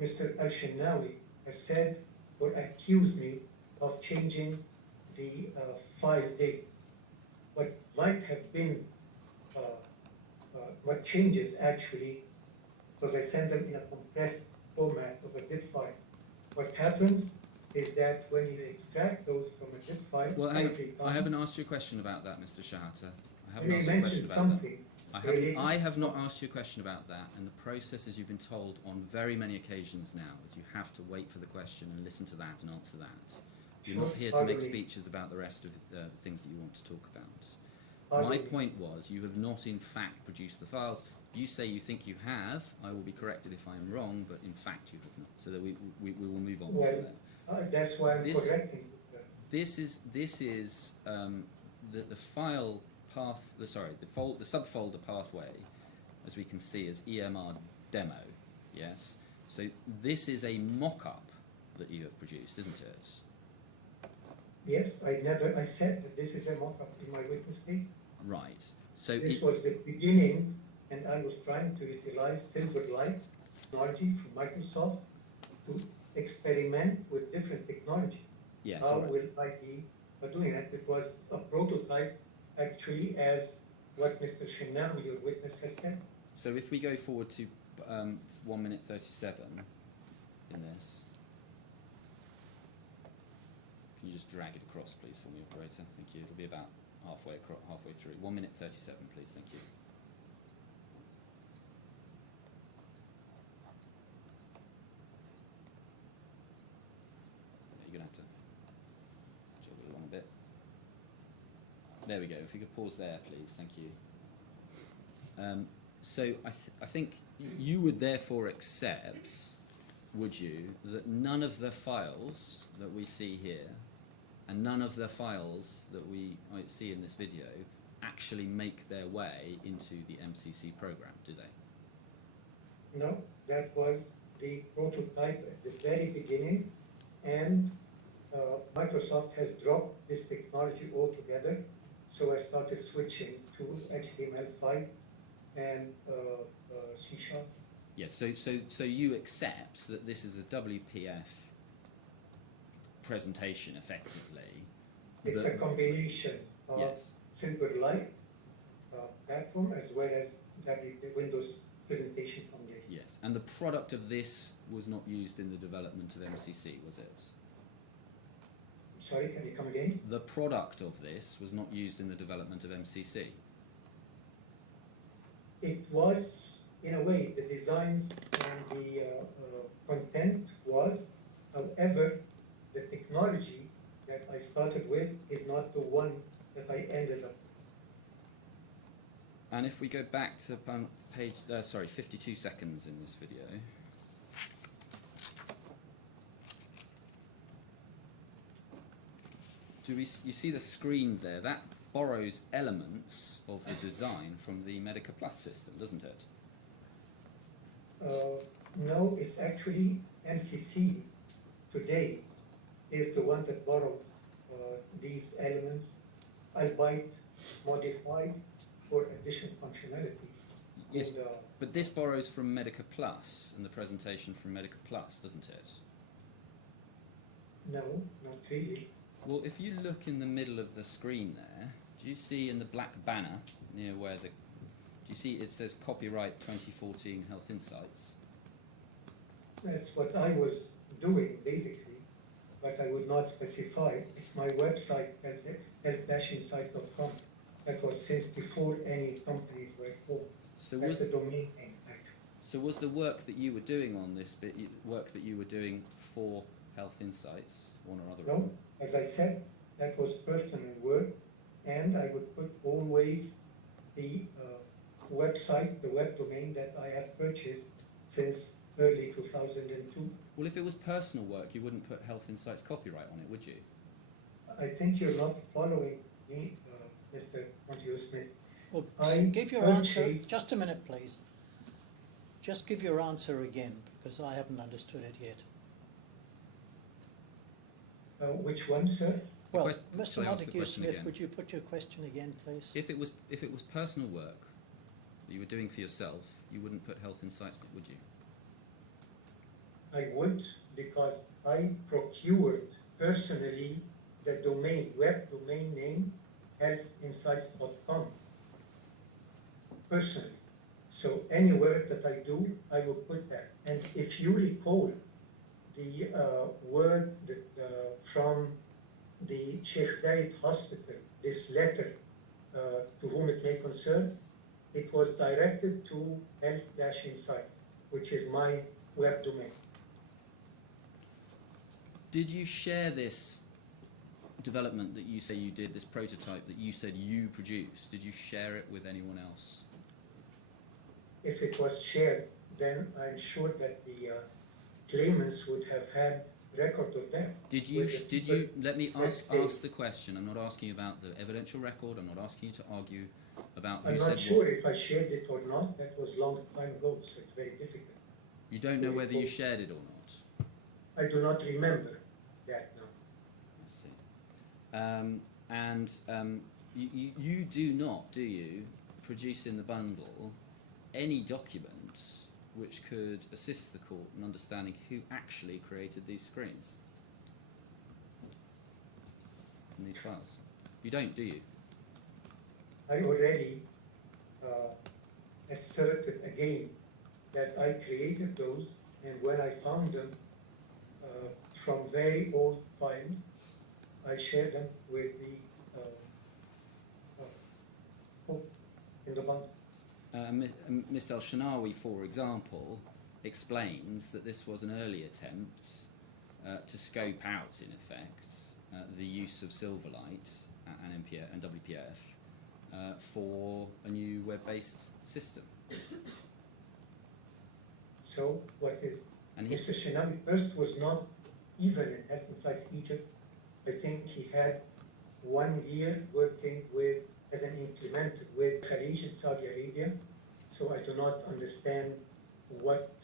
Mr. Al-Shenawi has said or accused me of changing the file date. What might have been, what changes actually, because I send them in a compressed format of a zip file. What happens is that when you extract those from a zip file, Well, I haven't asked you a question about that, Mr. Shehata. I haven't you asked you a question mentioned about something. that. I have not asked you a question about that, and the process, as you've been told on very many occasions now, is you have to wait for the question and listen to that and answer that. You're not here to make speeches about the rest of the things that you want to talk about. My point was, you have not in fact produced the files. You say you think you have. I will be corrected if I am wrong, but in fact you have not. So that we will move on Well, from there. That's why I'm This- correcting. This is the file path. The subfolder pathway, as we can see, is EMR demo. Yes. So this is a mock-up that you have produced, isn't it? Yes, I said that this is a mock-up in my witness statement. Right. So This was the beginning, and I was trying to utilize Silverlight technology from Microsoft to experiment with different technology. yes. How all right. will I be doing it? It was a prototype, actually, as what Mr. Shenawi, your witness, has said. So if we go forward to 1 minute 37 in this, can you just drag it across, please, for me, operator? Thank you. It'll be about halfway through. 1 minute 37, please. Thank you. You're going to have to jog it along a bit. There we go. If we could pause there, please. Thank you. So I think you would therefore accept, would you, that none of the files that we see here and none of the files that we might see in this video actually make their way into the MCC program, do they? No, that was the prototype at the very beginning, and Microsoft has dropped this technology altogether. So I started switching to HTML5 and C#. Yes. So you accept that this is a WPF presentation, effectively. It's a combination of Yes. Silverlight platform as well as the Windows presentation foundation. Yes. And the product of this was not used in the development of MCC, was it? Sorry, can you come again? The product of this was not used in the development of MCC. It was, in a way, the designs and the content was. However, the technology that I started with is not the one that I ended up with. And if we go back to page, 52 seconds in this video. you see the screen there? That borrows elements of the design from the Medica Plus system, doesn't it? No, it's actually MCC today is the one that borrowed these elements, albeit modified for additional functionality. Yes, in the- but this borrows from Medica Plus and the presentation from Medica Plus, doesn't it? No, not really. Well, if you look in the middle of the screen there, do you see in the black banner near where do you see it says copyright 2014 Health Insights? That's what I was doing basically, but I would not specify. It's my website, health-insights.com. That was since before any companies were formed. So That's was the domain name, actually. so was the work that you were doing on this bit work that you were doing for Health Insights, one or other of No, them? as I said, that was personal work, and I would put always the website, the web domain that I have purchased since early 2002. Well, if it was personal work, you wouldn't put Health Insights copyright on it, would you? I think you're not following me, Mr. Montague Smith. Well, I give your answer, purchased- just a minute please. Just give your answer again, because I haven't understood it yet. Which one, sir? Well, Shall Mr. I ask the Montague question Smith, again? would you put your question again, please? If it was personal work that you were doing for yourself, you wouldn't put Health Insights on it, would you? I would, because I procured personally the domain, web domain name, healthinsights.com, personally. So any work that I do, I will put that. And if you recall, the word that, from the Sheikh Zayed Hospital, this letter to whom it may concern, it was directed to Health-Insights, which is my web domain. Did you share this development that you say you did, this prototype that you said you produced? Did you share it with anyone else? If it was shared, then I'm sure that the claimants would have had record of that. Did you? With the- Did you? Let me ask Okay. the question. I'm not asking about the evidential record. I'm not asking you to argue about who I'm said not sure what. if I shared it or not. That was long time ago, so it's very difficult. You don't know whether you shared it or not. I do not remember that now. I see. You do not, do you, produce in the bundle any documents which could assist the court in understanding who actually created these screens in these files? You don't, do you? I already asserted again that I created those, and when I found them from very old files, I shared them with the folk in the bundle. Mr. Al-Shanawi, for example, explains that this was an early attempt to scope out, in effect, the use of Silverlight and MPF and WPF for a new web-based system. So what is And Mr. Shinawi first was not even in Health Insights Egypt. I think he had 1 year working with, as an implementer with Khalij in Saudi Arabia. So I do not understand what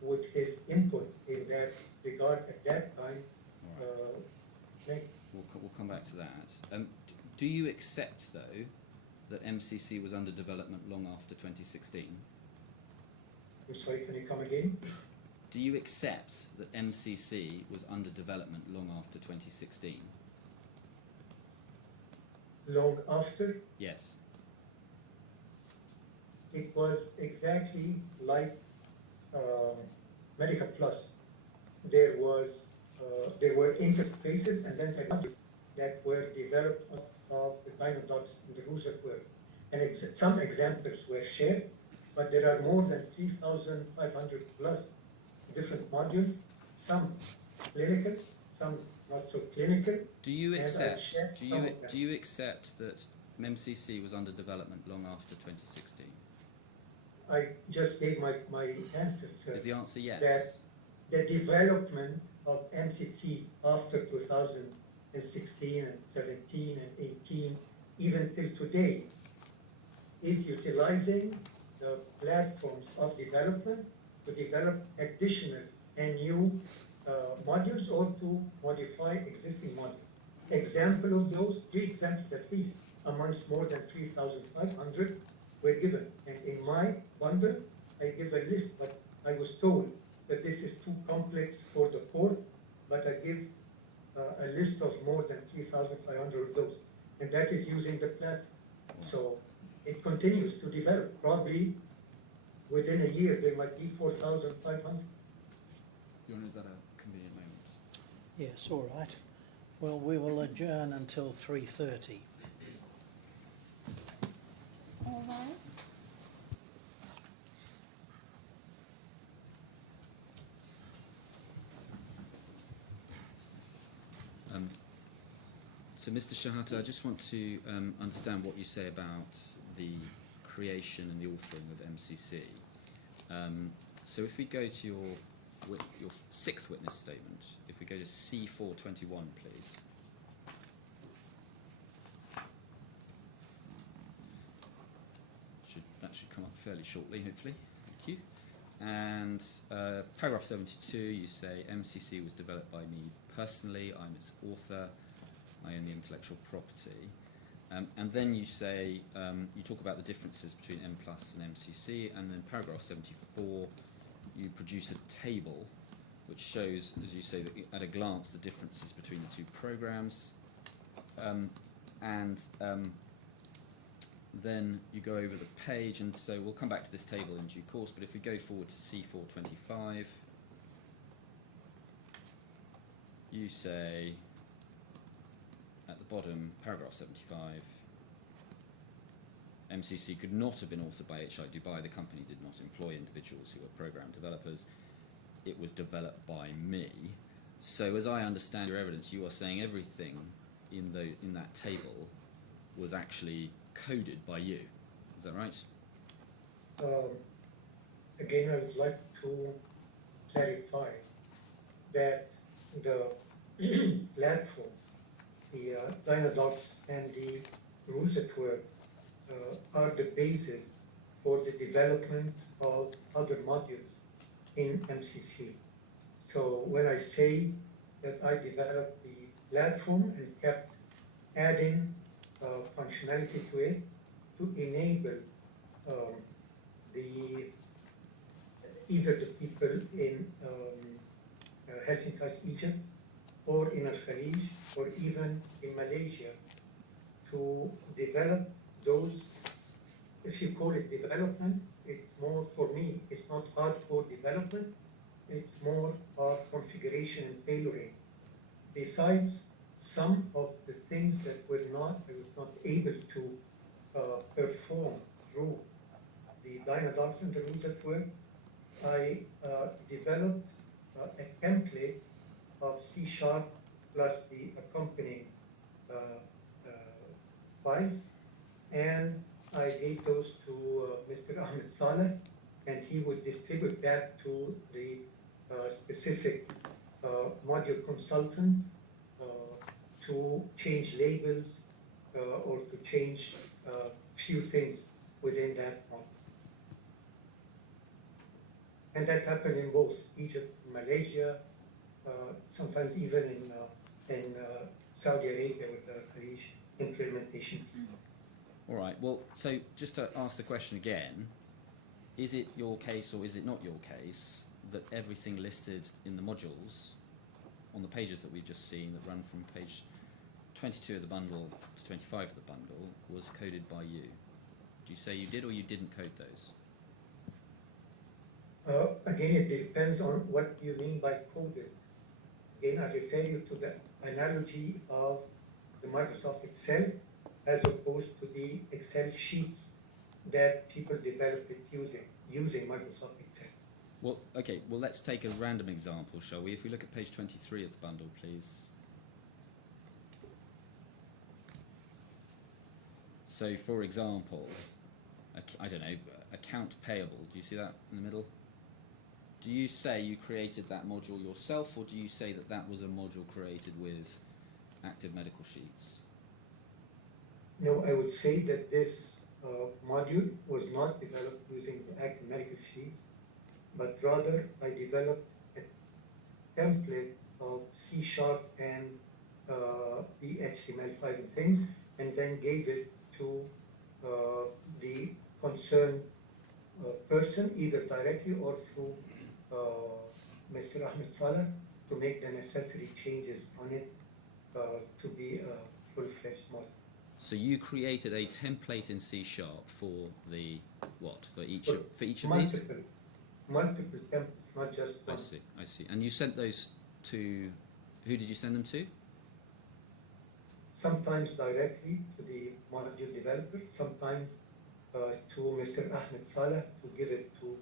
would his input in that regard at that time make. We'll come back to that. Do you accept, though, that MCC was under development long after 2016? I'm sorry, can you come again? Do you accept that MCC was under development long after 2016? Long after, Yes. it was exactly like Medica Plus. There were interfaces and then technologies that were developed of the kind of dots in the user world. And some examples were shared, but there are more than 3,500 plus different modules, some clinical, some not so clinical. Do you And I accept? shared Do some you of them. do you accept that MCC was under development long after 2016? I just gave my answer, sir. Is the answer yes? The development of MCC after 2016 and 16 and 17 and 18, even till today, is utilizing the platforms of development to develop additional and new modules or to modify existing modules. Example of those, 3 examples at least, amongst more than 3,500 were given. And in my bundle, I give a list, but I was told that this is too complex for the court, but I give a list of more than 3,500 of those. And that is using the platform. So it continues to develop. Probably within a year, there might be 4,500. Your Honour, is that a convenient moment? Yes, all right. Well, we will adjourn until 3:30. All rise. So, Mr. Shehata, I just want to understand what you say about the creation and the authoring of MCC. So, if we go to your 6th witness statement, if we go to C421, please. That should come up fairly shortly, hopefully. Thank you. And paragraph 72, you say MCC was developed by me personally. I'm its author. I own the intellectual property. And then you say, you talk about the differences between M Plus and MCC, and then paragraph 74, you produce a table which shows, as you say, that at a glance the differences between the two programs. Then you go over the page, and so we'll come back to this table in due course, but if we go forward to C425, you say, at the bottom, paragraph 75, MCC could not have been authored by HI Dubai. The company did not employ individuals who were program developers. It was developed by me. So as I understand your evidence, you are saying everything in that table was actually coded by you. Is that right? Again, I would like to clarify that the platforms, the Dynadocs and the rules at work are the basis for the development of other modules in MCC. So when I say that I developed the platform and kept adding functionality to it to enable either the people in Helsinki, Egypt, or in Al-Khalij, or even in Malaysia, to develop those, if you call it development, it's more, for me, it's not hardcore development, it's more of configuration and tailoring. Besides some of the things that I was not able to perform through the Dynadocs and the rules at work, I developed a template of C# plus the accompanying files, and I gave those to Mr. Ahmed Saleh, and he would distribute that to the specific module consultant to change labels or to change few things within that module. And that happened in both Egypt, Malaysia, sometimes even in Saudi Arabia with the Khalij implementation. All right. Well, so just to ask the question again, is it your case or is it not your case that everything listed in the modules on the pages that we've just seen that run from page 22 of the bundle to 25 of the bundle was coded by you? Do you say you did or you didn't code those? Again, it depends on what you mean by coded. Again, I refer you to the analogy of the Microsoft Excel as opposed to the Excel sheets that people develop it using Microsoft Excel. Well, okay, well, let's take a random example, shall we? If we look at page 23 of the bundle, please. So, for example, I don't know, account payable, do you see that in the middle? Do you say you created that module yourself, or do you say that that was a module created with active medical sheets. No, I would say that this module was not developed using the active medical sheets, but rather I developed a template of C# and the HTML5 and things, and then gave it to the concerned person, either directly or through Mr. Ahmed Saleh, to make the necessary changes on it to be a full-fledged model. So you created a template in C# for the what? For each of these? Multiple templates, not just one. I see. And you sent those to who did you send them to? Sometimes directly to the module developer, sometimes to Mr. Ahmed Saleh to give it to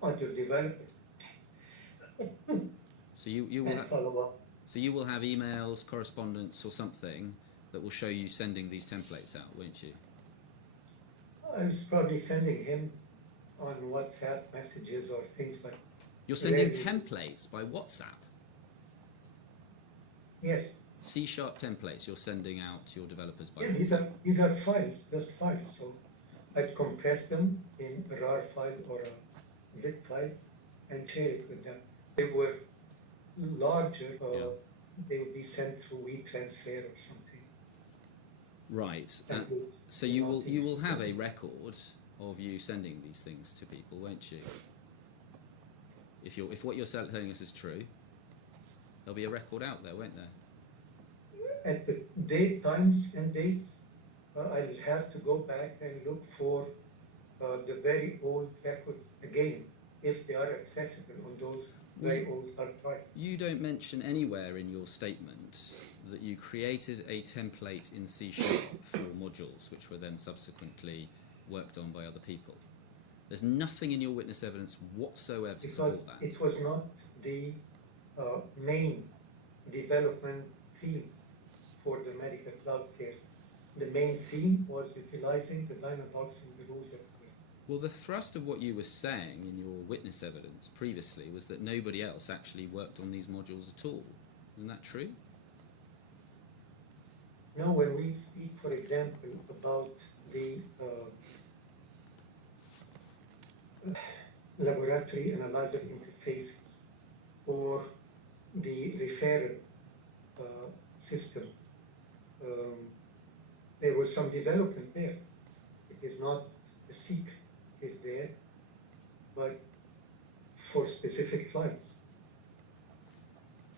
module developer. So you will And follow up. So you will have emails, correspondence, or something that will show you sending these templates out, won't you? I was probably sending him on WhatsApp messages or things, but You're sending rarely. templates by WhatsApp. Yes. C# templates you're sending out to your developers by Yeah, WhatsApp. these are files, just files. So I'd compress them in a RAR file or a zip file and share it with them. They were larger, Yeah. they would be sent through WeTransfer or something. Right. That would So be you will have a multi- record of you sending these things to people, won't you? If what you're telling us is true, there'll be a record out there, won't there? At the date, times and dates, I'll have to go back and look for the very old records again, if they are accessible on those very old hard drives. You don't mention anywhere in your statement that you created a template in C# for modules, which were then subsequently worked on by other people. There's nothing in your witness evidence whatsoever to Because support that. it was not the main development theme for the medical cloud care. The main theme was utilizing the Dynabox and the rules of care. Well, the thrust of what you were saying in your witness evidence previously was that nobody else actually worked on these modules at all. Isn't that true? Now, when we speak, for example, about the laboratory analyzer interfaces or the referral system, there was some development there. It is not a secret, it is there, but for specific clients.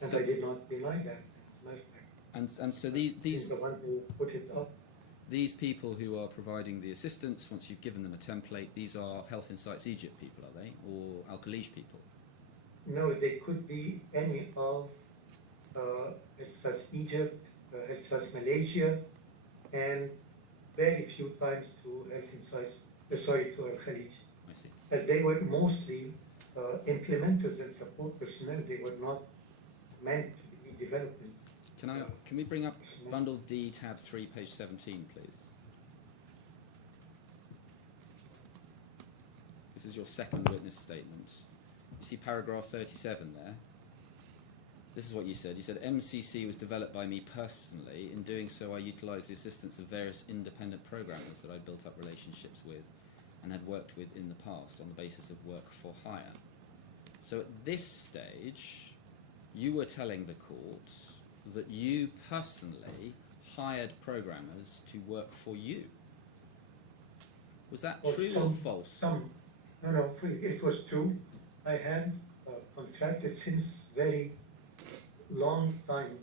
And So- I did not deny that. As a matter of fact. And so He's these the one who put it up. these people who are providing the assistance, once you've given them a template, these are Health Insights Egypt people, are they? Or Al-Khalij people? No, they could be any of Health Egypt, Health Malaysia, and very few times to Health Insights, to Al-Khalij. I see. As they were mostly implementers and support personnel, they were not meant to be development. Can we bring up Bundle D, tab 3, page 17, please? This is your second witness statement. You see paragraph 37 there? This is what you said. You said, MCC was developed by me personally. In doing so, I utilised the assistance of various independent programmers that I built up relationships with and had worked with in the past on the basis of work for hire. So at this stage, you were telling the court that you personally hired programmers to work for you. Was that Or true or false? No, it was true. I had contracted since very long time,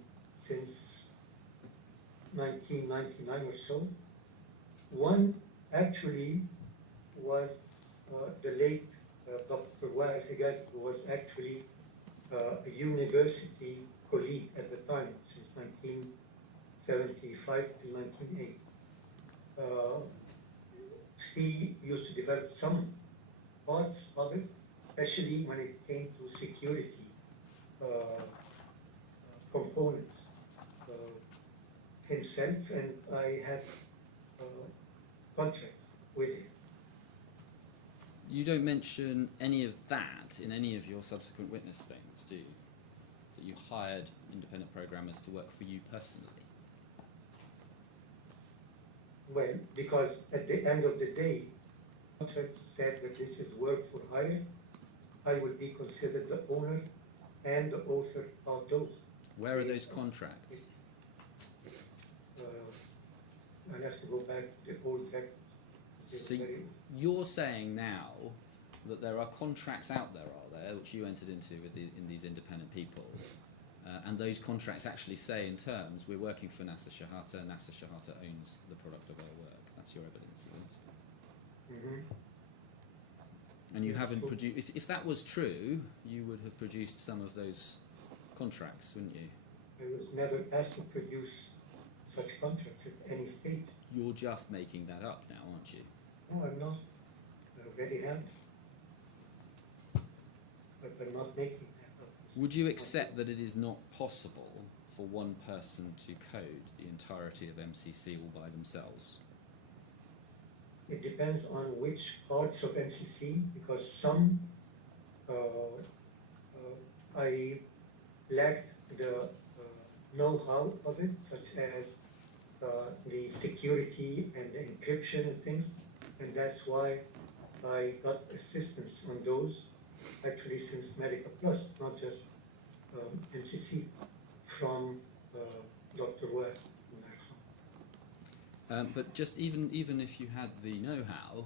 since 1999 or so. One actually was the late Dr. Wael Higaz, who was actually a university colleague at the time, since 1975 to 1980. He used to develop some parts of it, especially when it came to security components himself, and I had contracts with him. You don't mention any of that in any of your subsequent witness statements, do you? That you hired independent programmers to work for you personally? Well, because at the end of the day, contract said that this is work for hire, I would be considered the owner and the author of those. Where are those contracts? I'll have to go back to the old records. So you're saying now that there are contracts out there, are there, which you entered into with in these independent people, and those contracts actually say in terms, we're working for Nasser Shehata, Nasser Shehata owns the product of our work. That's your evidence, isn't it? Mm-hmm. And you haven't produced, if that was true, you would have produced some of those contracts, wouldn't you? I was never asked to produce such contracts at any stage. You're just making that up now, aren't you? No, I'm not. I already have. But I'm not making that up. Would you accept that it is not possible for one person to code the entirety of MCC all by themselves? It depends on which parts of MCC, because some I lacked the know-how of it, such as the security and the encryption and things, and that's why I got assistance on those, actually since Medica Plus, not just MCC, from Dr. West. But just even if you had the know-how,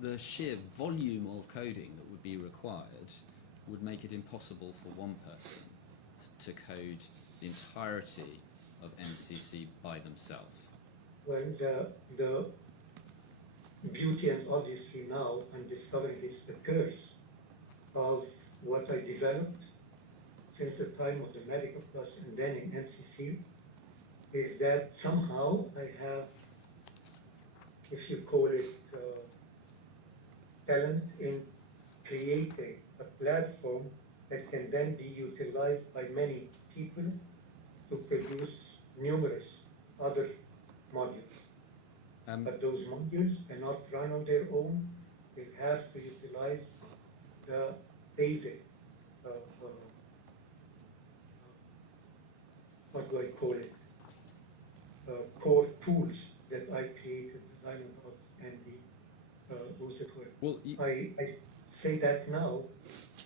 the sheer volume of coding that would be required would make it impossible for one person to code the entirety of MCC by themselves. Well, the beauty, and obviously now I'm discovering is the curse of what I developed since the time of the Medical Plus and then in MCC, is that somehow I have, if you call it talent, in creating a platform that can then be utilized by many people to produce numerous other modules. But those modules cannot run on their own. They have to utilize the basic, what do I call it, core tools that I created, the Dynavox and the Lucifer. Well, I say that now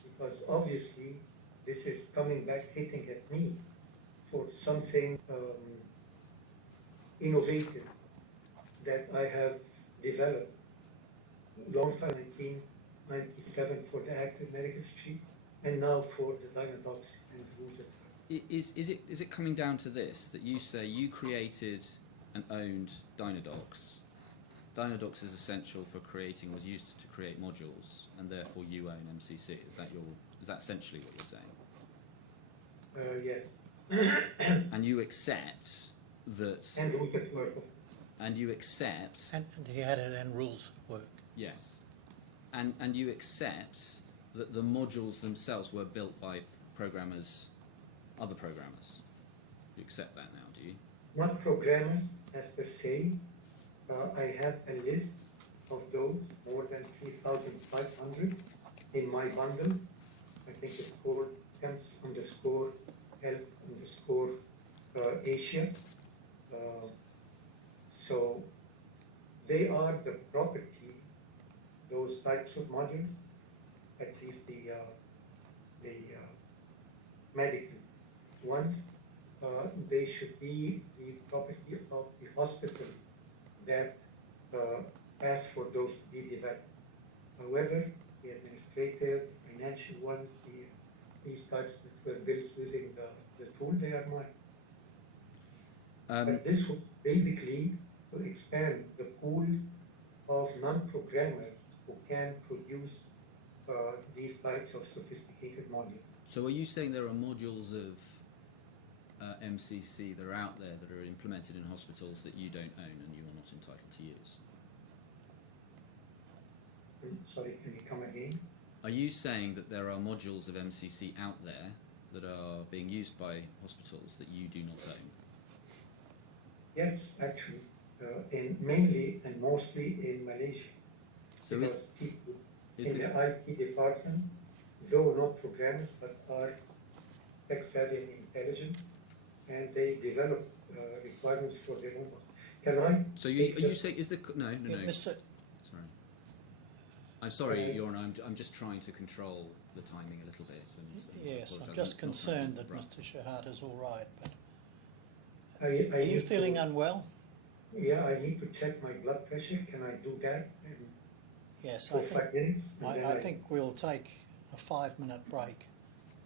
because obviously this is coming back hitting at me for something innovative that I have developed long time, 1997 for the active medical street, and now for the Dynavox and the Lucifer. Is it coming down to this, that you say you created and owned Dynadox? Dynadox is essential for creating, was used to create modules, and therefore you own MCC. Is that essentially what you're saying? Yes. And you accept that. And Lucifer. And you accept. And he had it in rules work. Yes. And you accept that the modules themselves were built by programmers, other programmers. You accept that now, do you? Not programmers as per se. I have a list of those, more than 3,500 in my bundle. I think it's called temps_health_Asia. So they are the property, those types of modules, at least the medical ones. They should be the property of the hospital that asked for those to be developed. However, the administrative, financial ones, these types that were built using the tool, they are mine. But this would basically to expand the pool of non-programmers who can produce these types of sophisticated modules. So are you saying there are modules of MCC that are out there that are implemented in hospitals that you don't own and you are not entitled to use? Sorry, can you come again? Are you saying that there are modules of MCC out there that are being used by hospitals that you do not own? Yes, actually, mainly and mostly in Malaysia. So because people in the IT department, though not programmers, but are tech-savvy and intelligent, and they develop requirements for their own. Can I? So you say is the no. Yeah, Mr. Sorry. I'm sorry, Uh, Your Honour. I'm just trying to control the timing a little bit. And Yes, apologise. I'm just Not trying to concerned that interrupt. Mr. Shehata's all right, but I are you need feeling to, unwell? Yeah, I need to check my blood pressure. Can I do that Yes, for I think, 5 minutes? And then I think we'll take a 5-minute break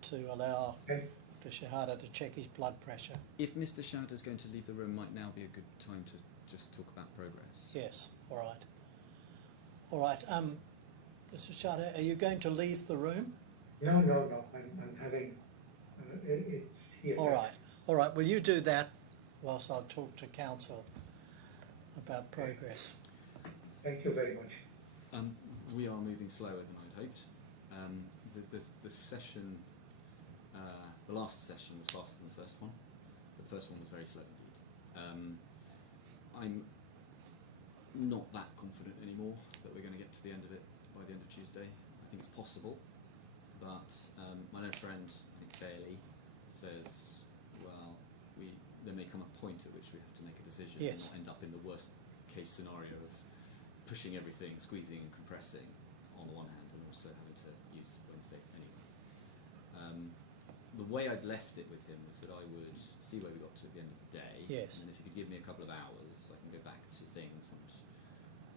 to allow Okay. Mr. Shehata to check his blood pressure. If Mr. Shahada is going to leave the room, might now be a good time to just talk about progress. Yes, all right. All right, Mr. Shehata, are you going to leave the room? No. I'm having, it's here. All right, will you do that whilst I talk to council about progress? Thank you very much. We are moving slower than I'd hoped. The session, the last session was faster than the first one. The first one was very slow indeed. I'm not that confident anymore that we're going to get to the end of it by the end of Tuesday. I think it's possible, but my old friend, I think Bailey, says, well, there may come a point at which we have to make a decision and Yes. not end up in the worst case scenario of pushing everything, squeezing and compressing on the one hand, and also having to use Wednesday anyway. The way I'd left it with him was that I would see where we got to at the end of the day, Yes. and then if you could give me a couple of hours, I can go back to things and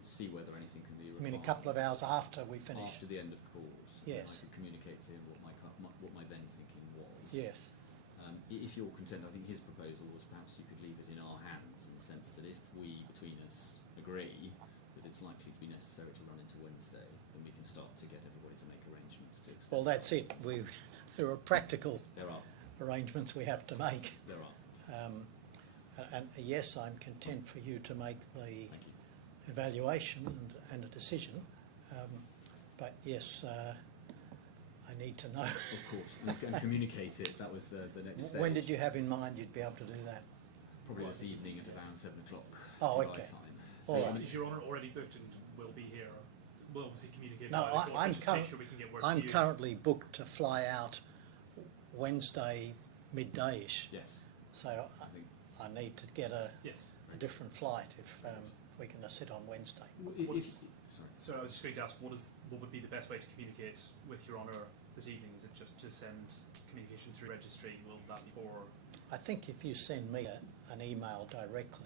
see whether anything can be I refined. mean, a couple of hours after we finish? After the end of calls, Yes. I could communicate to him what my then thinking was. Yes, If you're content, I think his proposal was perhaps you could leave it in our hands in the sense that if we, between us, agree that it's likely to be necessary to run into Wednesday, then we can start to get everybody to make arrangements to extend. well, that's it. There are practical There are. arrangements we have to make. There are. And yes, I'm content for you to make the Thank you. evaluation and a decision. But yes, I need to know. Of course, and communicate it. That was the next stage. When did you have in mind you'd be able to do that? Probably this evening at around 7 o'clock. Oh, July okay. time. All So, right. Is Your Honour already booked and will be here? We'll obviously communicate. No, via the call, I'm just to make sure we can get word to I'm you. currently booked to fly out Wednesday midday-ish. yes, So I think. I need to get a Yes. different flight if we can sit on Wednesday. Sorry. So I was just going to ask, what would be the best way to communicate with Your Honour this evening? Is it just to send communication through registry? Will that be or? I think if you send me an email directly,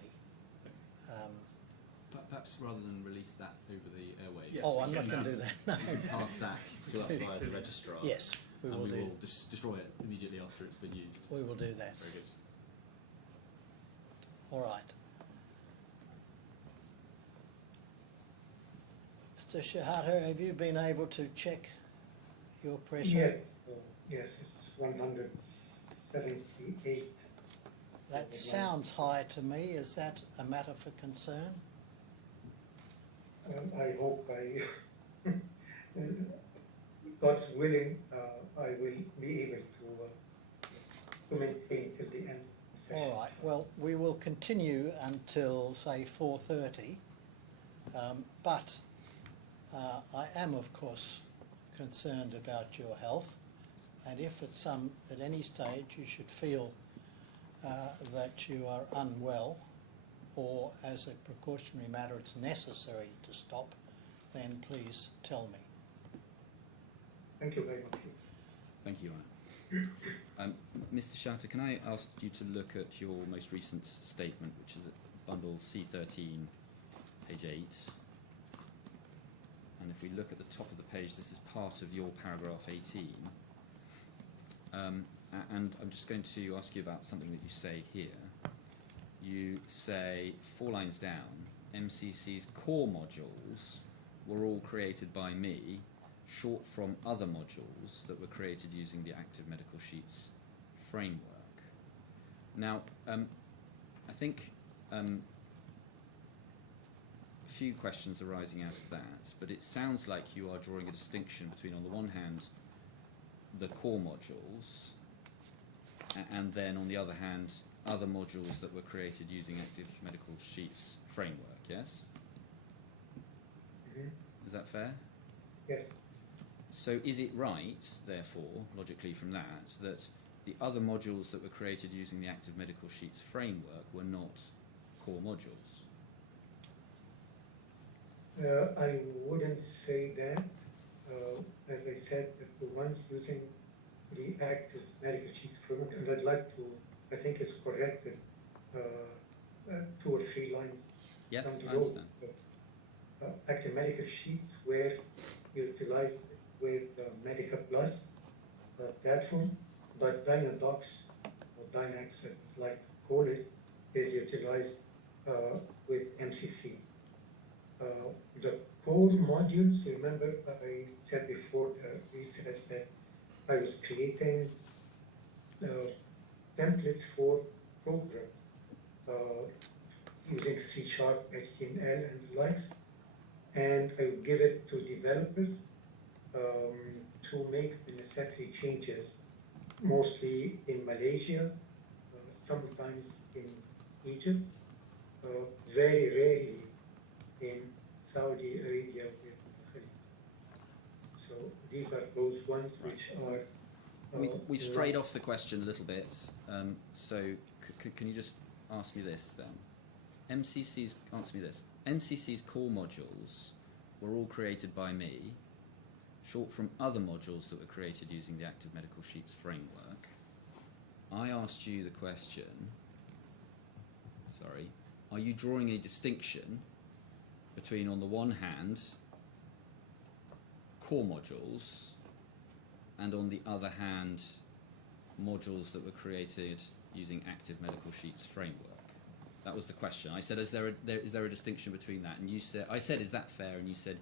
Perhaps rather than release that over the airwaves. Yes, oh, we I'm not can, going to do that. you can pass that to us Speak via to the the- registrar. Yes, we and will we do. will destroy it immediately after it's been used. We will do that. Very good. All right. Mr. Shehata, have you been able to check your pressure? Yes, it's 178. That sounds high to me. Is that a matter for concern? I hope God's willing, I will be able to maintain till the end of the session. All right. Well, we will continue until, say, 4:30. But I am, of course, concerned about your health. And if at any stage you should feel that you are unwell, or as a precautionary matter it's necessary to stop, then please tell me. Thank you very much. Thank you, Your Honour. Mr. Shatter, can I ask you to look at your most recent statement, which is at bundle C13, page 8. And if we look at the top of the page, this is part of your paragraph 18. And I'm just going to ask you about something that you say here. You say, 4 lines down, MCC's core modules were all created by me, short from other modules that were created using the Active Medical Sheets framework. Now, I think a few questions arising out of that, but it sounds like you are drawing a distinction between, on the one hand, the core modules, and then, on the other hand, other modules that were created using Active Medical Sheets framework, yes? Mhm. Is that fair? Yes, So is it right, therefore, logically from that, that the other modules that were created using the Active Medical Sheets framework were not core modules. I wouldn't say that. As I said, that the ones using the active medical sheets framework, and I'd like to, I think it's corrected 2 or 3 lines Yes, down I the road. understand. Active medical sheets were utilized with the Medica Plus platform, but Dynadocs, or Dynax, I'd like to call it, is utilized with MCC. The core modules, remember I said before the recess that I was creating templates for programs using C#, HTML, and the likes, and I would give it to developers to make the necessary changes, mostly in Malaysia, sometimes in Egypt, very rarely in Saudi Arabia with Khalid. So these are those ones which are. We strayed off the question a little bit, so can you just answer me this then? Answer me this. MCC's core modules were all created by me, short from other modules that were created using the Active Medical Sheets framework. I asked you the question, sorry, are you drawing a distinction between, on the one hand, core modules, and on the other hand, modules that were created using Active Medical Sheets framework? That was the question. I said, is there a distinction between that? And you said, I said, is that fair? And you said,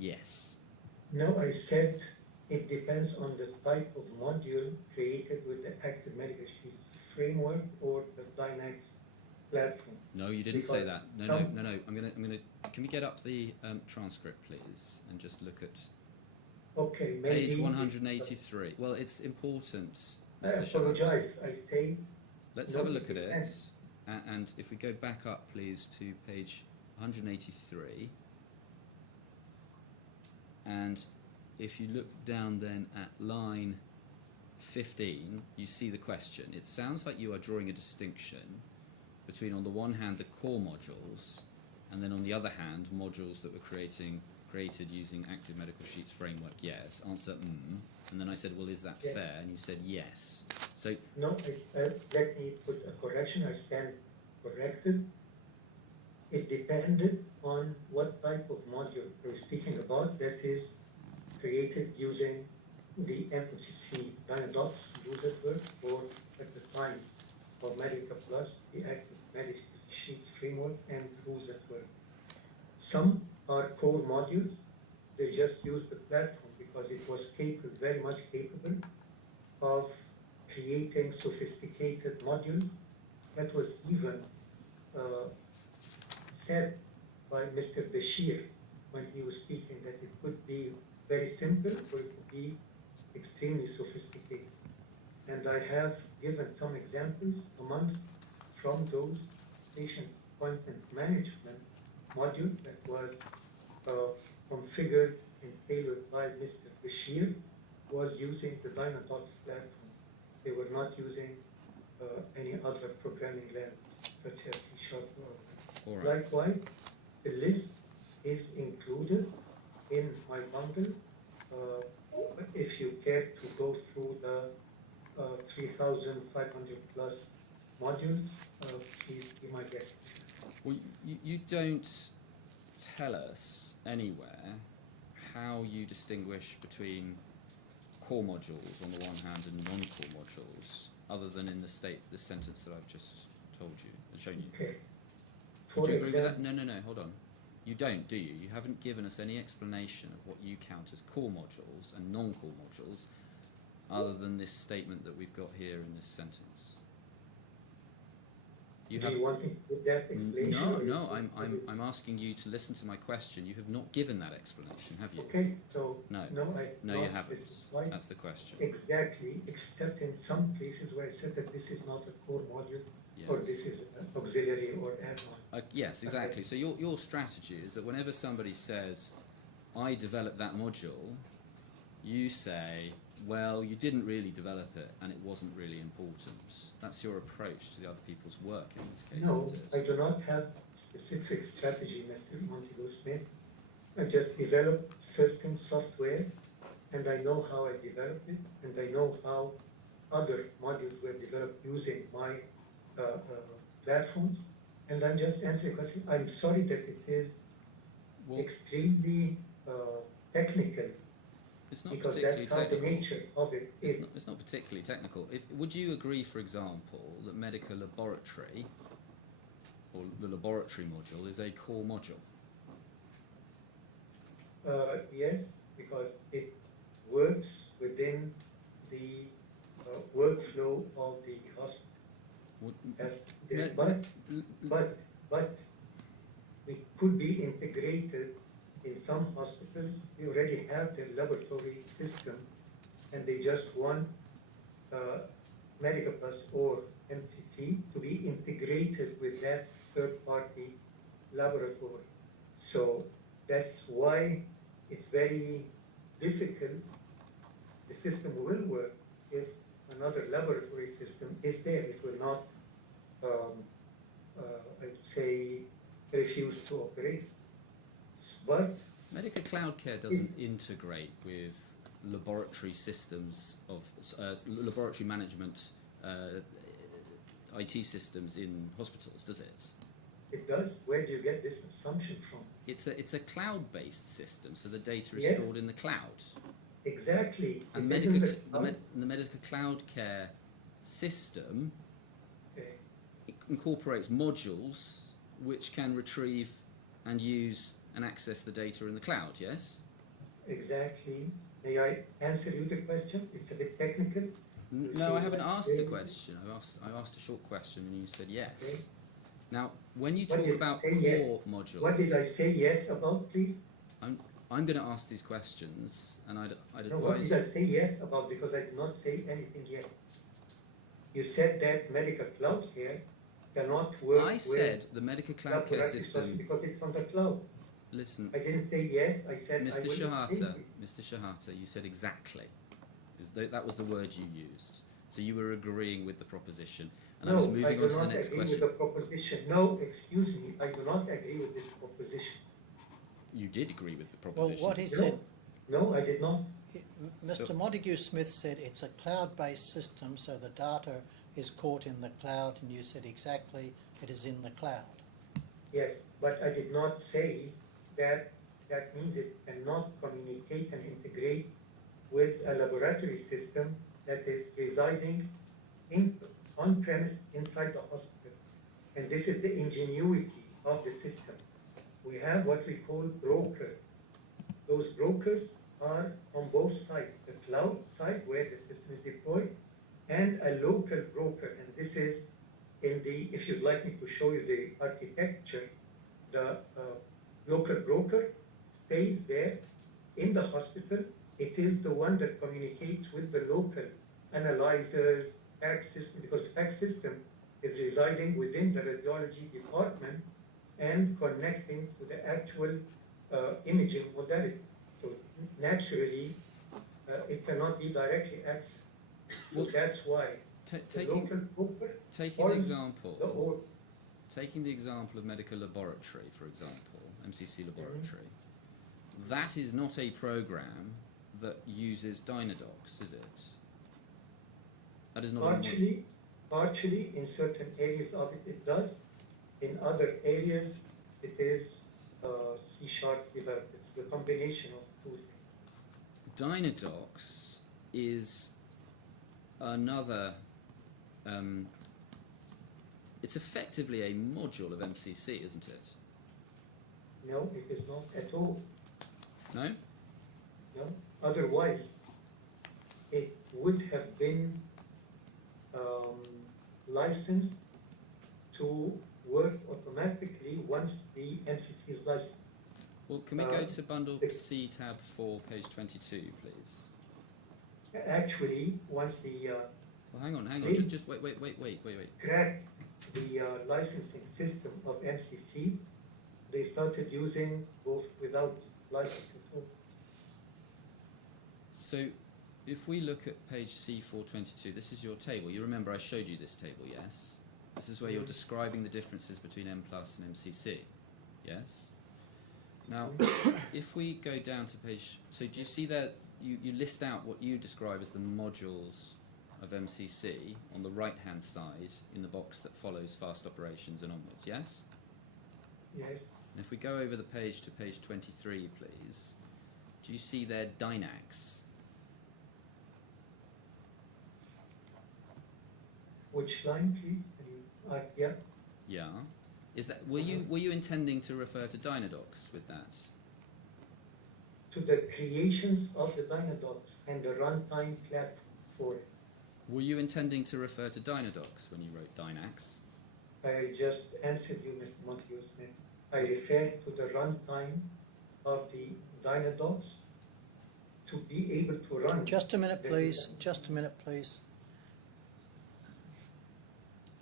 yes. No, I said it depends on the type of module created with the Active Medical Sheets framework or the Dynax platform. No, you didn't say that. No. I'm gonna. Can we get up the transcript, please, and just look at Okay, maybe page 183? Well, it's important, I Mr. Shahata. apologize. I say. Let's have a look at it. And if we go back up, please, to page 183, and if you look down then at line 15, you see the question. It sounds like you are drawing a distinction between, on the one hand, the core modules, and then on the other hand, modules that were created using Active Medical Sheets framework. Yes. Answer, And then I said, well, is that Yes. fair? And you said yes. So No, let me put a correction. I stand corrected. It depended on what type of module we're speaking about that is created using the MCC Dynadocs user work, or at the time of Medica Plus, the Active Medical Sheets framework, and rules at work. Some are core modules. They just use the platform because it was very much capable of creating sophisticated modules. That was even said by Mr. Bashir when he was speaking, that it could be very simple or it could be extremely sophisticated. And I have given some examples amongst from those patient appointment management module that was configured and tailored by Mr. Bashir, was using the Dynadocs platform. They were not using any other programming language, such as C# all right. Likewise, the list is included in my bundle. If you care to go through the 3,500 plus modules, please be my guest. Well, you don't tell us anywhere how you distinguish between core modules on the one hand and non-core modules, other than in the sentence that I've just told you and shown you. Okay. Do For you agree with that? example, No, hold on. You don't, do you? You haven't given us any explanation of what you count as core modules and non-core modules, other than this statement that we've got here in this sentence. do you want me to put that explanation? No. I'm asking you to listen to my question. You have not given that explanation, have you? Okay, so No. I No, you not haven't. specified That's the question. exactly, except in some places where I said that this is not a core module, or Yes. this is an auxiliary or add-on. Yes, exactly. So your strategy is that whenever somebody says, I developed that module, you say, well, you didn't really develop it and it wasn't really important. That's your approach to the other people's work in this case, No, isn't I it? do not have specific strategy, Mr. Montague-Smith. I just develop certain software, and I know how I developed it, and I know how other modules were developed using my platforms, and I'm just answering the question. I'm sorry that it is Well, extremely technical, it's not because particularly that's how the technical. nature of it is. It's not particularly technical. Would you agree, for example, that medical laboratory, or the laboratory module, is a core module? Yes, because it works within the workflow of the hospital. Would, As me- but it could be integrated in some hospitals. They already have their laboratory system, and they just want Medical Plus or MCC to be integrated with that third-party laboratory. So that's why it's very difficult. The system will work if another laboratory system is there. It will not, I'd say, refuse to operate. But Medica Cloud Care doesn't integrate with laboratory systems of laboratory management IT systems in hospitals, does it? it does. Where do you get this assumption from? It's a cloud-based system, so the data is Yes. stored in the cloud. Exactly. And It isn't the Medica Cloud Care system okay. it incorporates modules which can retrieve and use and access the data in the cloud, yes? Exactly. May I answer you the question? It's a bit technical. No, I haven't asked the Okay. question. I asked a short question and you said yes. Okay. Now, when you What talk did about I core say yes? modules, What did I say yes about, please? I'm going to ask these questions, and I'd No, what advise. did I say yes about? Because I did not say anything yet. You said that medical cloud care cannot work I said the Medica with Cloud Care laboratory system. sources because it's from the cloud. Listen, I didn't say yes, I said Mr. I will Shehata, explain it. Mr. Shehata, you said exactly. That was the word you used. So you were agreeing with the proposition, and I was moving on to the next do not agree question. with the proposition. No, excuse me, I do not agree with this proposition. You did agree with the Well, proposition. what he No, said, no, I did not. Mr. So- Montague-Smith said it's a cloud-based system, so the data is caught in the cloud, and you said exactly it is in the cloud. Yes, but I did not say that that means it cannot communicate and integrate with a laboratory system that is residing on premise inside the hospital. And this is the ingenuity of the system. We have what we call brokers. Those brokers are on both sides, the cloud side where the system is deployed, and a local broker. And this is in the, if you'd like me to show you the architecture, the local broker stays there in the hospital. It is the one that communicates with the local analyzers, PACS system, because PACS system is residing within the radiology department and connecting to the actual imaging modality. So naturally, it cannot be directly accessed. So Well, that's why the taking local broker the owns example, the whole. taking the example of medical laboratory, for example, MCC laboratory, that is not a program that uses Dynadocs, is it? That is not a module. Partially, in certain areas of it, it does. In other areas, it is C# developed. It's the combination of two things. Dynadocs is another. It's effectively a module of MCC, isn't it? No, it is not at all. No? No. Otherwise, it would have been licensed to work automatically once the MCC is licensed. Well, can we go to bundle it's- C tab 4, page 22, please? Actually, once the Well, hang on. Please. Just wait. cracked the licensing system of MCC, they started using both without licensing. So, if we look at page C422, this is your table. You remember I showed you this table, yes? This is where you're describing the differences between M plus and MCC, yes? Now, if we go down to page, so do you see that you list out what you describe as the modules of MCC on the right-hand side in the box that follows fast operations and onwards, yes? Yes. And if we go over the page to page 23, please, do you see there Dynax? Which line, please? Yeah. Yeah. Is that were you intending to refer to Dynadocs with that? To the creations of the Dynadocs and the runtime platform for it. Were you intending to refer to Dynadocs when you wrote Dynax? I just answered you, Mr. Montague Smith. I referred to the runtime of the Dynadocs to be able to run. Just a minute, please. Just a minute, please.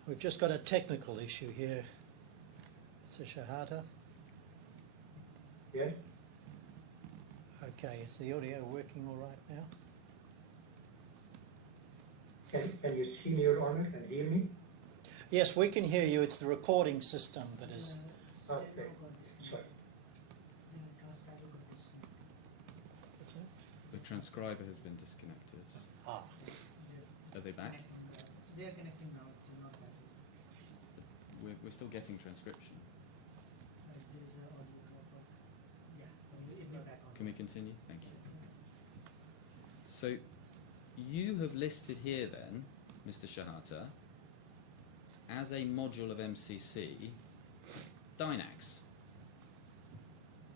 We've just got a technical issue here. Mr. Shehata. Yes. Okay, is the audio working all right now? Can you see me, Your Honor, and hear me? Yes, we can hear you. It's the recording system that is. Okay. Sorry. The transcriber has been disconnected. Ah, Are they back? They are connecting now. It's not that. We're still getting transcription. There is an audio drop off. Yeah, it will back on. Can we continue? Thank you. So, you have listed here then, Mr. Shehata, as a module of MCC, Dynax.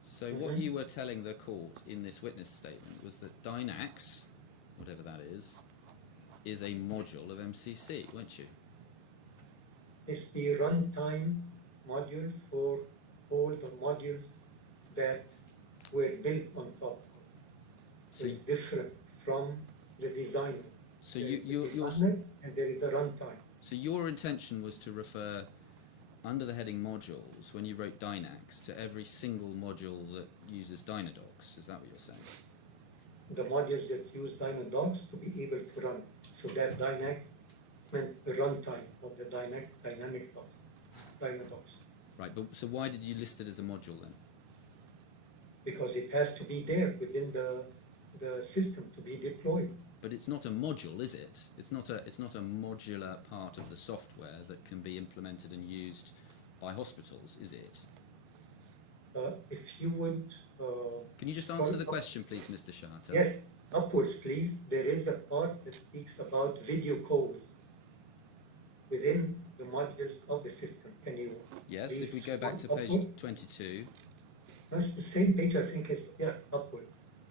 So what you were telling the court in this witness statement was that Dynax, whatever that is a module of MCC, weren't you? It's the runtime module for all the modules that were built on top. So It's different from the design. So There is you're designer and there is a runtime. so your intention was to refer under the heading modules when you wrote Dynax to every single module that uses Dynadocs. Is that what you're saying? The modules that use Dynadocs to be able to run. So that Dynax meant the runtime of the dynamic of Dynadocs. Right, but so why did you list it as a module then? Because it has to be there within the system to be deployed. But it's not a module, is it? It's not a modular part of the software that can be implemented and used by hospitals, is it? If you would... Can you just answer the question, please, Mr. Shehata? Yes, upwards, please. There is a part that speaks about video calls within the modules of the system. Can you... Yes, if we go back to page 22. That's the same page, I think it's, yeah, upward.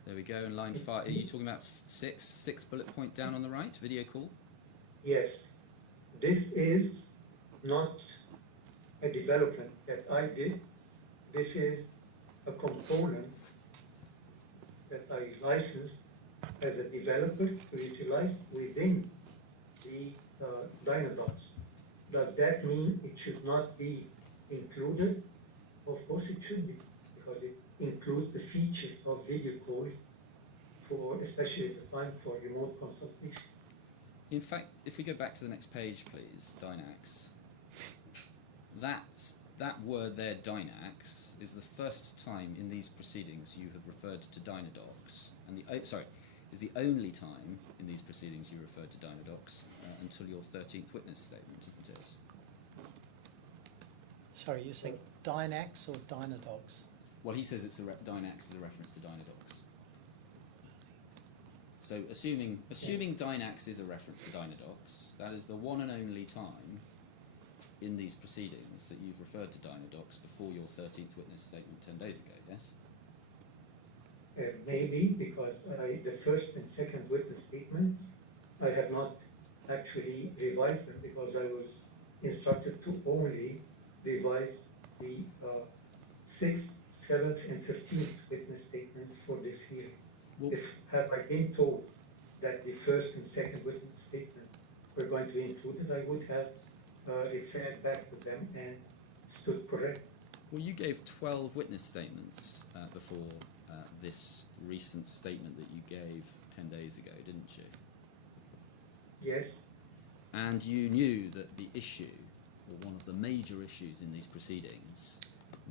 There we go, in line 5. Are you talking about sixth bullet point down on the right, video call? Yes, this is not a development that I did. This is a component that I licensed as a developer to utilize within the Dynadocs. Does that mean it should not be included? Of course it should be, because it includes the feature of video calls for, especially at the time for remote consultation. In fact, if we go back to the next page, please, Dynax. That word there, Dynax, is the first time in these proceedings you have referred to Dynadocs, and is the only time in these proceedings you referred to Dynadocs until your 13th witness statement, isn't it? sorry, you saying Dynax or Dynadocs? Well, he says it's Dynax is a reference to Dynadocs. So assuming Dynax is a reference to Dynadocs, that is the one and only time in these proceedings that you've referred to Dynadocs before your 13th witness statement 10 days ago, yes? Maybe, because the first and second witness statements, I have not actually revised them because I was instructed to only revise the 6th, 7th, and 13th witness statements for this hearing. Well, Had I been told that the first and second witness statements were going to be included, I would have referred back to them and stood correct. Well, you gave 12 witness statements before this recent statement that you gave 10 days ago, didn't you? Yes, And you knew that the issue, or one of the major issues in these proceedings,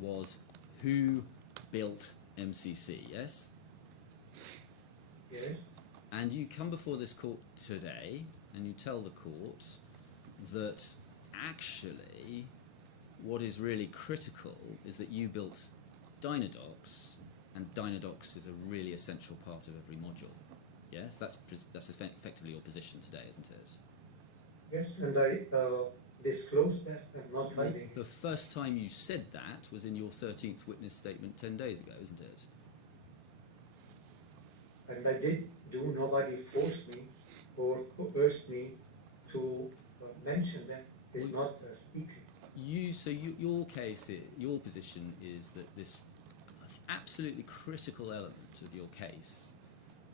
was who built MCC, yes? yes, And you come before this court today and you tell the court that actually what is really critical is that you built Dynadocs, and Dynadocs is a really essential part of every module. Yes, that's effectively your position today, isn't it? yes, and I disclosed that. I'm not hiding. The first time you said that was in your 13th witness statement 10 days ago, isn't it? And I did do, nobody forced me or coerced me to mention that. It's not a secret. Your case, your position is that this absolutely critical element of your case,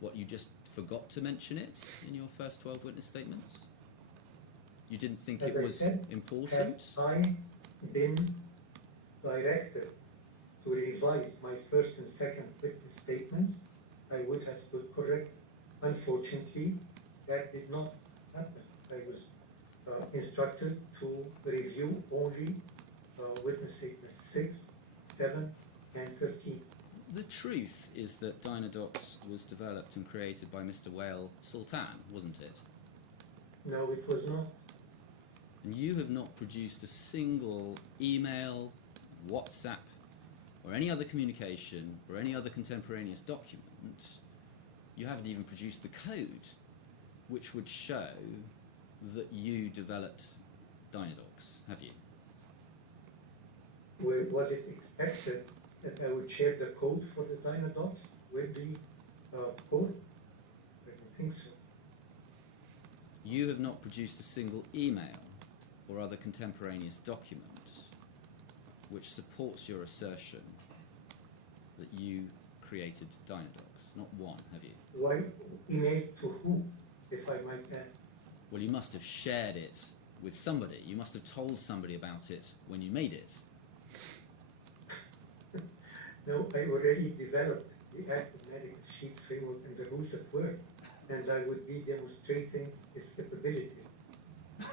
what, you just forgot to mention it in your first 12 witness statements? You didn't think As it I was said, important? Had I been directed to revise my first and second witness statements, I would have stood correct. Unfortunately, that did not happen. I was instructed to review only witness statements 6, 7, and 13. The truth is that Dynadocs was developed and created by Mr. Whale Sultan, wasn't it? No, it was not. And you have not produced a single email, WhatsApp, or any other communication, or any other contemporaneous document. You haven't even produced the code, which would show that you developed Dynadocs, have you? Was it expected that I would share the code for the Dynadocs with the code? I don't think so. You have not produced a single email or other contemporaneous document which supports your assertion that you created Dynadocs. Not one, have you? Why email to who, if I might ask? Well, you must have shared it with somebody. You must have told somebody about it when you made it. No, I already developed the active medical sheet framework and the rules at work, and I would be demonstrating its capability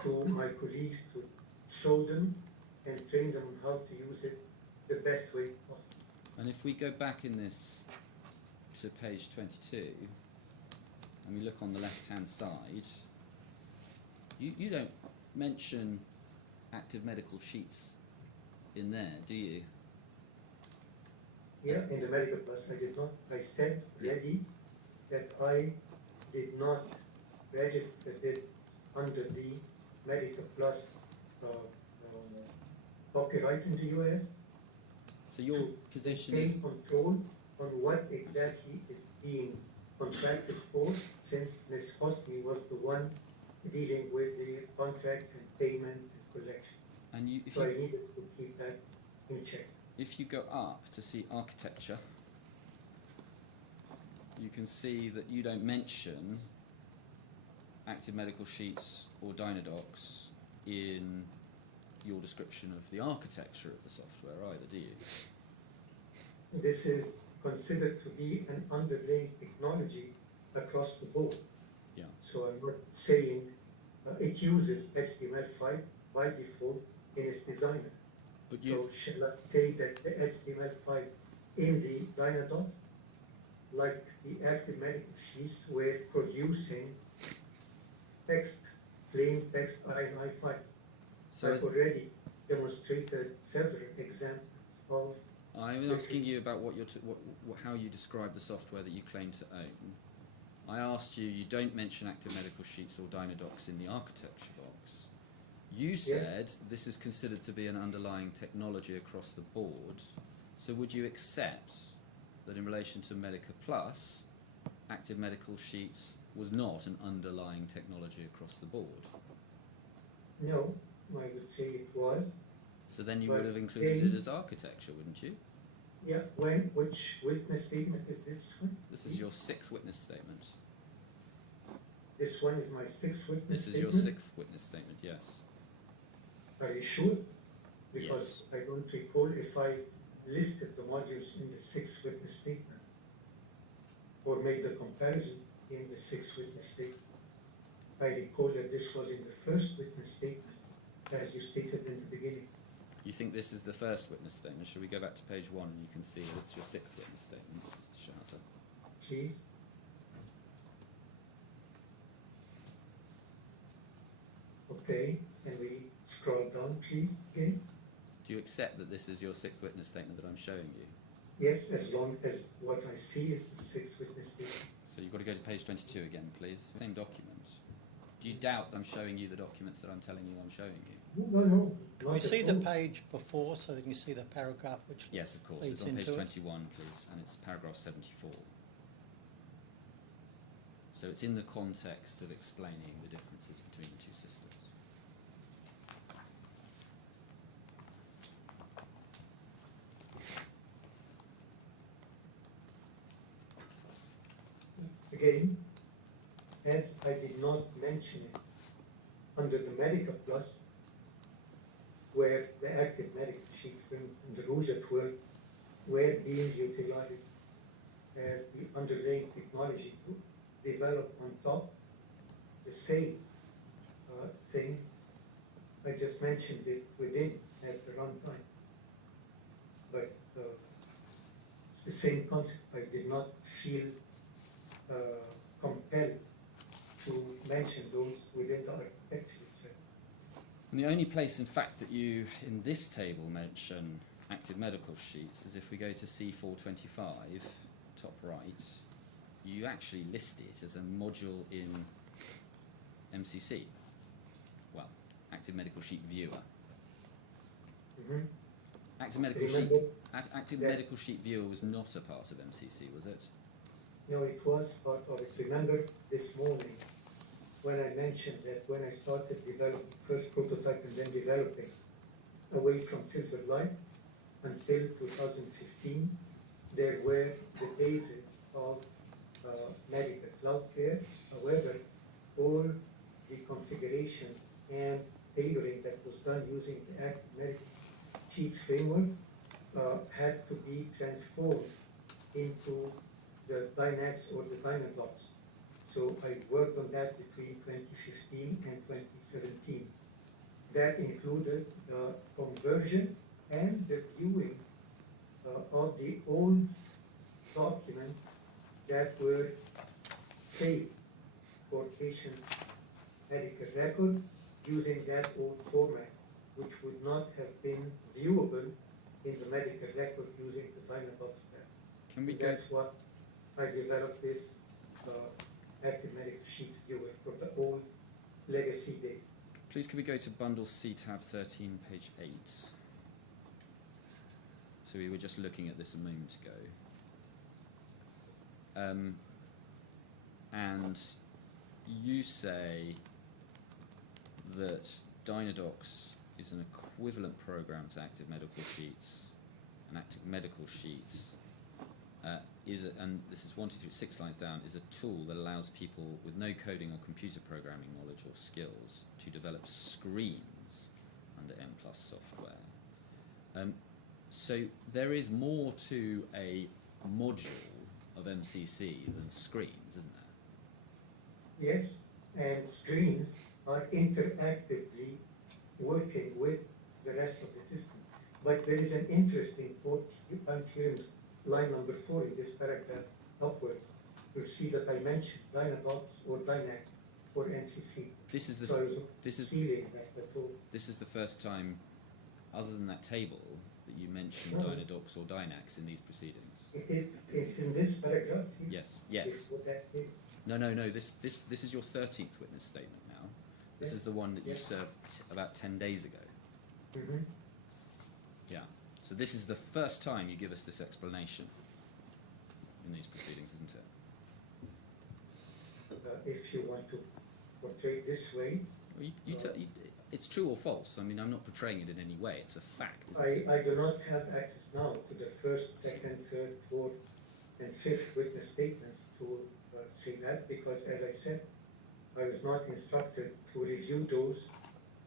to my colleagues to show them and train them on how to use it the best way possible. And if we go back in this to page 22, and we look on the left-hand side, you don't mention active medical sheets in there, do you? Yeah, in the medical plus, I did not. I said already that I did not register it under the medical plus copyright in the US. So your position Take is... control on what exactly is being contracted for, since Ms. Hosni was the one dealing with the contracts and payments and collection. And So I needed to keep that in check. if you go up to see architecture, you can see that you don't mention active medical sheets or Dynadocs in your description of the architecture of the software either, do you? This is considered to be an underlying technology across the board. Yeah. So I'm not saying it uses HTML5 by default in its designer. But So shall I say that the HTML5 in the Dynadocs, like the active medical sheets, were producing text, plain text INI5. So I've already demonstrated several examples of. I'm asking you about how you describe the software that you claim to own. I asked you, you don't mention active medical sheets or Dynadocs in the architecture box. You said this is considered to be an underlying technology across the board. So would you accept that in relation to Medica Plus, active medical sheets was not an underlying technology across the board? No, I would say it was. So then you But would have included then- it as architecture, wouldn't you? Yeah, which witness statement is this one? This is your 6th witness statement. This one is my 6th witness This is your statement. 6th witness statement, yes. Are you sure? because I don't recall if I listed the modules in the sixth witness statement or made the comparison in the sixth witness statement. I recall that this was in the first witness statement, as you stated in the beginning. You think this is the first witness statement? Shall we go back to page 1 and you can see it's your sixth witness statement, Mr. Shehata? Please. Okay, and we scroll down, please, again. Do you accept that this is your sixth witness statement that I'm showing you? Yes, as long as what I see is the sixth witness statement. So you've got to go to page 22 again, please. Same document. Do you doubt I'm showing you the documents that I'm telling you I'm showing you? No. Can we see the page before so that you see the paragraph which Yes, of course. leads It's on page into it? 21, please, and it's paragraph 74. So it's in the context of explaining the differences between the two systems. Again, as I did not mention it, under the medical plus, where the active medical sheet and the rules at work were being utilized as the underlying technology to develop on top the same thing. I just mentioned it within at the runtime, but it's the same concept. I did not feel compelled to mention those within the architecture itself. And the only place, in fact, that you, in this table, mention active medical sheets is if we go to C425, top right, you actually list it as a module in MCC. Well, active medical sheet viewer. Mm-hmm. Active medical sheet, active medical sheet viewer was not a part of MCC, was it? No, it was part of it. Remember this morning when I mentioned that when I started developing first prototype and then developing away from Silverlight until 2015, there were the basis of medical cloud care. However, all the configuration and tailoring that was done using the active medical sheets framework had to be transformed into the Dynax or the Dynablocks. So I worked on that between 2015 and 2017. That included the conversion and the viewing of the old documents that were saved for patient medical record using that old format, which would not have been viewable in the medical record using the Dynabox. Can we go? That's what I developed this active medical sheet viewer for the old legacy data. Please, can we go to bundle C tab 13, page 8? So we were just looking at this a moment ago. And you say that Dynadocs is an equivalent program to active medical sheets, and active medical sheets and this is 1, 2, 3, 6 lines down, is a tool that allows people with no coding or computer programming knowledge or skills to develop screens under M+ software. So there is more to a module of MCC than screens, isn't there? Yes, and screens are interactively working with the rest of the system. But there is an interesting point here in line number 4 in this paragraph upwards. You'll see that I mentioned Dynabox or Dynax or MCC. This is the So this is the first time, other than that table, that you mentioned Dynadocs or Dynax in these proceedings. It's in this paragraph. Yes. It's what that is. No. This is your 13th witness statement now. This is the one that you served about 10 days ago. Mm-hmm. Yeah. So this is the first time you give us this explanation in these proceedings, isn't it? If you want to portray it this way. Well, it's true or false. I mean, I'm not portraying it in any way. It's a fact, isn't it? I do not have access now to the first, second, third, fourth, and fifth witness statements to say that, because as I said, I was not instructed to review those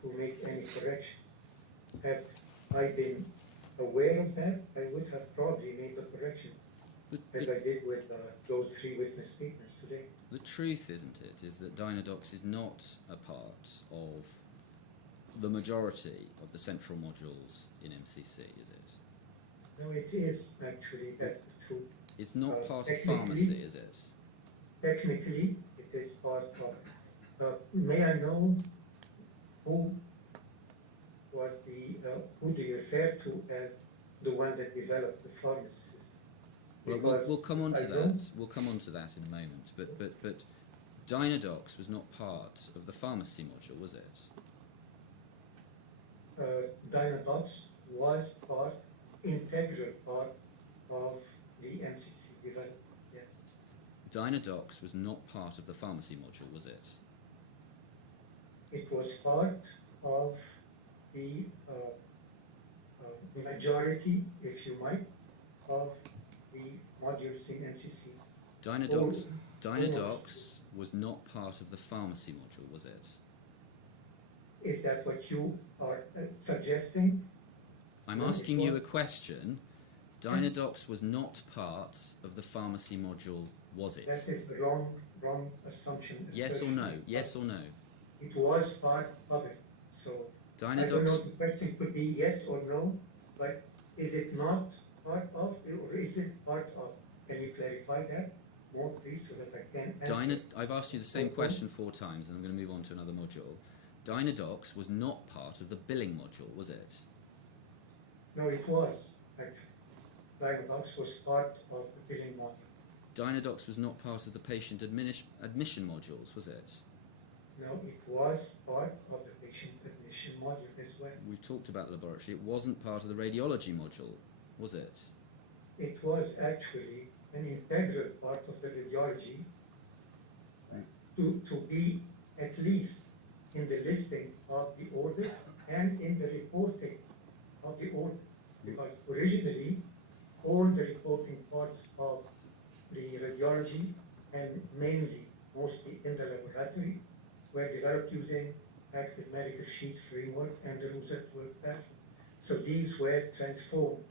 to make any correction. Have I'd been aware of that, I would have probably made the correction, as I did with those 3 witness statements today. The truth, isn't it, is that Dynadox is not a part of the majority of the central modules in MCC, is it? No, it is actually, that's the truth. It's not part of technically- pharmacy, is it? Technically, it is part of. May I know who was who do you refer to as the one that developed the pharmacy system? Well, Because we'll come on to I that. don't- We'll come on to that in a moment. But Dynadox was not part of the pharmacy module, was it? Dynadox was integral part of the MCC development. Yes, Dynadox was not part of the pharmacy module, was it? it was part of the majority, if you might, of the modules in MCC. Dynadox, Oh, Dynadox was not part of the pharmacy module, was it? Is that what you are suggesting? I'm No, it asking you a wasn't. question. Dynadox was not part of the pharmacy module, was it? That is the wrong assumption. Yes or no? Yes or no? It was part of it. So I don't know, Dynadox, the question could be yes or no, but is it not part of, or is it part of? Can you clarify that more, please, so that I can answer? I've asked you the same Okay. question 4 times, and I'm going to move on to another module. Dynadox was not part of the billing module, was it? No, it was, actually. Dynadox was part of the billing module. Dynadox was not part of the patient admission modules, was it? No, it was part of the patient admission module as well. We've talked about the laboratory. It wasn't part of the radiology module, was it? It was actually an integral part of the radiology to be at least in the listing of the orders and in the reporting of the order. Because originally, all the reporting parts of the radiology and mainly, mostly in the laboratory, were developed using active medical sheets framework and the rules at work platform. So these were transformed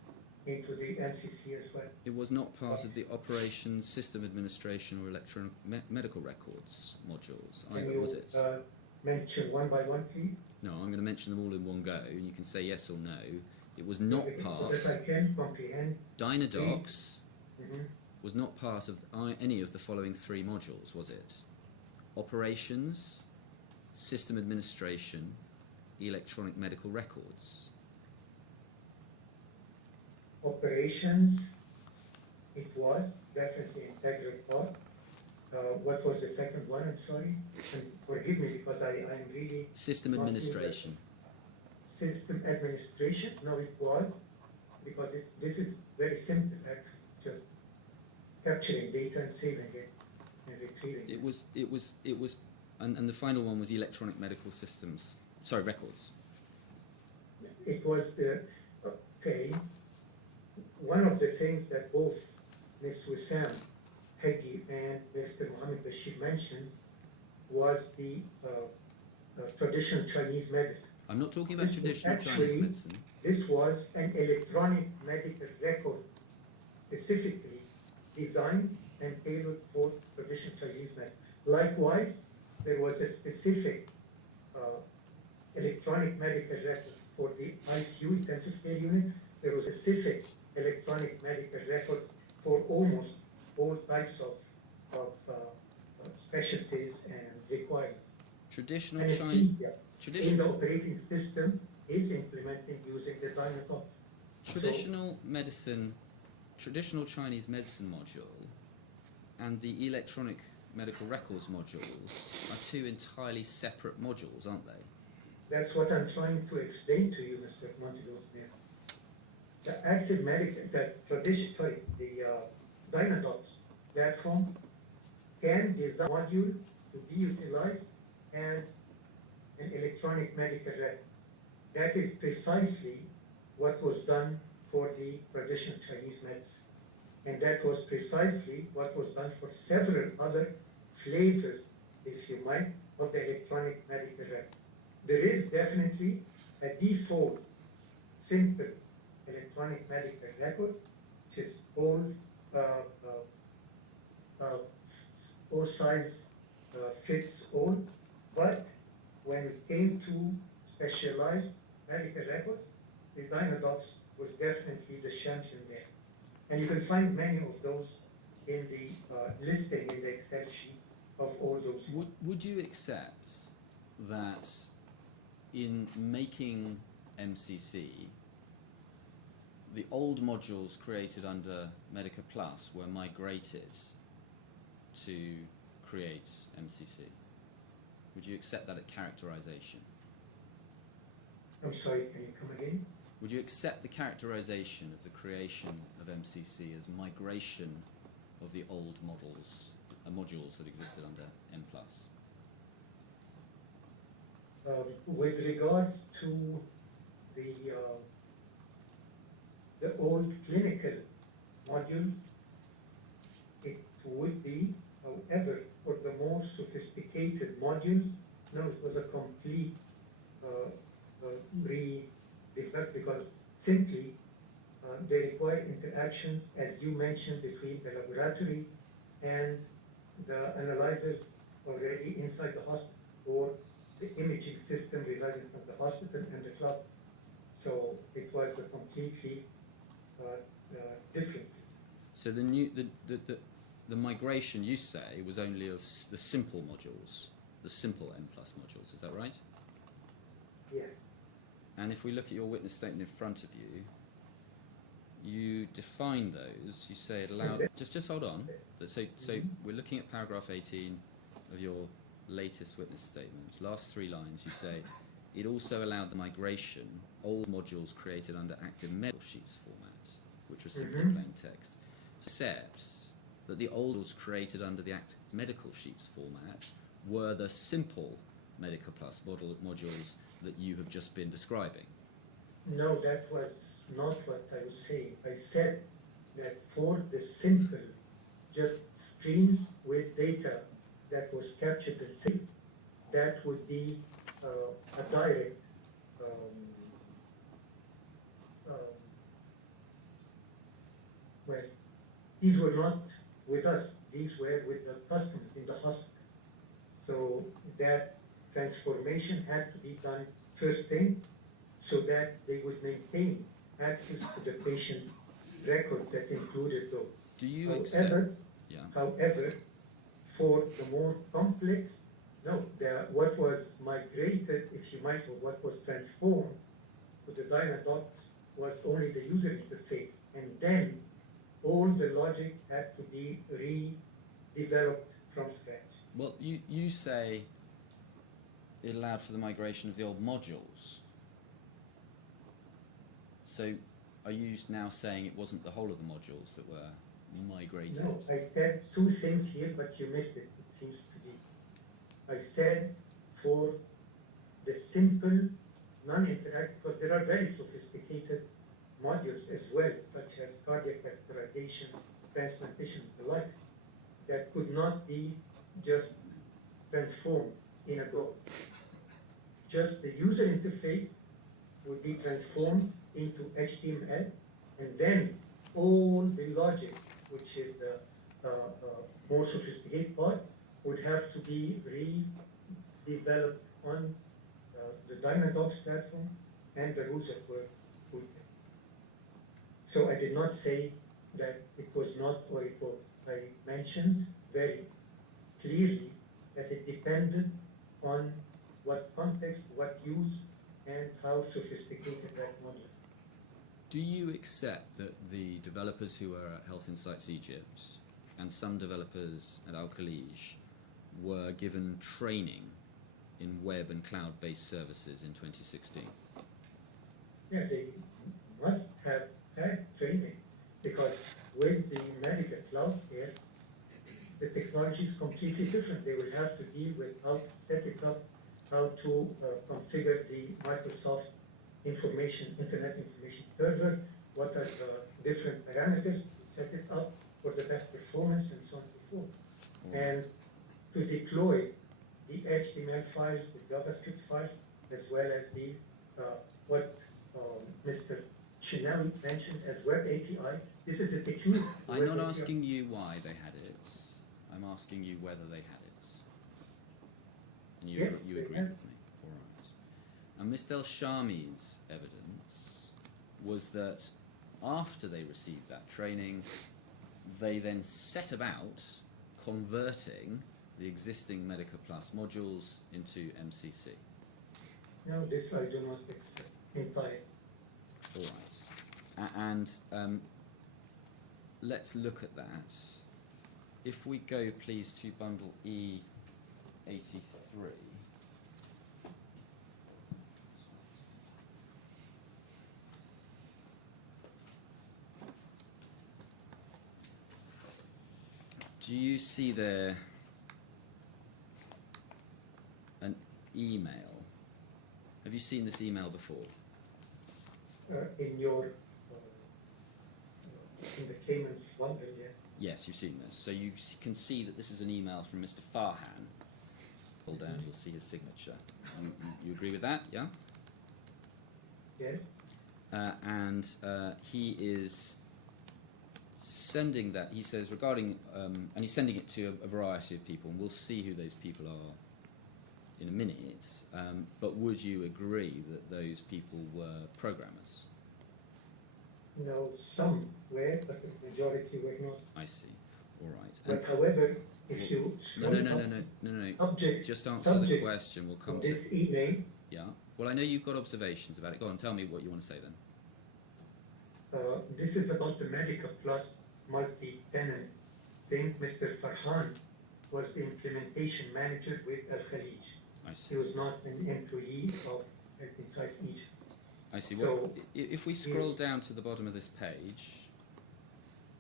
into the MCC as well. It was not part of the operations, system administration, or electronic medical records modules, Can either, you was it? mention one by one, please? No, I'm going to mention them all in one go, and you can say yes or no. It was not So part. that I can comprehend. Dynadox Mhm. was not part of any of the following 3 modules, was it? Operations, system administration, electronic medical records. Operations, it was definitely integral part. What was the second one? I'm sorry. And forgive me because I'm really System not administration. system administration. No, it was because this is very simple actually. Just capturing data and saving it and retrieving it. It was, and the final one was electronic medical systems. Sorry, records. It was okay. One of the things that both Ms. Wissam Heggie and Mr. Mohammed Bashir mentioned was the traditional Chinese medicine. I'm not talking about This was traditional Chinese actually- medicine. This was an electronic medical record specifically designed and tailored for traditional Chinese medicine. Likewise, there was a specific electronic medical record for the ICU intensive care unit. There was a specific electronic medical record for almost all types of specialties and requirements. Traditional Chinese. Anesthesia in Traditional. the operating system is implemented using the Dynadox. Traditional medicine, traditional Chinese medicine module and the electronic medical records modules are 2 entirely separate modules, aren't they? That's what I'm trying to explain to you, Mr. Montelos. The active medical, the Dynadox platform can design a module to be utilized as an electronic medical record. That is precisely what was done for the traditional Chinese medicine. And that was precisely what was done for several other flavors, if you might, of the electronic medical record. There is definitely a default simple electronic medical record, which is all size fits all. But when it came to specialized medical records, the Dynadox was definitely the champion there. And you can find many of those in the listing in the Excel sheet of all those. Would you accept that in making MCC, the old modules created under Medica Plus were migrated to create MCC? Would you accept that at characterization? I'm sorry, can you come again? Would you accept the characterization of the creation of MCC as migration of the old modules that existed under M+? With regards to the old clinical module, it would be. However, for the more sophisticated modules, no, it was a complete redevelopment, because simply they require interactions, as you mentioned, between the laboratory and the analyzers already inside the hospital, or the imaging system residing from the hospital and the club. So it was a completely different. So the migration, you say, was only of the simple modules, the simple M+ modules, is that right? Yes. And if we look at your witness statement in front of you, you define those, you say it allowed, just hold on, so we're looking at paragraph 18 of your latest witness statement. Last 3 lines, you say, it also allowed the migration, old modules created under active medical sheets format, which was simply plain text, accepts that the old modules created under the active medical sheets format were the simple Medica Plus modules that you have just been describing. No, that was not what I was saying. I said that for the simple, just streams with data that was captured and saved, that would be a direct well, these were not with us, these were with the customers in the hospital. So that transformation had to be done first thing, so that they would maintain access to the patient records that included those. Do you However, for the more complex, no, what was migrated, if you might, or what was transformed to the Dynadox was only the user interface, and then all the logic had to be redeveloped from scratch. Well, you say it allowed for the migration of the old modules. So are you now saying it wasn't the whole of the modules that were migrated? No, I said 2 things here, but you missed it, it seems to be. I said for the simple, non-interactive, because there are very sophisticated modules as well, such as cardiac catheterization, transplantation, and the like, that could not be just transformed in a go. Just the user interface would be transformed into HTML, and then all the logic, which is the more sophisticated part, would have to be redeveloped on the Dynadox platform and the rules that were put there. So I did not say that it was not or it was. I mentioned very clearly that it depended on what context, what use, and how sophisticated that model. Do you accept that the developers who were at Health Insights Egypt and some developers at Al-Khalij were given training in web and cloud-based services in 2016? Yeah, they must have had training, because with the medical cloud here, the technology is completely different. They will have to deal with how to set it up, how to configure the Microsoft Internet Information Server, what are the different parameters to set it up for the best performance, and so on and so forth. And to deploy the HTML files, the JavaScript files, as well as the what Mr. dictionary mentioned as Web API. This is a technique. I'm not asking you why they had it. I'm asking you whether they had it. And you, Yes, you they agree had. with me. All right. And Mr. El-Shami's evidence was that after they received that training, they then set about converting the existing Medica Plus modules into MCC. No, this I do not accept entirely. All right. And let's look at that. If we go, please, to bundle E83. Do you see there an email? Have you seen this email before? In your in the Cayman's bundle, yeah. Yes, you've seen this. So you can see that this is an email from Mr. Farhan. Pull down, you'll see his signature. You agree with that, yeah? Yes. And he is sending that, he says, regarding, and he's sending it to a variety of people, and we'll see who those people are in a minute. But would you agree that those people were programmers? No, some were, but the majority were not. I see. All right. But however, if you No. subject Just answer the question. We'll come to this email, yeah. Well, I know you've got observations about it. Go on, tell me what you want to say then. this is about the Medica Plus multi-tenant thing. Mr. Farhan was the implementation manager with Al Khalij. I see. He was not an employee of Health Insights Egypt. I see. So, Well, if we scroll down to the bottom of this page,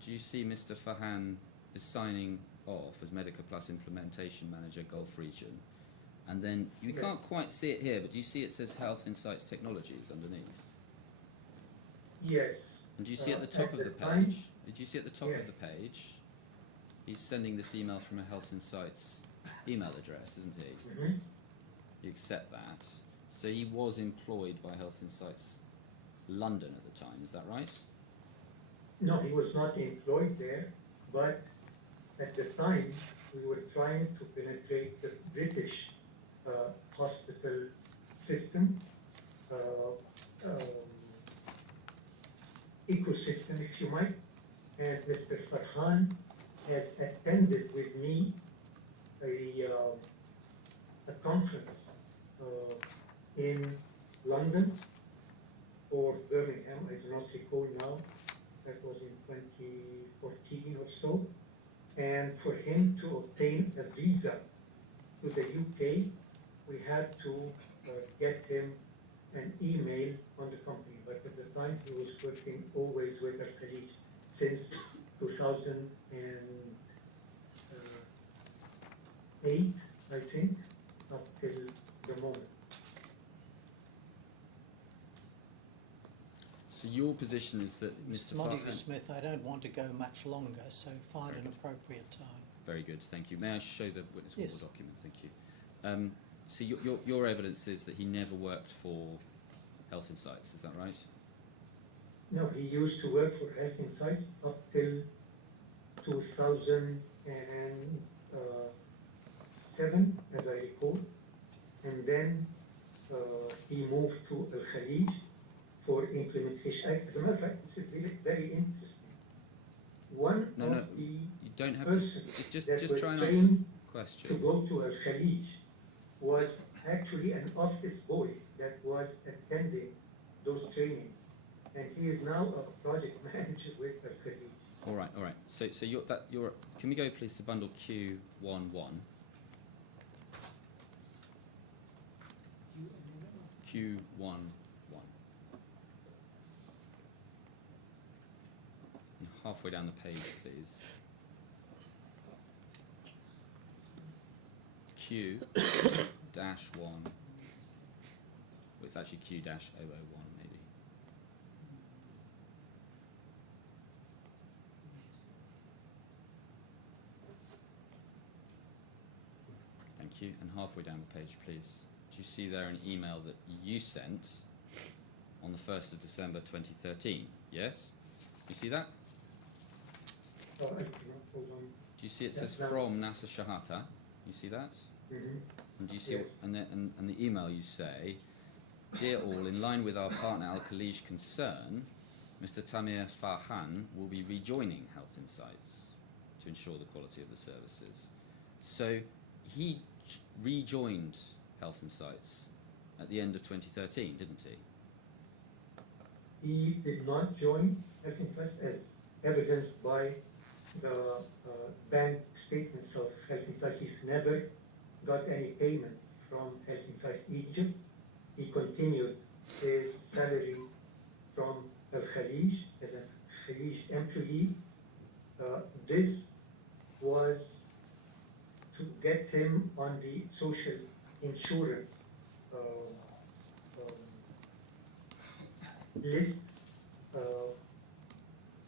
do you see Mr. Farhan is signing off as Medica Plus Implementation Manager, Gulf Region? And then, you can't quite see it here, but do you see it says Health Insights Technologies underneath? Yes. And do you see at the top of the time, page? Did you see at the top Yeah. of the page? He's sending this email from a Health Insights email address, isn't he? Mhm. You accept that. So he was employed by Health Insights London at the time, is that right? No, he was not employed there, but at the time we were trying to penetrate the British hospital system, ecosystem, if you might. And Mr. Farhan has attended with me a conference in London or Birmingham, I do not recall now. That was in 2014 or so. And for him to obtain a visa to the UK, we had to get him an email on the company. But at the time, he was working always with Al Khalij since 2008, I think, up till the moment. So your position is that Mr. Monica Farhan... Smith, I don't want to go much longer, so find Very an good. appropriate time. Very good, thank you. May I show the witness Yes. report document? Thank you. So your evidence is that he never worked for Health Insights, is that right? No, he used to work for Health Insights up till 2007, as I recall. And then he moved to Al Khalij for implementation. As a matter of fact, this is really very interesting. One No, of no, the you don't have persons to... Just that were try and answer trained the to question. go to Al Khalij was actually an office boy that was attending those trainings. And he is now a project manager with Al Khalij. All right. So you're... Can we go, please, to bundle Q11? Q11. And halfway down the page, please. Q-1. Well, it's actually Q-001, maybe. Thank you. And halfway down the page, please. Do you see there an email that you sent on the 1st of December 2013. Yes? You see that? I cannot hold on. Do you see it says Yes, from Nasser Shehata? You see that? Mhm. And do you see, Yes. and the email you say, "Dear all, in line with our partner Al Khalij concern, Mr. Thamer Farhan will be rejoining Health Insights to ensure the quality of the services." So he rejoined Health Insights at the end of 2013, didn't he? He did not join Health Insights as evidenced by the bank statements of Health Insights. He never got any payment from Health Insights Egypt. He continued his salary from Al Khalij as a Khalij employee. This was to get him on the social insurance list.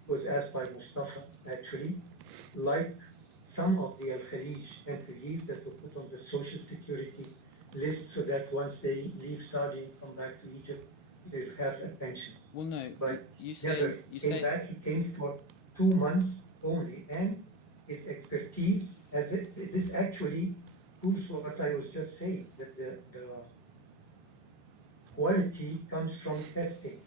Was asked by Mustafa, actually, like some of the Al Khalij employees that were put on the social security list so that once they leave Saudi and come back to Egypt, they'll have a pension. Well, no. But You never came back. He came for 2 months only, and his expertise, this actually proves what I was just saying, that the quality comes from testing.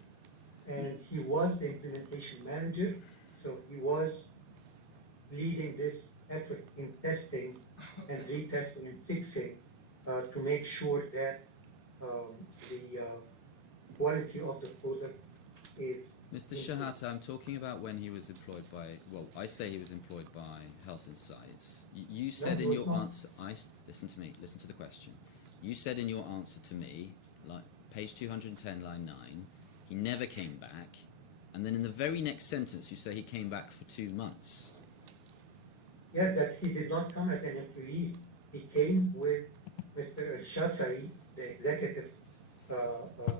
And he was the implementation manager, so he was leading this effort in testing and retesting and fixing to make sure that the quality of the product is. Mr. Shehata, I'm talking about when he was employed by, well, I say he was employed by Health Insights. You said in your answer, listen to me, listen to the question. You said in your answer to me, like page 210, line 9, he never came back, and then in the very next sentence you say he came back for 2 months. Yeah, that he did not come as an employee. He came with Mr. Shafai, the executive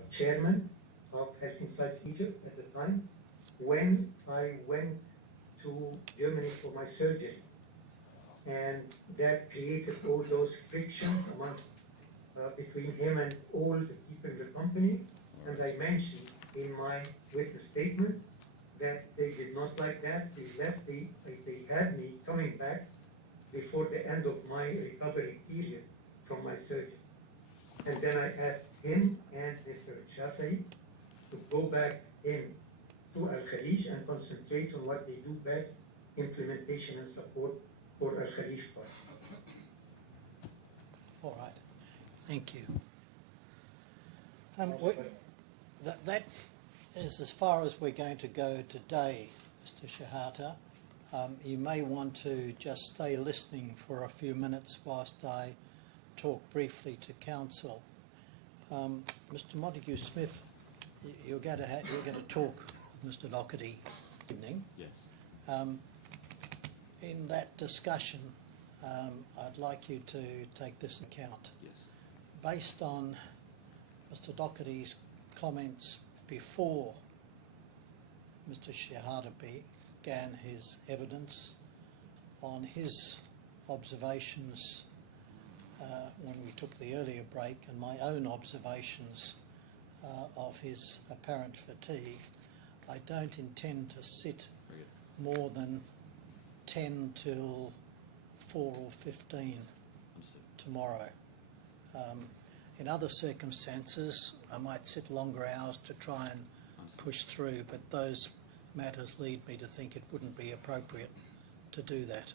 chairman of Health Insights Egypt at the time, when I went to Germany for my surgery. And that created all those frictions amongst, between him and all the people in the company. And I mentioned in my witness statement that they did not like that. They left they had me coming back before the end of my recovery period from my surgery. And then I asked him and Mr. Shafai to go back in to Al Khalij and concentrate on what they do best, implementation and support for Al Khalij part. All right, thank you. That is as far as we're going to go today, Mr. Shehata. You may want to just stay listening for a few minutes whilst I talk briefly to counsel. Mr. Montague-Smith, you're going to talk with Mr. Doherty evening. Yes. In that discussion, I'd like you to take this into account. Yes. Based on Mr. Doherty's comments before Mr. Shehata began his evidence, on his observations when we took the earlier break, and my own observations of his apparent fatigue, I don't intend to sit more than 10 till 4 or 15 tomorrow. In other circumstances, I might sit longer hours to try and push through, but those matters lead me to think it wouldn't be appropriate to do that.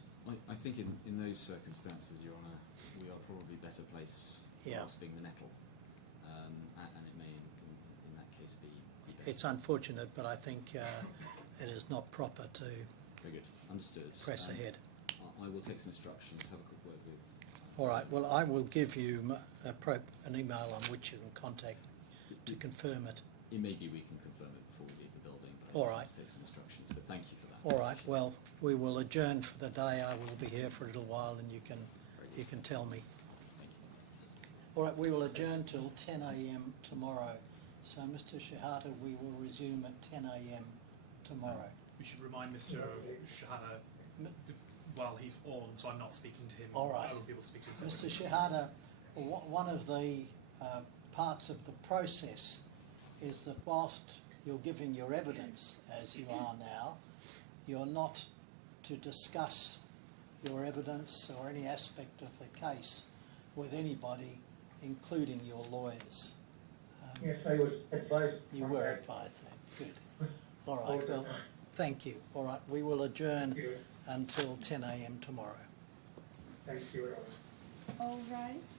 I think in those circumstances, Your Honour, we are probably better placed for us being the nettle, and it may in that case be better. It's unfortunate, but I think it is not proper to Very good. Understood. press ahead. I will take some instructions, have a quick word with... All right, well, I will give you an email on which you can contact to confirm it. It may be we can confirm it before we leave the building, but All I right. just need to take some instructions, but thank you for that. All right, well, we will adjourn for the day. I will be here for a little while and you can tell me. Thank you. All right, we will adjourn till 10 a.m. tomorrow. So, Mr. Shehata, we will resume at 10 a.m. tomorrow. We should remind Mr. Shehata while he's on, so I'm not speaking to him. All right. I won't be able to speak to him. Mr. separately. Shehata, one of the parts of the process is that whilst you're giving your evidence, as you are now, you're not to discuss your evidence or any aspect of the case with anybody, including your lawyers. Yes, I was advised. You on were that. advised that. Good. All All right, the well, time. thank you. All right, we will adjourn Thank you. until 10 a.m. tomorrow. Thank you, Your Honor. All rise.